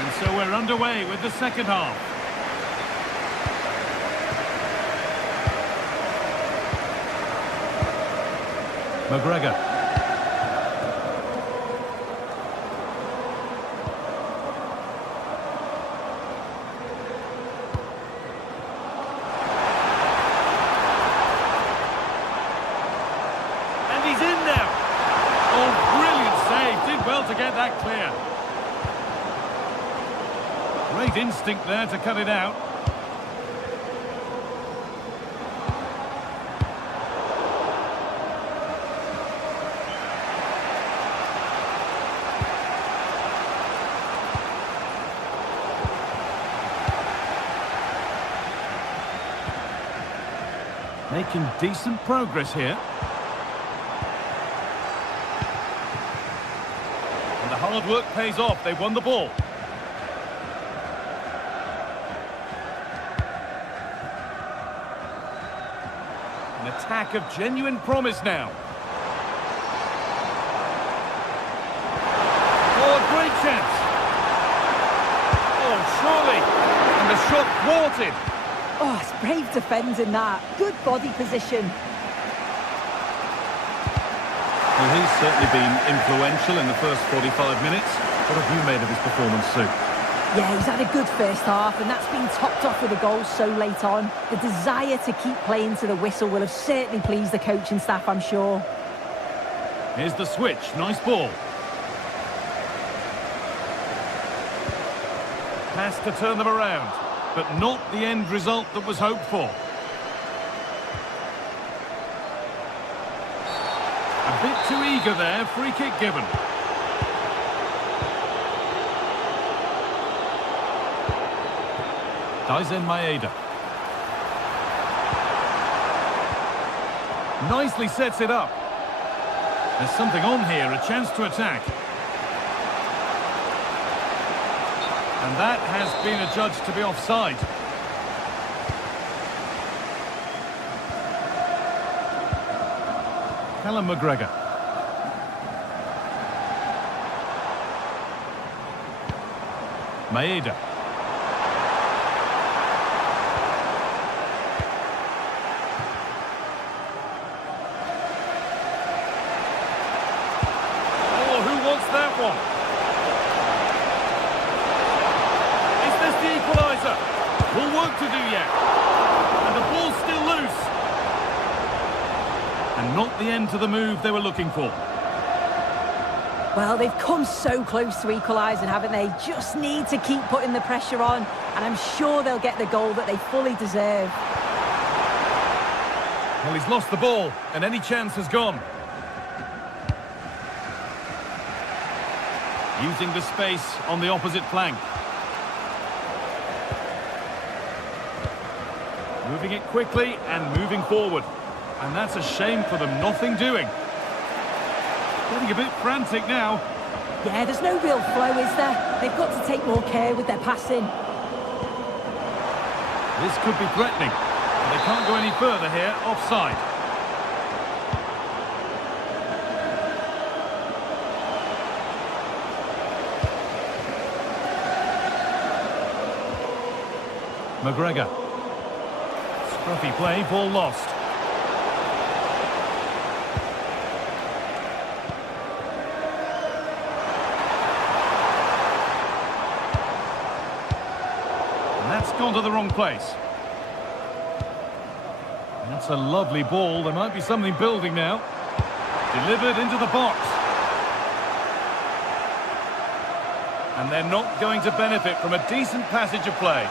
And so we're underway with the second half. McGregor. And he's in now. Oh, brilliant save. Did well to get that clear. Great instinct there to cut it out. Making decent progress here. And the hard work pays off. They won the ball. An attack of genuine promise now. Oh, a great chance. Oh, surely. And the shot thwarted. Oh, it's brave defending that. Good body position. Well, he's certainly been influential in the first 45 minutes. What have you made of his performance, Sue? Yeah, he's had a good first half, and that's been topped off with a goal so late on. The desire to keep playing to the whistle will have certainly pleased the coaching staff, I'm sure. Here's the switch. Nice ball. Pass to turn them around. But not the end result that was hoped for. A bit too eager there, free kick given. Daisen Maeda. Nicely sets it up. There's something on here, a chance to attack. And that has been adjudged to be offside. Callum McGregor. Maeda. Oh, who wants that one? More work to do yet. And the ball's still loose. And not the end to the move they were looking for. Well, they've come so close to equalising, haven't they? Just need to keep putting the pressure on, and I'm sure they'll get the goal that they fully deserve. Well, he's lost the ball, and any chance has gone. Using the space on the opposite flank. Moving it quickly and moving forward. And that's a shame for them, nothing doing. Getting a bit frantic now. Yeah, there's no real flow, is there? They've got to take more care with their passing. This could be threatening. They can't go any further here, offside. McGregor. Scruffy play, ball lost. And that's gone to the wrong place. That's a lovely ball. There might be something building now. Delivered into the box. And they're not going to benefit from a decent passage of play.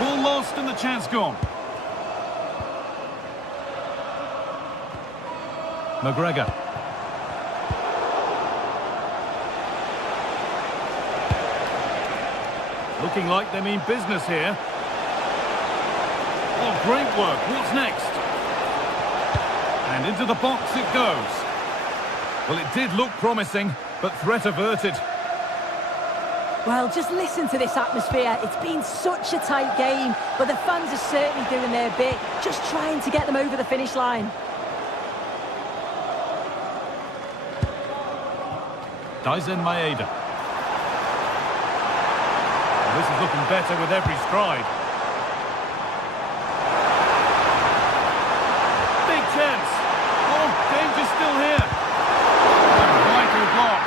Ball lost and the chance gone. McGregor. Looking like they mean business here. Oh, great work. What's next? And into the box it goes. Well, it did look promising, but threat averted. Well, just listen to this atmosphere. It's been such a tight game, but the fans are certainly doing their bit, just trying to get them over the finish line. Daisen Maeda. This is looking better with every stride. Big chance. Oh, danger still here. Vital block.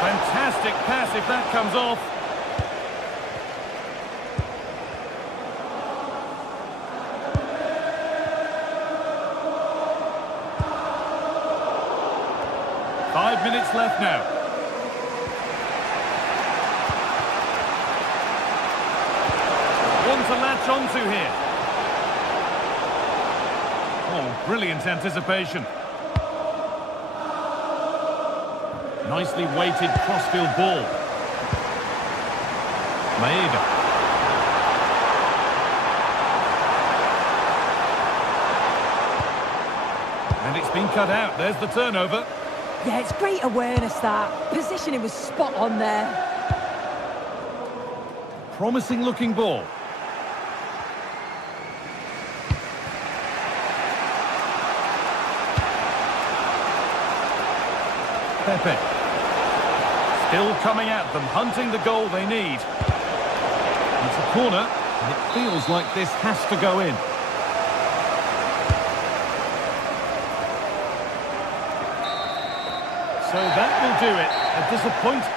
Fantastic pass if that comes off. Five minutes left now. One to latch onto here. Oh, brilliant anticipation. Nicely weighted crossfield ball. Maeda. And it's been cut out. There's the turnover. Yeah, it's great awareness, that. Positioning was spot on there. Promising looking ball. Pepe. Still coming at them, hunting the goal they need. It's a corner, and it feels like this has to go in. So that will do it. A disappointing...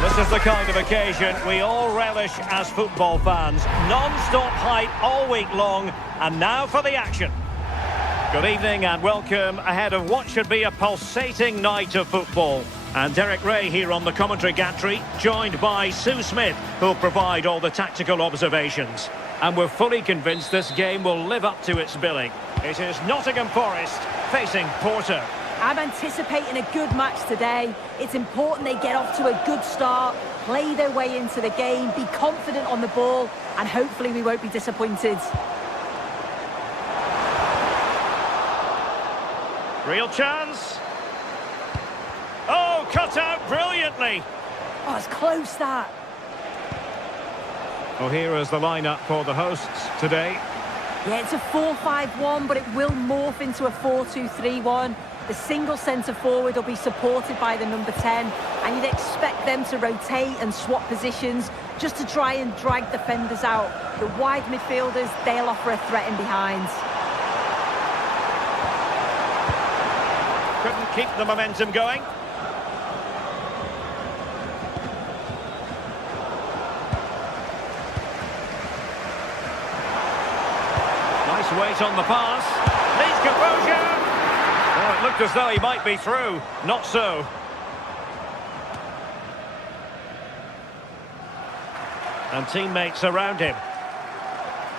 This is the kind of occasion we all relish as football fans. Non-stop hype all week long, and now for the action. Good evening and welcome ahead of what should be a pulsating night of football. And Derek Ray here on the commentary gantry, joined by Sue Smith, who'll provide all the tactical observations. And we're fully convinced this game will live up to its billing. It is Nottingham Forest facing Porto. I'm anticipating a good match today. It's important they get off to a good start, play their way into the game, be confident on the ball, and hopefully we won't be disappointed. Real chance. Oh, cut out brilliantly. Oh, it's close, that. Well, here is the lineup for the hosts today. Yeah, it's a 4-5-1, but it will morph into a 4-2-3-1. The single centre-forward will be supported by the number 10, and you'd expect them to rotate and swap positions just to try and drag defenders out. The wide midfielders, they'll offer a threat in behind. Couldn't keep the momentum going. Nice weight on the pass. Needs composure. Oh, it looked as though he might be through. Not so. And teammates around him.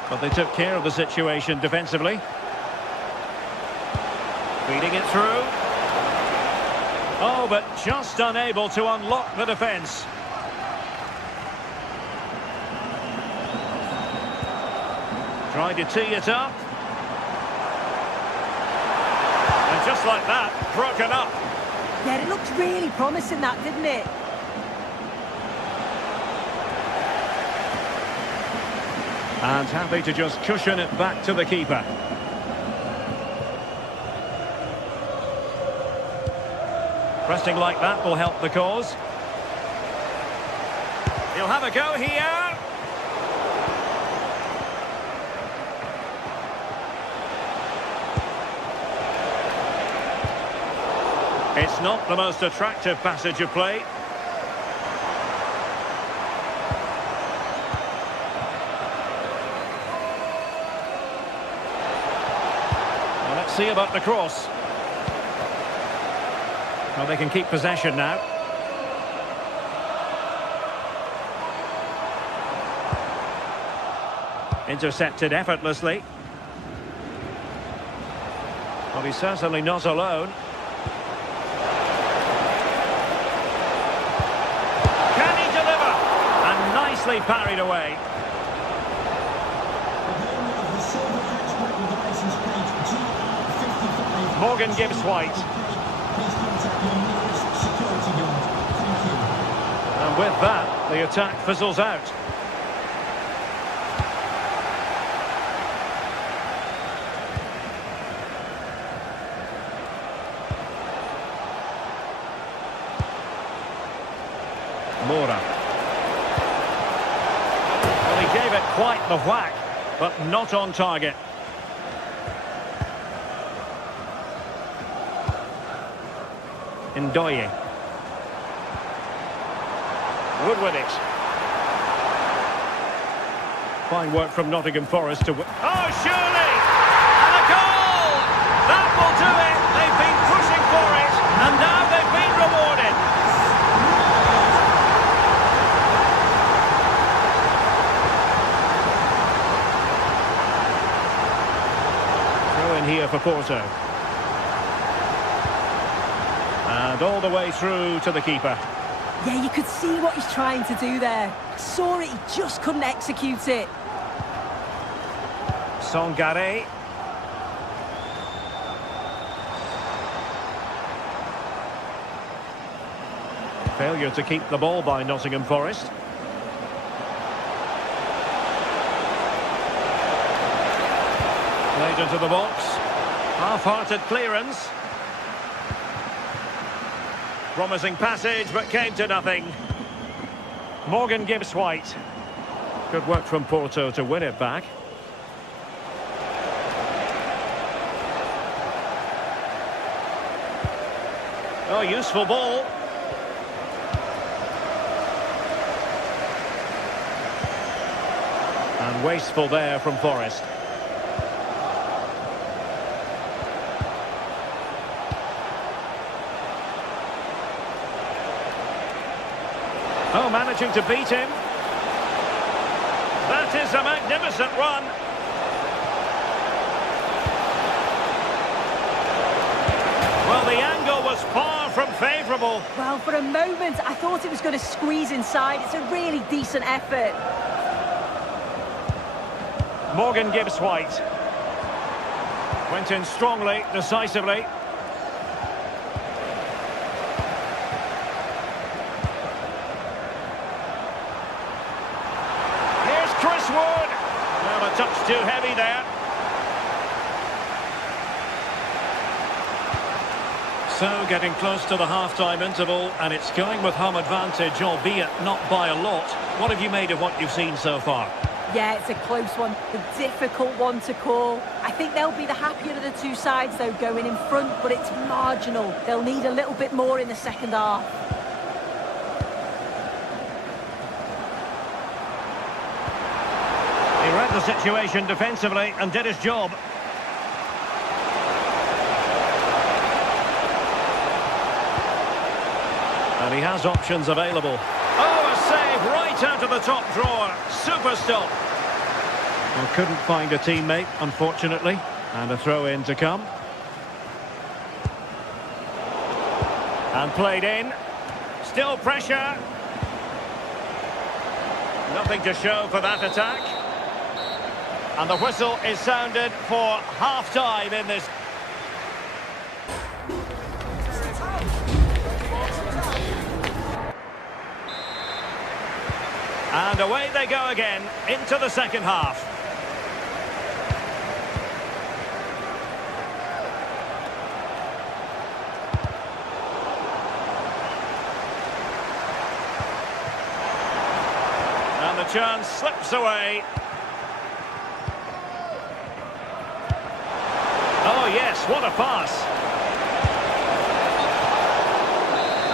But they took care of the situation defensively. Feeding it through. Oh, but just unable to unlock the defence. Tried to tee it up. And just like that, broken up. Yeah, it looked really promising, that, didn't it? And happy to just cushion it back to the keeper. Pressing like that will help the cause. He'll have a go here. It's not the most attractive passage of play. Well, let's see about the cross. Well, they can keep possession now. Intercepted effortlessly. Well, he's certainly not alone. Can he deliver? And nicely parried away. Morgan Gibbs White. And with that, the attack fizzles out. Mora. Well, he gave it quite the whack, but not on target. Ndoye. Wood with it. Fine work from Nottingham Forest to win. Oh, surely! And a goal! That will do it! They've been pushing for it, and now they've been rewarded. Throw in here for Porto. And all the way through to the keeper. Yeah, you could see what he's trying to do there. Saw it, he just couldn't execute it. Sangare. Failure to keep the ball by Nottingham Forest. Played into the box. Half-hearted clearance. Promising passage, but came to nothing. Morgan Gibbs White. Good work from Porto to win it back. Oh, useful ball. And wasteful there from Forest. Oh, managing to beat him. That is a magnificent run. Well, the was far from favourable. Well, for a moment, I thought it was going to squeeze inside. It's a really decent effort. Morgan Gibbs-White. Went in strongly, decisively. Here's Chris Wood. Well, a touch too heavy there. So, getting close to the half-time interval, and it's going with home advantage, albeit not by a lot. What have you made of what you've seen so far? Yeah, it's a close one, a difficult one to call. I think they'll be the happier of the two sides, though, going in front, but it's marginal. They'll need a little bit more in the second half. He read the situation defensively and did his job. And he has options available. Oh, a save right out of the top drawer. Super stop. Well, couldn't find a teammate, unfortunately. And a throw-in to come. And played in. Still pressure. Nothing to show for that attack. And the whistle is sounded for half-time in this. And away they go again, into the second half. And the chance slips away. Oh yes, what a pass.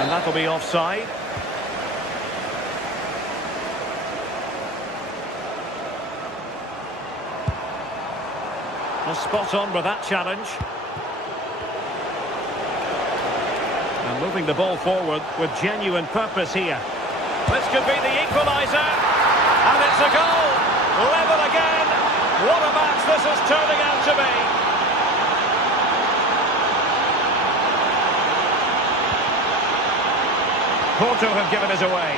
And that'll be offside. Well, spot on with that challenge. And moving the ball forward with genuine purpose here. This could be the equaliser. And it's a goal. Level again. What a match this is turning out to be. Porto have given us away.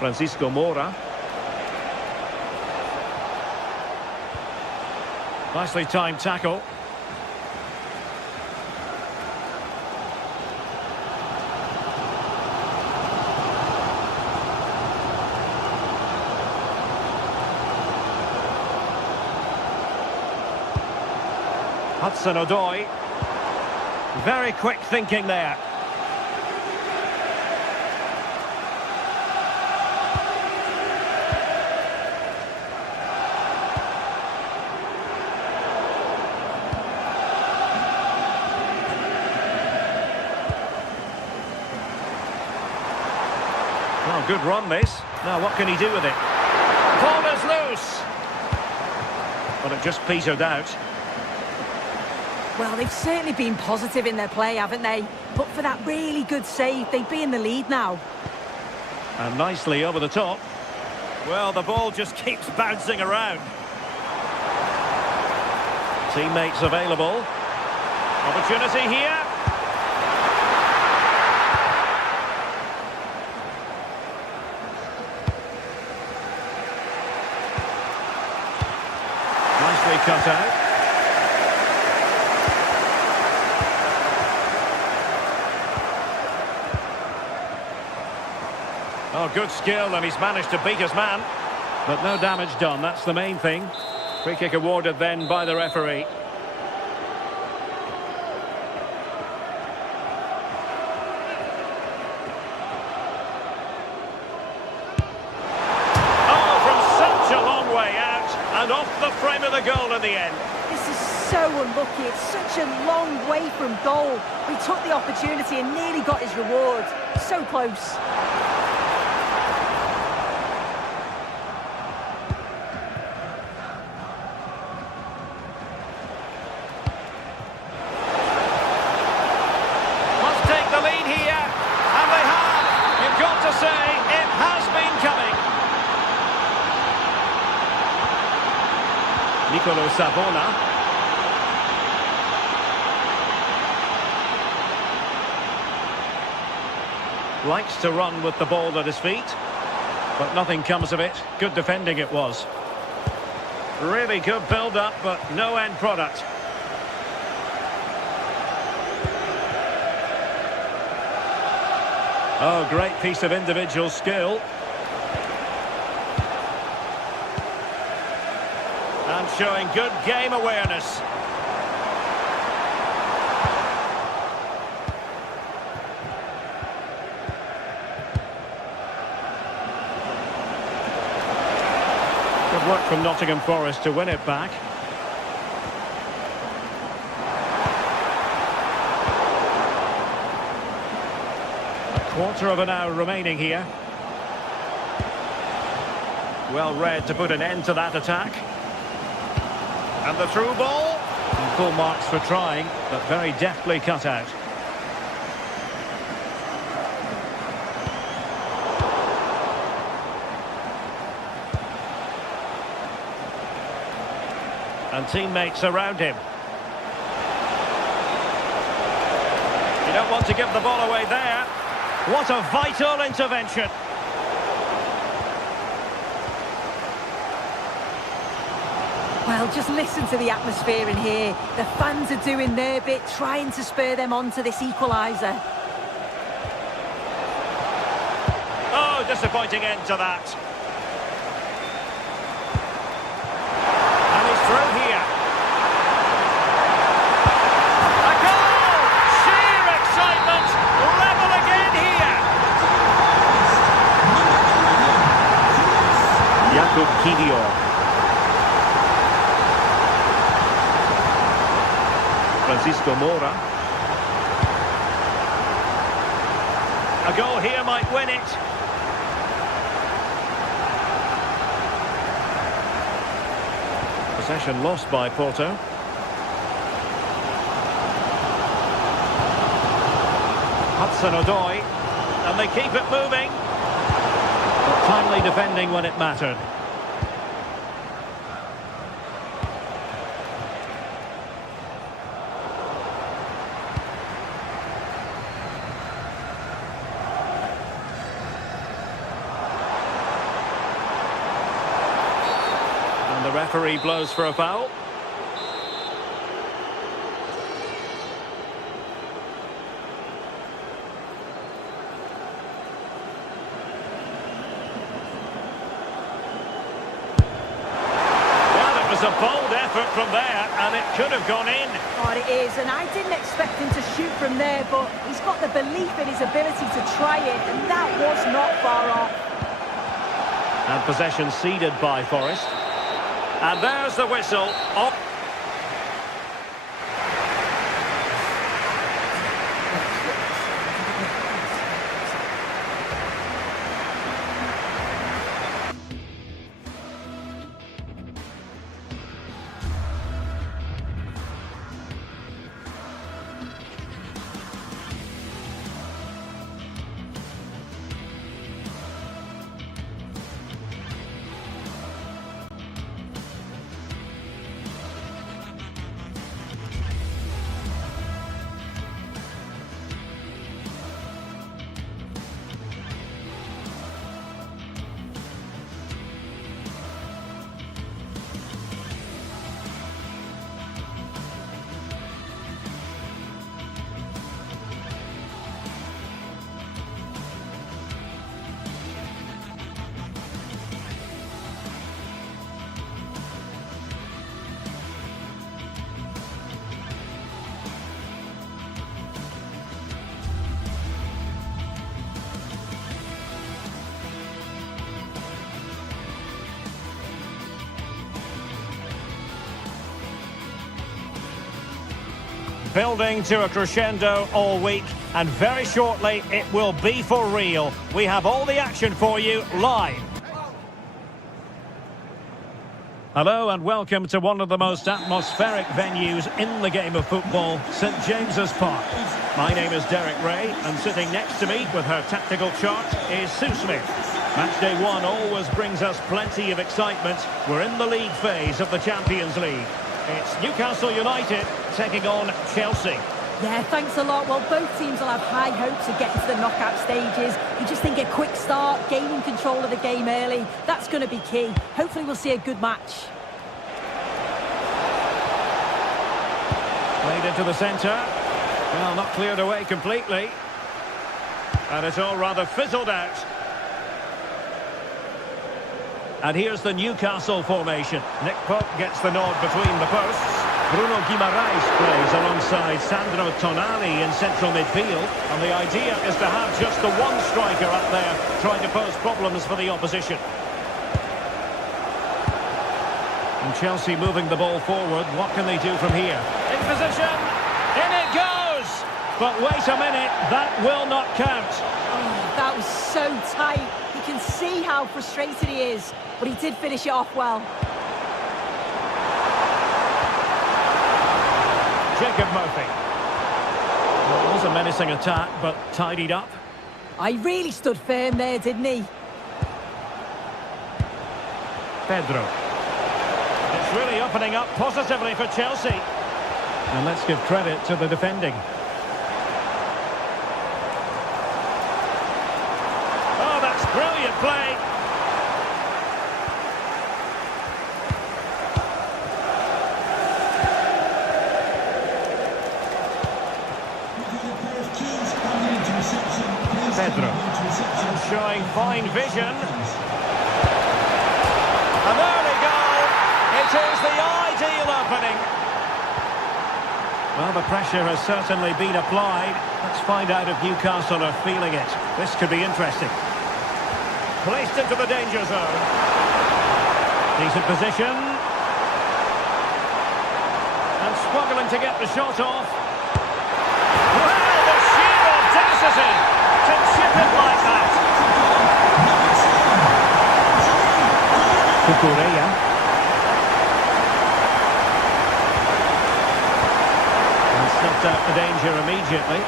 Francisco Moura. Nicely timed tackle. Hudson-Odoi. Very quick thinking there. Well, good run this. Now what can he do with it? Ball is loose. But it just petered out. Well, they've certainly been positive in their play, haven't they? But for that really good save, they'd be in the lead now. And nicely over the top. Well, the ball just keeps bouncing around. Teammates available. Opportunity here. Nicely cut out. Oh, good skill, and he's managed to beat his man. But no damage done, that's the main thing. Free kick awarded then by the referee. Oh, from such a long way out, and off the frame of the goal in the end. This is so unlucky. It's such a long way from goal. He took the opportunity and nearly got his reward. So close. Nicolo Savona. Likes to run with the ball at his feet, but nothing comes of it. Good defending it was. Really good build-up, but no end product. Oh, great piece of individual skill. And showing good game awareness. Good work from Nottingham Forest to win it back. Quarter of an hour remaining here. Well read to put an end to that attack. And the through ball. And full marks for trying, but very deftly cut out. And teammates around him. You don't want to give the ball away there. What a vital intervention. Well, just listen to the atmosphere in here. The fans are doing their bit, trying to spur them on to this equaliser. Oh, disappointing end to that. And he's through here. A goal! Sheer excitement! Level again here! Jakub Kiwior. Francisco Moura. A goal here might win it. Possession lost by Porto. Hudson-Odoi. And they keep it moving. But timely defending when it mattered. The referee blows for a foul. Well, it was a bold effort from there, and it could have gone in. Oh, it is, and I didn't expect him to shoot from there, but he's got the belief in his ability to try it, and that was not far off. And possession ceded by Forest. And there's the whistle. Oh. Building to a crescendo all week, and very shortly it will be for real. We have all the action for you live. Hello and welcome to one of the most atmospheric venues in the game of football, St James's Park. My name is Derek Ray, and sitting next to me with her tactical chart is Sue Smith. Matchday 1 always brings us plenty of excitement. We're in the league phase of the Champions League. It's Newcastle United taking on Chelsea. Yeah, thanks a lot. Well, both teams will have high hopes of getting to the knockout stages. You just think a quick start, gaining control of the game early, that's going to be key. Hopefully we'll see a good match. Played into the centre. Well, not cleared away completely. And it's all rather fizzled out. And here's the Newcastle formation. Nick Pope gets the nod between the posts. Bruno Guimaraes plays alongside Sandro Tonali in central midfield. And the idea is to have just the one striker up there trying to pose problems for the opposition. And Chelsea moving the ball forward. What can they do from here? In position. In it goes. But wait a minute. That will not count. Oh, that was so tight. You can see how frustrated he is. But he did finish it off well. Jacob Murphy. Well, it was a menacing attack, but tidied up. I really stood firm there, didn't he? Pedro. It's really opening up positively for Chelsea. And let's give credit to the defending. Oh, that's brilliant play. Pedro. Showing fine vision. An early goal. It is the ideal opening. Well, the pressure has certainly been applied. Let's find out if Newcastle are feeling it. This could be interesting. Placed into the danger zone. Decent position. And struggling to get the shot off. Well, the sheer audacity to chip it like that. Cucurella. And snuffed out the danger immediately.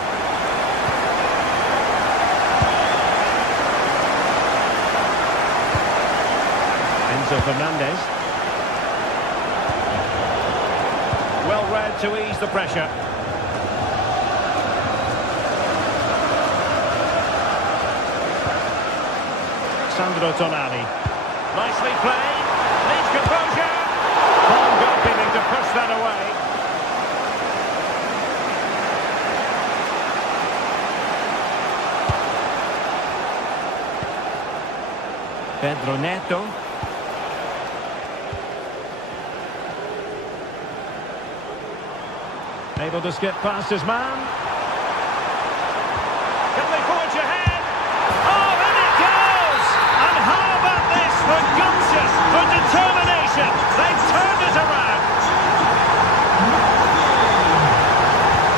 Enzo Fernandez. Well read to ease the pressure. Sandro Tonali. Nicely played. Needs composure. Calm goalkeeping to push that away. Pedro Neto. Able to skip past his man. Can they forge ahead? Oh, and it goes! And how about this for gumption, for determination? They've turned it around.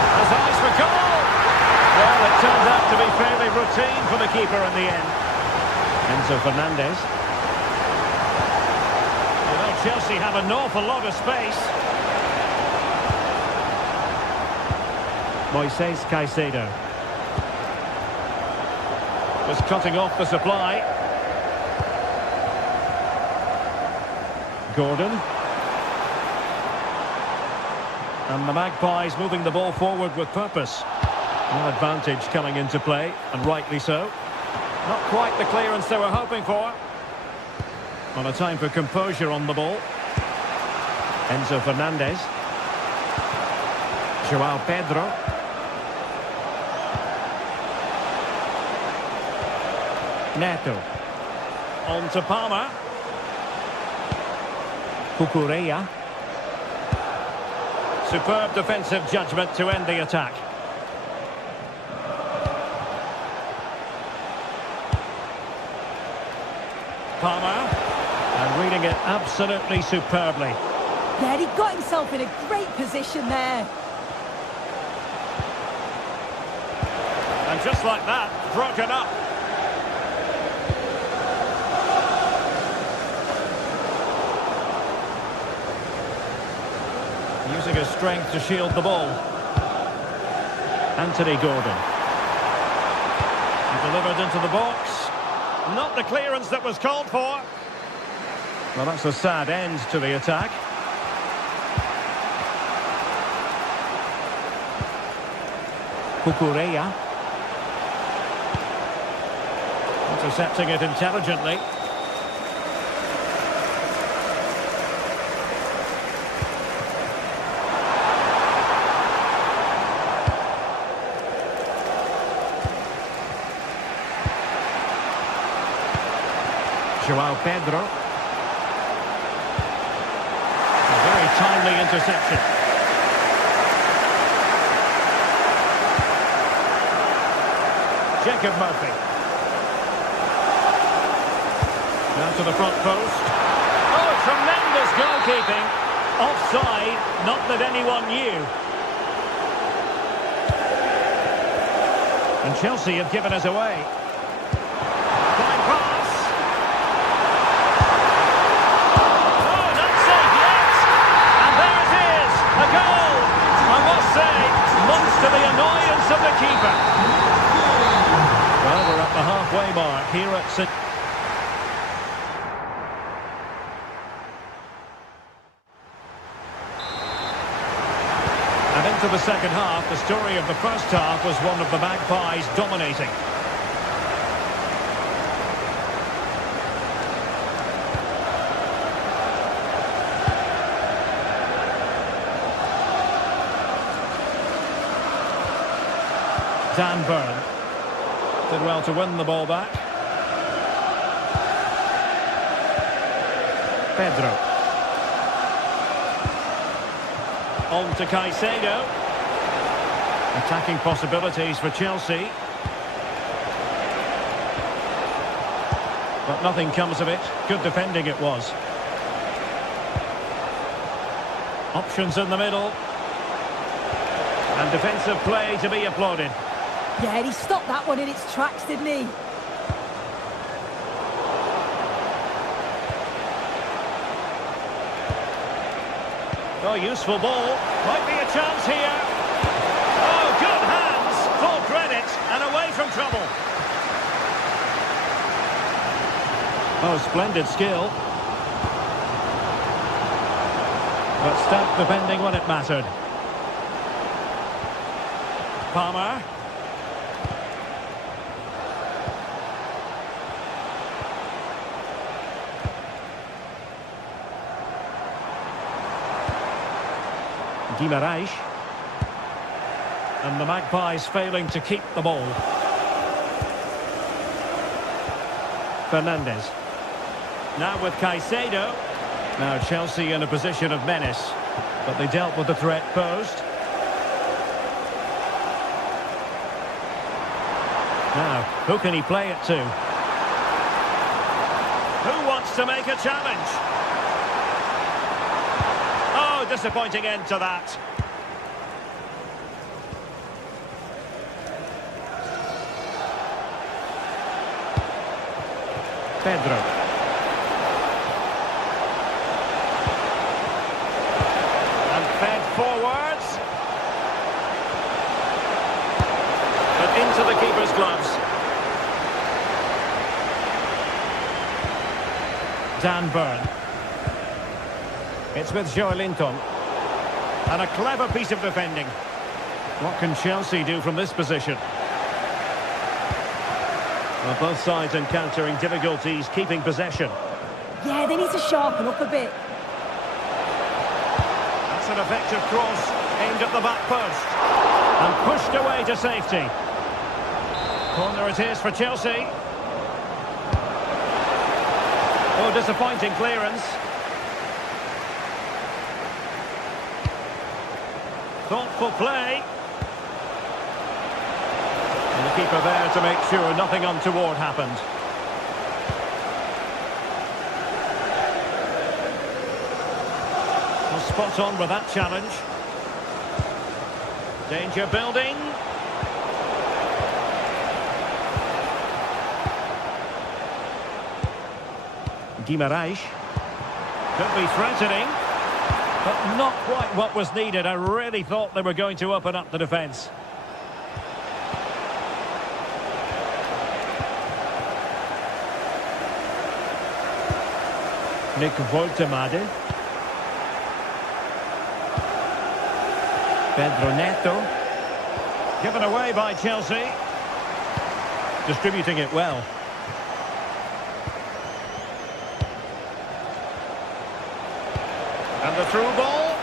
Has eyes for goal. Well, it turned out to be fairly routine for the keeper in the end. Enzo Fernandez. You know, Chelsea have an awful lot of space. Moises Caicedo was cutting off the supply. Gordon. And the Magpies moving the ball forward with purpose. No advantage coming into play, and rightly so. Not quite the clearance they were hoping for. On a time for composure on the ball. Enzo Fernandez. Joao Pedro. Neto. On to Palmer. Cucurella. Superb defensive judgment to end the attack. Palmer. And reading it absolutely superbly. Yeah, he got himself in a great position there. And just like that, broken up. Using his strength to shield the ball. Anthony Gordon. He delivered into the box. Not the clearance that was called for. Well, that's a sad end to the attack. Kukureya. Intercepting it intelligently. João Pedro. A very timely interception. Jacob Murphy. Now to the front post. Oh, tremendous goalkeeping. Offside, not that anyone knew. And Chelsea have given us away. Fine pass. Oh, not safe yet. And there it is, a goal. I must say, much to the annoyance of the keeper. Well, we're at the halfway mark here at St. And into the second half, the story of the first half was one of the Magpies dominating. Dan Burn did well to win the ball back. Pedro. On to Caicedo. Attacking possibilities for Chelsea. But nothing comes of it. Good defending it was. Options in the middle. And defensive play to be applauded. Yeah, he stopped that one in its tracks, didn't he? Oh, useful ball. Might be a chance here. Oh, good hands. Full credit. And away from trouble. Oh, splendid skill. But stout defending when it mattered. Palmer. Guimaraes. And the Magpies failing to keep the ball. Fernandes. Now with Caicedo. Now Chelsea in a position of menace. But they dealt with the threat posed. Now, who can he play it to? Who wants to make a challenge? Oh, disappointing end to that. Pedro. And fed forwards. But into the keeper's gloves. Dan Burn. It's with Joelinton. And a clever piece of defending. What can Chelsea do from this position? Well, both sides encountering difficulties keeping possession. Yeah, they need to sharpen up a bit. That's an effective cross aimed at the back post. And pushed away to safety. Corner it is for Chelsea. Oh, disappointing clearance. Thoughtful play. And the keeper there to make sure nothing untoward happened. Well, spot on with that challenge. Danger building. Guimaraes. Could be threatening. But not quite what was needed. I really thought they were going to open up the defence. Nick Voltemade. Pedro Neto. Given away by Chelsea. Distributing it well. And the through ball.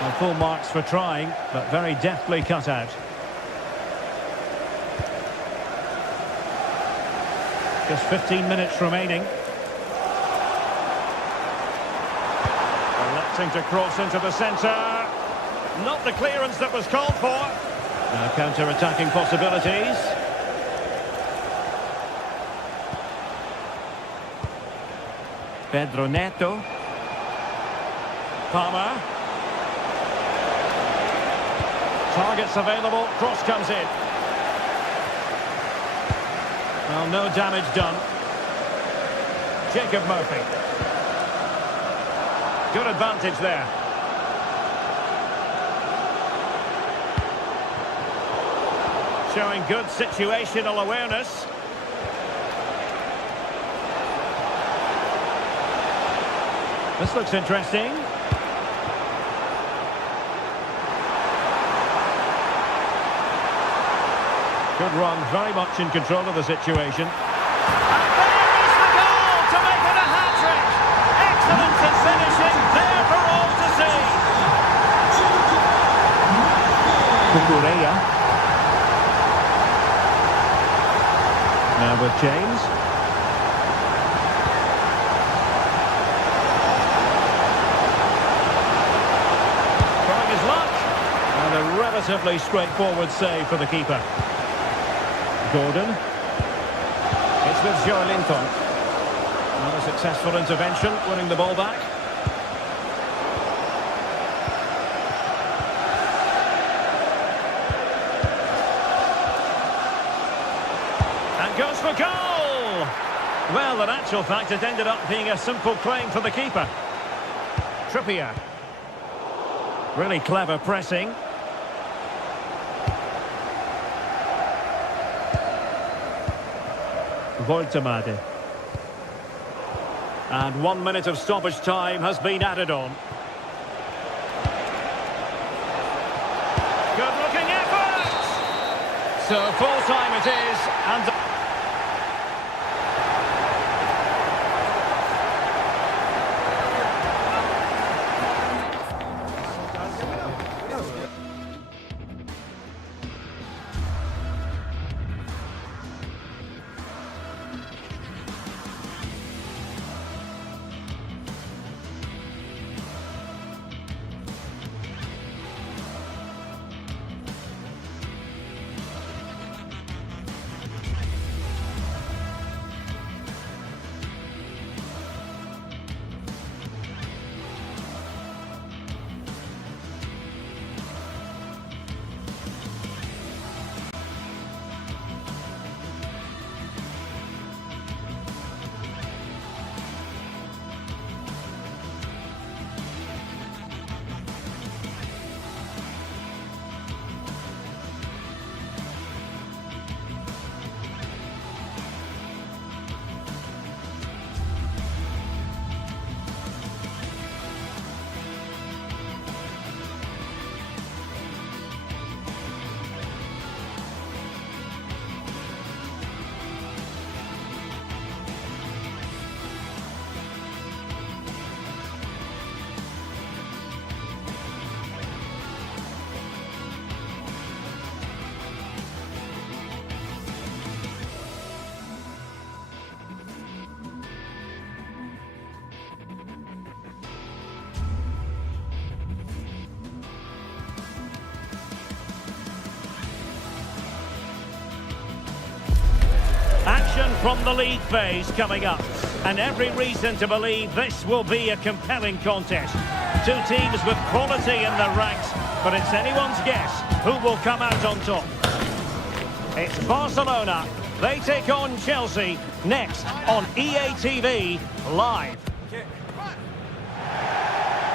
Well, full marks for trying, but very deftly cut out. Just 15 minutes remaining. Electing to cross into the centre. Not the clearance that was called for. Now counter-attacking possibilities. Pedro Neto. Palmer. Targets available, cross comes in. Well, no damage done. Jacob Murphy. Good advantage there. Showing good situational awareness. This looks interesting. Good run, very much in control of the situation. And there is the goal to make it a hat-trick. Excellence in finishing, there for all to see. Kukureya. Now with James. Trying his luck. And a relatively straightforward save for the keeper. Gordon. It's with Joe Linton. Not a successful intervention, winning the ball back. And goes for goal! Well, in actual fact, it ended up being a simple claim for the keeper. Trippier. Really clever pressing. Voltemade. And 1 minute of stoppage time has been added on. Good looking effort! So full time it is, and from the league phase coming up, and every reason to believe this will be a compelling contest. Two teams with quality in their ranks, but it's anyone's guess who will come out on top. It's Barcelona. They take on Chelsea next on EA TV Live.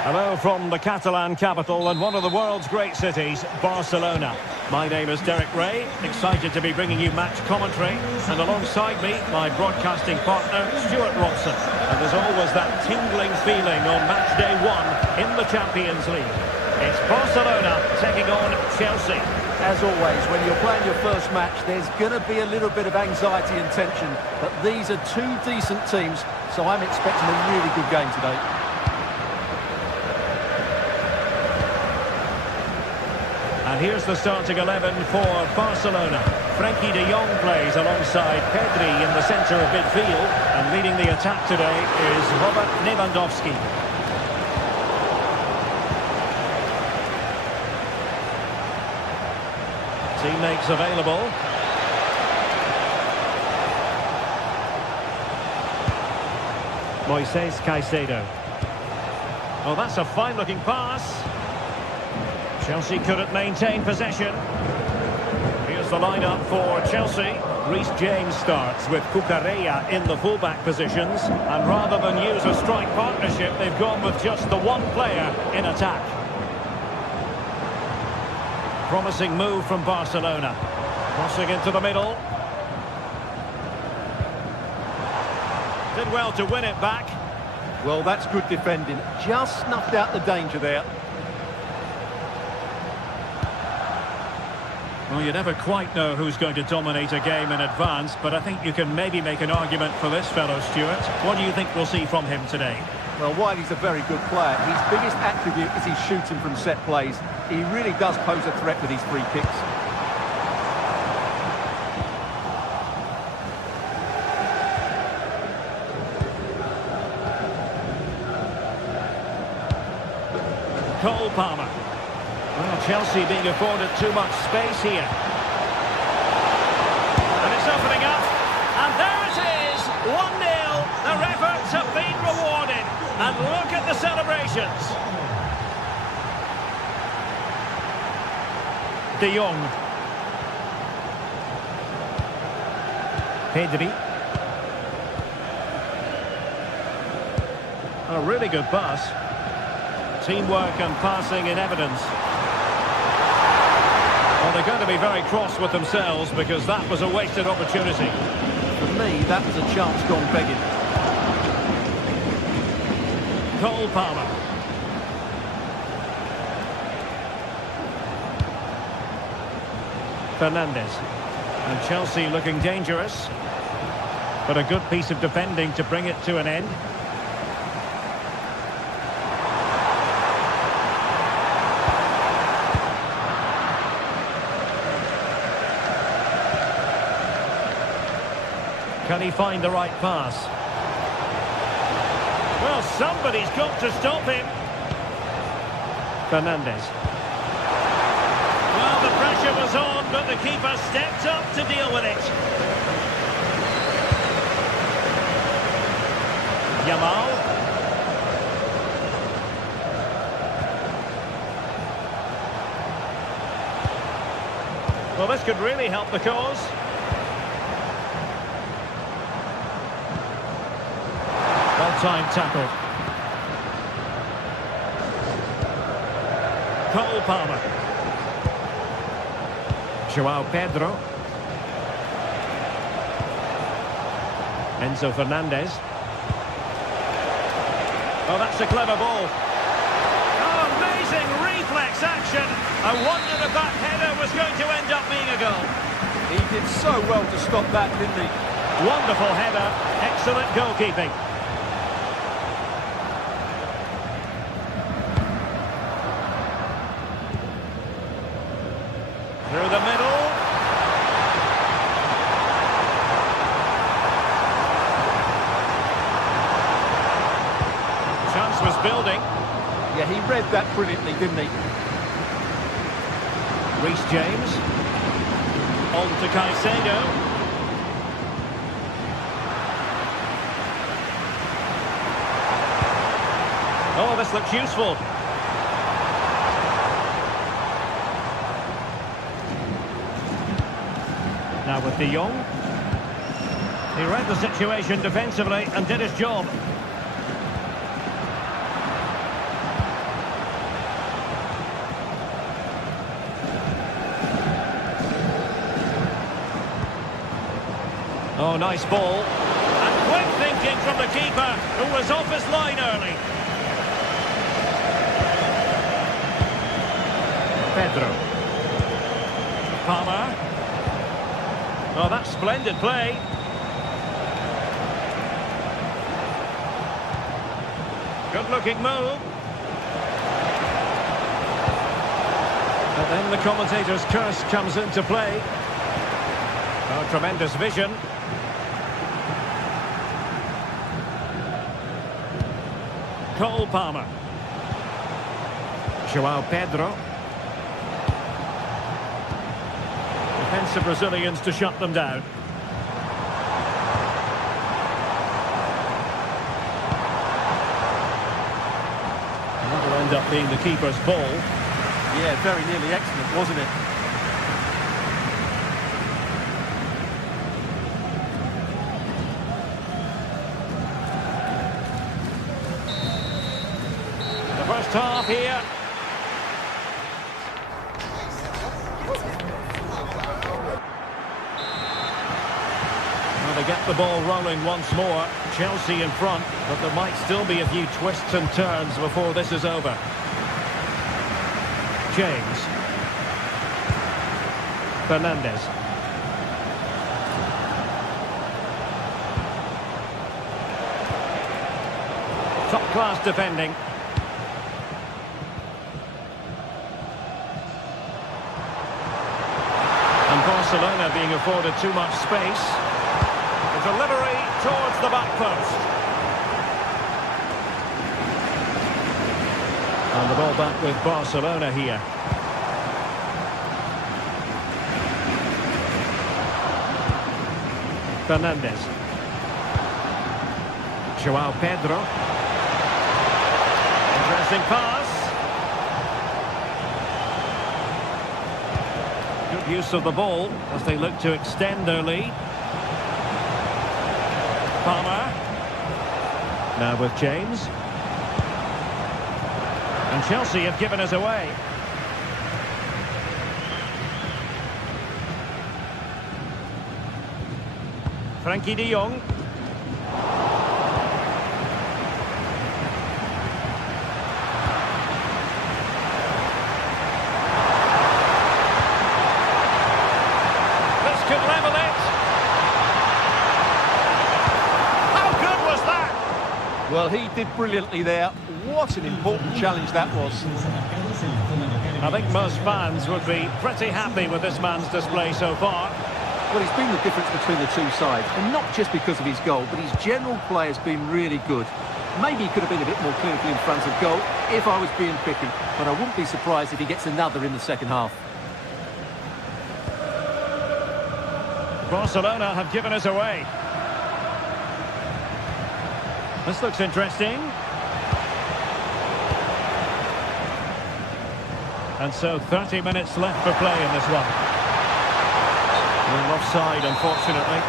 Hello from the Catalan capital and one of the world's great cities, Barcelona. My name is Derek Ray, excited to be bringing you match commentary, and alongside me, my broadcasting partner, Stuart Robson. And there's always that tingling feeling on match day 1 in the Champions League. It's Barcelona taking on Chelsea. As always, when you're playing your first match, there's going to be a little bit of anxiety and tension, but these are two decent teams, so I'm expecting a really good game today. And here's the starting 11 for Barcelona. Frankie de Jong plays alongside Pedri in the centre of midfield. And leading the attack today is Robert Lewandowski. Teammates available. Moises Caicedo. Oh, that's a fine-looking pass. Chelsea couldn't maintain possession. Here's the lineup for Chelsea. Reece James starts with Cucurella in the fullback positions. And rather than use a strike partnership, they've gone with just the one player in attack. Promising move from Barcelona. Crossing into the middle. Did well to win it back. Well, that's good defending. Just snuffed out the danger there. Well, you never quite know who's going to dominate a game in advance, but I think you can maybe make an argument for this fellow, Stuart. What do you think we'll see from him today? Well, while he's a very good player, his biggest attribute is his shooting from set plays. He really does pose a threat with his free kicks. Cole Palmer. Well, Chelsea being afforded too much space here. And it's opening up. And there it is, 1-0. Their efforts have been rewarded. And look at the celebrations. De Jong. Pedri. A really good pass. Teamwork and passing in evidence. Well, they're going to be very cross with themselves because that was a wasted opportunity. For me, that was a chance gone begging. Cole Palmer. Fernandes. And Chelsea looking dangerous. But a good piece of defending to bring it to an end. Can he find the right pass? Well, somebody's got to stop him. Fernandes. Well, the pressure was on, but the keeper stepped up to deal with it. Yamal. Well, this could really help the cause. Well-timed tackle. Cole Palmer. João Pedro. Enzo Fernandez. Oh, that's a clever ball. Oh, amazing reflex action. I wondered if that header was going to end up being a goal. He did so well to stop that, didn't he? Wonderful header. Excellent goalkeeping. Through the middle. Chance was building. Yeah, he read that brilliantly, didn't he? Reece James. On to Caicedo. Oh, this looks useful. Now with De Jong. He read the situation defensively and did his job. Oh, nice ball. And quick thinking from the keeper, who was off his line early. Pedro. Palmer. Oh, that's splendid play. Good-looking move. But then the commentator's curse comes into play. Oh, tremendous vision. Cole Palmer. Joao Pedro. Defensive Brazilians to shut them down. That'll end up being the keeper's ball. Yeah, very nearly excellent, wasn't it? The first half here. Well, they get the ball rolling once more. Chelsea in front, but there might still be a few twists and turns before this is over. James. Fernandes. Top-class defending. And Barcelona being afforded too much space. The delivery towards the back post. And the ball back with Barcelona here. Fernandes. Joao Pedro. Interesting pass. Good use of the ball as they look to extend their lead. Palmer. Now with James. And Chelsea have given us away. Frankie de Jong. This could level it. How good was that? Well, he did brilliantly there. What an important challenge that was. I think most fans would be pretty happy with this man's display so far. Well, he's been the difference between the two sides, and not just because of his goal, but his general play has been really good. Maybe he could have been a bit more clinical in front of goal if I was being picky, but I wouldn't be surprised if he gets another in the second half. Barcelona have given us away. This looks interesting. And so 30 minutes left for play in this one. We're offside, unfortunately.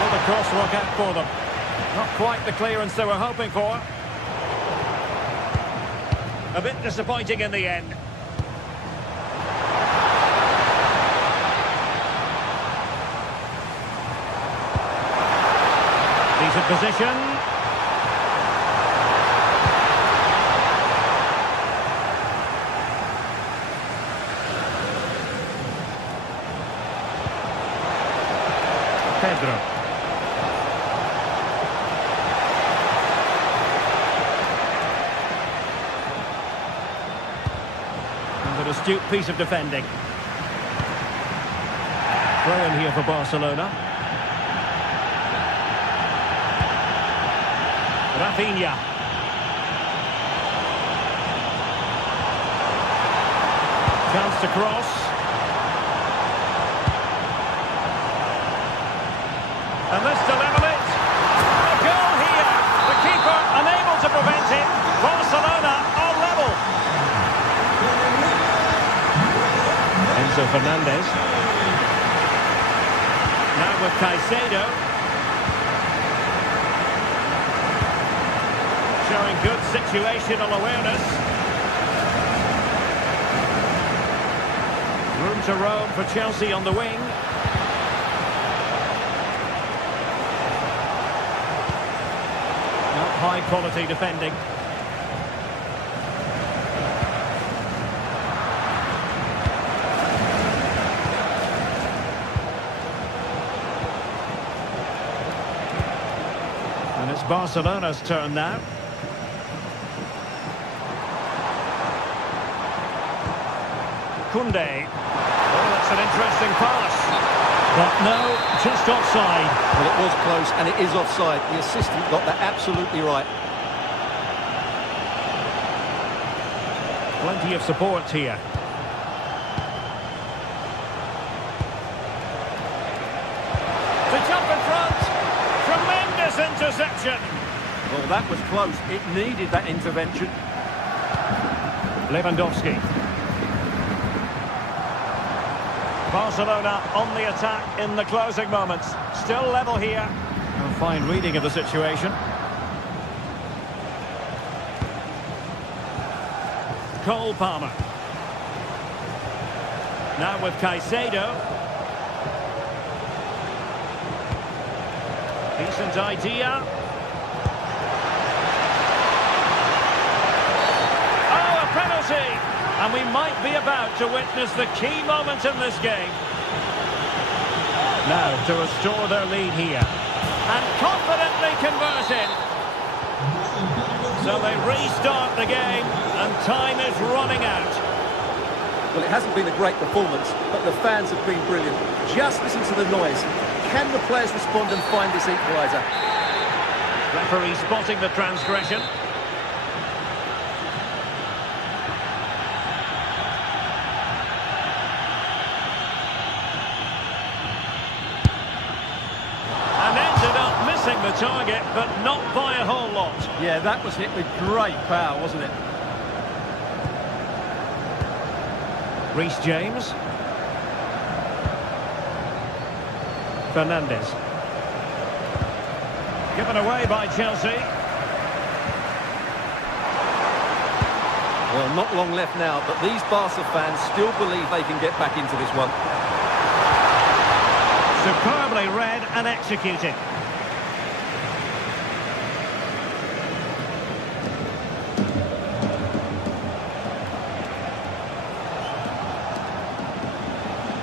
Will the cross work out for them? Not quite the clearance they were hoping for. A bit disappointing in the end. Decent position. Pedro. And an astute piece of defending. Throw in here for Barcelona. Rafinha. Chance to cross. And this to level it. A goal here. The keeper unable to prevent it. Barcelona are level. Enzo Fernandez. Now with Caicedo. situational awareness. Room to roam for Chelsea on the wing. Not high quality defending. And it's Barcelona's turn now. Koundé. Oh, that's an interesting pass. But no, just offside. Well, it was close, and it is offside. The assistant got that absolutely right. Plenty of support here. To jump in front. Tremendous interception. Well, that was close. It needed that intervention. Lewandowski. Barcelona on the attack in the closing moments. Still level here. A fine reading of the situation. Cole Palmer. Now with Caicedo. Decent idea. Oh, a penalty! And we might be about to witness the key moment in this game. Now to restore their lead here. And confidently converted. So they restart the game and time is running out. Well, it hasn't been a great performance, but the fans have been brilliant. Just listen to the noise. Can the players respond and find this equaliser? Referee spotting the transgression. The target, but not by a whole lot. Yeah, that was hit with great power, wasn't it? Reece James. Fernandes. Given away by Chelsea. Well, not long left now, but these Barca fans still believe they can get back into this one. Superbly read and executed.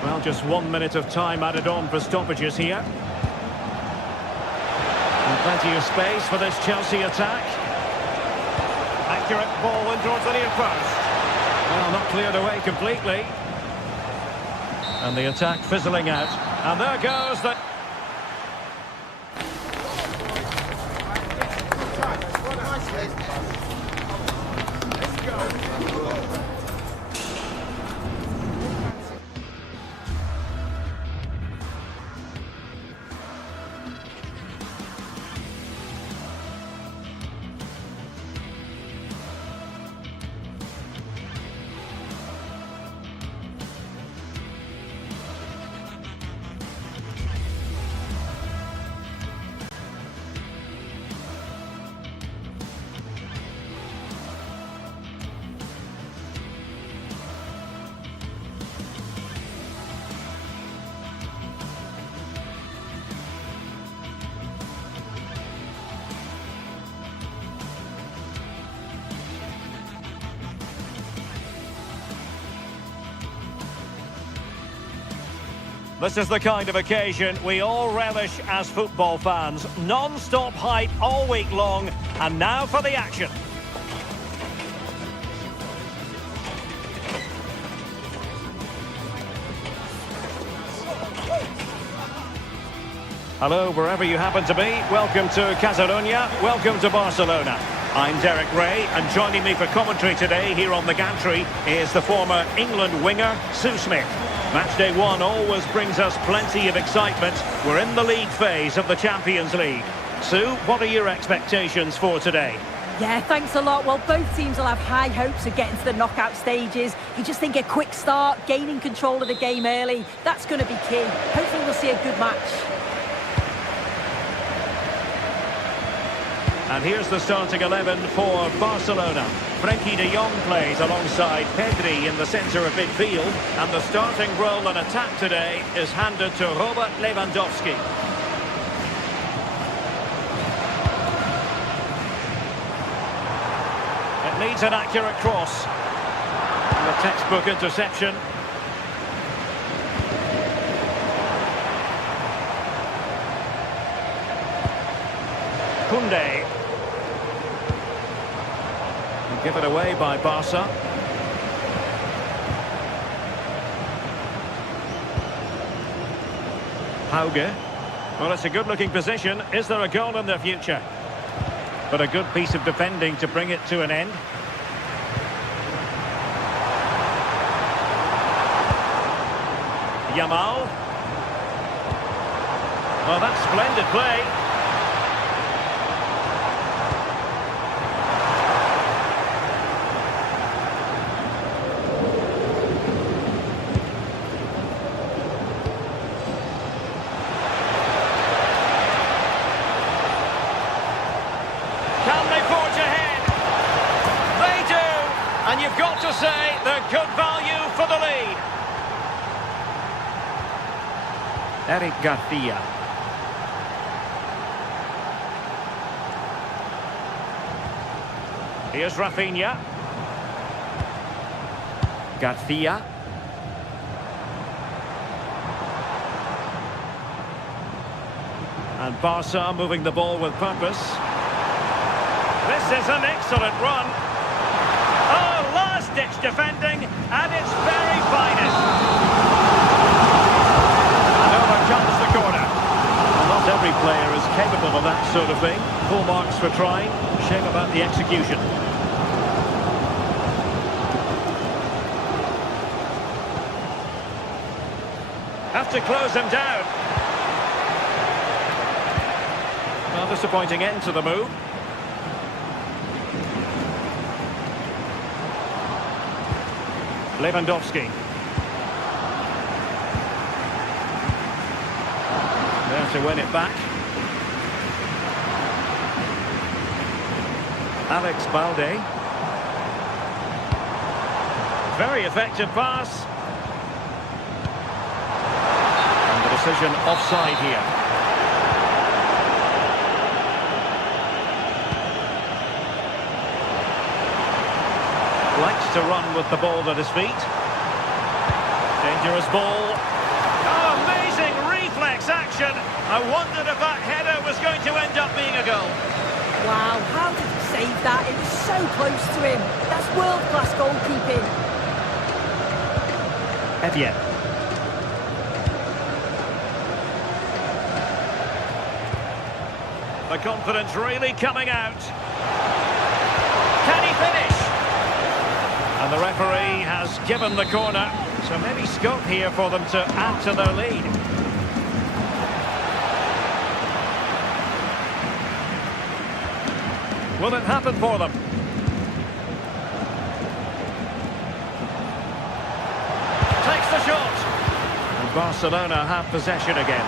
Well, just 1 minute of time added on for stoppages here. And plenty of space for this Chelsea attack. Accurate ball in towards the near post. Well, not cleared away completely. And the attack fizzling out. And there goes the... This is the kind of occasion we all relish as football fans. Non-stop hype all week long, and now for the action. Hello, wherever you happen to be. Welcome to Catalonia. Welcome to Barcelona. I'm Derek Ray, and joining me for commentary today here on the gantry is the former England winger, Sue Smith. Matchday 1 always brings us plenty of excitement. We're in the league phase of the Champions League. Sue, what are your expectations for today? Yeah, thanks a lot. Well, both teams will have high hopes of getting to the knockout stages. You just think a quick start, gaining control of the game early, that's going to be key. Hopefully we'll see a good match. And here's the starting 11 for Barcelona. Frenkie de Jong plays alongside Pedri in the centre of midfield. And the starting role in attack today is handed to Robert Lewandowski. It needs an accurate cross. And a textbook interception. Koundé. Give it away by Barca. Hauge. Well, it's a good-looking position. Is there a goal in the future? But a good piece of defending to bring it to an end. Yamal. Well, that's splendid play. Can they forge ahead? They do! And you've got to say they're good value for the lead. Eric Garcia. Here's Rafinha. Garcia. And Barca moving the ball with purpose. This is an excellent run. Oh, last-ditch defending at its very finest. And over comes the corner. Well, not every player is capable of that sort of thing. Full marks for trying. Shame about the execution. Have to close him down. Well, disappointing end to the move. Lewandowski. There to win it back. Alex Balde. Very effective pass. And the decision offside here. Likes to run with the ball at his feet. Dangerous ball. Oh, amazing reflex action. I wondered if that header was going to end up being a goal. Wow, how did he save that? It was so close to him. That's world-class goalkeeping. Etienne. The confidence really coming out. Can he finish? And the referee has given the corner, so maybe scope here for them to add to their lead. Will it happen for them? Takes the shot. And Barcelona have possession again.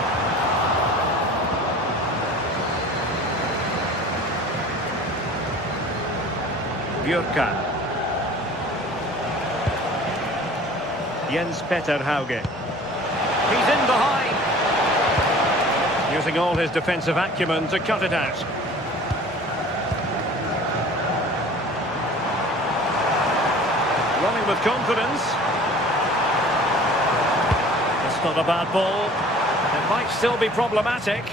Björka. Jens-Peter Hauge. He's in behind. Using all his defensive acumen to cut it out. Running with confidence. It's not a bad ball. It might still be problematic.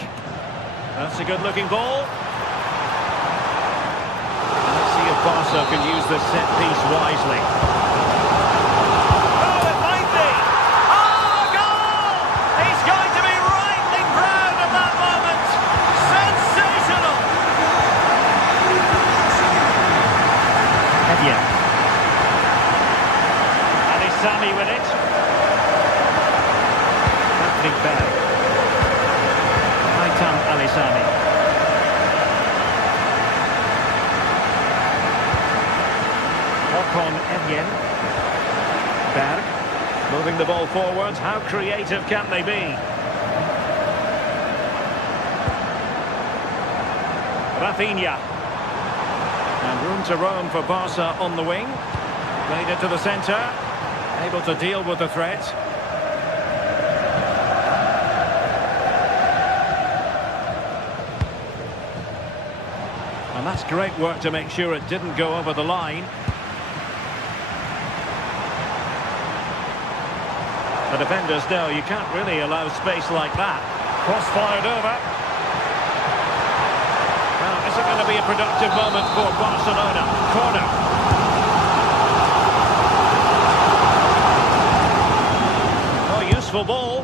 That's a good-looking ball. Let's see if Barca can use this set piece wisely. Sami with it. Patrick Berg. Aitam Alisami. Ocon Etienne. Berg. Moving the ball forwards. How creative can they be? Rafinha. And room to roam for Barca on the wing. Played it to the centre. Able to deal with the threat. And that's great work to make sure it didn't go over the line. The defenders know you can't really allow space like that. Cross fired over. Well, is it going to be a productive moment for Barcelona? Corner. Oh, useful ball.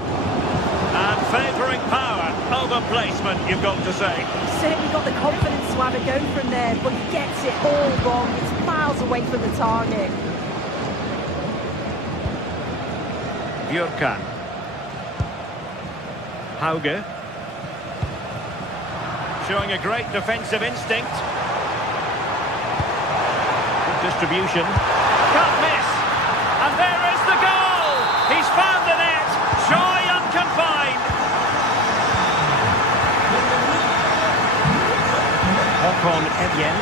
And favouring power over placement, you've got to say. He's certainly got the confidence to have a go from there, but he gets it all wrong. It's miles away from the target. Björkan. Hauge. Showing a great defensive instinct. Good distribution. Can't miss. And there is the goal! He's found the net. Joy unconfined. Håkon Evjen.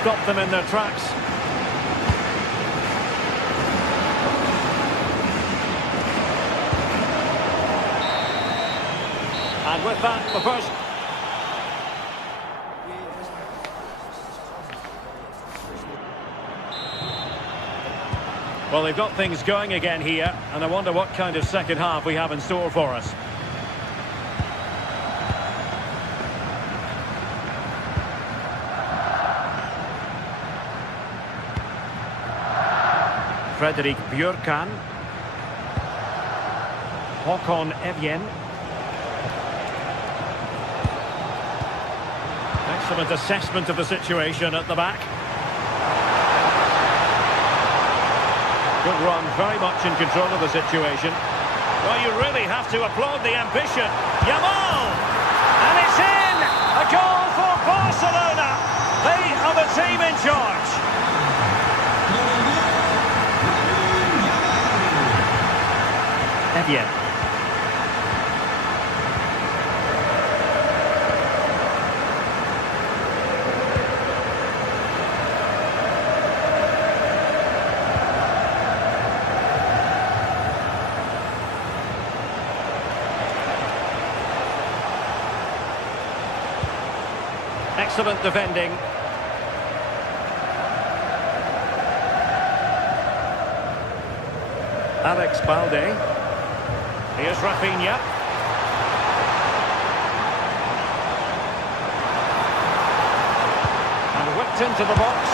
Stop them in their tracks. And with that, the first. Well, they've got things going again here, and I wonder what kind of second half we have in store for us. Fredrik Björkan. Håkon Evjen. Excellent assessment of the situation at the back. Good run, very much in control of the situation. Well, you really have to applaud the ambition. Yamal! And it's in! A goal for Barcelona! They are the team in charge. Evjen. Excellent defending. Alex Balde. Here's Rafinha. And whipped into the box.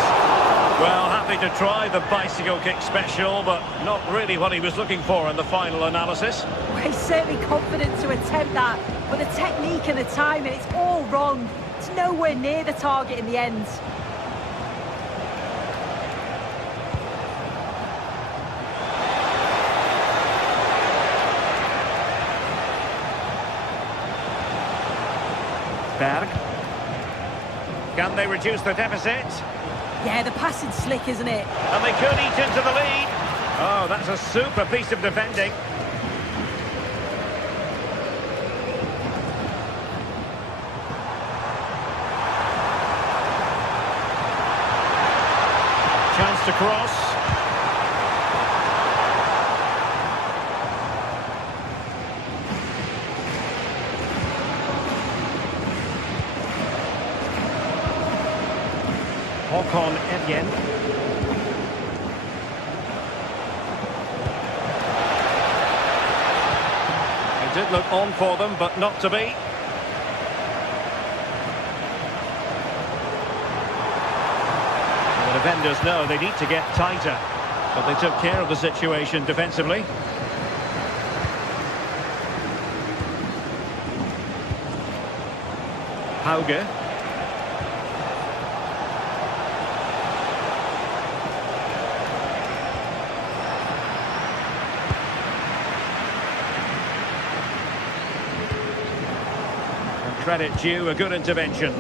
Well, happy to try the bicycle kick special, but not really what he was looking for in the final analysis. Well, he's certainly confident to attempt that, but the technique and the timing, it's all wrong. It's nowhere near the target in the end. Berg. Can they reduce the deficit? Yeah, the passing's slick, isn't it? And they could eat into the lead. Oh, that's a super piece of defending. Chance to cross. Håkon Evjen. It did look on for them, but not to be. The defenders know they need to get tighter, but they took care of the situation defensively. Hauge. Credit due, a good intervention.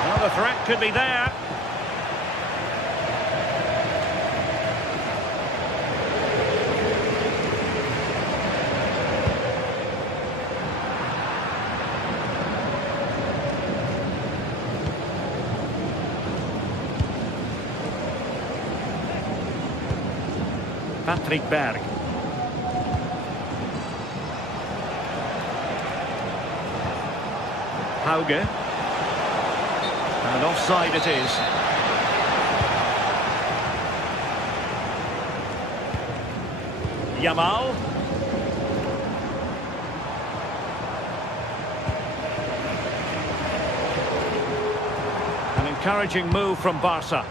Well, the threat could be there. Patrick Berg. Hauge. And offside it is. Yamal. An encouraging move from Barca.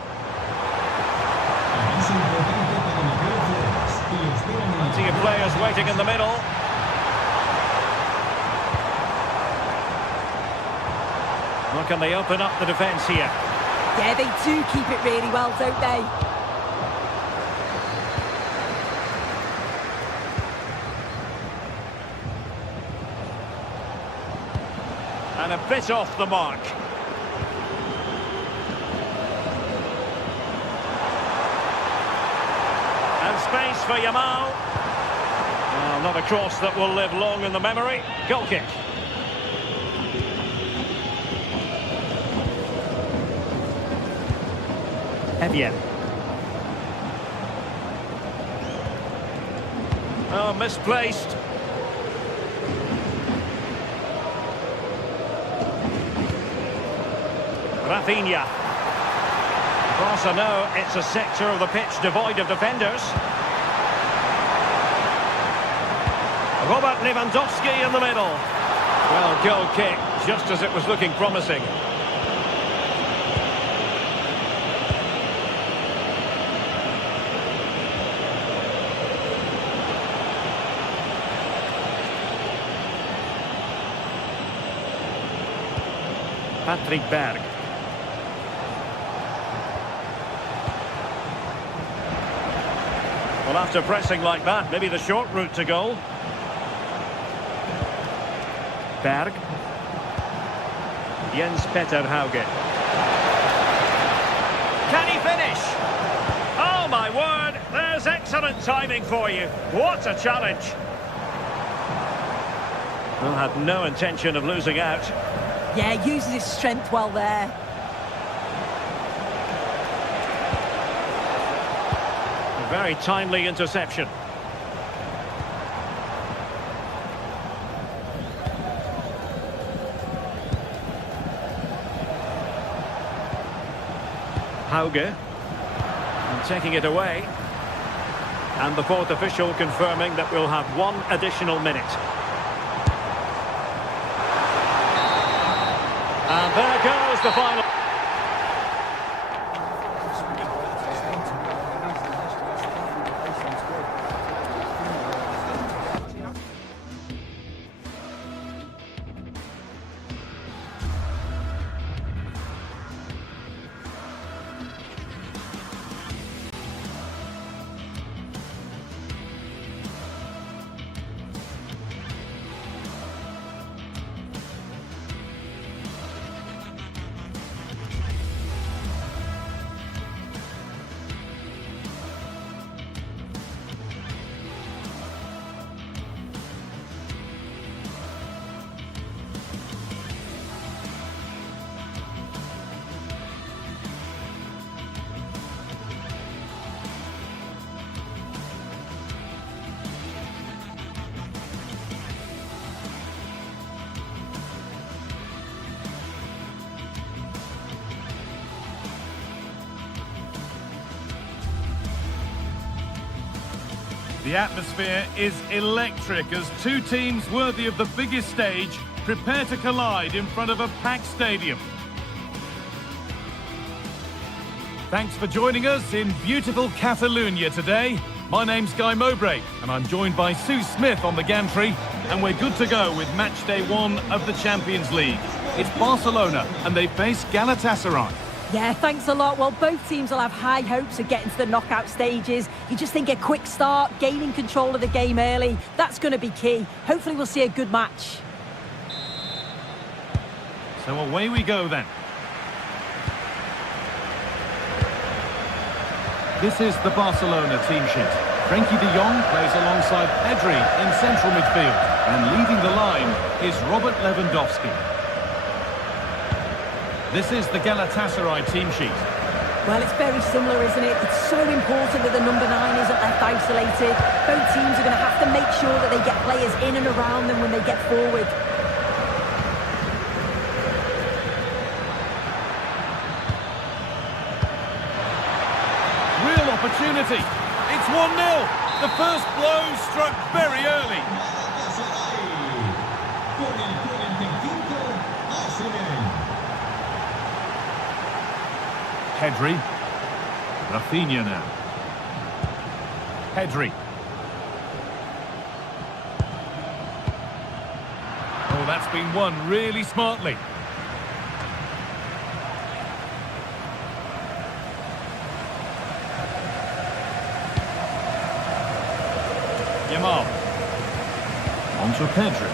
Plenty of players waiting in the middle. Well, can they open up the defence here? Yeah, they do keep it really well, don't they? And a bit off the mark. And space for Yamal. Well, not a cross that will live long in the memory. Goal kick. Evian. Oh, misplaced. Rafinha. Barca know it's a sector of the pitch devoid of defenders. Robert Lewandowski in the middle. Well, goal kick, just as it was looking promising. Patrick Berg. Well, after pressing like that, maybe the short route to goal. Berg. Jens Peter Hauge. Can he finish? Oh, my word, there's excellent timing for you. What a challenge. Well, had no intention of losing out. Yeah, uses his strength well there. A very timely interception. Hauge. And taking it away. And the fourth official confirming that we'll have one additional minute. And there goes the final. The atmosphere is electric as two teams worthy of the biggest stage prepare to collide in front of a packed stadium. Thanks for joining us in beautiful Catalonia today. My name's Guy Mowbray and I'm joined by Sue Smith on the gantry, and we're good to go with match day 1 of the Champions League. It's Barcelona and they face Galatasaray. Yeah, thanks a lot. Well, both teams will have high hopes of getting to the knockout stages. You just think a quick start, gaining control of the game early, that's going to be key. Hopefully we'll see a good match. So away we go then. This is the Barcelona team sheet. Frenkie de Jong plays alongside Pedri in central midfield, and leading the line is Robert Lewandowski. This is the Galatasaray team sheet. Well, it's very similar, isn't it? It's so important that the number 9 isn't left isolated. Both teams are going to have to make sure that they get players in and around them when they get forward. Real opportunity. It's 1-0. The first blow struck very early. Pedri. Rafinha now. Pedri. Oh, that's been won really smartly. Yamal. On to Pedri.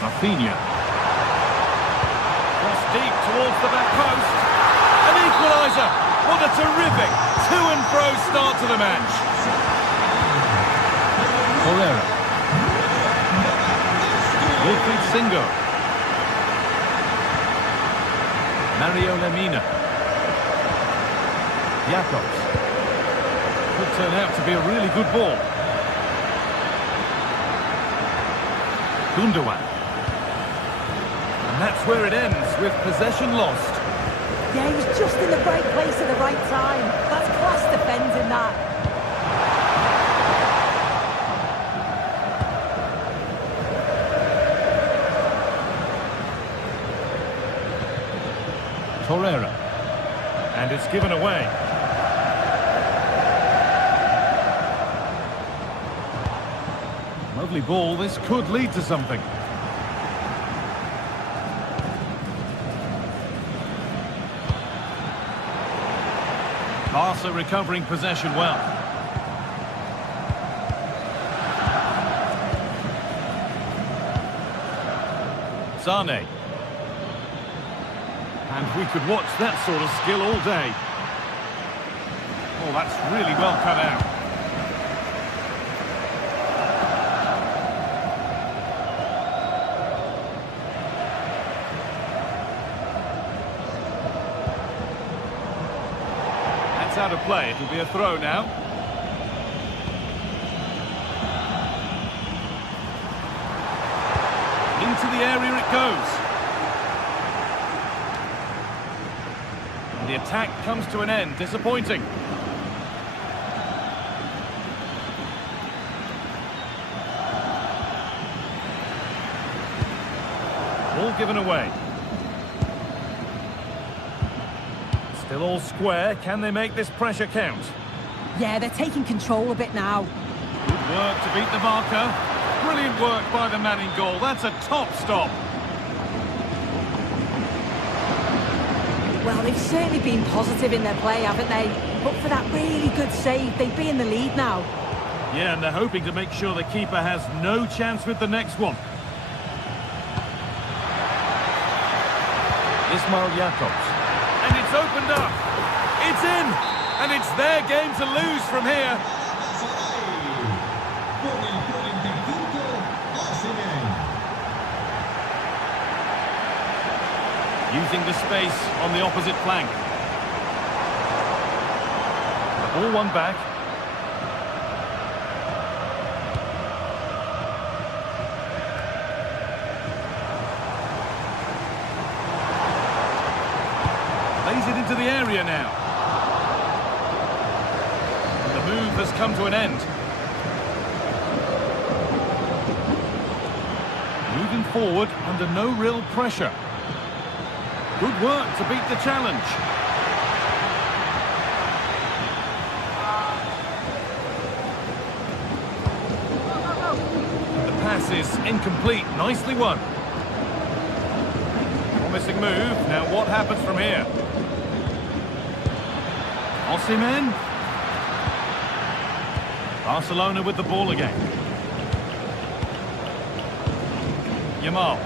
Rafinha. Cross deep towards the back post. An equaliser. What a terrific to-and-fro start to the match. Herrera. Wilfried Singo. Mario Lemina. Jacobs. Could turn out to be a really good ball. Gundogan. And that's where it ends, with possession lost. Yeah, he was just in the right place at the right time. That's class defending, that. Torreira. And it's given away. Lovely ball, this could lead to something. Barca recovering possession well. Sane. And we could watch that sort of skill all day. Oh, that's really well cut out. That's out of play. It'll be a throw now. Into the area it goes. And the attack comes to an end. Disappointing. Ball given away. Still all square. Can they make this pressure count? Yeah, they're taking control a bit now. Good work to beat the marker. Brilliant work by the man in goal. That's a top stop. Well, they've certainly been positive in their play, haven't they? But for that really good save, they'd be in the lead now. Yeah, and they're hoping to make sure the keeper has no chance with the next one. Ismail Jacobs. And it's opened up. It's in. And it's their game to lose from here. Using the space on the opposite flank. The ball won back. Lays it into the area now. And the move has come to an end. Moving forward under no real pressure. Good work to beat the challenge. The pass is incomplete. Nicely won. Promising move. Now what happens from here? Osimhen. Barcelona with the ball again. Yamal.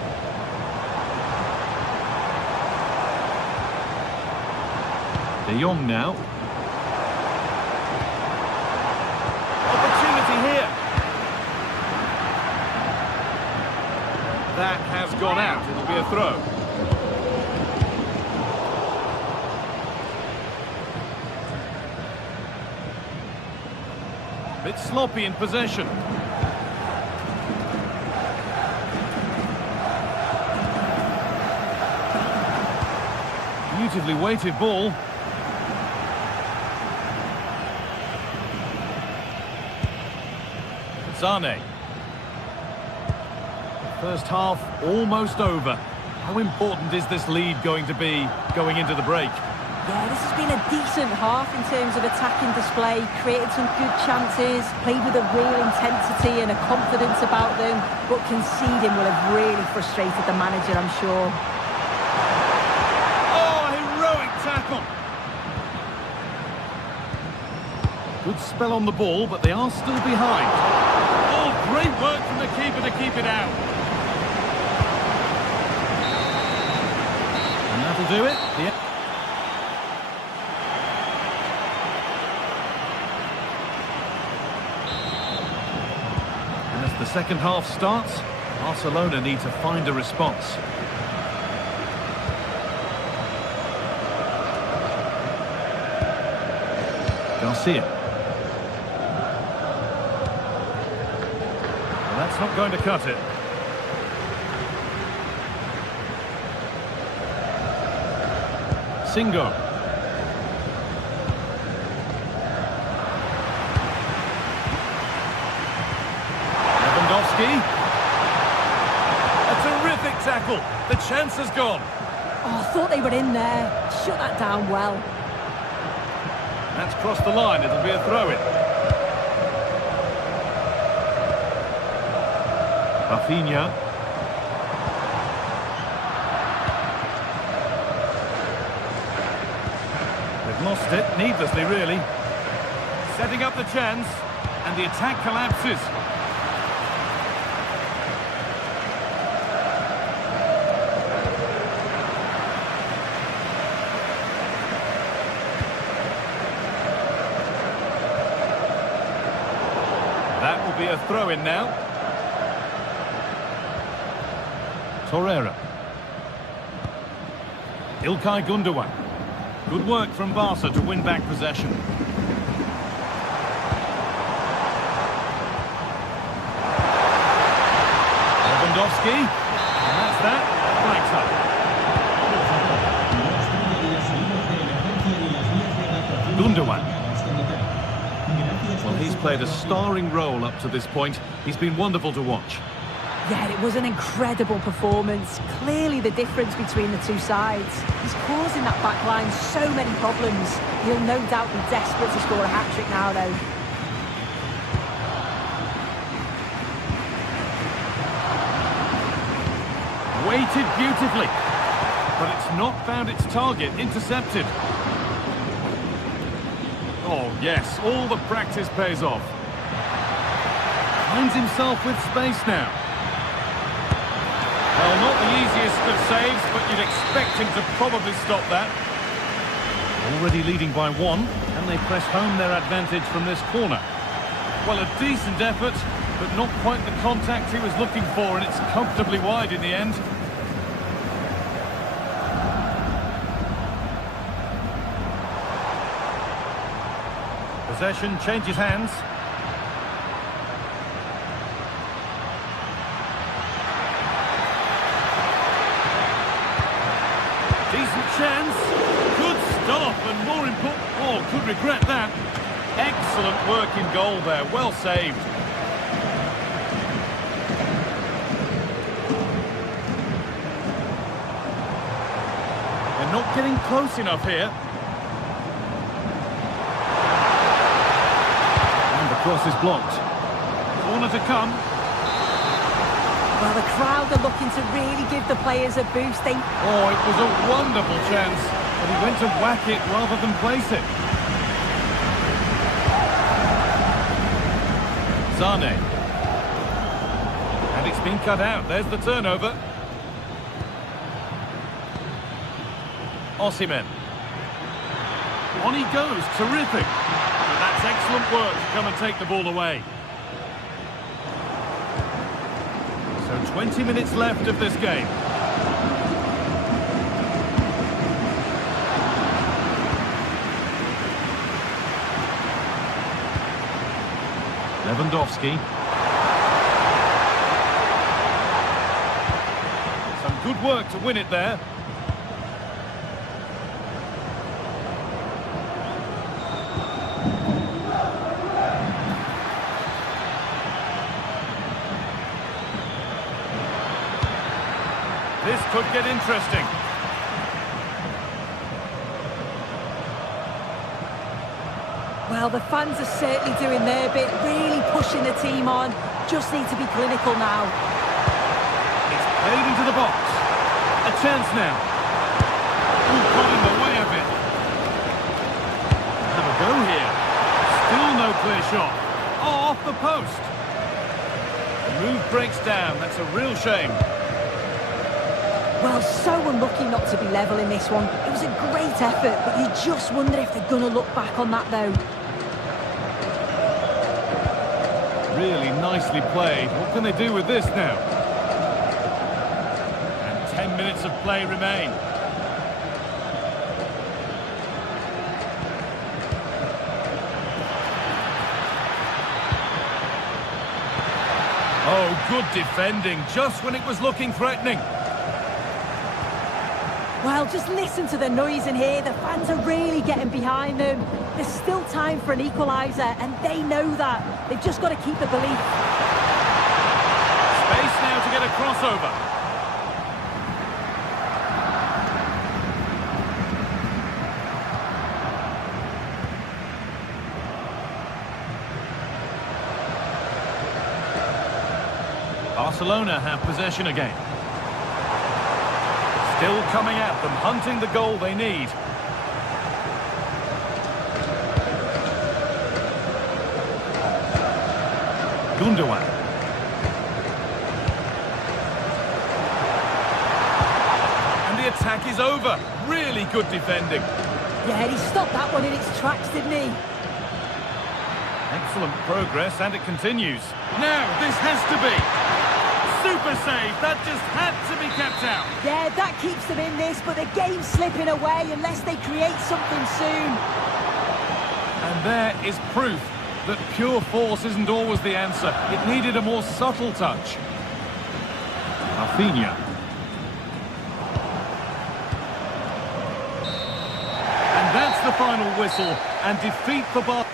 De Jong now. Opportunity here. That has gone out. It'll be a throw. bit sloppy in possession. Beautifully weighted ball. Zane. First half almost over. How important is this lead going to be going into the break? Yeah, this has been a decent half in terms of attacking display, created some good chances, played with a real intensity and a confidence about them, but conceding will have really frustrated the manager, I'm sure. Oh, heroic tackle! Good spell on the ball, but they are still behind. Oh, great work from the keeper to keep it out. And that'll do it. As the second half starts, Barcelona need to find a response. Garcia. Well, that's not going to cut it. Singo. Lewandowski. A terrific tackle. The chance has gone. Oh, I thought they were in there. Shut that down well. That's crossed the line. It'll be a throw-in. Rafinha. They've lost it, needlessly really. Setting up the chance, and the attack collapses. That will be a throw-in now. Torreira. Ilkay Gundogan. Good work from Barca to win back possession. Lewandowski. And that's that. Flags up. Gundogan. Well, he's played a starring role up to this point. He's been wonderful to watch. Yeah, it was an incredible performance. Clearly the difference between the two sides. He's causing that back line so many problems. He'll no doubt be desperate to score a hat-trick now, though. Weighted beautifully. But it's not found its target. Intercepted. Oh, yes. All the practice pays off. Finds himself with space now. Well, not the easiest of saves, but you'd expect him to probably stop that. Already leading by one, and they press home their advantage from this corner. Well, a decent effort, but not quite the contact he was looking for, and it's comfortably wide in the end. Possession changes hands. Decent chance. Good stop and more important. Oh, could regret that. Excellent work in goal there. Well saved. They're not getting close enough here. And the cross is blocked. Corner to come. Well, the crowd are looking to really give the players a boost. Oh, it was a wonderful chance, but he went to whack it rather than place it. Zane. And it's been cut out. There's the turnover. Osimhen. On he goes. Terrific. And that's excellent work to come and take the ball away. So 20 minutes left of this game. Lewandowski. Some good work to win it there. This could get interesting. Well, the fans are certainly doing their bit, really pushing the team on. Just need to be clinical now. It's played into the box. A chance now. Ooh, got in the way of it. Have a go here. Still no clear shot. Oh, off the post. The move breaks down. That's a real shame. Well, so unlucky not to be level in this one. It was a great effort, but you just wonder if they're going to look back on that, though. Really nicely played. What can they do with this now? And 10 minutes of play remain. Oh, good defending, just when it was looking threatening. Well, just listen to the noise in here. The fans are really getting behind them. There's still time for an equaliser, and they know that. They've just got to keep the belief. Space now to get a crossover. Barcelona have possession again. Still coming at them, hunting the goal they need. Gundogan. And the attack is over. Really good defending. Yeah, he stopped that one in its tracks, didn't he? Excellent progress, and it continues. Now, this has to be. Super save. That just had to be kept out. Yeah, that keeps them in this, but the game's slipping away unless they create something soon. And there is proof that pure force isn't always the answer. It needed a more subtle touch. Rafinha. And that's the final whistle, and defeat for Barcelona.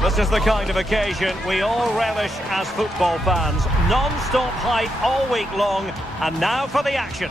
This is the kind of occasion we all relish as football fans. Non-stop hype all week long, and now for the action.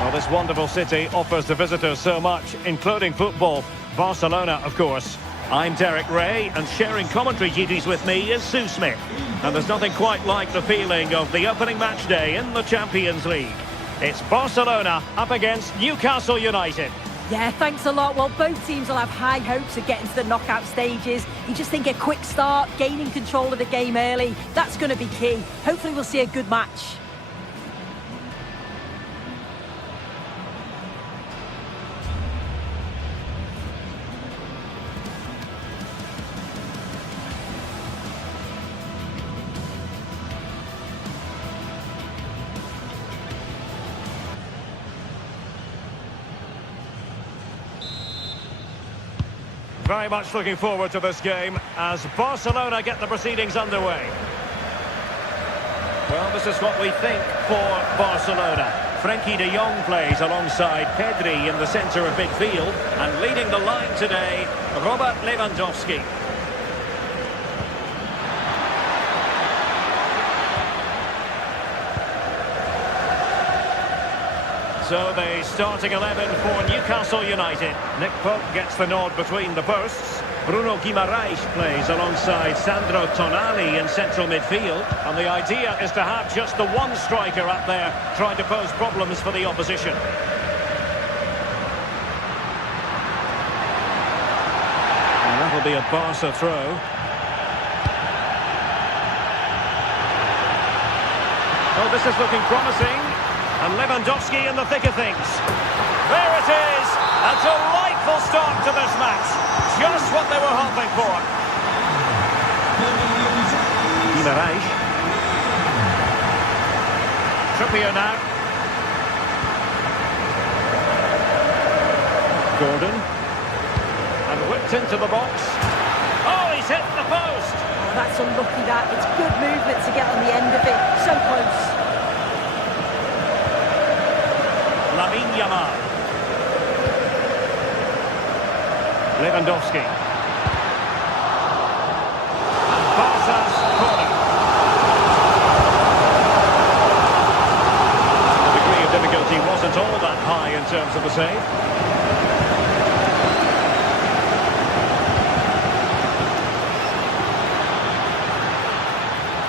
Well, this wonderful city offers the visitors so much, including football. Barcelona, of course. I'm Derek Ray, and sharing commentary duties with me is Sue Smith. And there's nothing quite like the feeling of the opening match day in the Champions League. It's Barcelona up against Newcastle United. Yeah, thanks a lot. Well, both teams will have high hopes of getting to the knockout stages. You just think a quick start, gaining control of the game early, that's going to be key. Hopefully we'll see a good match. Very much looking forward to this game as Barcelona get the proceedings underway. Well, this is what we think for Barcelona. Frenkie de Jong plays alongside Pedri in the centre of midfield, and leading the line today, Robert Lewandowski. So the starting 11 for Newcastle United. Nick Pope gets the nod between the posts. Bruno Guimaraes plays alongside Sandro Tonali in central midfield. And the idea is to have just the one striker up there trying to pose problems for the opposition. And that'll be a Barca throw. Oh, this is looking promising. And Lewandowski in the thick of things. There it is! A delightful start to this match. Just what they were hoping for. Guimaraes. Trippier now. Gordon. And whipped into the box. Oh, he's hit the post! Oh, that's unlucky, that. It's good movement to get on the end of it. So close. Lamine Yamal. Lewandowski. And Barca's corner. The degree of difficulty wasn't all that high in terms of the save.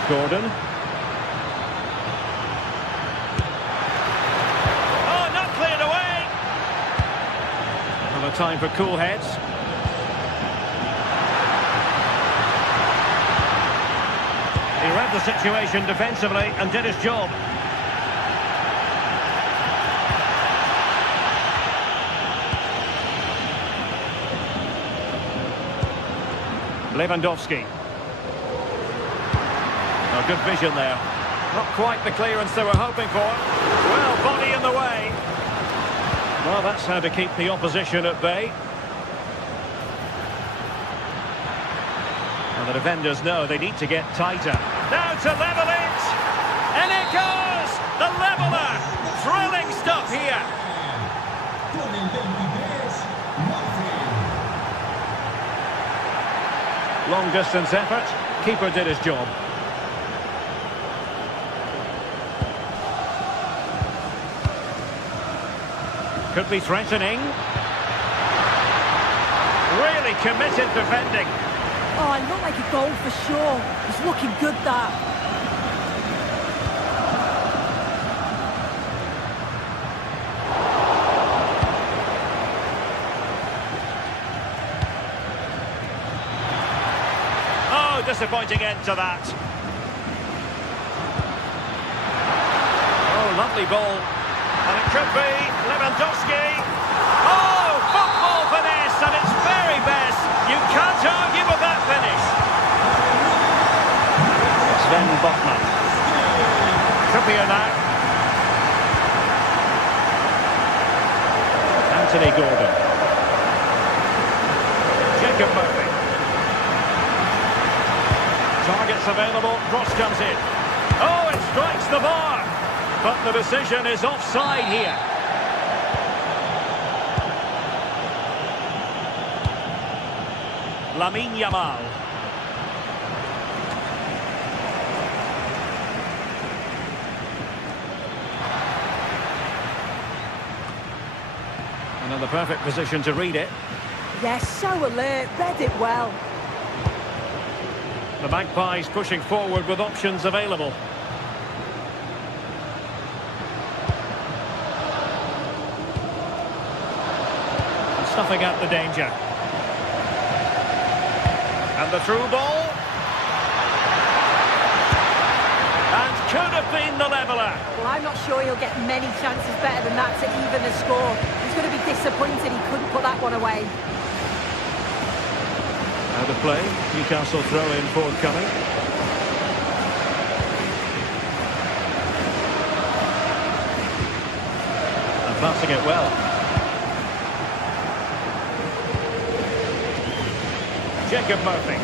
Gordon. Oh, not cleared away. Another time for cool heads. He read the situation defensively and did his job. Lewandowski. Oh, good vision there. Not quite the clearance they were hoping for. Well, body in the way. Well, that's how to keep the opposition at bay. And the defenders know they need to get tighter. Now to level it! And it goes! The leveller! Thrilling stuff here! Long distance effort. Keeper did his job. Could be threatening. Really committed defending. Oh, it looked like a goal for sure. It's looking good, that. Oh, disappointing end to that. Oh, lovely ball. And it could be Lewandowski. Oh, football finish, and it's very best. You can't argue with that finish. Sven Botman. Trippier now. Anthony Gordon. Jacob Murphy. Targets available, cross comes in. Oh, it strikes the bar. But the decision is offside here. Lamine Yamal. Another perfect position to read it. Yes, so alert. Read it well. The Magpies pushing forward with options available. Snuffing out the danger. And the through ball. And could have been the leveller. Well, I'm not sure he'll get many chances better than that to even the score. He's going to be disappointed he couldn't put that one away. Out of play. Newcastle throw-in forthcoming. And passing it well. Jacob Murphy.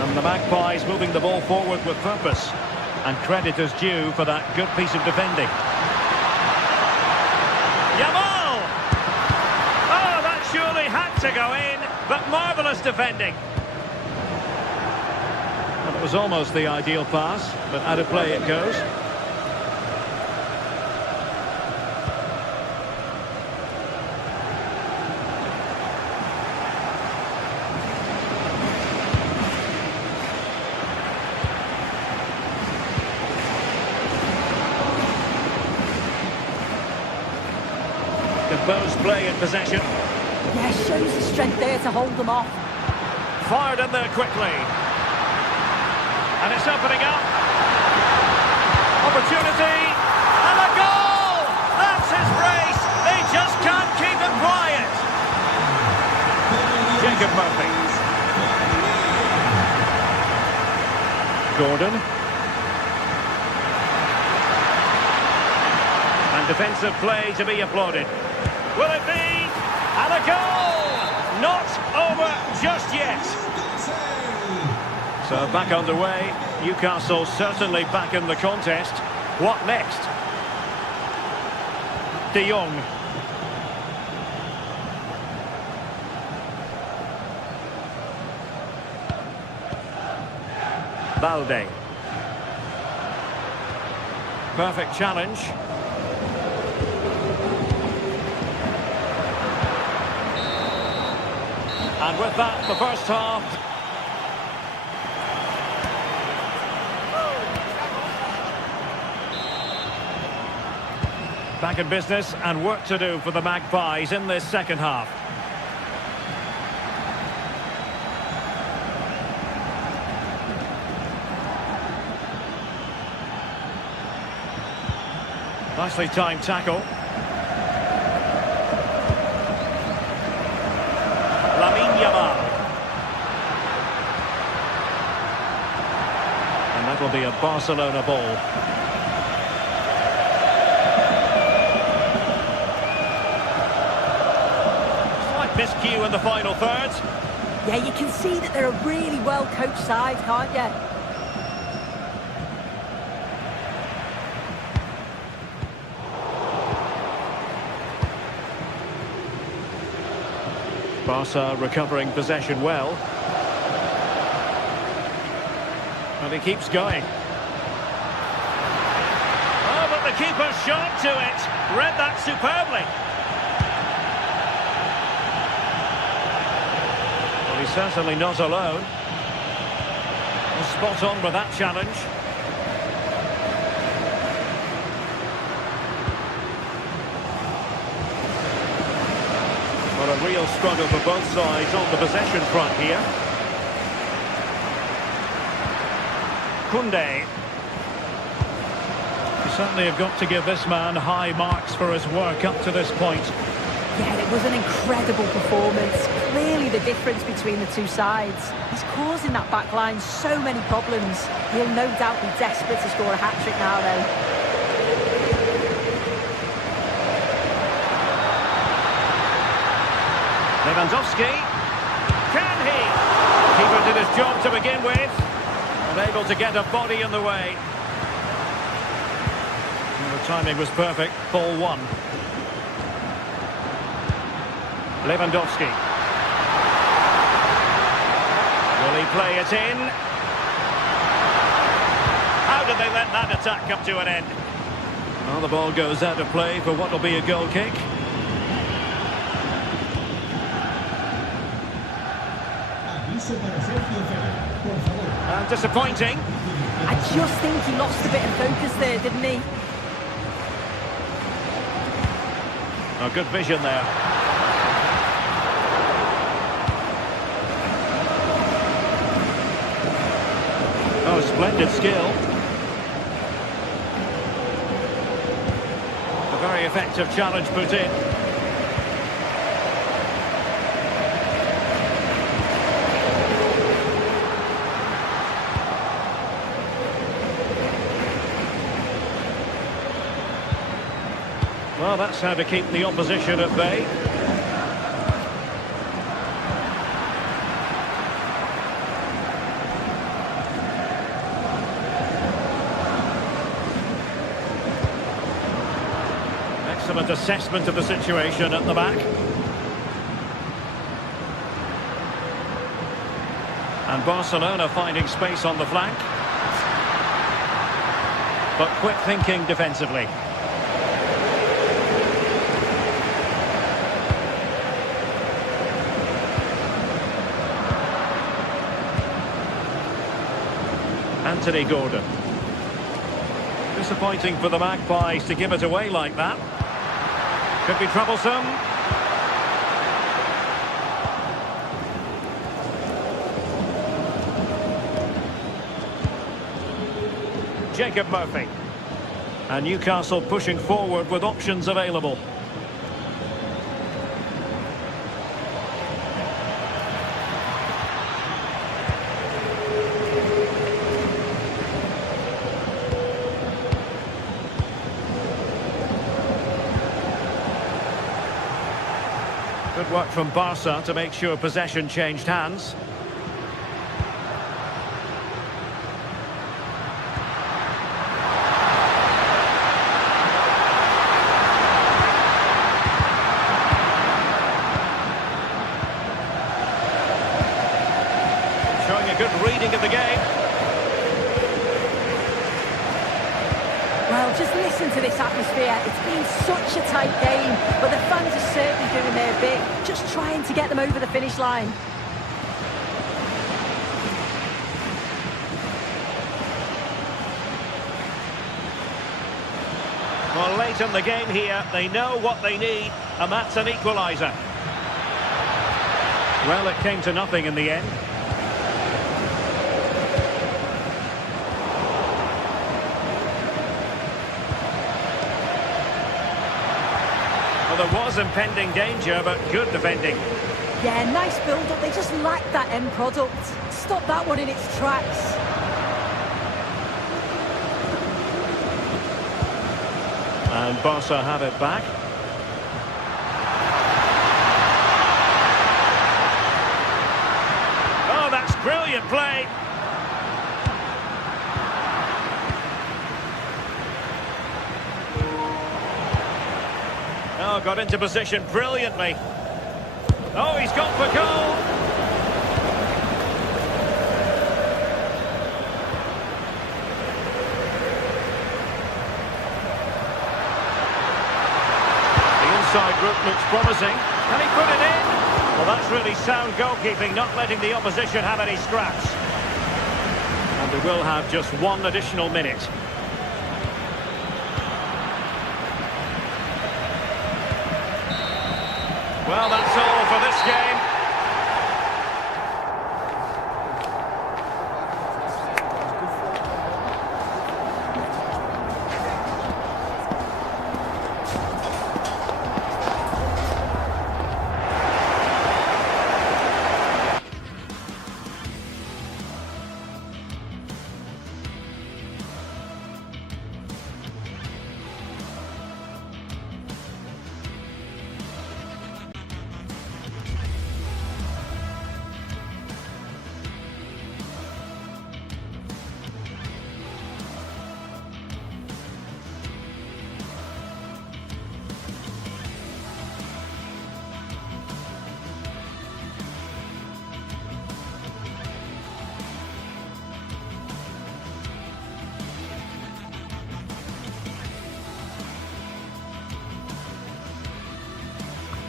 And the Magpies moving the ball forward with purpose. And credit is due for that good piece of defending. Yamal! Oh, that surely had to go in, but marvellous defending. Well, it was almost the ideal pass, but out of play it goes. Composed play in possession. Yeah, shows the strength there to hold them off. Fired in there quickly. And it's opening up. Opportunity. And a goal! That's his brace. They just can't keep him quiet. Jacob Murphy. Gordon. And defensive play to be applauded. Will it be? And a goal! Not over just yet. So back underway. Newcastle certainly back in the contest. What next? De Jong. Balde. Perfect challenge. And with that, the first half. Back in business and work to do for the Magpies in this second half. Nicely timed tackle. And that will be a Barcelona ball. Slight miscue in the final third. Yeah, you can see that they're a really well-coached side, can't you? Barca recovering possession well. And he keeps going. Oh, but the keeper shot to it. Read that superbly. Well, he's certainly not alone. Spot on with that challenge. Well, a real struggle for both sides on the possession front here. Koundé. You certainly have got to give this man high marks for his work up to this point. Yeah, it was an incredible performance. Clearly the difference between the two sides. He's causing that back line so many problems. He'll no doubt be desperate to score a hat-trick now, though. Lewandowski. Can he? Keeper did his job to begin with. Unable to get a body in the way. And the timing was perfect. Ball one. Lewandowski. Will he play it in? How did they let that attack come to an end? Well, the ball goes out of play for what will be a goal kick. Disappointing. I just think he lost a bit of focus there, didn't he? Oh, good vision there. Oh, splendid skill. A very effective challenge put in. Well, that's how to keep the opposition at bay. Excellent assessment of the situation at the back. And Barcelona finding space on the flank. But quick thinking defensively. Anthony Gordon. Disappointing for the Magpies to give it away like that. Could be troublesome. Jacob Murphy. And Newcastle pushing forward with options available. Good work from Barca to make sure possession changed hands. Showing a good reading of the game. Well, just listen to this atmosphere. It's been such a tight game, but the fans are certainly doing their bit, just trying to get them over the finish line. Well, late in the game here, they know what they need, and that's an equaliser. Well, it came to nothing in the end. Well, there was impending danger, but good defending. Yeah, nice build-up. They just lacked that end product. Stop that one in its tracks. And Barca have it back. Oh, that's brilliant play. Oh, got into position brilliantly. Oh, he's gone for goal. The inside route looks promising. Can he put it in? Well, that's really sound goalkeeping, not letting the opposition have any scraps. And they will have just one additional minute. Well, that's all for this game.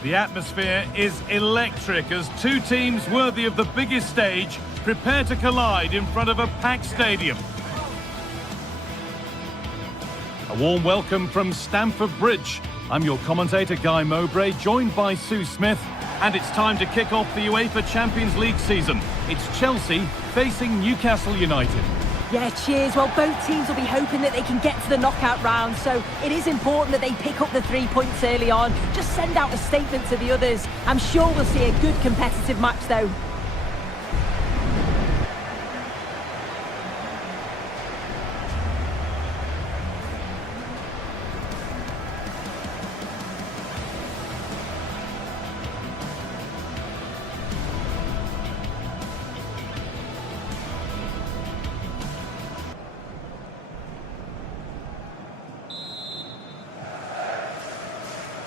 The atmosphere is electric as two teams worthy of the biggest stage prepare to collide in front of a packed stadium. A warm welcome from Stamford Bridge. I'm your commentator Guy Mowbray, joined by Sue Smith, and it's time to kick off the UEFA Champions League season. It's Chelsea facing Newcastle United. Yeah, cheers. Well, both teams will be hoping that they can get to the knockout round, so it is important that they pick up the 3 points early on. Just send out a statement to the others. I'm sure we'll see a good competitive match, though.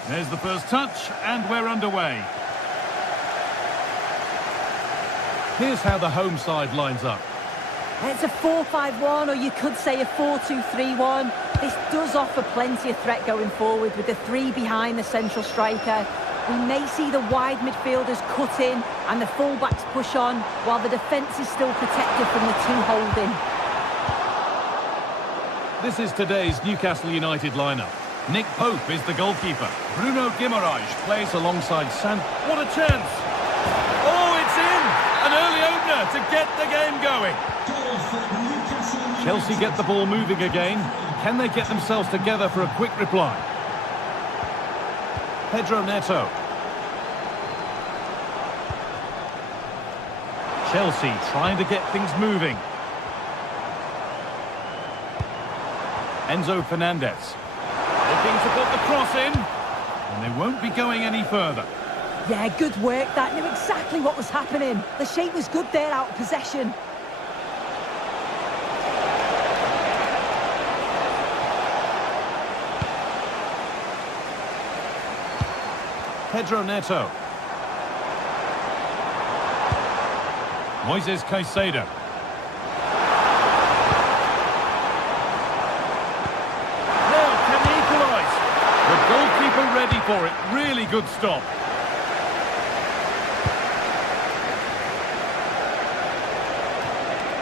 There's the first touch, and we're underway. Here's how the home side lines up. It's a 4-5-1, or you could say a 4-2-3-1. This does offer plenty of threat going forward with the three behind the central striker. We may see the wide midfielders cut in and the full-backs push on, while the defence is still protected from the two holding. This is today's Newcastle United lineup. Nick Pope is the goalkeeper. Bruno Guimaraes plays alongside San. What a chance! Oh, it's in! An early opener to get the game going. Chelsea get the ball moving again. Can they get themselves together for a quick reply? Pedro Neto. Chelsea trying to get things moving. Enzo Fernandez. Looking to put the cross in. And they won't be going any further. Yeah, good work. That knew exactly what was happening. The shape was good there out of possession. Pedro Neto. Moises Caicedo. Now, can he equalise? The goalkeeper ready for it. Really good stop.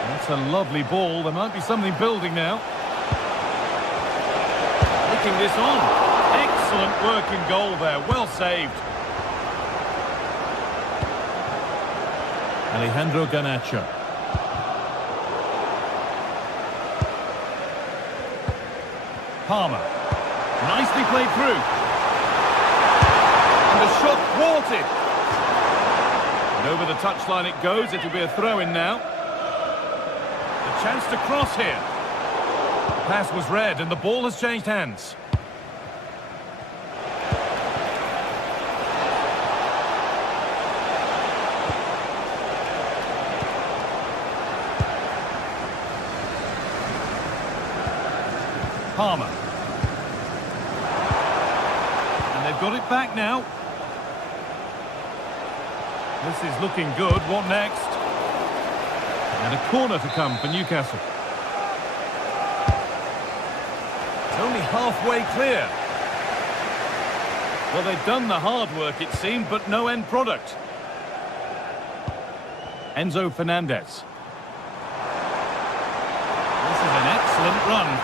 That's a lovely ball. There might be something building now. Taking this on. Excellent work in goal there. Well saved. Alejandro Garnacho. Palmer. Nicely played through. And the shot thwarted. And over the touchline it goes. It'll be a throw-in now. A chance to cross here. The pass was read and the ball has changed hands. Palmer. And they've got it back now. This is looking good. What next? And a corner to come for Newcastle. It's only halfway clear. Well, they've done the hard work, it seemed, but no end product. Enzo Fernandez. This is an excellent run.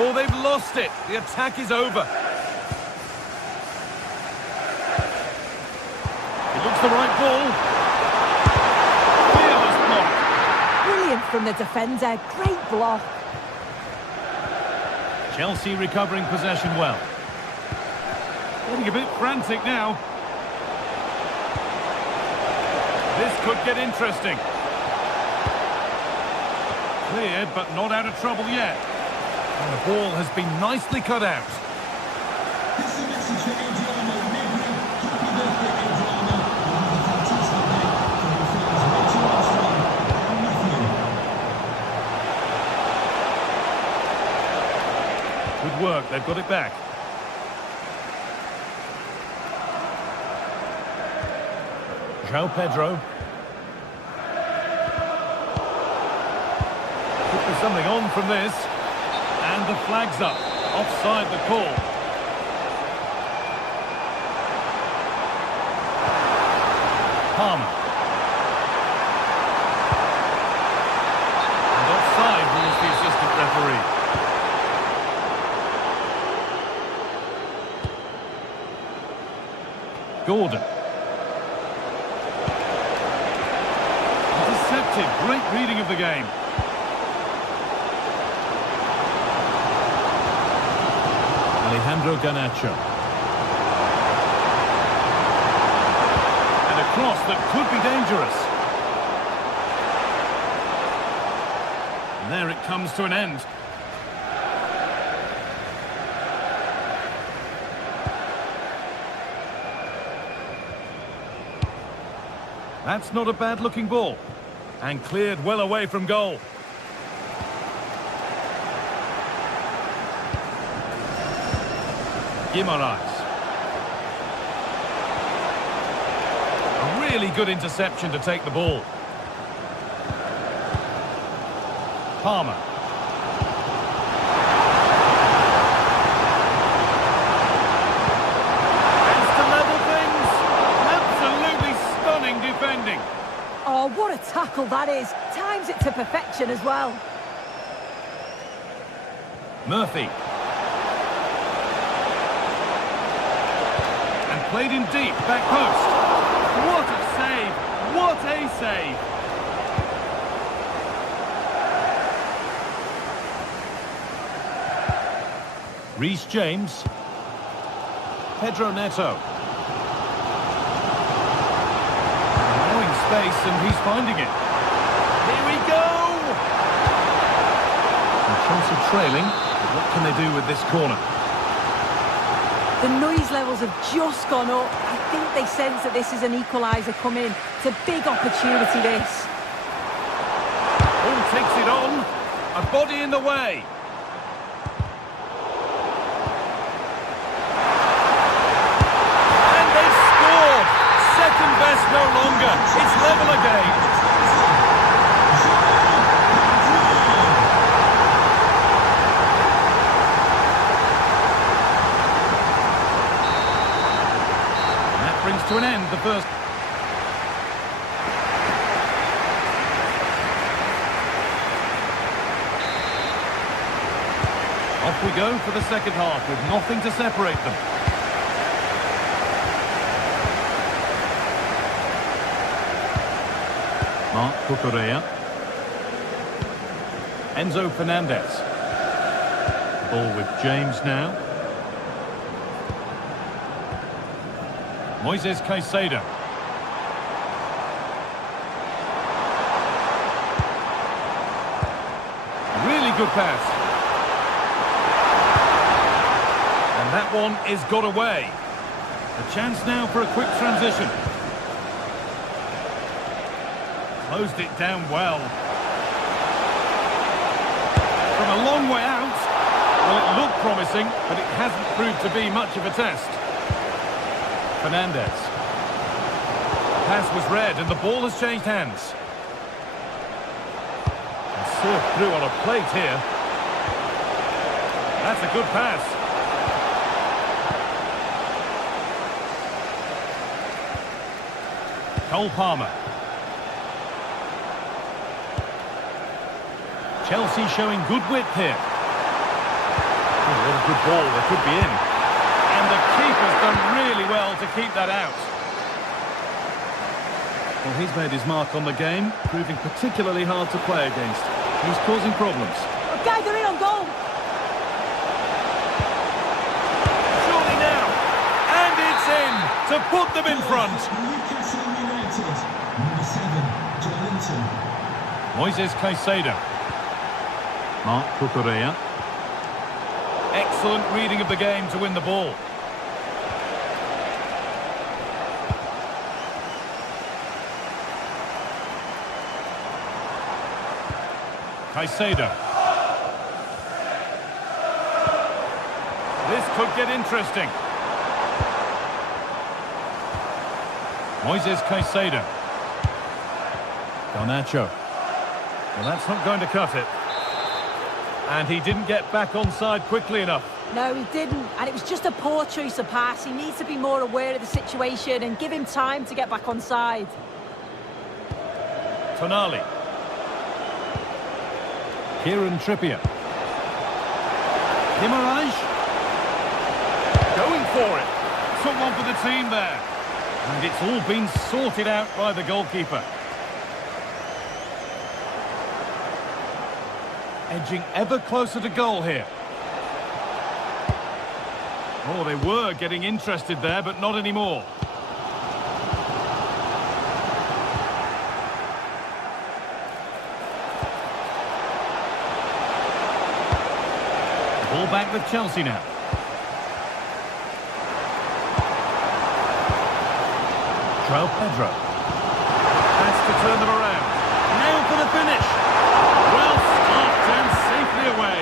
Oh, they've lost it. The attack is over. It looks the right ball. Fearless block. Brilliant from the defender. Great block. Chelsea recovering possession well. Getting a bit frantic now. This could get interesting. Cleared, but not out of trouble yet. And the ball has been nicely cut out. This is a message for Adriano. Happy birthday, Adriano. Fantastic day. Good work, they've got it back. João Pedro. Could be something on from this. And the flag's up. Offside the call. Palmer. And offside rules the assistant referee. Gordon. Intercepted. Great reading of the game. Alejandro Garnacho. And a cross that could be dangerous. And there it comes to an end. That's not a bad-looking ball. And cleared well away from goal. Guimaraes. A really good interception to take the ball. Palmer. Has to level things. Absolutely stunning defending. Oh, what a tackle that is. Times it to perfection as well. Murphy. Played in deep, back post. What a save! What a save! Reece James. Pedro Neto. Allowing space and he's finding it. Here we go! And Chelsea trailing. What can they do with this corner? The noise levels have just gone up. I think they sense that this is an equaliser coming. It's a big opportunity, this. Oh, takes it on. A body in the way. And they've scored. Second best no longer. It's level again. Brings to an end the first. Off we go for the second half with nothing to separate them. Marc Cucurella. Enzo Fernandez. Ball with James now. Moises Caicedo. Really good pass. And that one is got away. A chance now for a quick transition. Closed it down well. From a long way out. Well, it looked promising, but it hasn't proved to be much of a test. Fernandez. Pass was read and the ball has changed hands. And surfed through on a plate here. That's a good pass. Cole Palmer. Chelsea showing good width here. Oh, what a good ball, they could be in. And the keeper's done really well to keep that out. Well, he's made his mark on the game, proving particularly hard to play against. He's causing problems. Okay, they're in on goal. Surely now. And it's in to put them in front. Newcastle United, number 7, Joelinton. Moises Caicedo. Marc Cucurella. Excellent reading of the game to win the ball. Caicedo. This could get interesting. Moises Caicedo. Garnacho. Well, that's not going to cut it. And he didn't get back onside quickly enough. No, he didn't. And it was just a poor choice of pass. He needs to be more aware of the situation and give him time to get back onside. Tonali. Kieran Trippier. Guimaraes. Going for it. Took one for the team there. And it's all been sorted out by the goalkeeper. Edging ever closer to goal here. Oh, they were getting interested there, but not anymore. Ball back with Chelsea now. João Pedro. Has to turn them around. Now for the finish. Well stopped and safely away.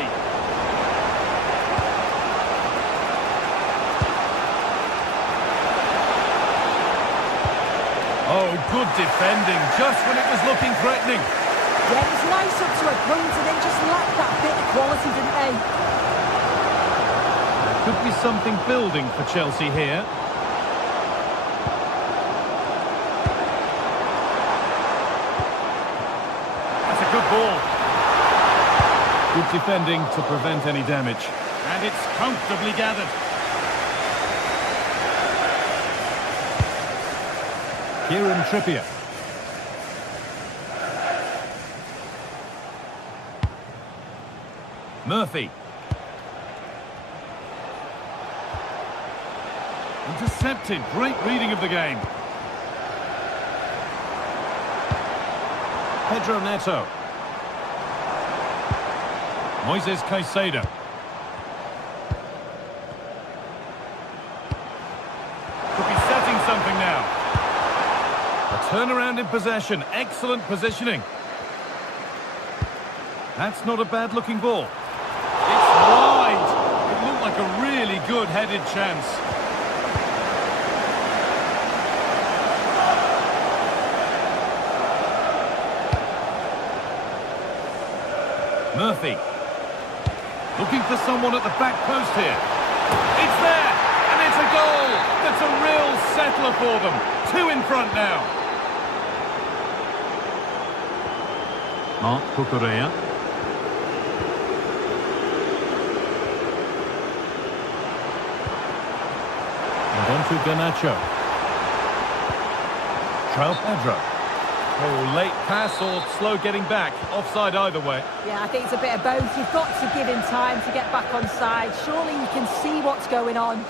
Oh, good defending, just when it was looking threatening. Yeah, it was nice up to a point and then just lacked that bit of quality, didn't they? There could be something building for Chelsea here. That's a good ball. Good defending to prevent any damage. And it's comfortably gathered. Kieran Trippier. Murphy. Intercepted. Great reading of the game. Pedro Neto. Moises Caicedo. Could be setting something now. A turnaround in possession. Excellent positioning. That's not a bad-looking ball. It's wide. It looked like a really good headed chance. Murphy. Looking for someone at the back post here. It's there! And it's a goal! That's a real settler for them. 2 in front now. Mark Cucurella. And on to Garnacho. João Pedro. Oh, late pass or slow getting back. Offside either way. Yeah, I think it's a bit of both. You've got to give him time to get back on side. Surely you can see what's going on.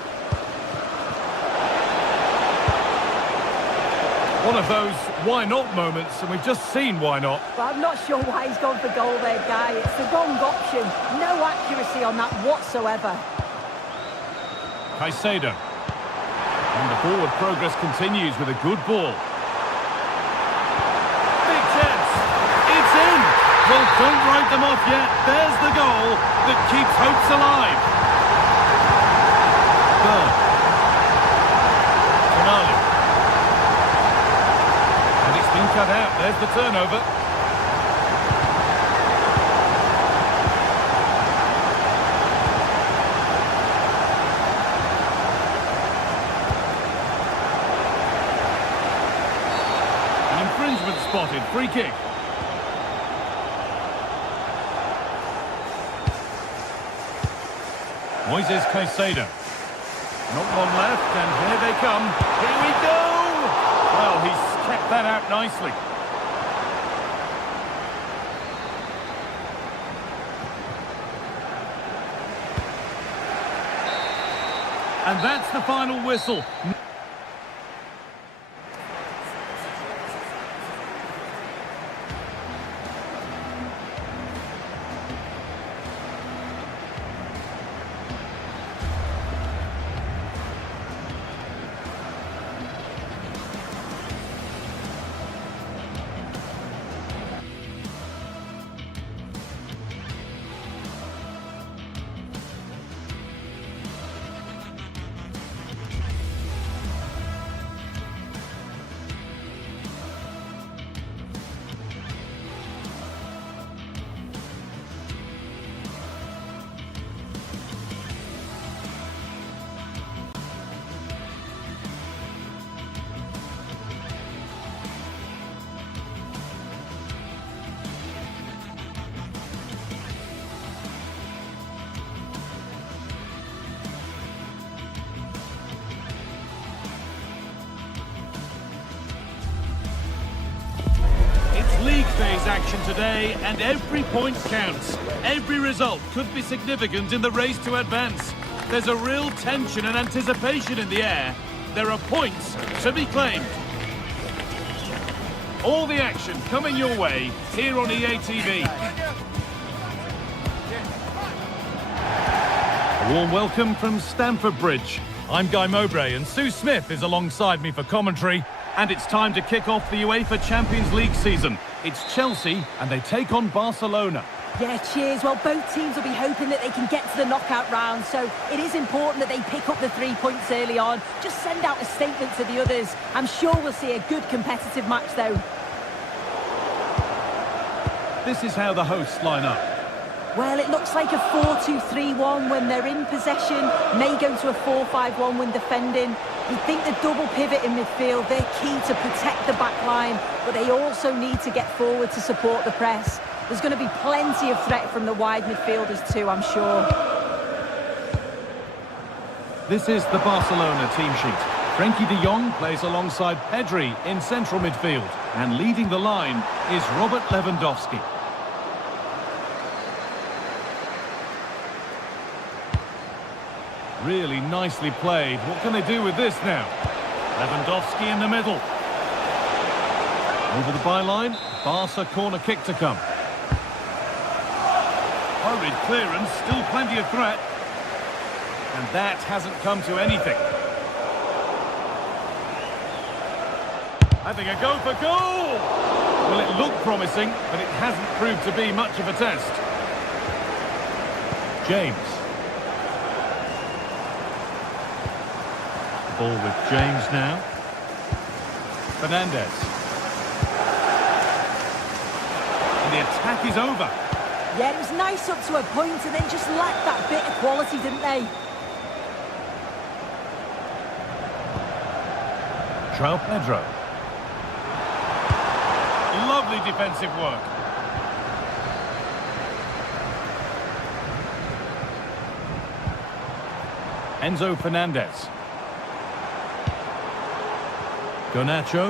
One of those why not moments, and we've just seen why not. But I'm not sure why he's gone for goal there, Guy. It's the wrong option. No accuracy on that whatsoever. Caicedo. And the forward progress continues with a good ball. Big chance. It's in. Well, don't write them off yet. There's the goal that keeps hopes alive. Bird. Tonali. And it's been cut out. There's the turnover. Infringement spotted. Free kick. Moises Caicedo. Not long left, and here they come. Here we go! Well, he's kept that out nicely. And that's the final whistle. League phase action today, and every point counts. Every result could be significant in the race to advance. There's a real tension and anticipation in the air. There are points to be claimed. All the action coming your way here on EA TV. A warm welcome from Stamford Bridge. I'm Guy Mowbray, and Sue Smith is alongside me for commentary. And it's time to kick off the UEFA Champions League season. It's Chelsea, and they take on Barcelona. Yeah, cheers. Well, both teams will be hoping that they can get to the knockout round, so it is important that they pick up the 3 points early on. Just send out a statement to the others. I'm sure we'll see a good competitive match, though. This is how the hosts line up. Well, it looks like a 4-2-3-1 when they're in possession. May go to a 4-5-1 when defending. You'd think the double pivot in midfield, they're key to protect the back line, but they also need to get forward to support the press. There's going to be plenty of threat from the wide midfielders too, I'm sure. This is the Barcelona team sheet. Frenkie de Jong plays alongside Pedri in central midfield. And leading the line is Robert Lewandowski. Really nicely played. What can they do with this now? Lewandowski in the middle. Over the byline. Barca corner kick to come. Hurried clearance, still plenty of threat. And that hasn't come to anything. Having a go for goal! Well, it looked promising, but it hasn't proved to be much of a test. James. Ball with James now. Fernandez. And the attack is over. Yeah, it was nice up to a point and then just lacked that bit of quality, didn't they? João Pedro. Lovely defensive work. Enzo Fernandez. Garnacho.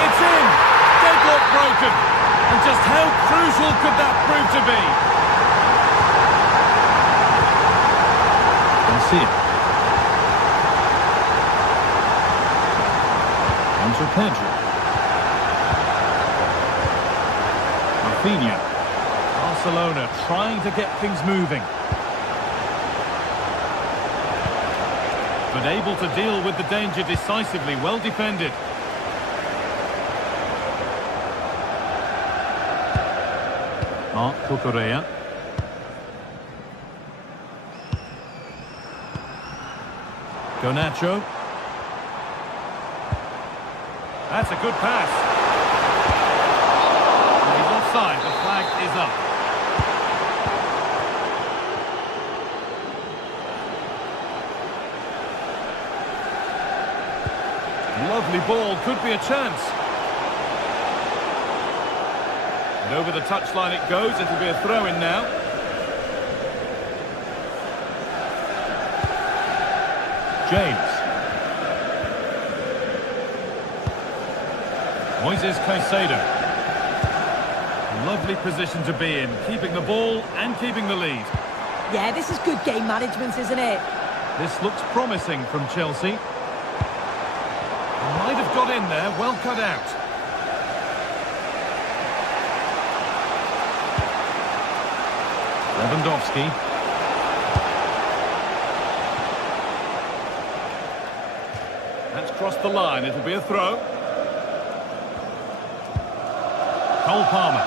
It's in! Deadlock broken! And just how crucial could that prove to be? Garcia. On to Pedro. Rafinha. Barcelona trying to get things moving. But able to deal with the danger decisively, well defended. Marc Cucurella. Garnacho. That's a good pass. And he's offside, the flag is up. Lovely ball, could be a chance. And over the touchline it goes, it'll be a throw-in now. James. Moises Caicedo. Lovely position to be in, keeping the ball and keeping the lead. Yeah, this is good game management, isn't it? This looks promising from Chelsea. Might have got in there, well cut out. Lewandowski. That's crossed the line, it'll be a throw. Cole Palmer.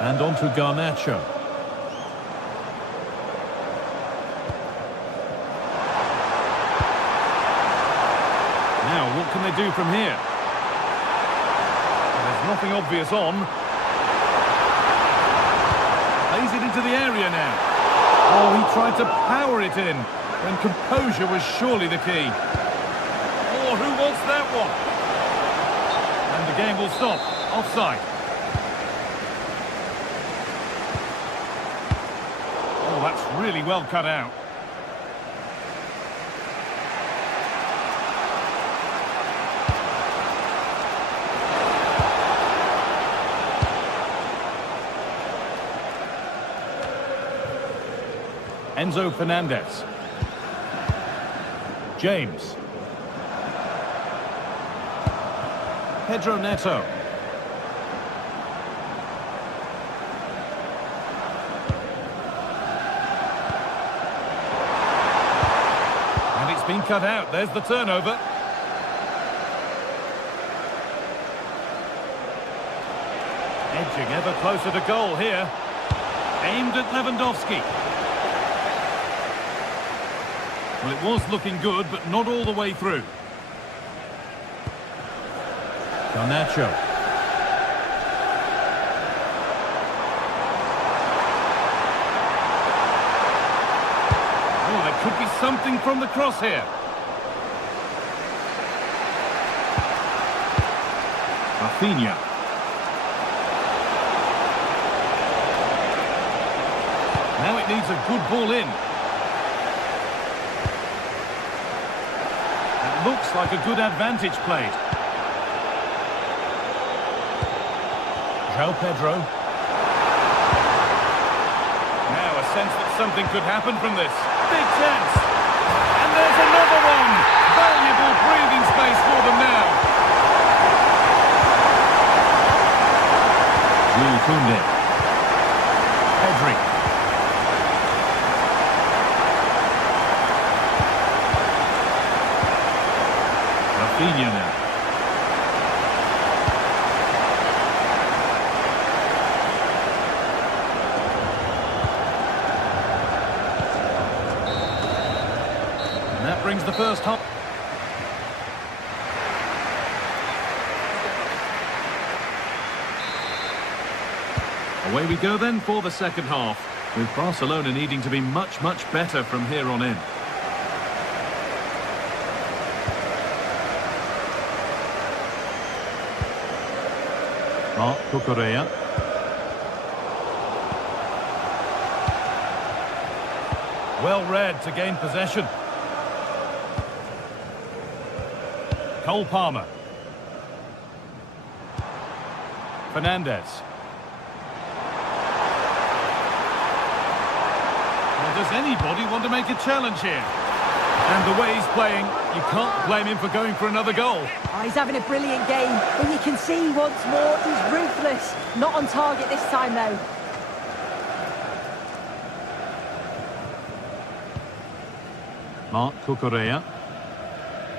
And on to Garnacho. Now, what can they do from here? There's nothing obvious on. Plays it into the area now. Oh, he tried to power it in, when composure was surely the key. Oh, who wants that one? And the game will stop. Offside. Oh, that's really well cut out. Enzo Fernandez. James. Pedro Neto. And it's been cut out. There's the turnover. Edging ever closer to goal here. Aimed at Lewandowski. Well, it was looking good, but not all the way through. Garnacho. Oh, there could be something from the cross here. Rafinha. Now it needs a good ball in. It looks like a good advantage played. João Pedro. Now a sense that something could happen from this. Big chance. And there's another one. Valuable breathing space for them now. Jules Koundé. Pedri. Rafinha now. And that brings the first half. Away we go then for the second half, with Barcelona needing to be much, much better from here on in. Marc Cucurella. Well read to gain possession. Cole Palmer. Fernandez. Does anybody want to make a challenge here? And the way he's playing, you can't blame him for going for another goal. Oh, he's having a brilliant game, but you can see once more he's ruthless. Not on target this time, though. Marc Cucurella.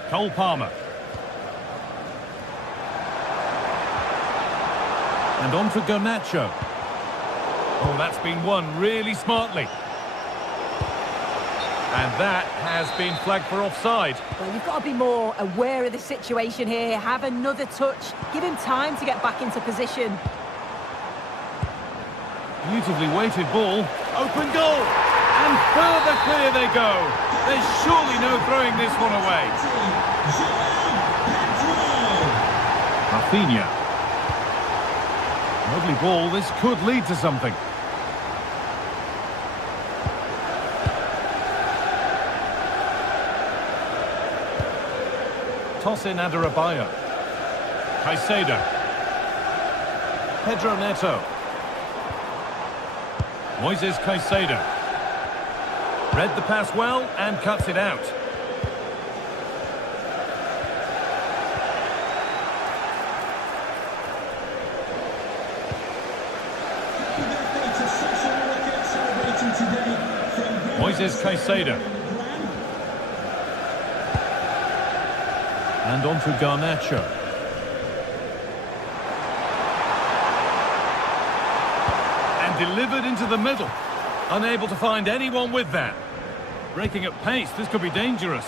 Cole Palmer. And on to Garnacho. Oh, that's been won really smartly. And that has been flagged for offside. Well, you've got to be more aware of the situation here. Have another touch. Give him time to get back into position. Beautifully weighted ball. Open goal. And further clear they go. There's surely no throwing this one away. Rafinha. Lovely ball. This could lead to something. Tosin Adarabioyo. Caicedo. Pedro Neto. Moises Caicedo. Read the pass well and cuts it out. Moises Caicedo. And on to Garnacho. And delivered into the middle. Unable to find anyone with that. Breaking at pace, this could be dangerous.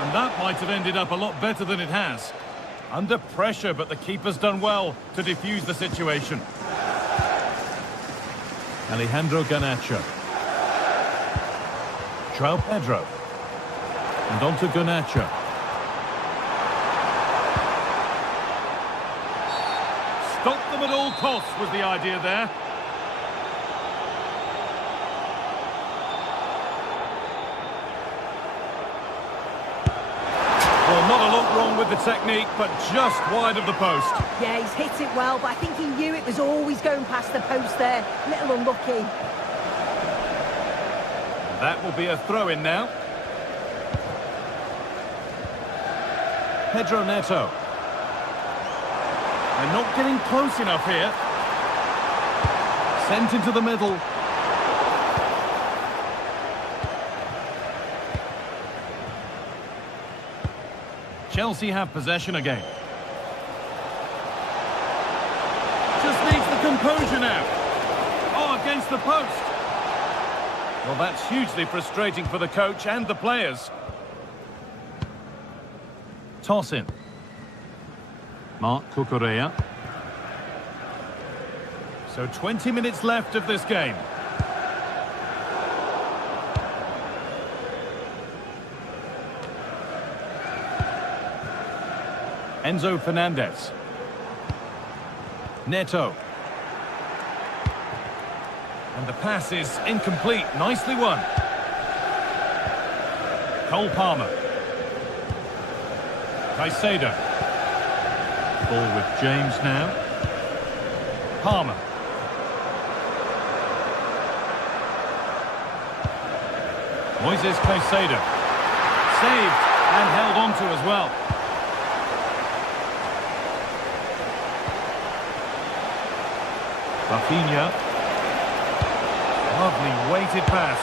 And that might have ended up a lot better than it has. Under pressure, but the keeper's done well to defuse the situation. Alejandro Garnacho. João Pedro. And on to Garnacho. Stop them at all costs was the idea there. Well, not a lot wrong with the technique, but just wide of the post. Yeah, he's hit it well, but I think he knew it was always going past the post there. A little unlucky. That will be a throw-in now. Pedro Neto. They're not getting close enough here. Sent into the middle. Chelsea have possession again. Just needs the composure now. Oh, against the post. Well, that's hugely frustrating for the coach and the players. Toss in. Marc Cucurella. So 20 minutes left of this game. Enzo Fernandez. Neto. And the pass is incomplete. Nicely won. Cole Palmer. Caicedo. Ball with James now. Palmer. Moises Caicedo. Saved and held on to as well. Rafinha. Lovely weighted pass.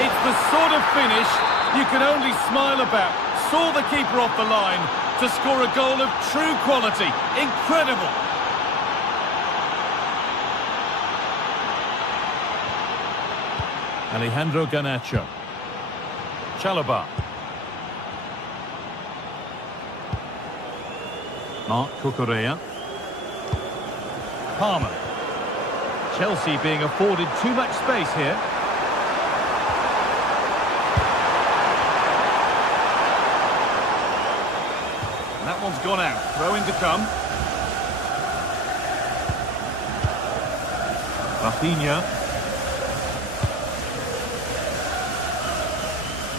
It's the sort of finish you can only smile about. Saw the keeper off the line to score a goal of true quality. Incredible. Alejandro Garnacho. Chalobah. Marc Cucurella. Palmer. Chelsea being afforded too much space here. And that one's gone out. Throw-in to come. Rafinha.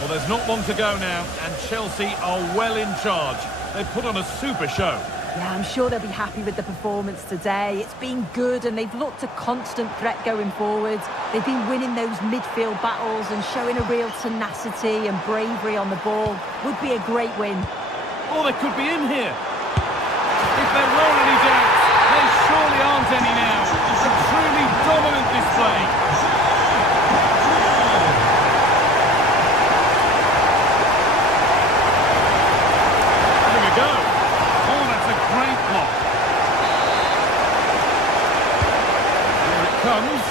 Well, there's not long to go now, and Chelsea are well in charge. They've put on a super show. Yeah, I'm sure they'll be happy with the performance today. It's been good and they've looked a constant threat going forwards. They've been winning those midfield battles and showing a real tenacity and bravery on the ball. Would be a great win. Oh, they could be in here. If there were any doubts, there surely aren't any now. A truly dominant display. Comes.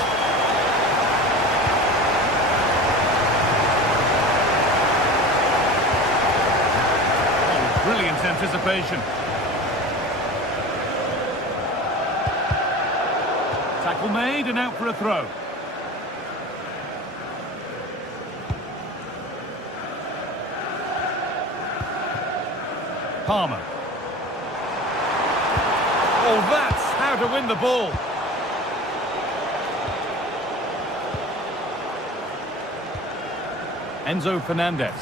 Oh, brilliant anticipation. Tackle made and out for a throw. Palmer. Oh, that's how to win the ball. Enzo Fernandez.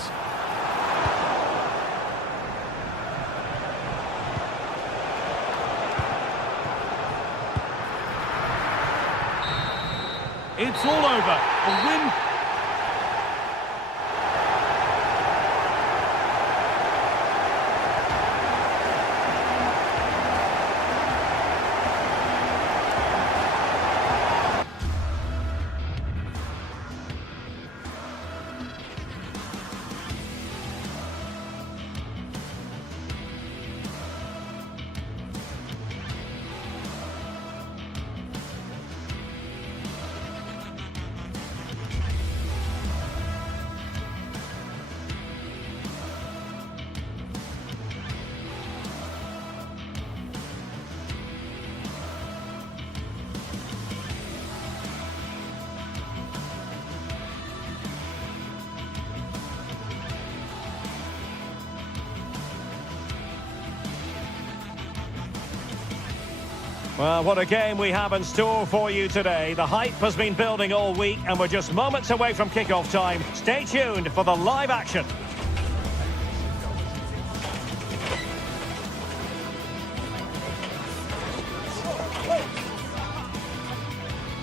It's all over. A win. Well, what a game we have in store for you today. The hype has been building all week and we're just moments away from kick-off time. Stay tuned for the live action.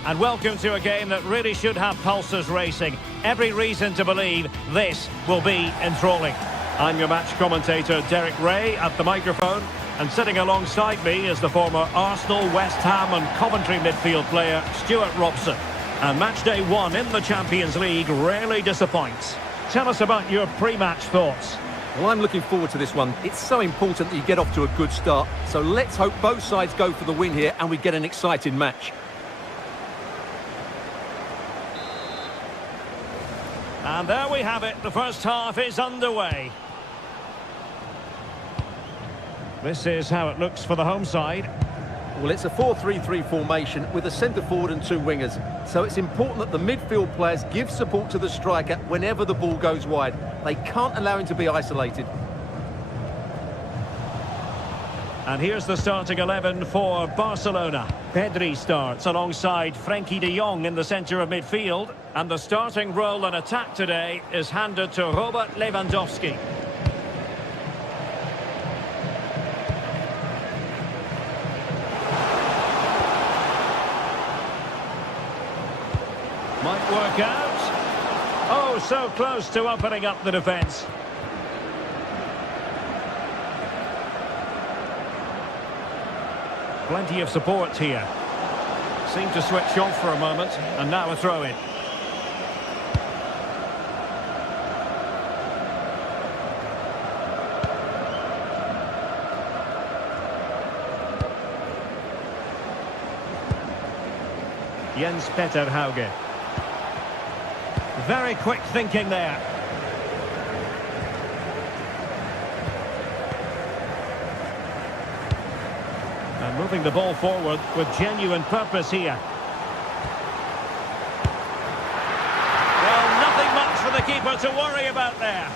And welcome to a game that really should have pulses racing. Every reason to believe this will be enthralling. I'm your match commentator, Derek Ray, at the microphone. And sitting alongside me is the former Arsenal, West Ham and Coventry midfield player, Stuart Robson. And match day one in the Champions League rarely disappoints. Tell us about your pre-match thoughts. Well, I'm looking forward to this one. It's so important that you get off to a good start. So let's hope both sides go for the win here and we get an exciting match. And there we have it. The first half is underway. This is how it looks for the home side. Well, it's a 4-3-3 formation with a centre-forward and two wingers. So it's important that the midfield players give support to the striker whenever the ball goes wide. They can't allow him to be isolated. And here's the starting 11 for Barcelona. Pedri starts alongside Frenkie de Jong in the centre of midfield. And the starting role in attack today is handed to Robert Lewandowski. Might work out. Oh, so close to opening up the defence. Plenty of support here. Seemed to switch off for a moment, and now a throw-in. Jens Peter Hauge. Very quick thinking there. And moving the ball forward with genuine purpose here. Well, nothing much for the keeper to worry about there.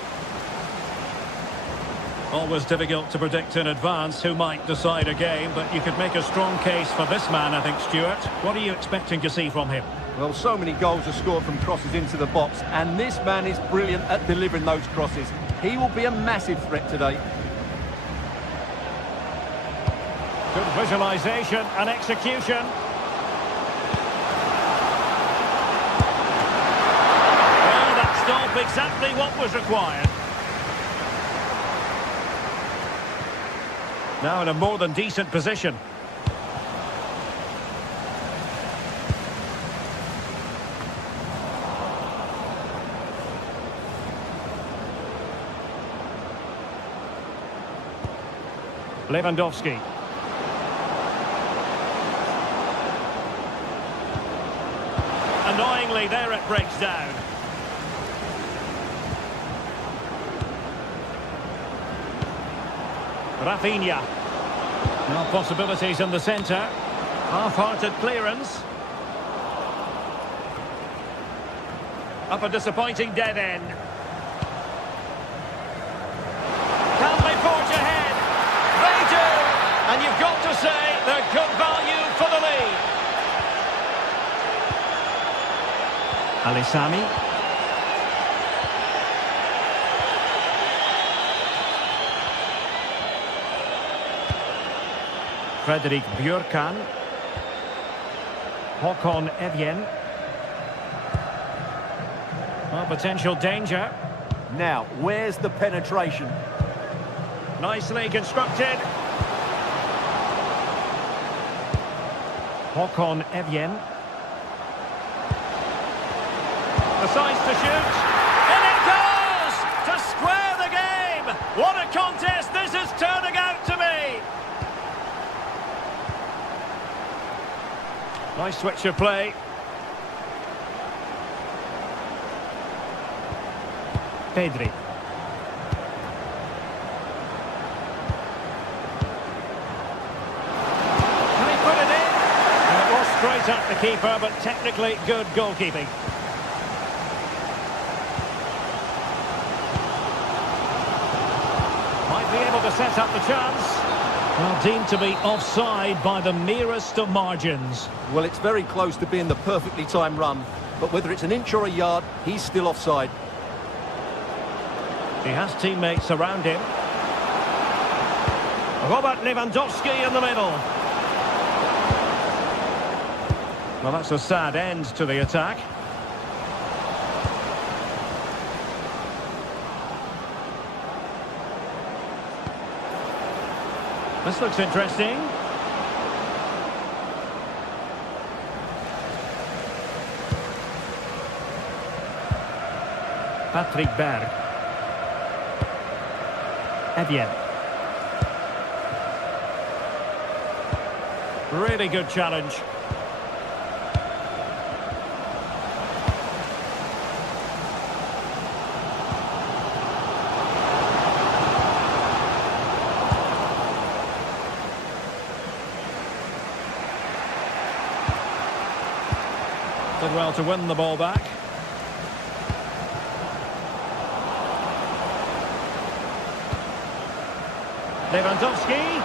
Always difficult to predict in advance who might decide a game, but you could make a strong case for this man, I think, Stuart. What are you expecting to see from him? Well, so many goals are scored from crosses into the box, and this man is brilliant at delivering those crosses. He will be a massive threat today. Good visualisation and execution. Well, that stop exactly what was required. Now in a more than decent position. Lewandowski. Annoyingly, there it breaks down. Rafinha. Now possibilities in the centre. Half-hearted clearance. Up a disappointing dead end. Can they forge ahead? They do! And you've got to say they're good value for the lead. Alisami. Frederick Björkan. Håkon Evjen. Well, potential danger. Now, where's the penetration? Nicely constructed. Håkon Evjen. Decides to shoot. And it goes! To square the game! What a contest this is turning out to be! Nice switch of play. Pedri. Can he put it in? And it was straight at the keeper, but technically good goalkeeping. Might be able to set up the chance. Well, deemed to be offside by the merest of margins. Well, it's very close to being the perfectly timed run, but whether it's an inch or a yard, he's still offside. He has teammates around him. Robert Lewandowski in the middle. Well, that's a sad end to the attack. This looks interesting. Patrick Berg. Evjen. Really good challenge. Did well to win the ball back. Lewandowski.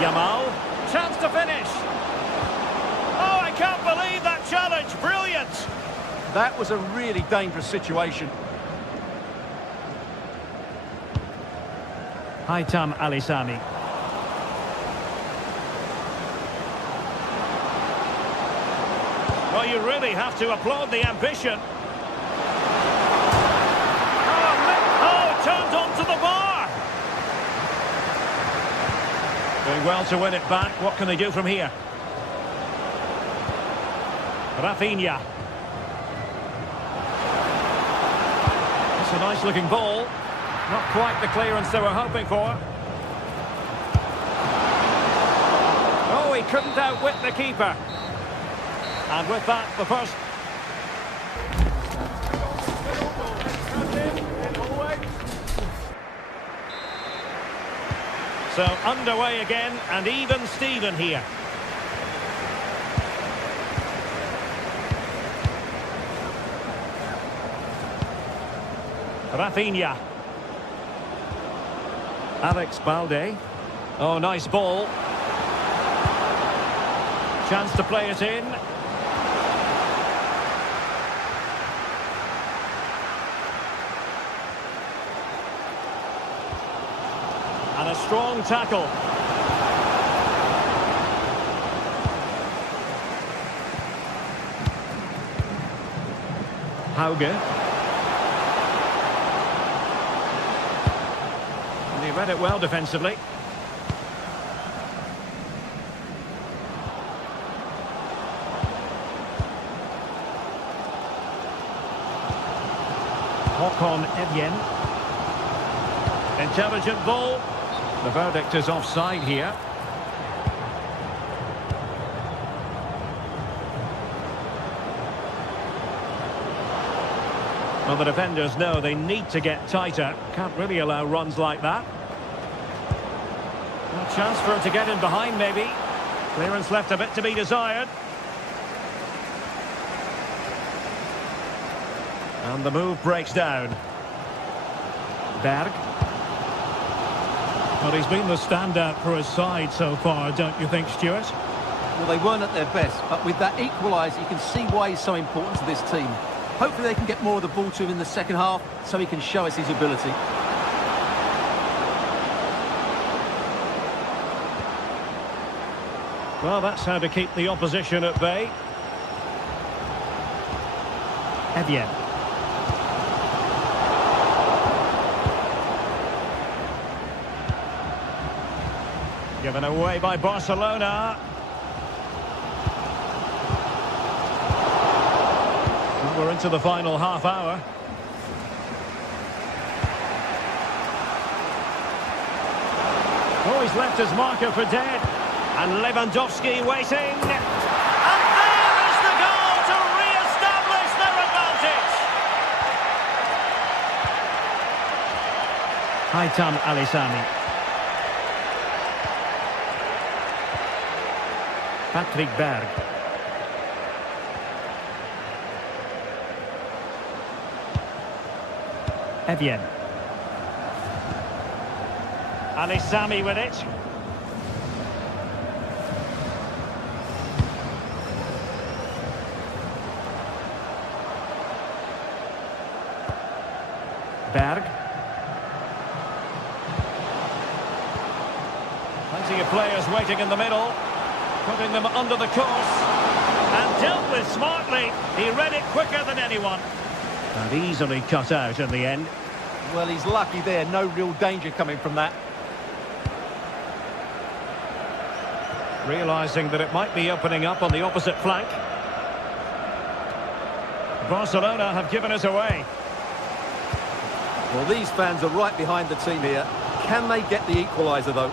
Yamal, chance to finish. Oh, I can't believe that challenge. Brilliant. That was a really dangerous situation. Haitham Alisami. Well, you really have to applaud the ambition. Oh, turned onto the bar. Doing well to win it back. What can they do from here? Rafinha. It's a nice looking ball. Not quite the clearance they were hoping for. Oh, he couldn't outwit the keeper. And with that, the first... So underway again, and even Steven here. Rafinha. Alex Balde. Oh, nice ball. Chance to play it in. And a strong tackle. Hauge. And he read it well defensively. Håkon Evjen. Intelligent ball. The verdict is offside here. Well, the defenders know they need to get tighter. Can't really allow runs like that. A chance for him to get in behind, maybe. Clearance left a bit to be desired. And the move breaks down. Berg. Well, he's been the standout for his side so far, don't you think, Stuart? Well, they weren't at their best, but with that equaliser, you can see why he's so important to this team. Hopefully they can get more of the ball to him in the second half, so he can show us his ability. Well, that's how to keep the opposition at bay. Evjen. Given away by Barcelona. We're into the final half hour. Oh, he's left his marker for dead. And Lewandowski waiting. And there is the goal to re-establish their advantage. Haitham Alisami. Patrick Berg. Evjen. Alisami with it. Berg. Plenty of players waiting in the middle. Putting them under the course. And dealt with smartly. He read it quicker than anyone. And easily cut out in the end. Well, he's lucky there. No real danger coming from that. Realising that it might be opening up on the opposite flank. Barcelona have given us away. Well, these fans are right behind the team here. Can they get the equaliser, though?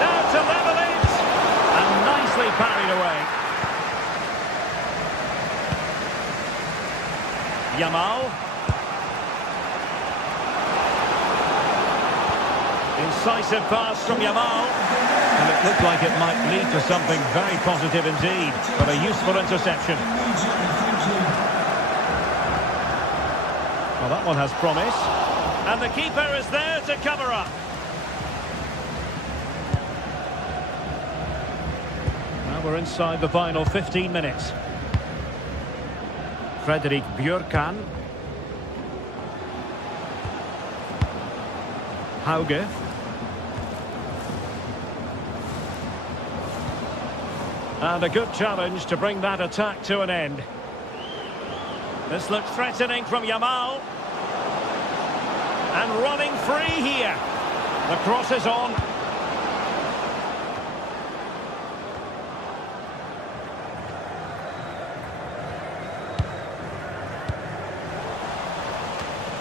Now to level it. And nicely parried away. Yamal. Incisive pass from Yamal. And it looked like it might lead to something very positive indeed, but a useful interception. Well, that one has promise. And the keeper is there to cover up. Now we're inside the final 15 minutes. Fredrik Björkan. Hauge. And a good challenge to bring that attack to an end. This looks threatening from Yamal. And running free here. The cross is on.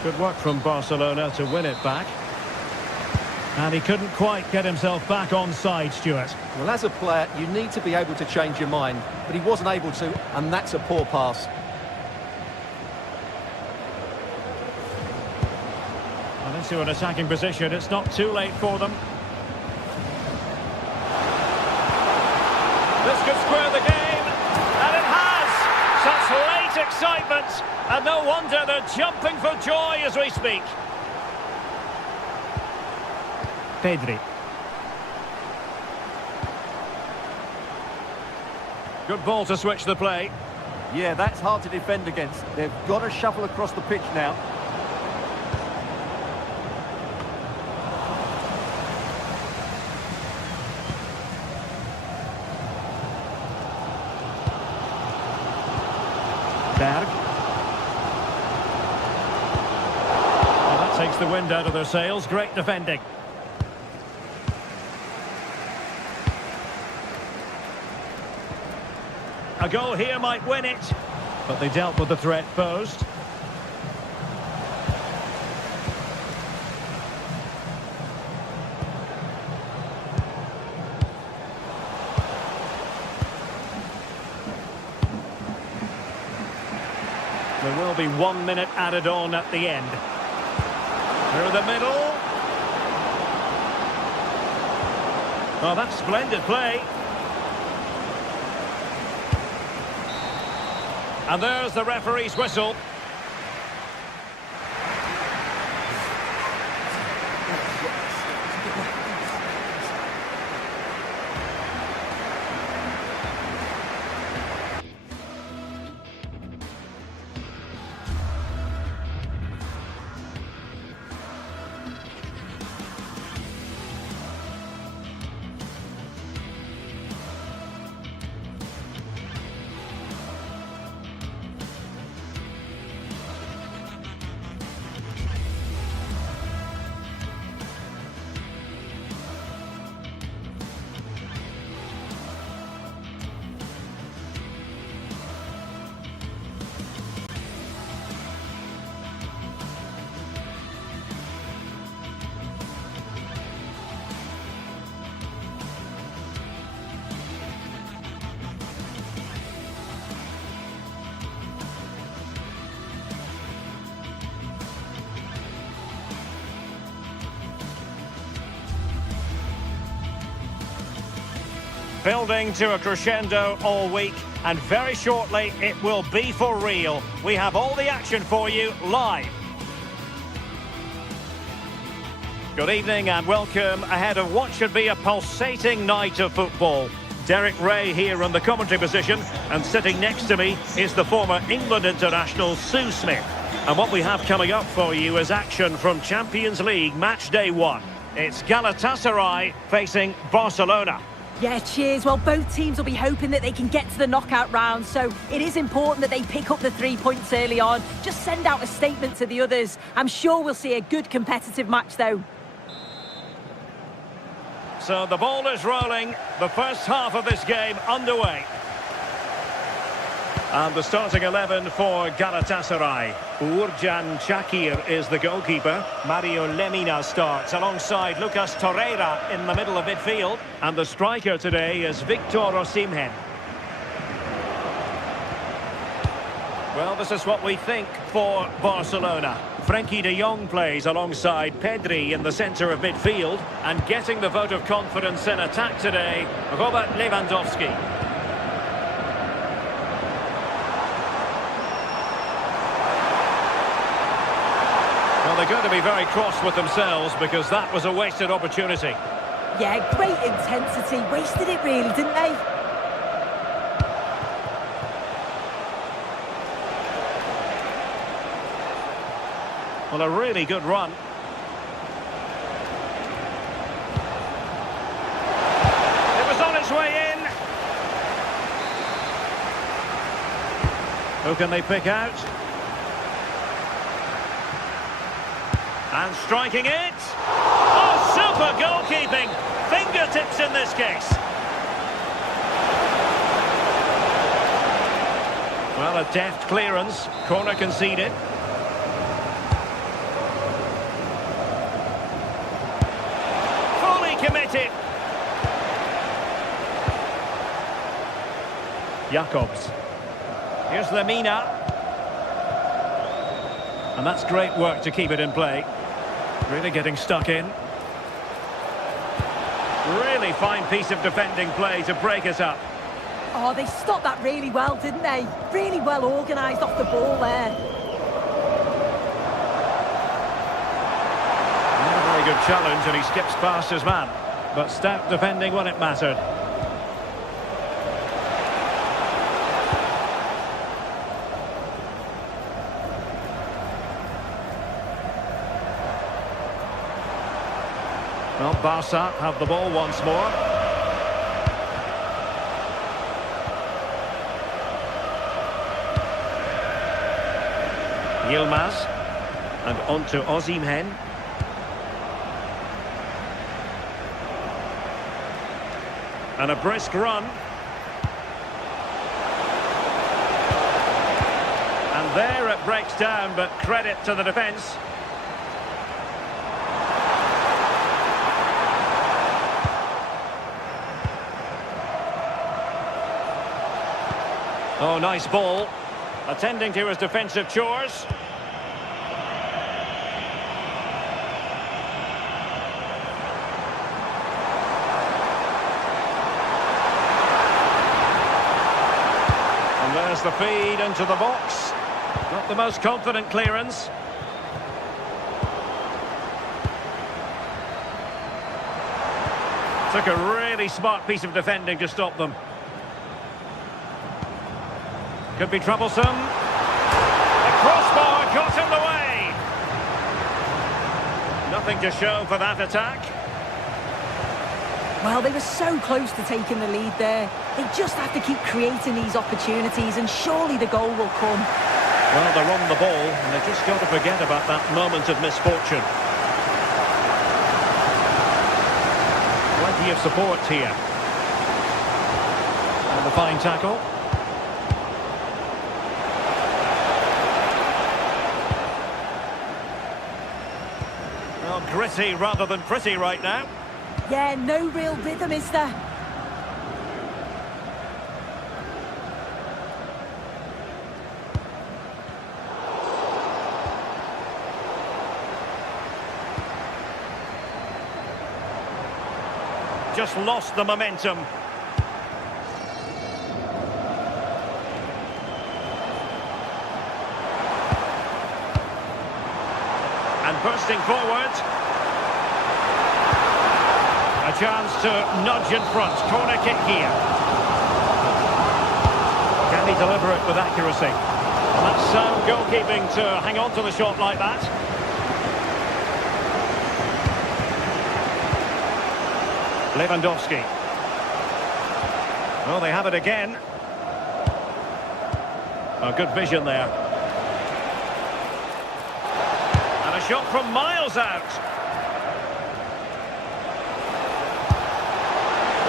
Good work from Barcelona to win it back. And he couldn't quite get himself back on side, Stuart. Well, as a player, you need to be able to change your mind, but he wasn't able to, and that's a poor pass. Well, into an attacking position, it's not too late for them. This could square the game, and it has! Such late excitement, and no wonder they're jumping for joy as we speak. Pedri. Good ball to switch the play. Yeah, that's hard to defend against. They've got to shuffle across the pitch now. Berg. Well, that takes the wind out of their sails. Great defending. A goal here might win it, but they dealt with the threat posed. There will be 1 minute added on at the end. Through the middle. Oh, that's splendid play. And there's the referee's whistle. Building to a crescendo all week, and very shortly it will be for real. We have all the action for you live. Good evening and welcome ahead of what should be a pulsating night of football. Derek Ray here in the commentary position, and sitting next to me is the former England international Sue Smith. And what we have coming up for you is action from Champions League match day 1. It's Galatasaray facing Barcelona. Yeah, cheers. Well, both teams will be hoping that they can get to the knockout round, so it is important that they pick up the 3 points early on. Just send out a statement to the others. I'm sure we'll see a good competitive match, though. So the ball is rolling, the first half of this game underway. And the starting 11 for Galatasaray. Uğurcan Çakır is the goalkeeper. Mario Lemina starts alongside Lucas Torreira in the middle of midfield. And the striker today is Victor Osimhen. Well, this is what we think for Barcelona. Frenkie de Jong plays alongside Pedri in the centre of midfield. And getting the vote of confidence in attack today, Robert Lewandowski. they're going to be very cross with themselves because that was a wasted opportunity. Yeah, great intensity. Wasted it really, didn't they? Well, a really good run. It was on its way in. Who can they pick out? And striking it. Oh, super goalkeeping. Fingertips in this case. Well, a deft clearance. Corner conceded. Fully committed. Jacobs. Here's Lemina. And that's great work to keep it in play. Really getting stuck in. Really fine piece of defending play to break it up. Oh, they stopped that really well, didn't they? Really well organised off the ball there. Not a very good challenge, and he skips past his man. But stout defending when it mattered. Well, Barca have the ball once more. Yilmaz. And on to Osimhen. And a brisk run. And there it breaks down, but credit to the defence. Oh, nice ball. Attending to his defensive chores. And there's the feed into the box. Not the most confident clearance. Took a really smart piece of defending to stop them. Could be troublesome. The crossbar got in the way. Nothing to show for that attack. Well, they were so close to taking the lead there. They just have to keep creating these opportunities and surely the goal will come. Well, they're on the ball and they've just got to forget about that moment of misfortune. Plenty of support here. And the fine tackle. Well, gritty rather than pretty right now. Yeah, no real rhythm, is there? Just lost the momentum. And bursting forward. A chance to nudge in front. Corner kick here. Can he deliver it with accuracy? And that's sound goalkeeping to hang on to the shot like that. Lewandowski. Oh, they have it again. Oh, good vision there. And a shot from miles out.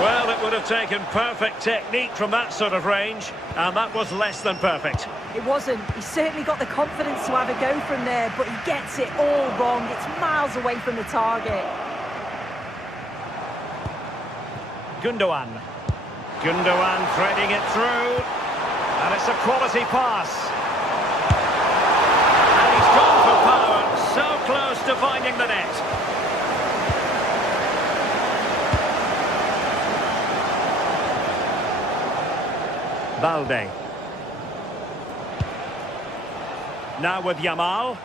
Well, it would have taken perfect technique from that sort of range, and that was less than perfect. It wasn't. He's certainly got the confidence to have a go from there, but he gets it all wrong. It's miles away from the target. Gundogan. Gundogan threading it through. And it's a quality pass. And he's gone for power. So close to finding the net. Balde. Now with Yamal.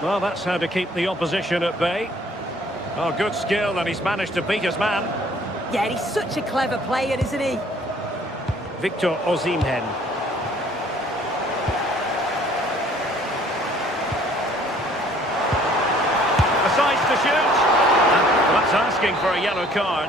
Well, that's how to keep the opposition at bay. Oh, good skill, and he's managed to beat his man. Yeah, he's such a clever player, isn't he? Victor Osimhen. Decides to shoot. Well, that's asking for a yellow card.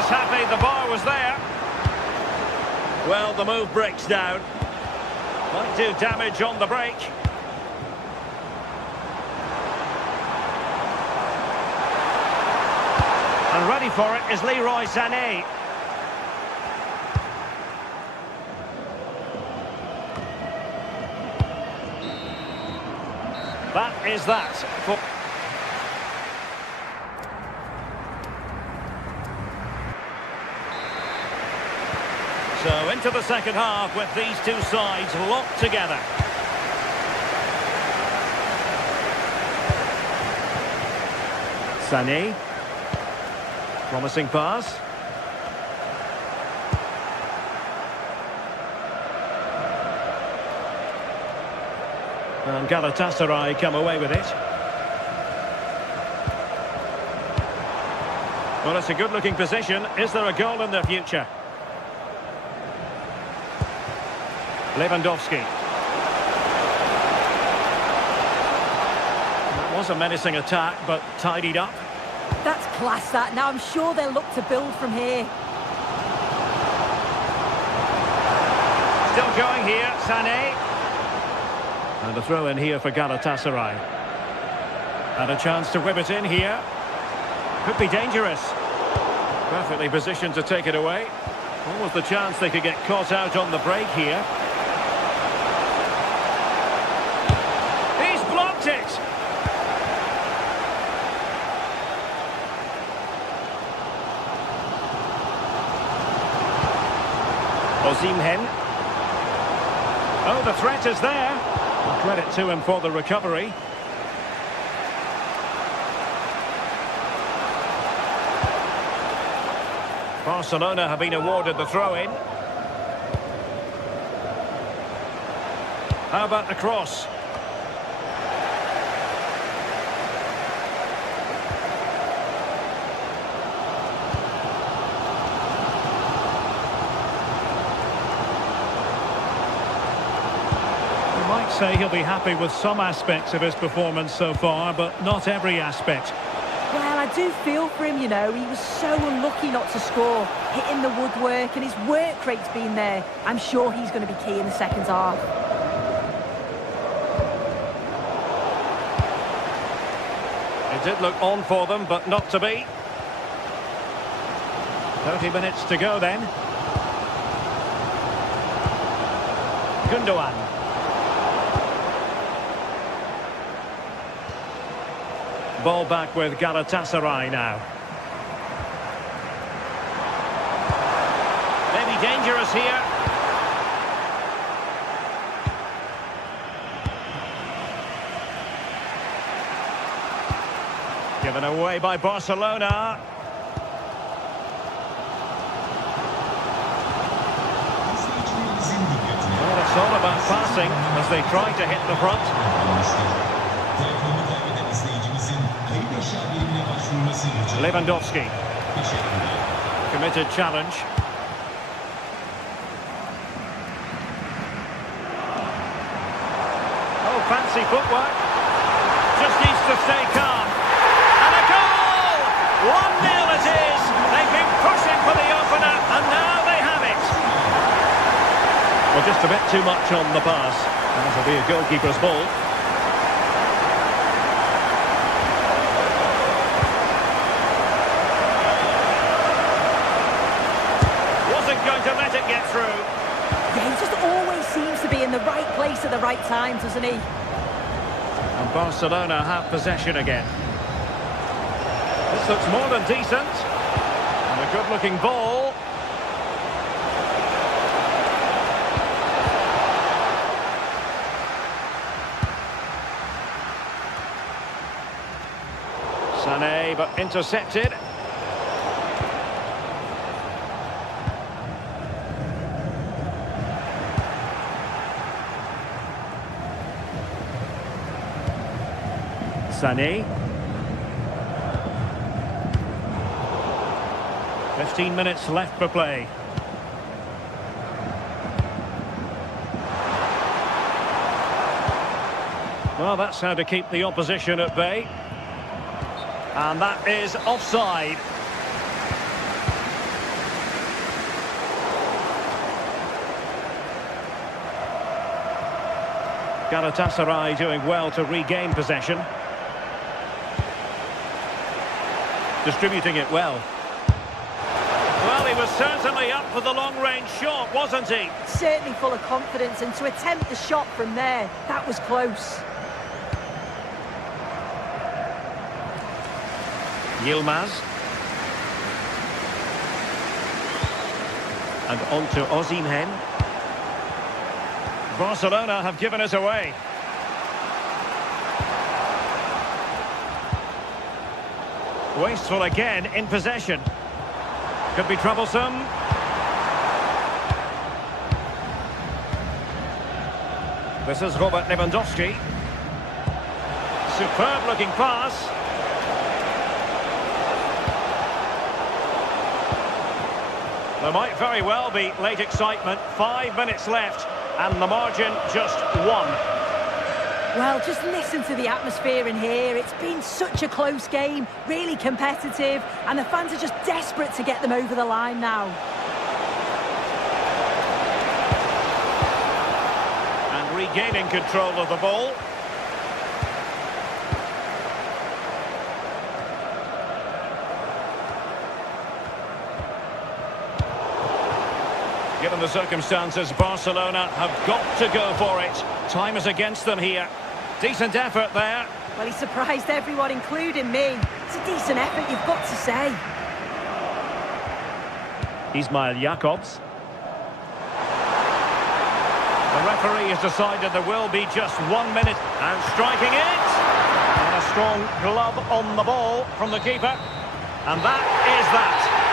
Happy the bar was there. Well, the move breaks down. Might do damage on the break. And ready for it is Leroy Sané. That is that for... So into the second half with these two sides locked together. Sané. Promising pass. And Galatasaray come away with it. Well, it's a good-looking position. Is there a goal in the future? Lewandowski. That was a menacing attack, but tidied up. That's class, that. Now I'm sure they'll look to build from here. Still going here, Sané. And a throw in here for Galatasaray. And a chance to whip it in here. Could be dangerous. Perfectly positioned to take it away. Almost the chance they could get caught out on the break here. He's blocked it! Osimhen. Oh, the threat is there. Well, credit to him for the recovery. Barcelona have been awarded the throw-in. How about the cross? You might say he'll be happy with some aspects of his performance so far, but not every aspect. Well, I do feel for him, you know. He was so unlucky not to score, hitting the woodwork, and his work rate's been there. I'm sure he's going to be key in the second half. It did look on for them, but not to be. 30 minutes to go then. Gundogan. Ball back with Galatasaray now. Maybe dangerous here. Given away by Barcelona. Well, it's all about passing as they try to hit the front. Lewandowski. Committed challenge. Oh, fancy footwork. Just needs to stay calm. And a goal! 1-0 it is. They've been pushing for the opener, and now they have it. Well, just a bit too much on the pass. That'll be a goalkeeper's ball. Going to let it get through. Yeah, he just always seems to be in the right place at the right time, doesn't he? And Barcelona have possession again. This looks more than decent. And a good-looking ball. Sané. but intercepted. Sané. 15 minutes left for play. Well, that's how to keep the opposition at bay. And that is offside. Galatasaray doing well to regain possession. Distributing it well. Well, he was certainly up for the long-range shot, wasn't he? Certainly full of confidence, and to attempt the shot from there, that was close. Yilmaz. And on to Osimhen. Barcelona have given it away. Wasteful again in possession. Could be troublesome. This is Robert Lewandowski. Superb looking pass. There might very well be late excitement. 5 minutes left and the margin just 1. Well, just listen to the atmosphere in here. It's been such a close game, really competitive, and the fans are just desperate to get them over the line now. And regaining control of the ball. Given the circumstances, Barcelona have got to go for it. Time is against them here. Decent effort there. Well, he surprised everyone, including me. It's a decent effort, you've got to say. Ismail Jakobs. The referee has decided there will be just 1 minute. And striking it. And a strong glove on the ball from the keeper. And that is that.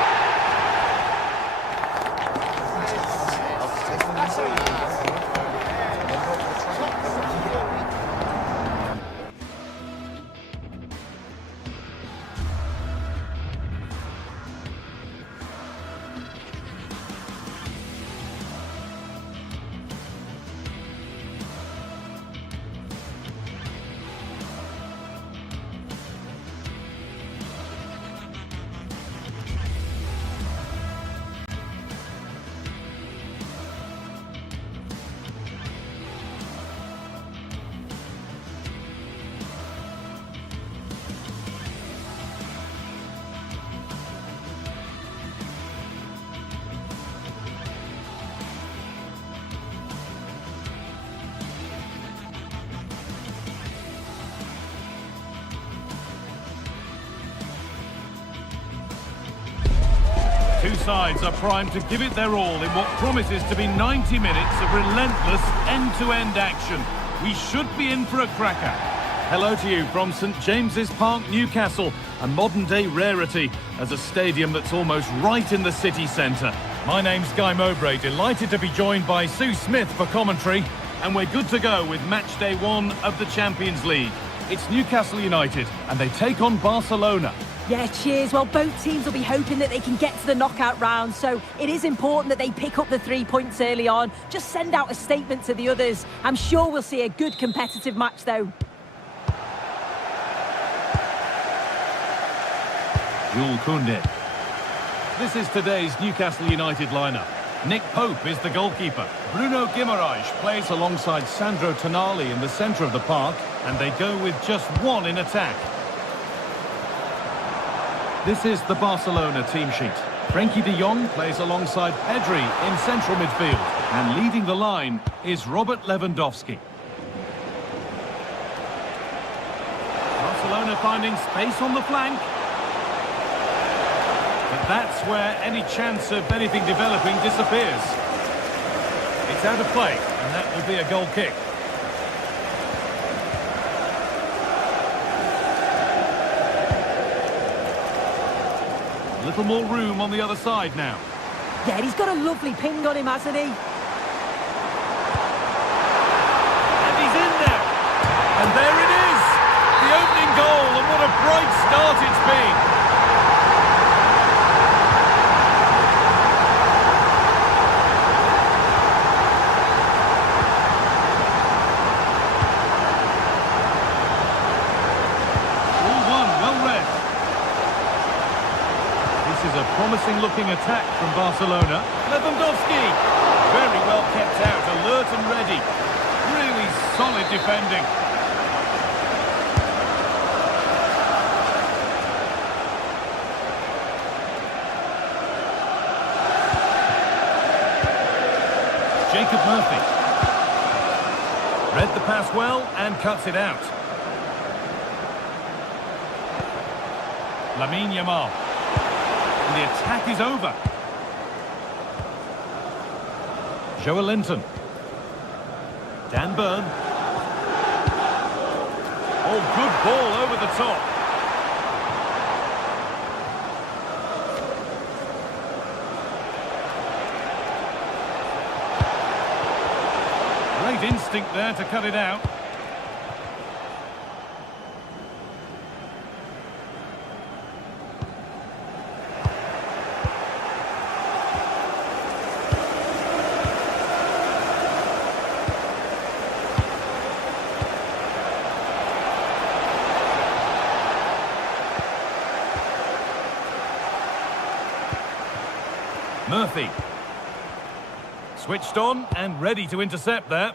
Two sides are primed to give it their all in what promises to be 90 minutes of relentless end-to-end action. We should be in for a cracker. Hello to you from St James's Park, Newcastle, a modern-day rarity as a stadium that's almost right in the city centre. My name's Guy Mowbray, delighted to be joined by Sue Smith for commentary, and we're good to go with match day 1 of the Champions League. It's Newcastle United, and they take on Barcelona. Yeah, cheers. Well, both teams will be hoping that they can get to the knockout round, so it is important that they pick up the 3 points early on. Just send out a statement to the others. I'm sure we'll see a good competitive match, though. Jules Koundé. This is today's Newcastle United lineup. Nick Pope is the goalkeeper. Bruno Guimaraes plays alongside Sandro Tonali in the centre of the park, and they go with just 1 in attack. This is the Barcelona team sheet. Frenkie de Jong plays alongside Pedri in central midfield, and leading the line is Robert Lewandowski. Barcelona finding space on the flank. But that's where any chance of anything developing disappears. It's out of play, and that will be a goal kick. Little more room on the other side now. Yeah, he's got a lovely ping on him, hasn't he? And he's in there. And there it is. The opening goal, and what a bright start it's been. A promising-looking attack from Barcelona. Lewandowski, very well kept out, alert and ready. Really solid defending. Jacob Murphy. Read the pass well and cuts it out. Lamine Yamal. And the attack is over. Joelinton. Dan Burn. Oh, good ball over the top. Great instinct there to cut it out. Murphy. Switched on and ready to intercept there.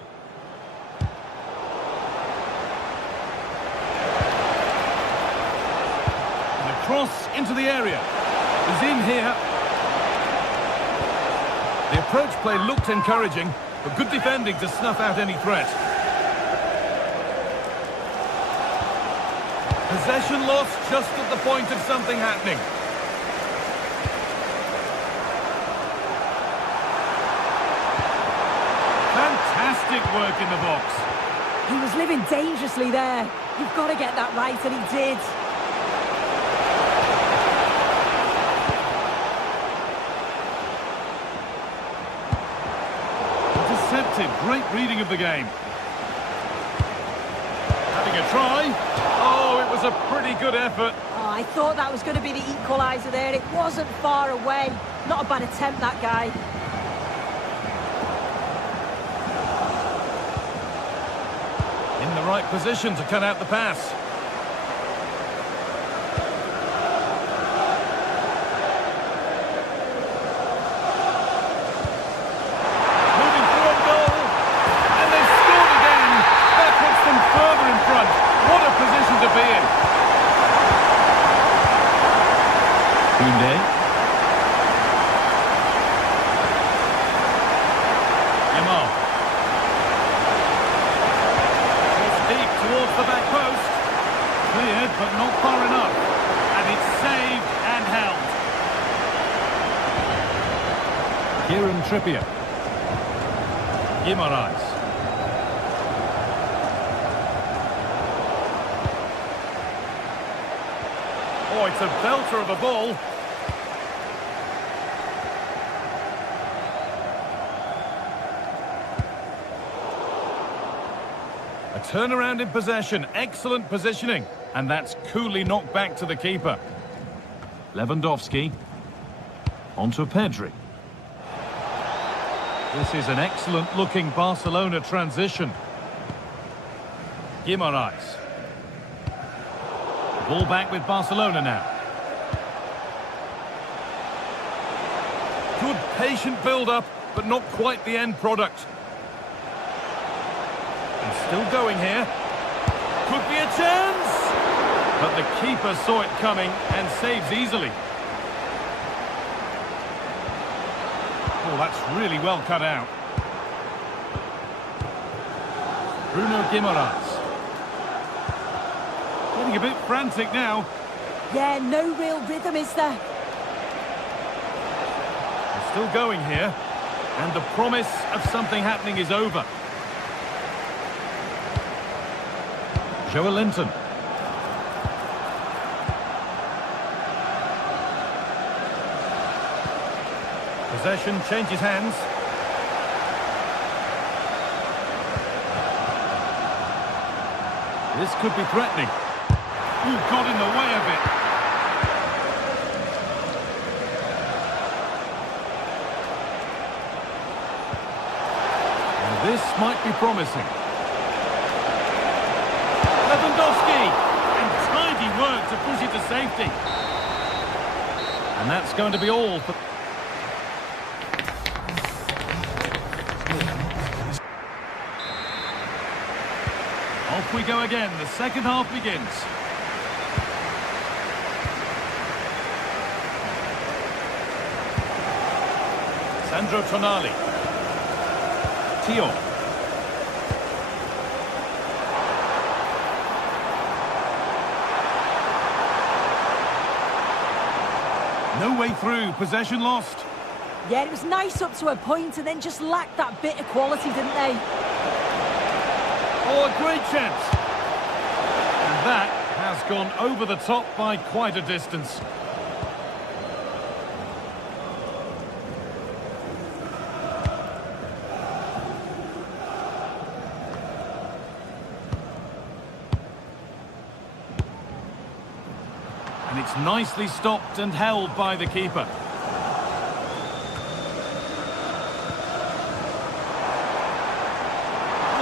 And a cross into the area. He's in here. The approach play looked encouraging, but good defending to snuff out any threat. Possession lost just at the point of something happening. Fantastic work in the box. He was living dangerously there. You've got to get that right, and he did. Intercepted. Great reading of the game. Having a try. Oh, it was a pretty good effort. Oh, I thought that was going to be the equaliser there. It wasn't far away. Not a bad attempt, that guy. In the right position to cut out the pass. Moving through a goal. And they've scored again. That puts them further in front. What a position to be in. Koundé. Yamal. Towards the back post. Cleared, but not far enough. And it's saved and held. Kieran Trippier. Guimaraes. Oh, it's a belter of a ball. Turnaround in possession, excellent positioning, and that's coolly knocked back to the keeper. Lewandowski, onto Pedri. This is an excellent looking Barcelona transition. Guimaraes. Ball back with Barcelona now. Good patient build-up, but not quite the end product. And still going here. Could be a chance! But the keeper saw it coming and saves easily. Oh, that's really well cut out. Bruno Guimaraes. Getting a bit frantic now. Yeah, no real rhythm, is there? They're still going here. And the promise of something happening is over. Joelinton. Possession changes hands. This could be threatening. Ooh, got in the way of it. Now this might be promising. Lewandowski! And tidy work to push it to safety. And that's going to be all for... Off we go again. The second half begins. Sandro Tonali. Tio. No way through. Possession lost. Yeah, it was nice up to a point and then just lacked that bit of quality, didn't they? Oh, a great chance. And that has gone over the top by quite a distance. And it's nicely stopped and held by the keeper.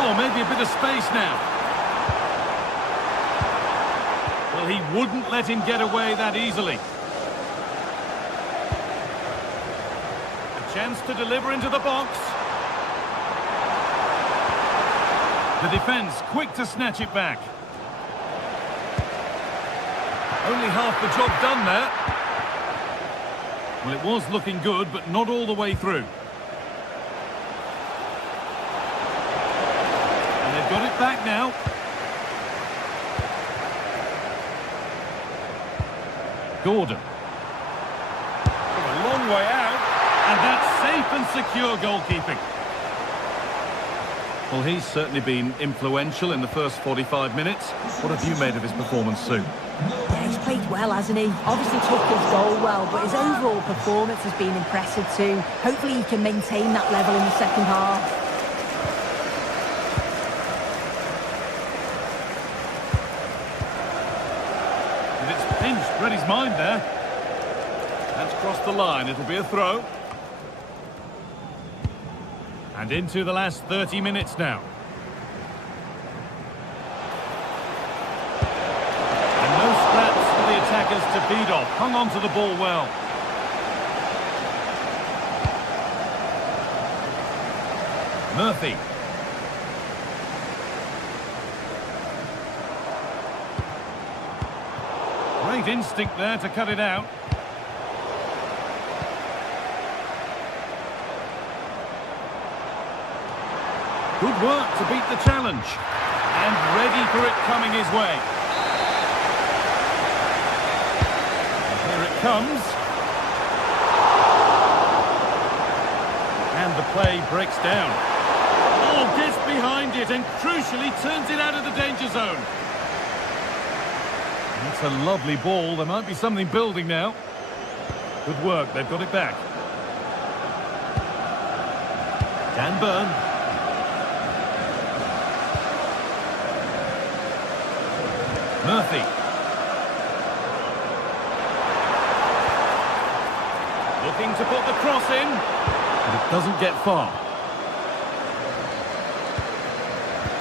Oh, maybe a bit of space now. Well, he wouldn't let him get away that easily. A chance to deliver into the box. The defence quick to snatch it back. Only half the job done there. Well, it was looking good, but not all the way through. And they've got it back now. Gordon. A long way out. And that's safe and secure goalkeeping. Well, he's certainly been influential in the first 45 minutes. What have you made of his performance, Sue? Yeah, he's played well, hasn't he? Obviously took his goal well, but his overall performance has been impressive too. Hopefully he can maintain that level in the second half. And it's pinched Reddy's mind there. That's crossed the line. It'll be a throw. And into the last 30 minutes now. And no scraps for the attackers to beat off. Hung on to the ball well. Murphy. Great instinct there to cut it out. Good work to beat the challenge. And ready for it coming his way. And here it comes. And the play breaks down. Oh, gets behind it and crucially turns it out of the danger zone. That's a lovely ball. There might be something building now. Good work. They've got it back. Dan Burn. Murphy. Looking to put the cross in, but it doesn't get far.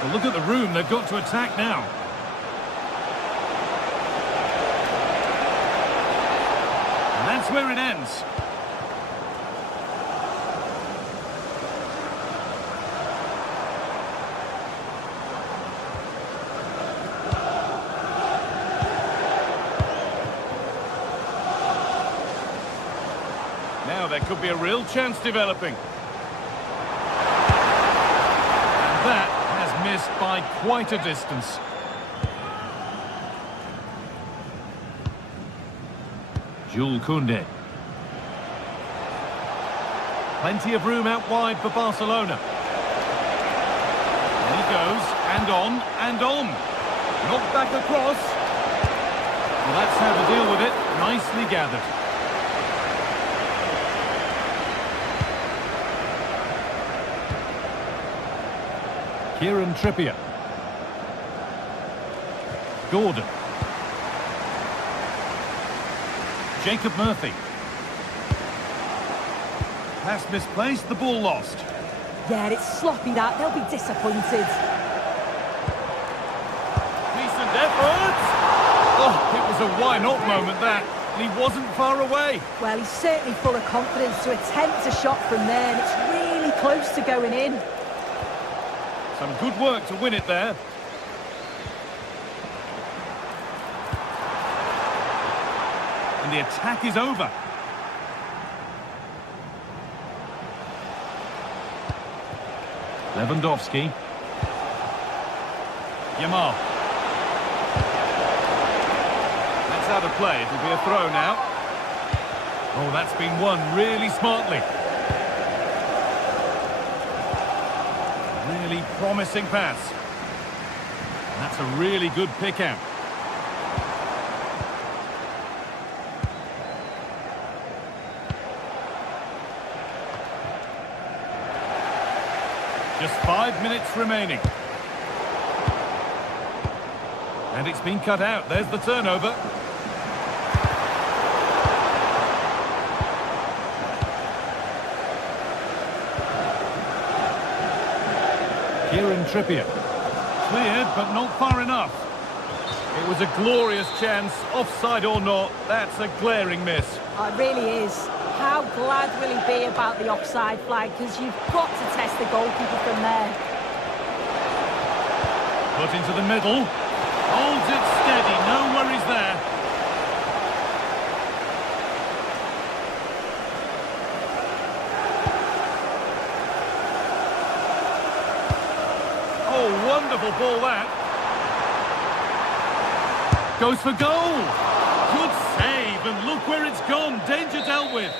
Well, look at the room they've got to attack now. And that's where it ends. Now there could be a real chance developing. And that has missed by quite a distance. Jules Koundé. Plenty of room out wide for Barcelona. There he goes, and on, and on. Knocked back across. Well, that's how to deal with it. Nicely gathered. Kieran Trippier. Gordon. Jacob Murphy. Pass misplaced, the ball lost. Yeah, it's sloppy that. They'll be disappointed. Decent effort! Oh, it was a why-not moment, that. And he wasn't far away. Well, he's certainly full of confidence to attempt a shot from there, and it's really close to going in. Some good work to win it there. And the attack is over. Lewandowski. Yamal. That's out of play. It'll be a throw now. Oh, that's been won really smartly. Really promising pass. That's a really good pick out. Just 5 minutes remaining. And it's been cut out. There's the turnover. Kieran Trippier. Cleared, but not far enough. It was a glorious chance. Offside or not, that's a glaring miss. Oh, it really is. How glad will he be about the offside flag, because you've got to test the goalkeeper from there. Put into the middle. Holds it steady, no worries there. Oh, wonderful ball that. Goes for goal. Good save, and look where it's gone. Danger dealt with.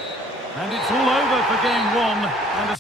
And it's all over for game one. And a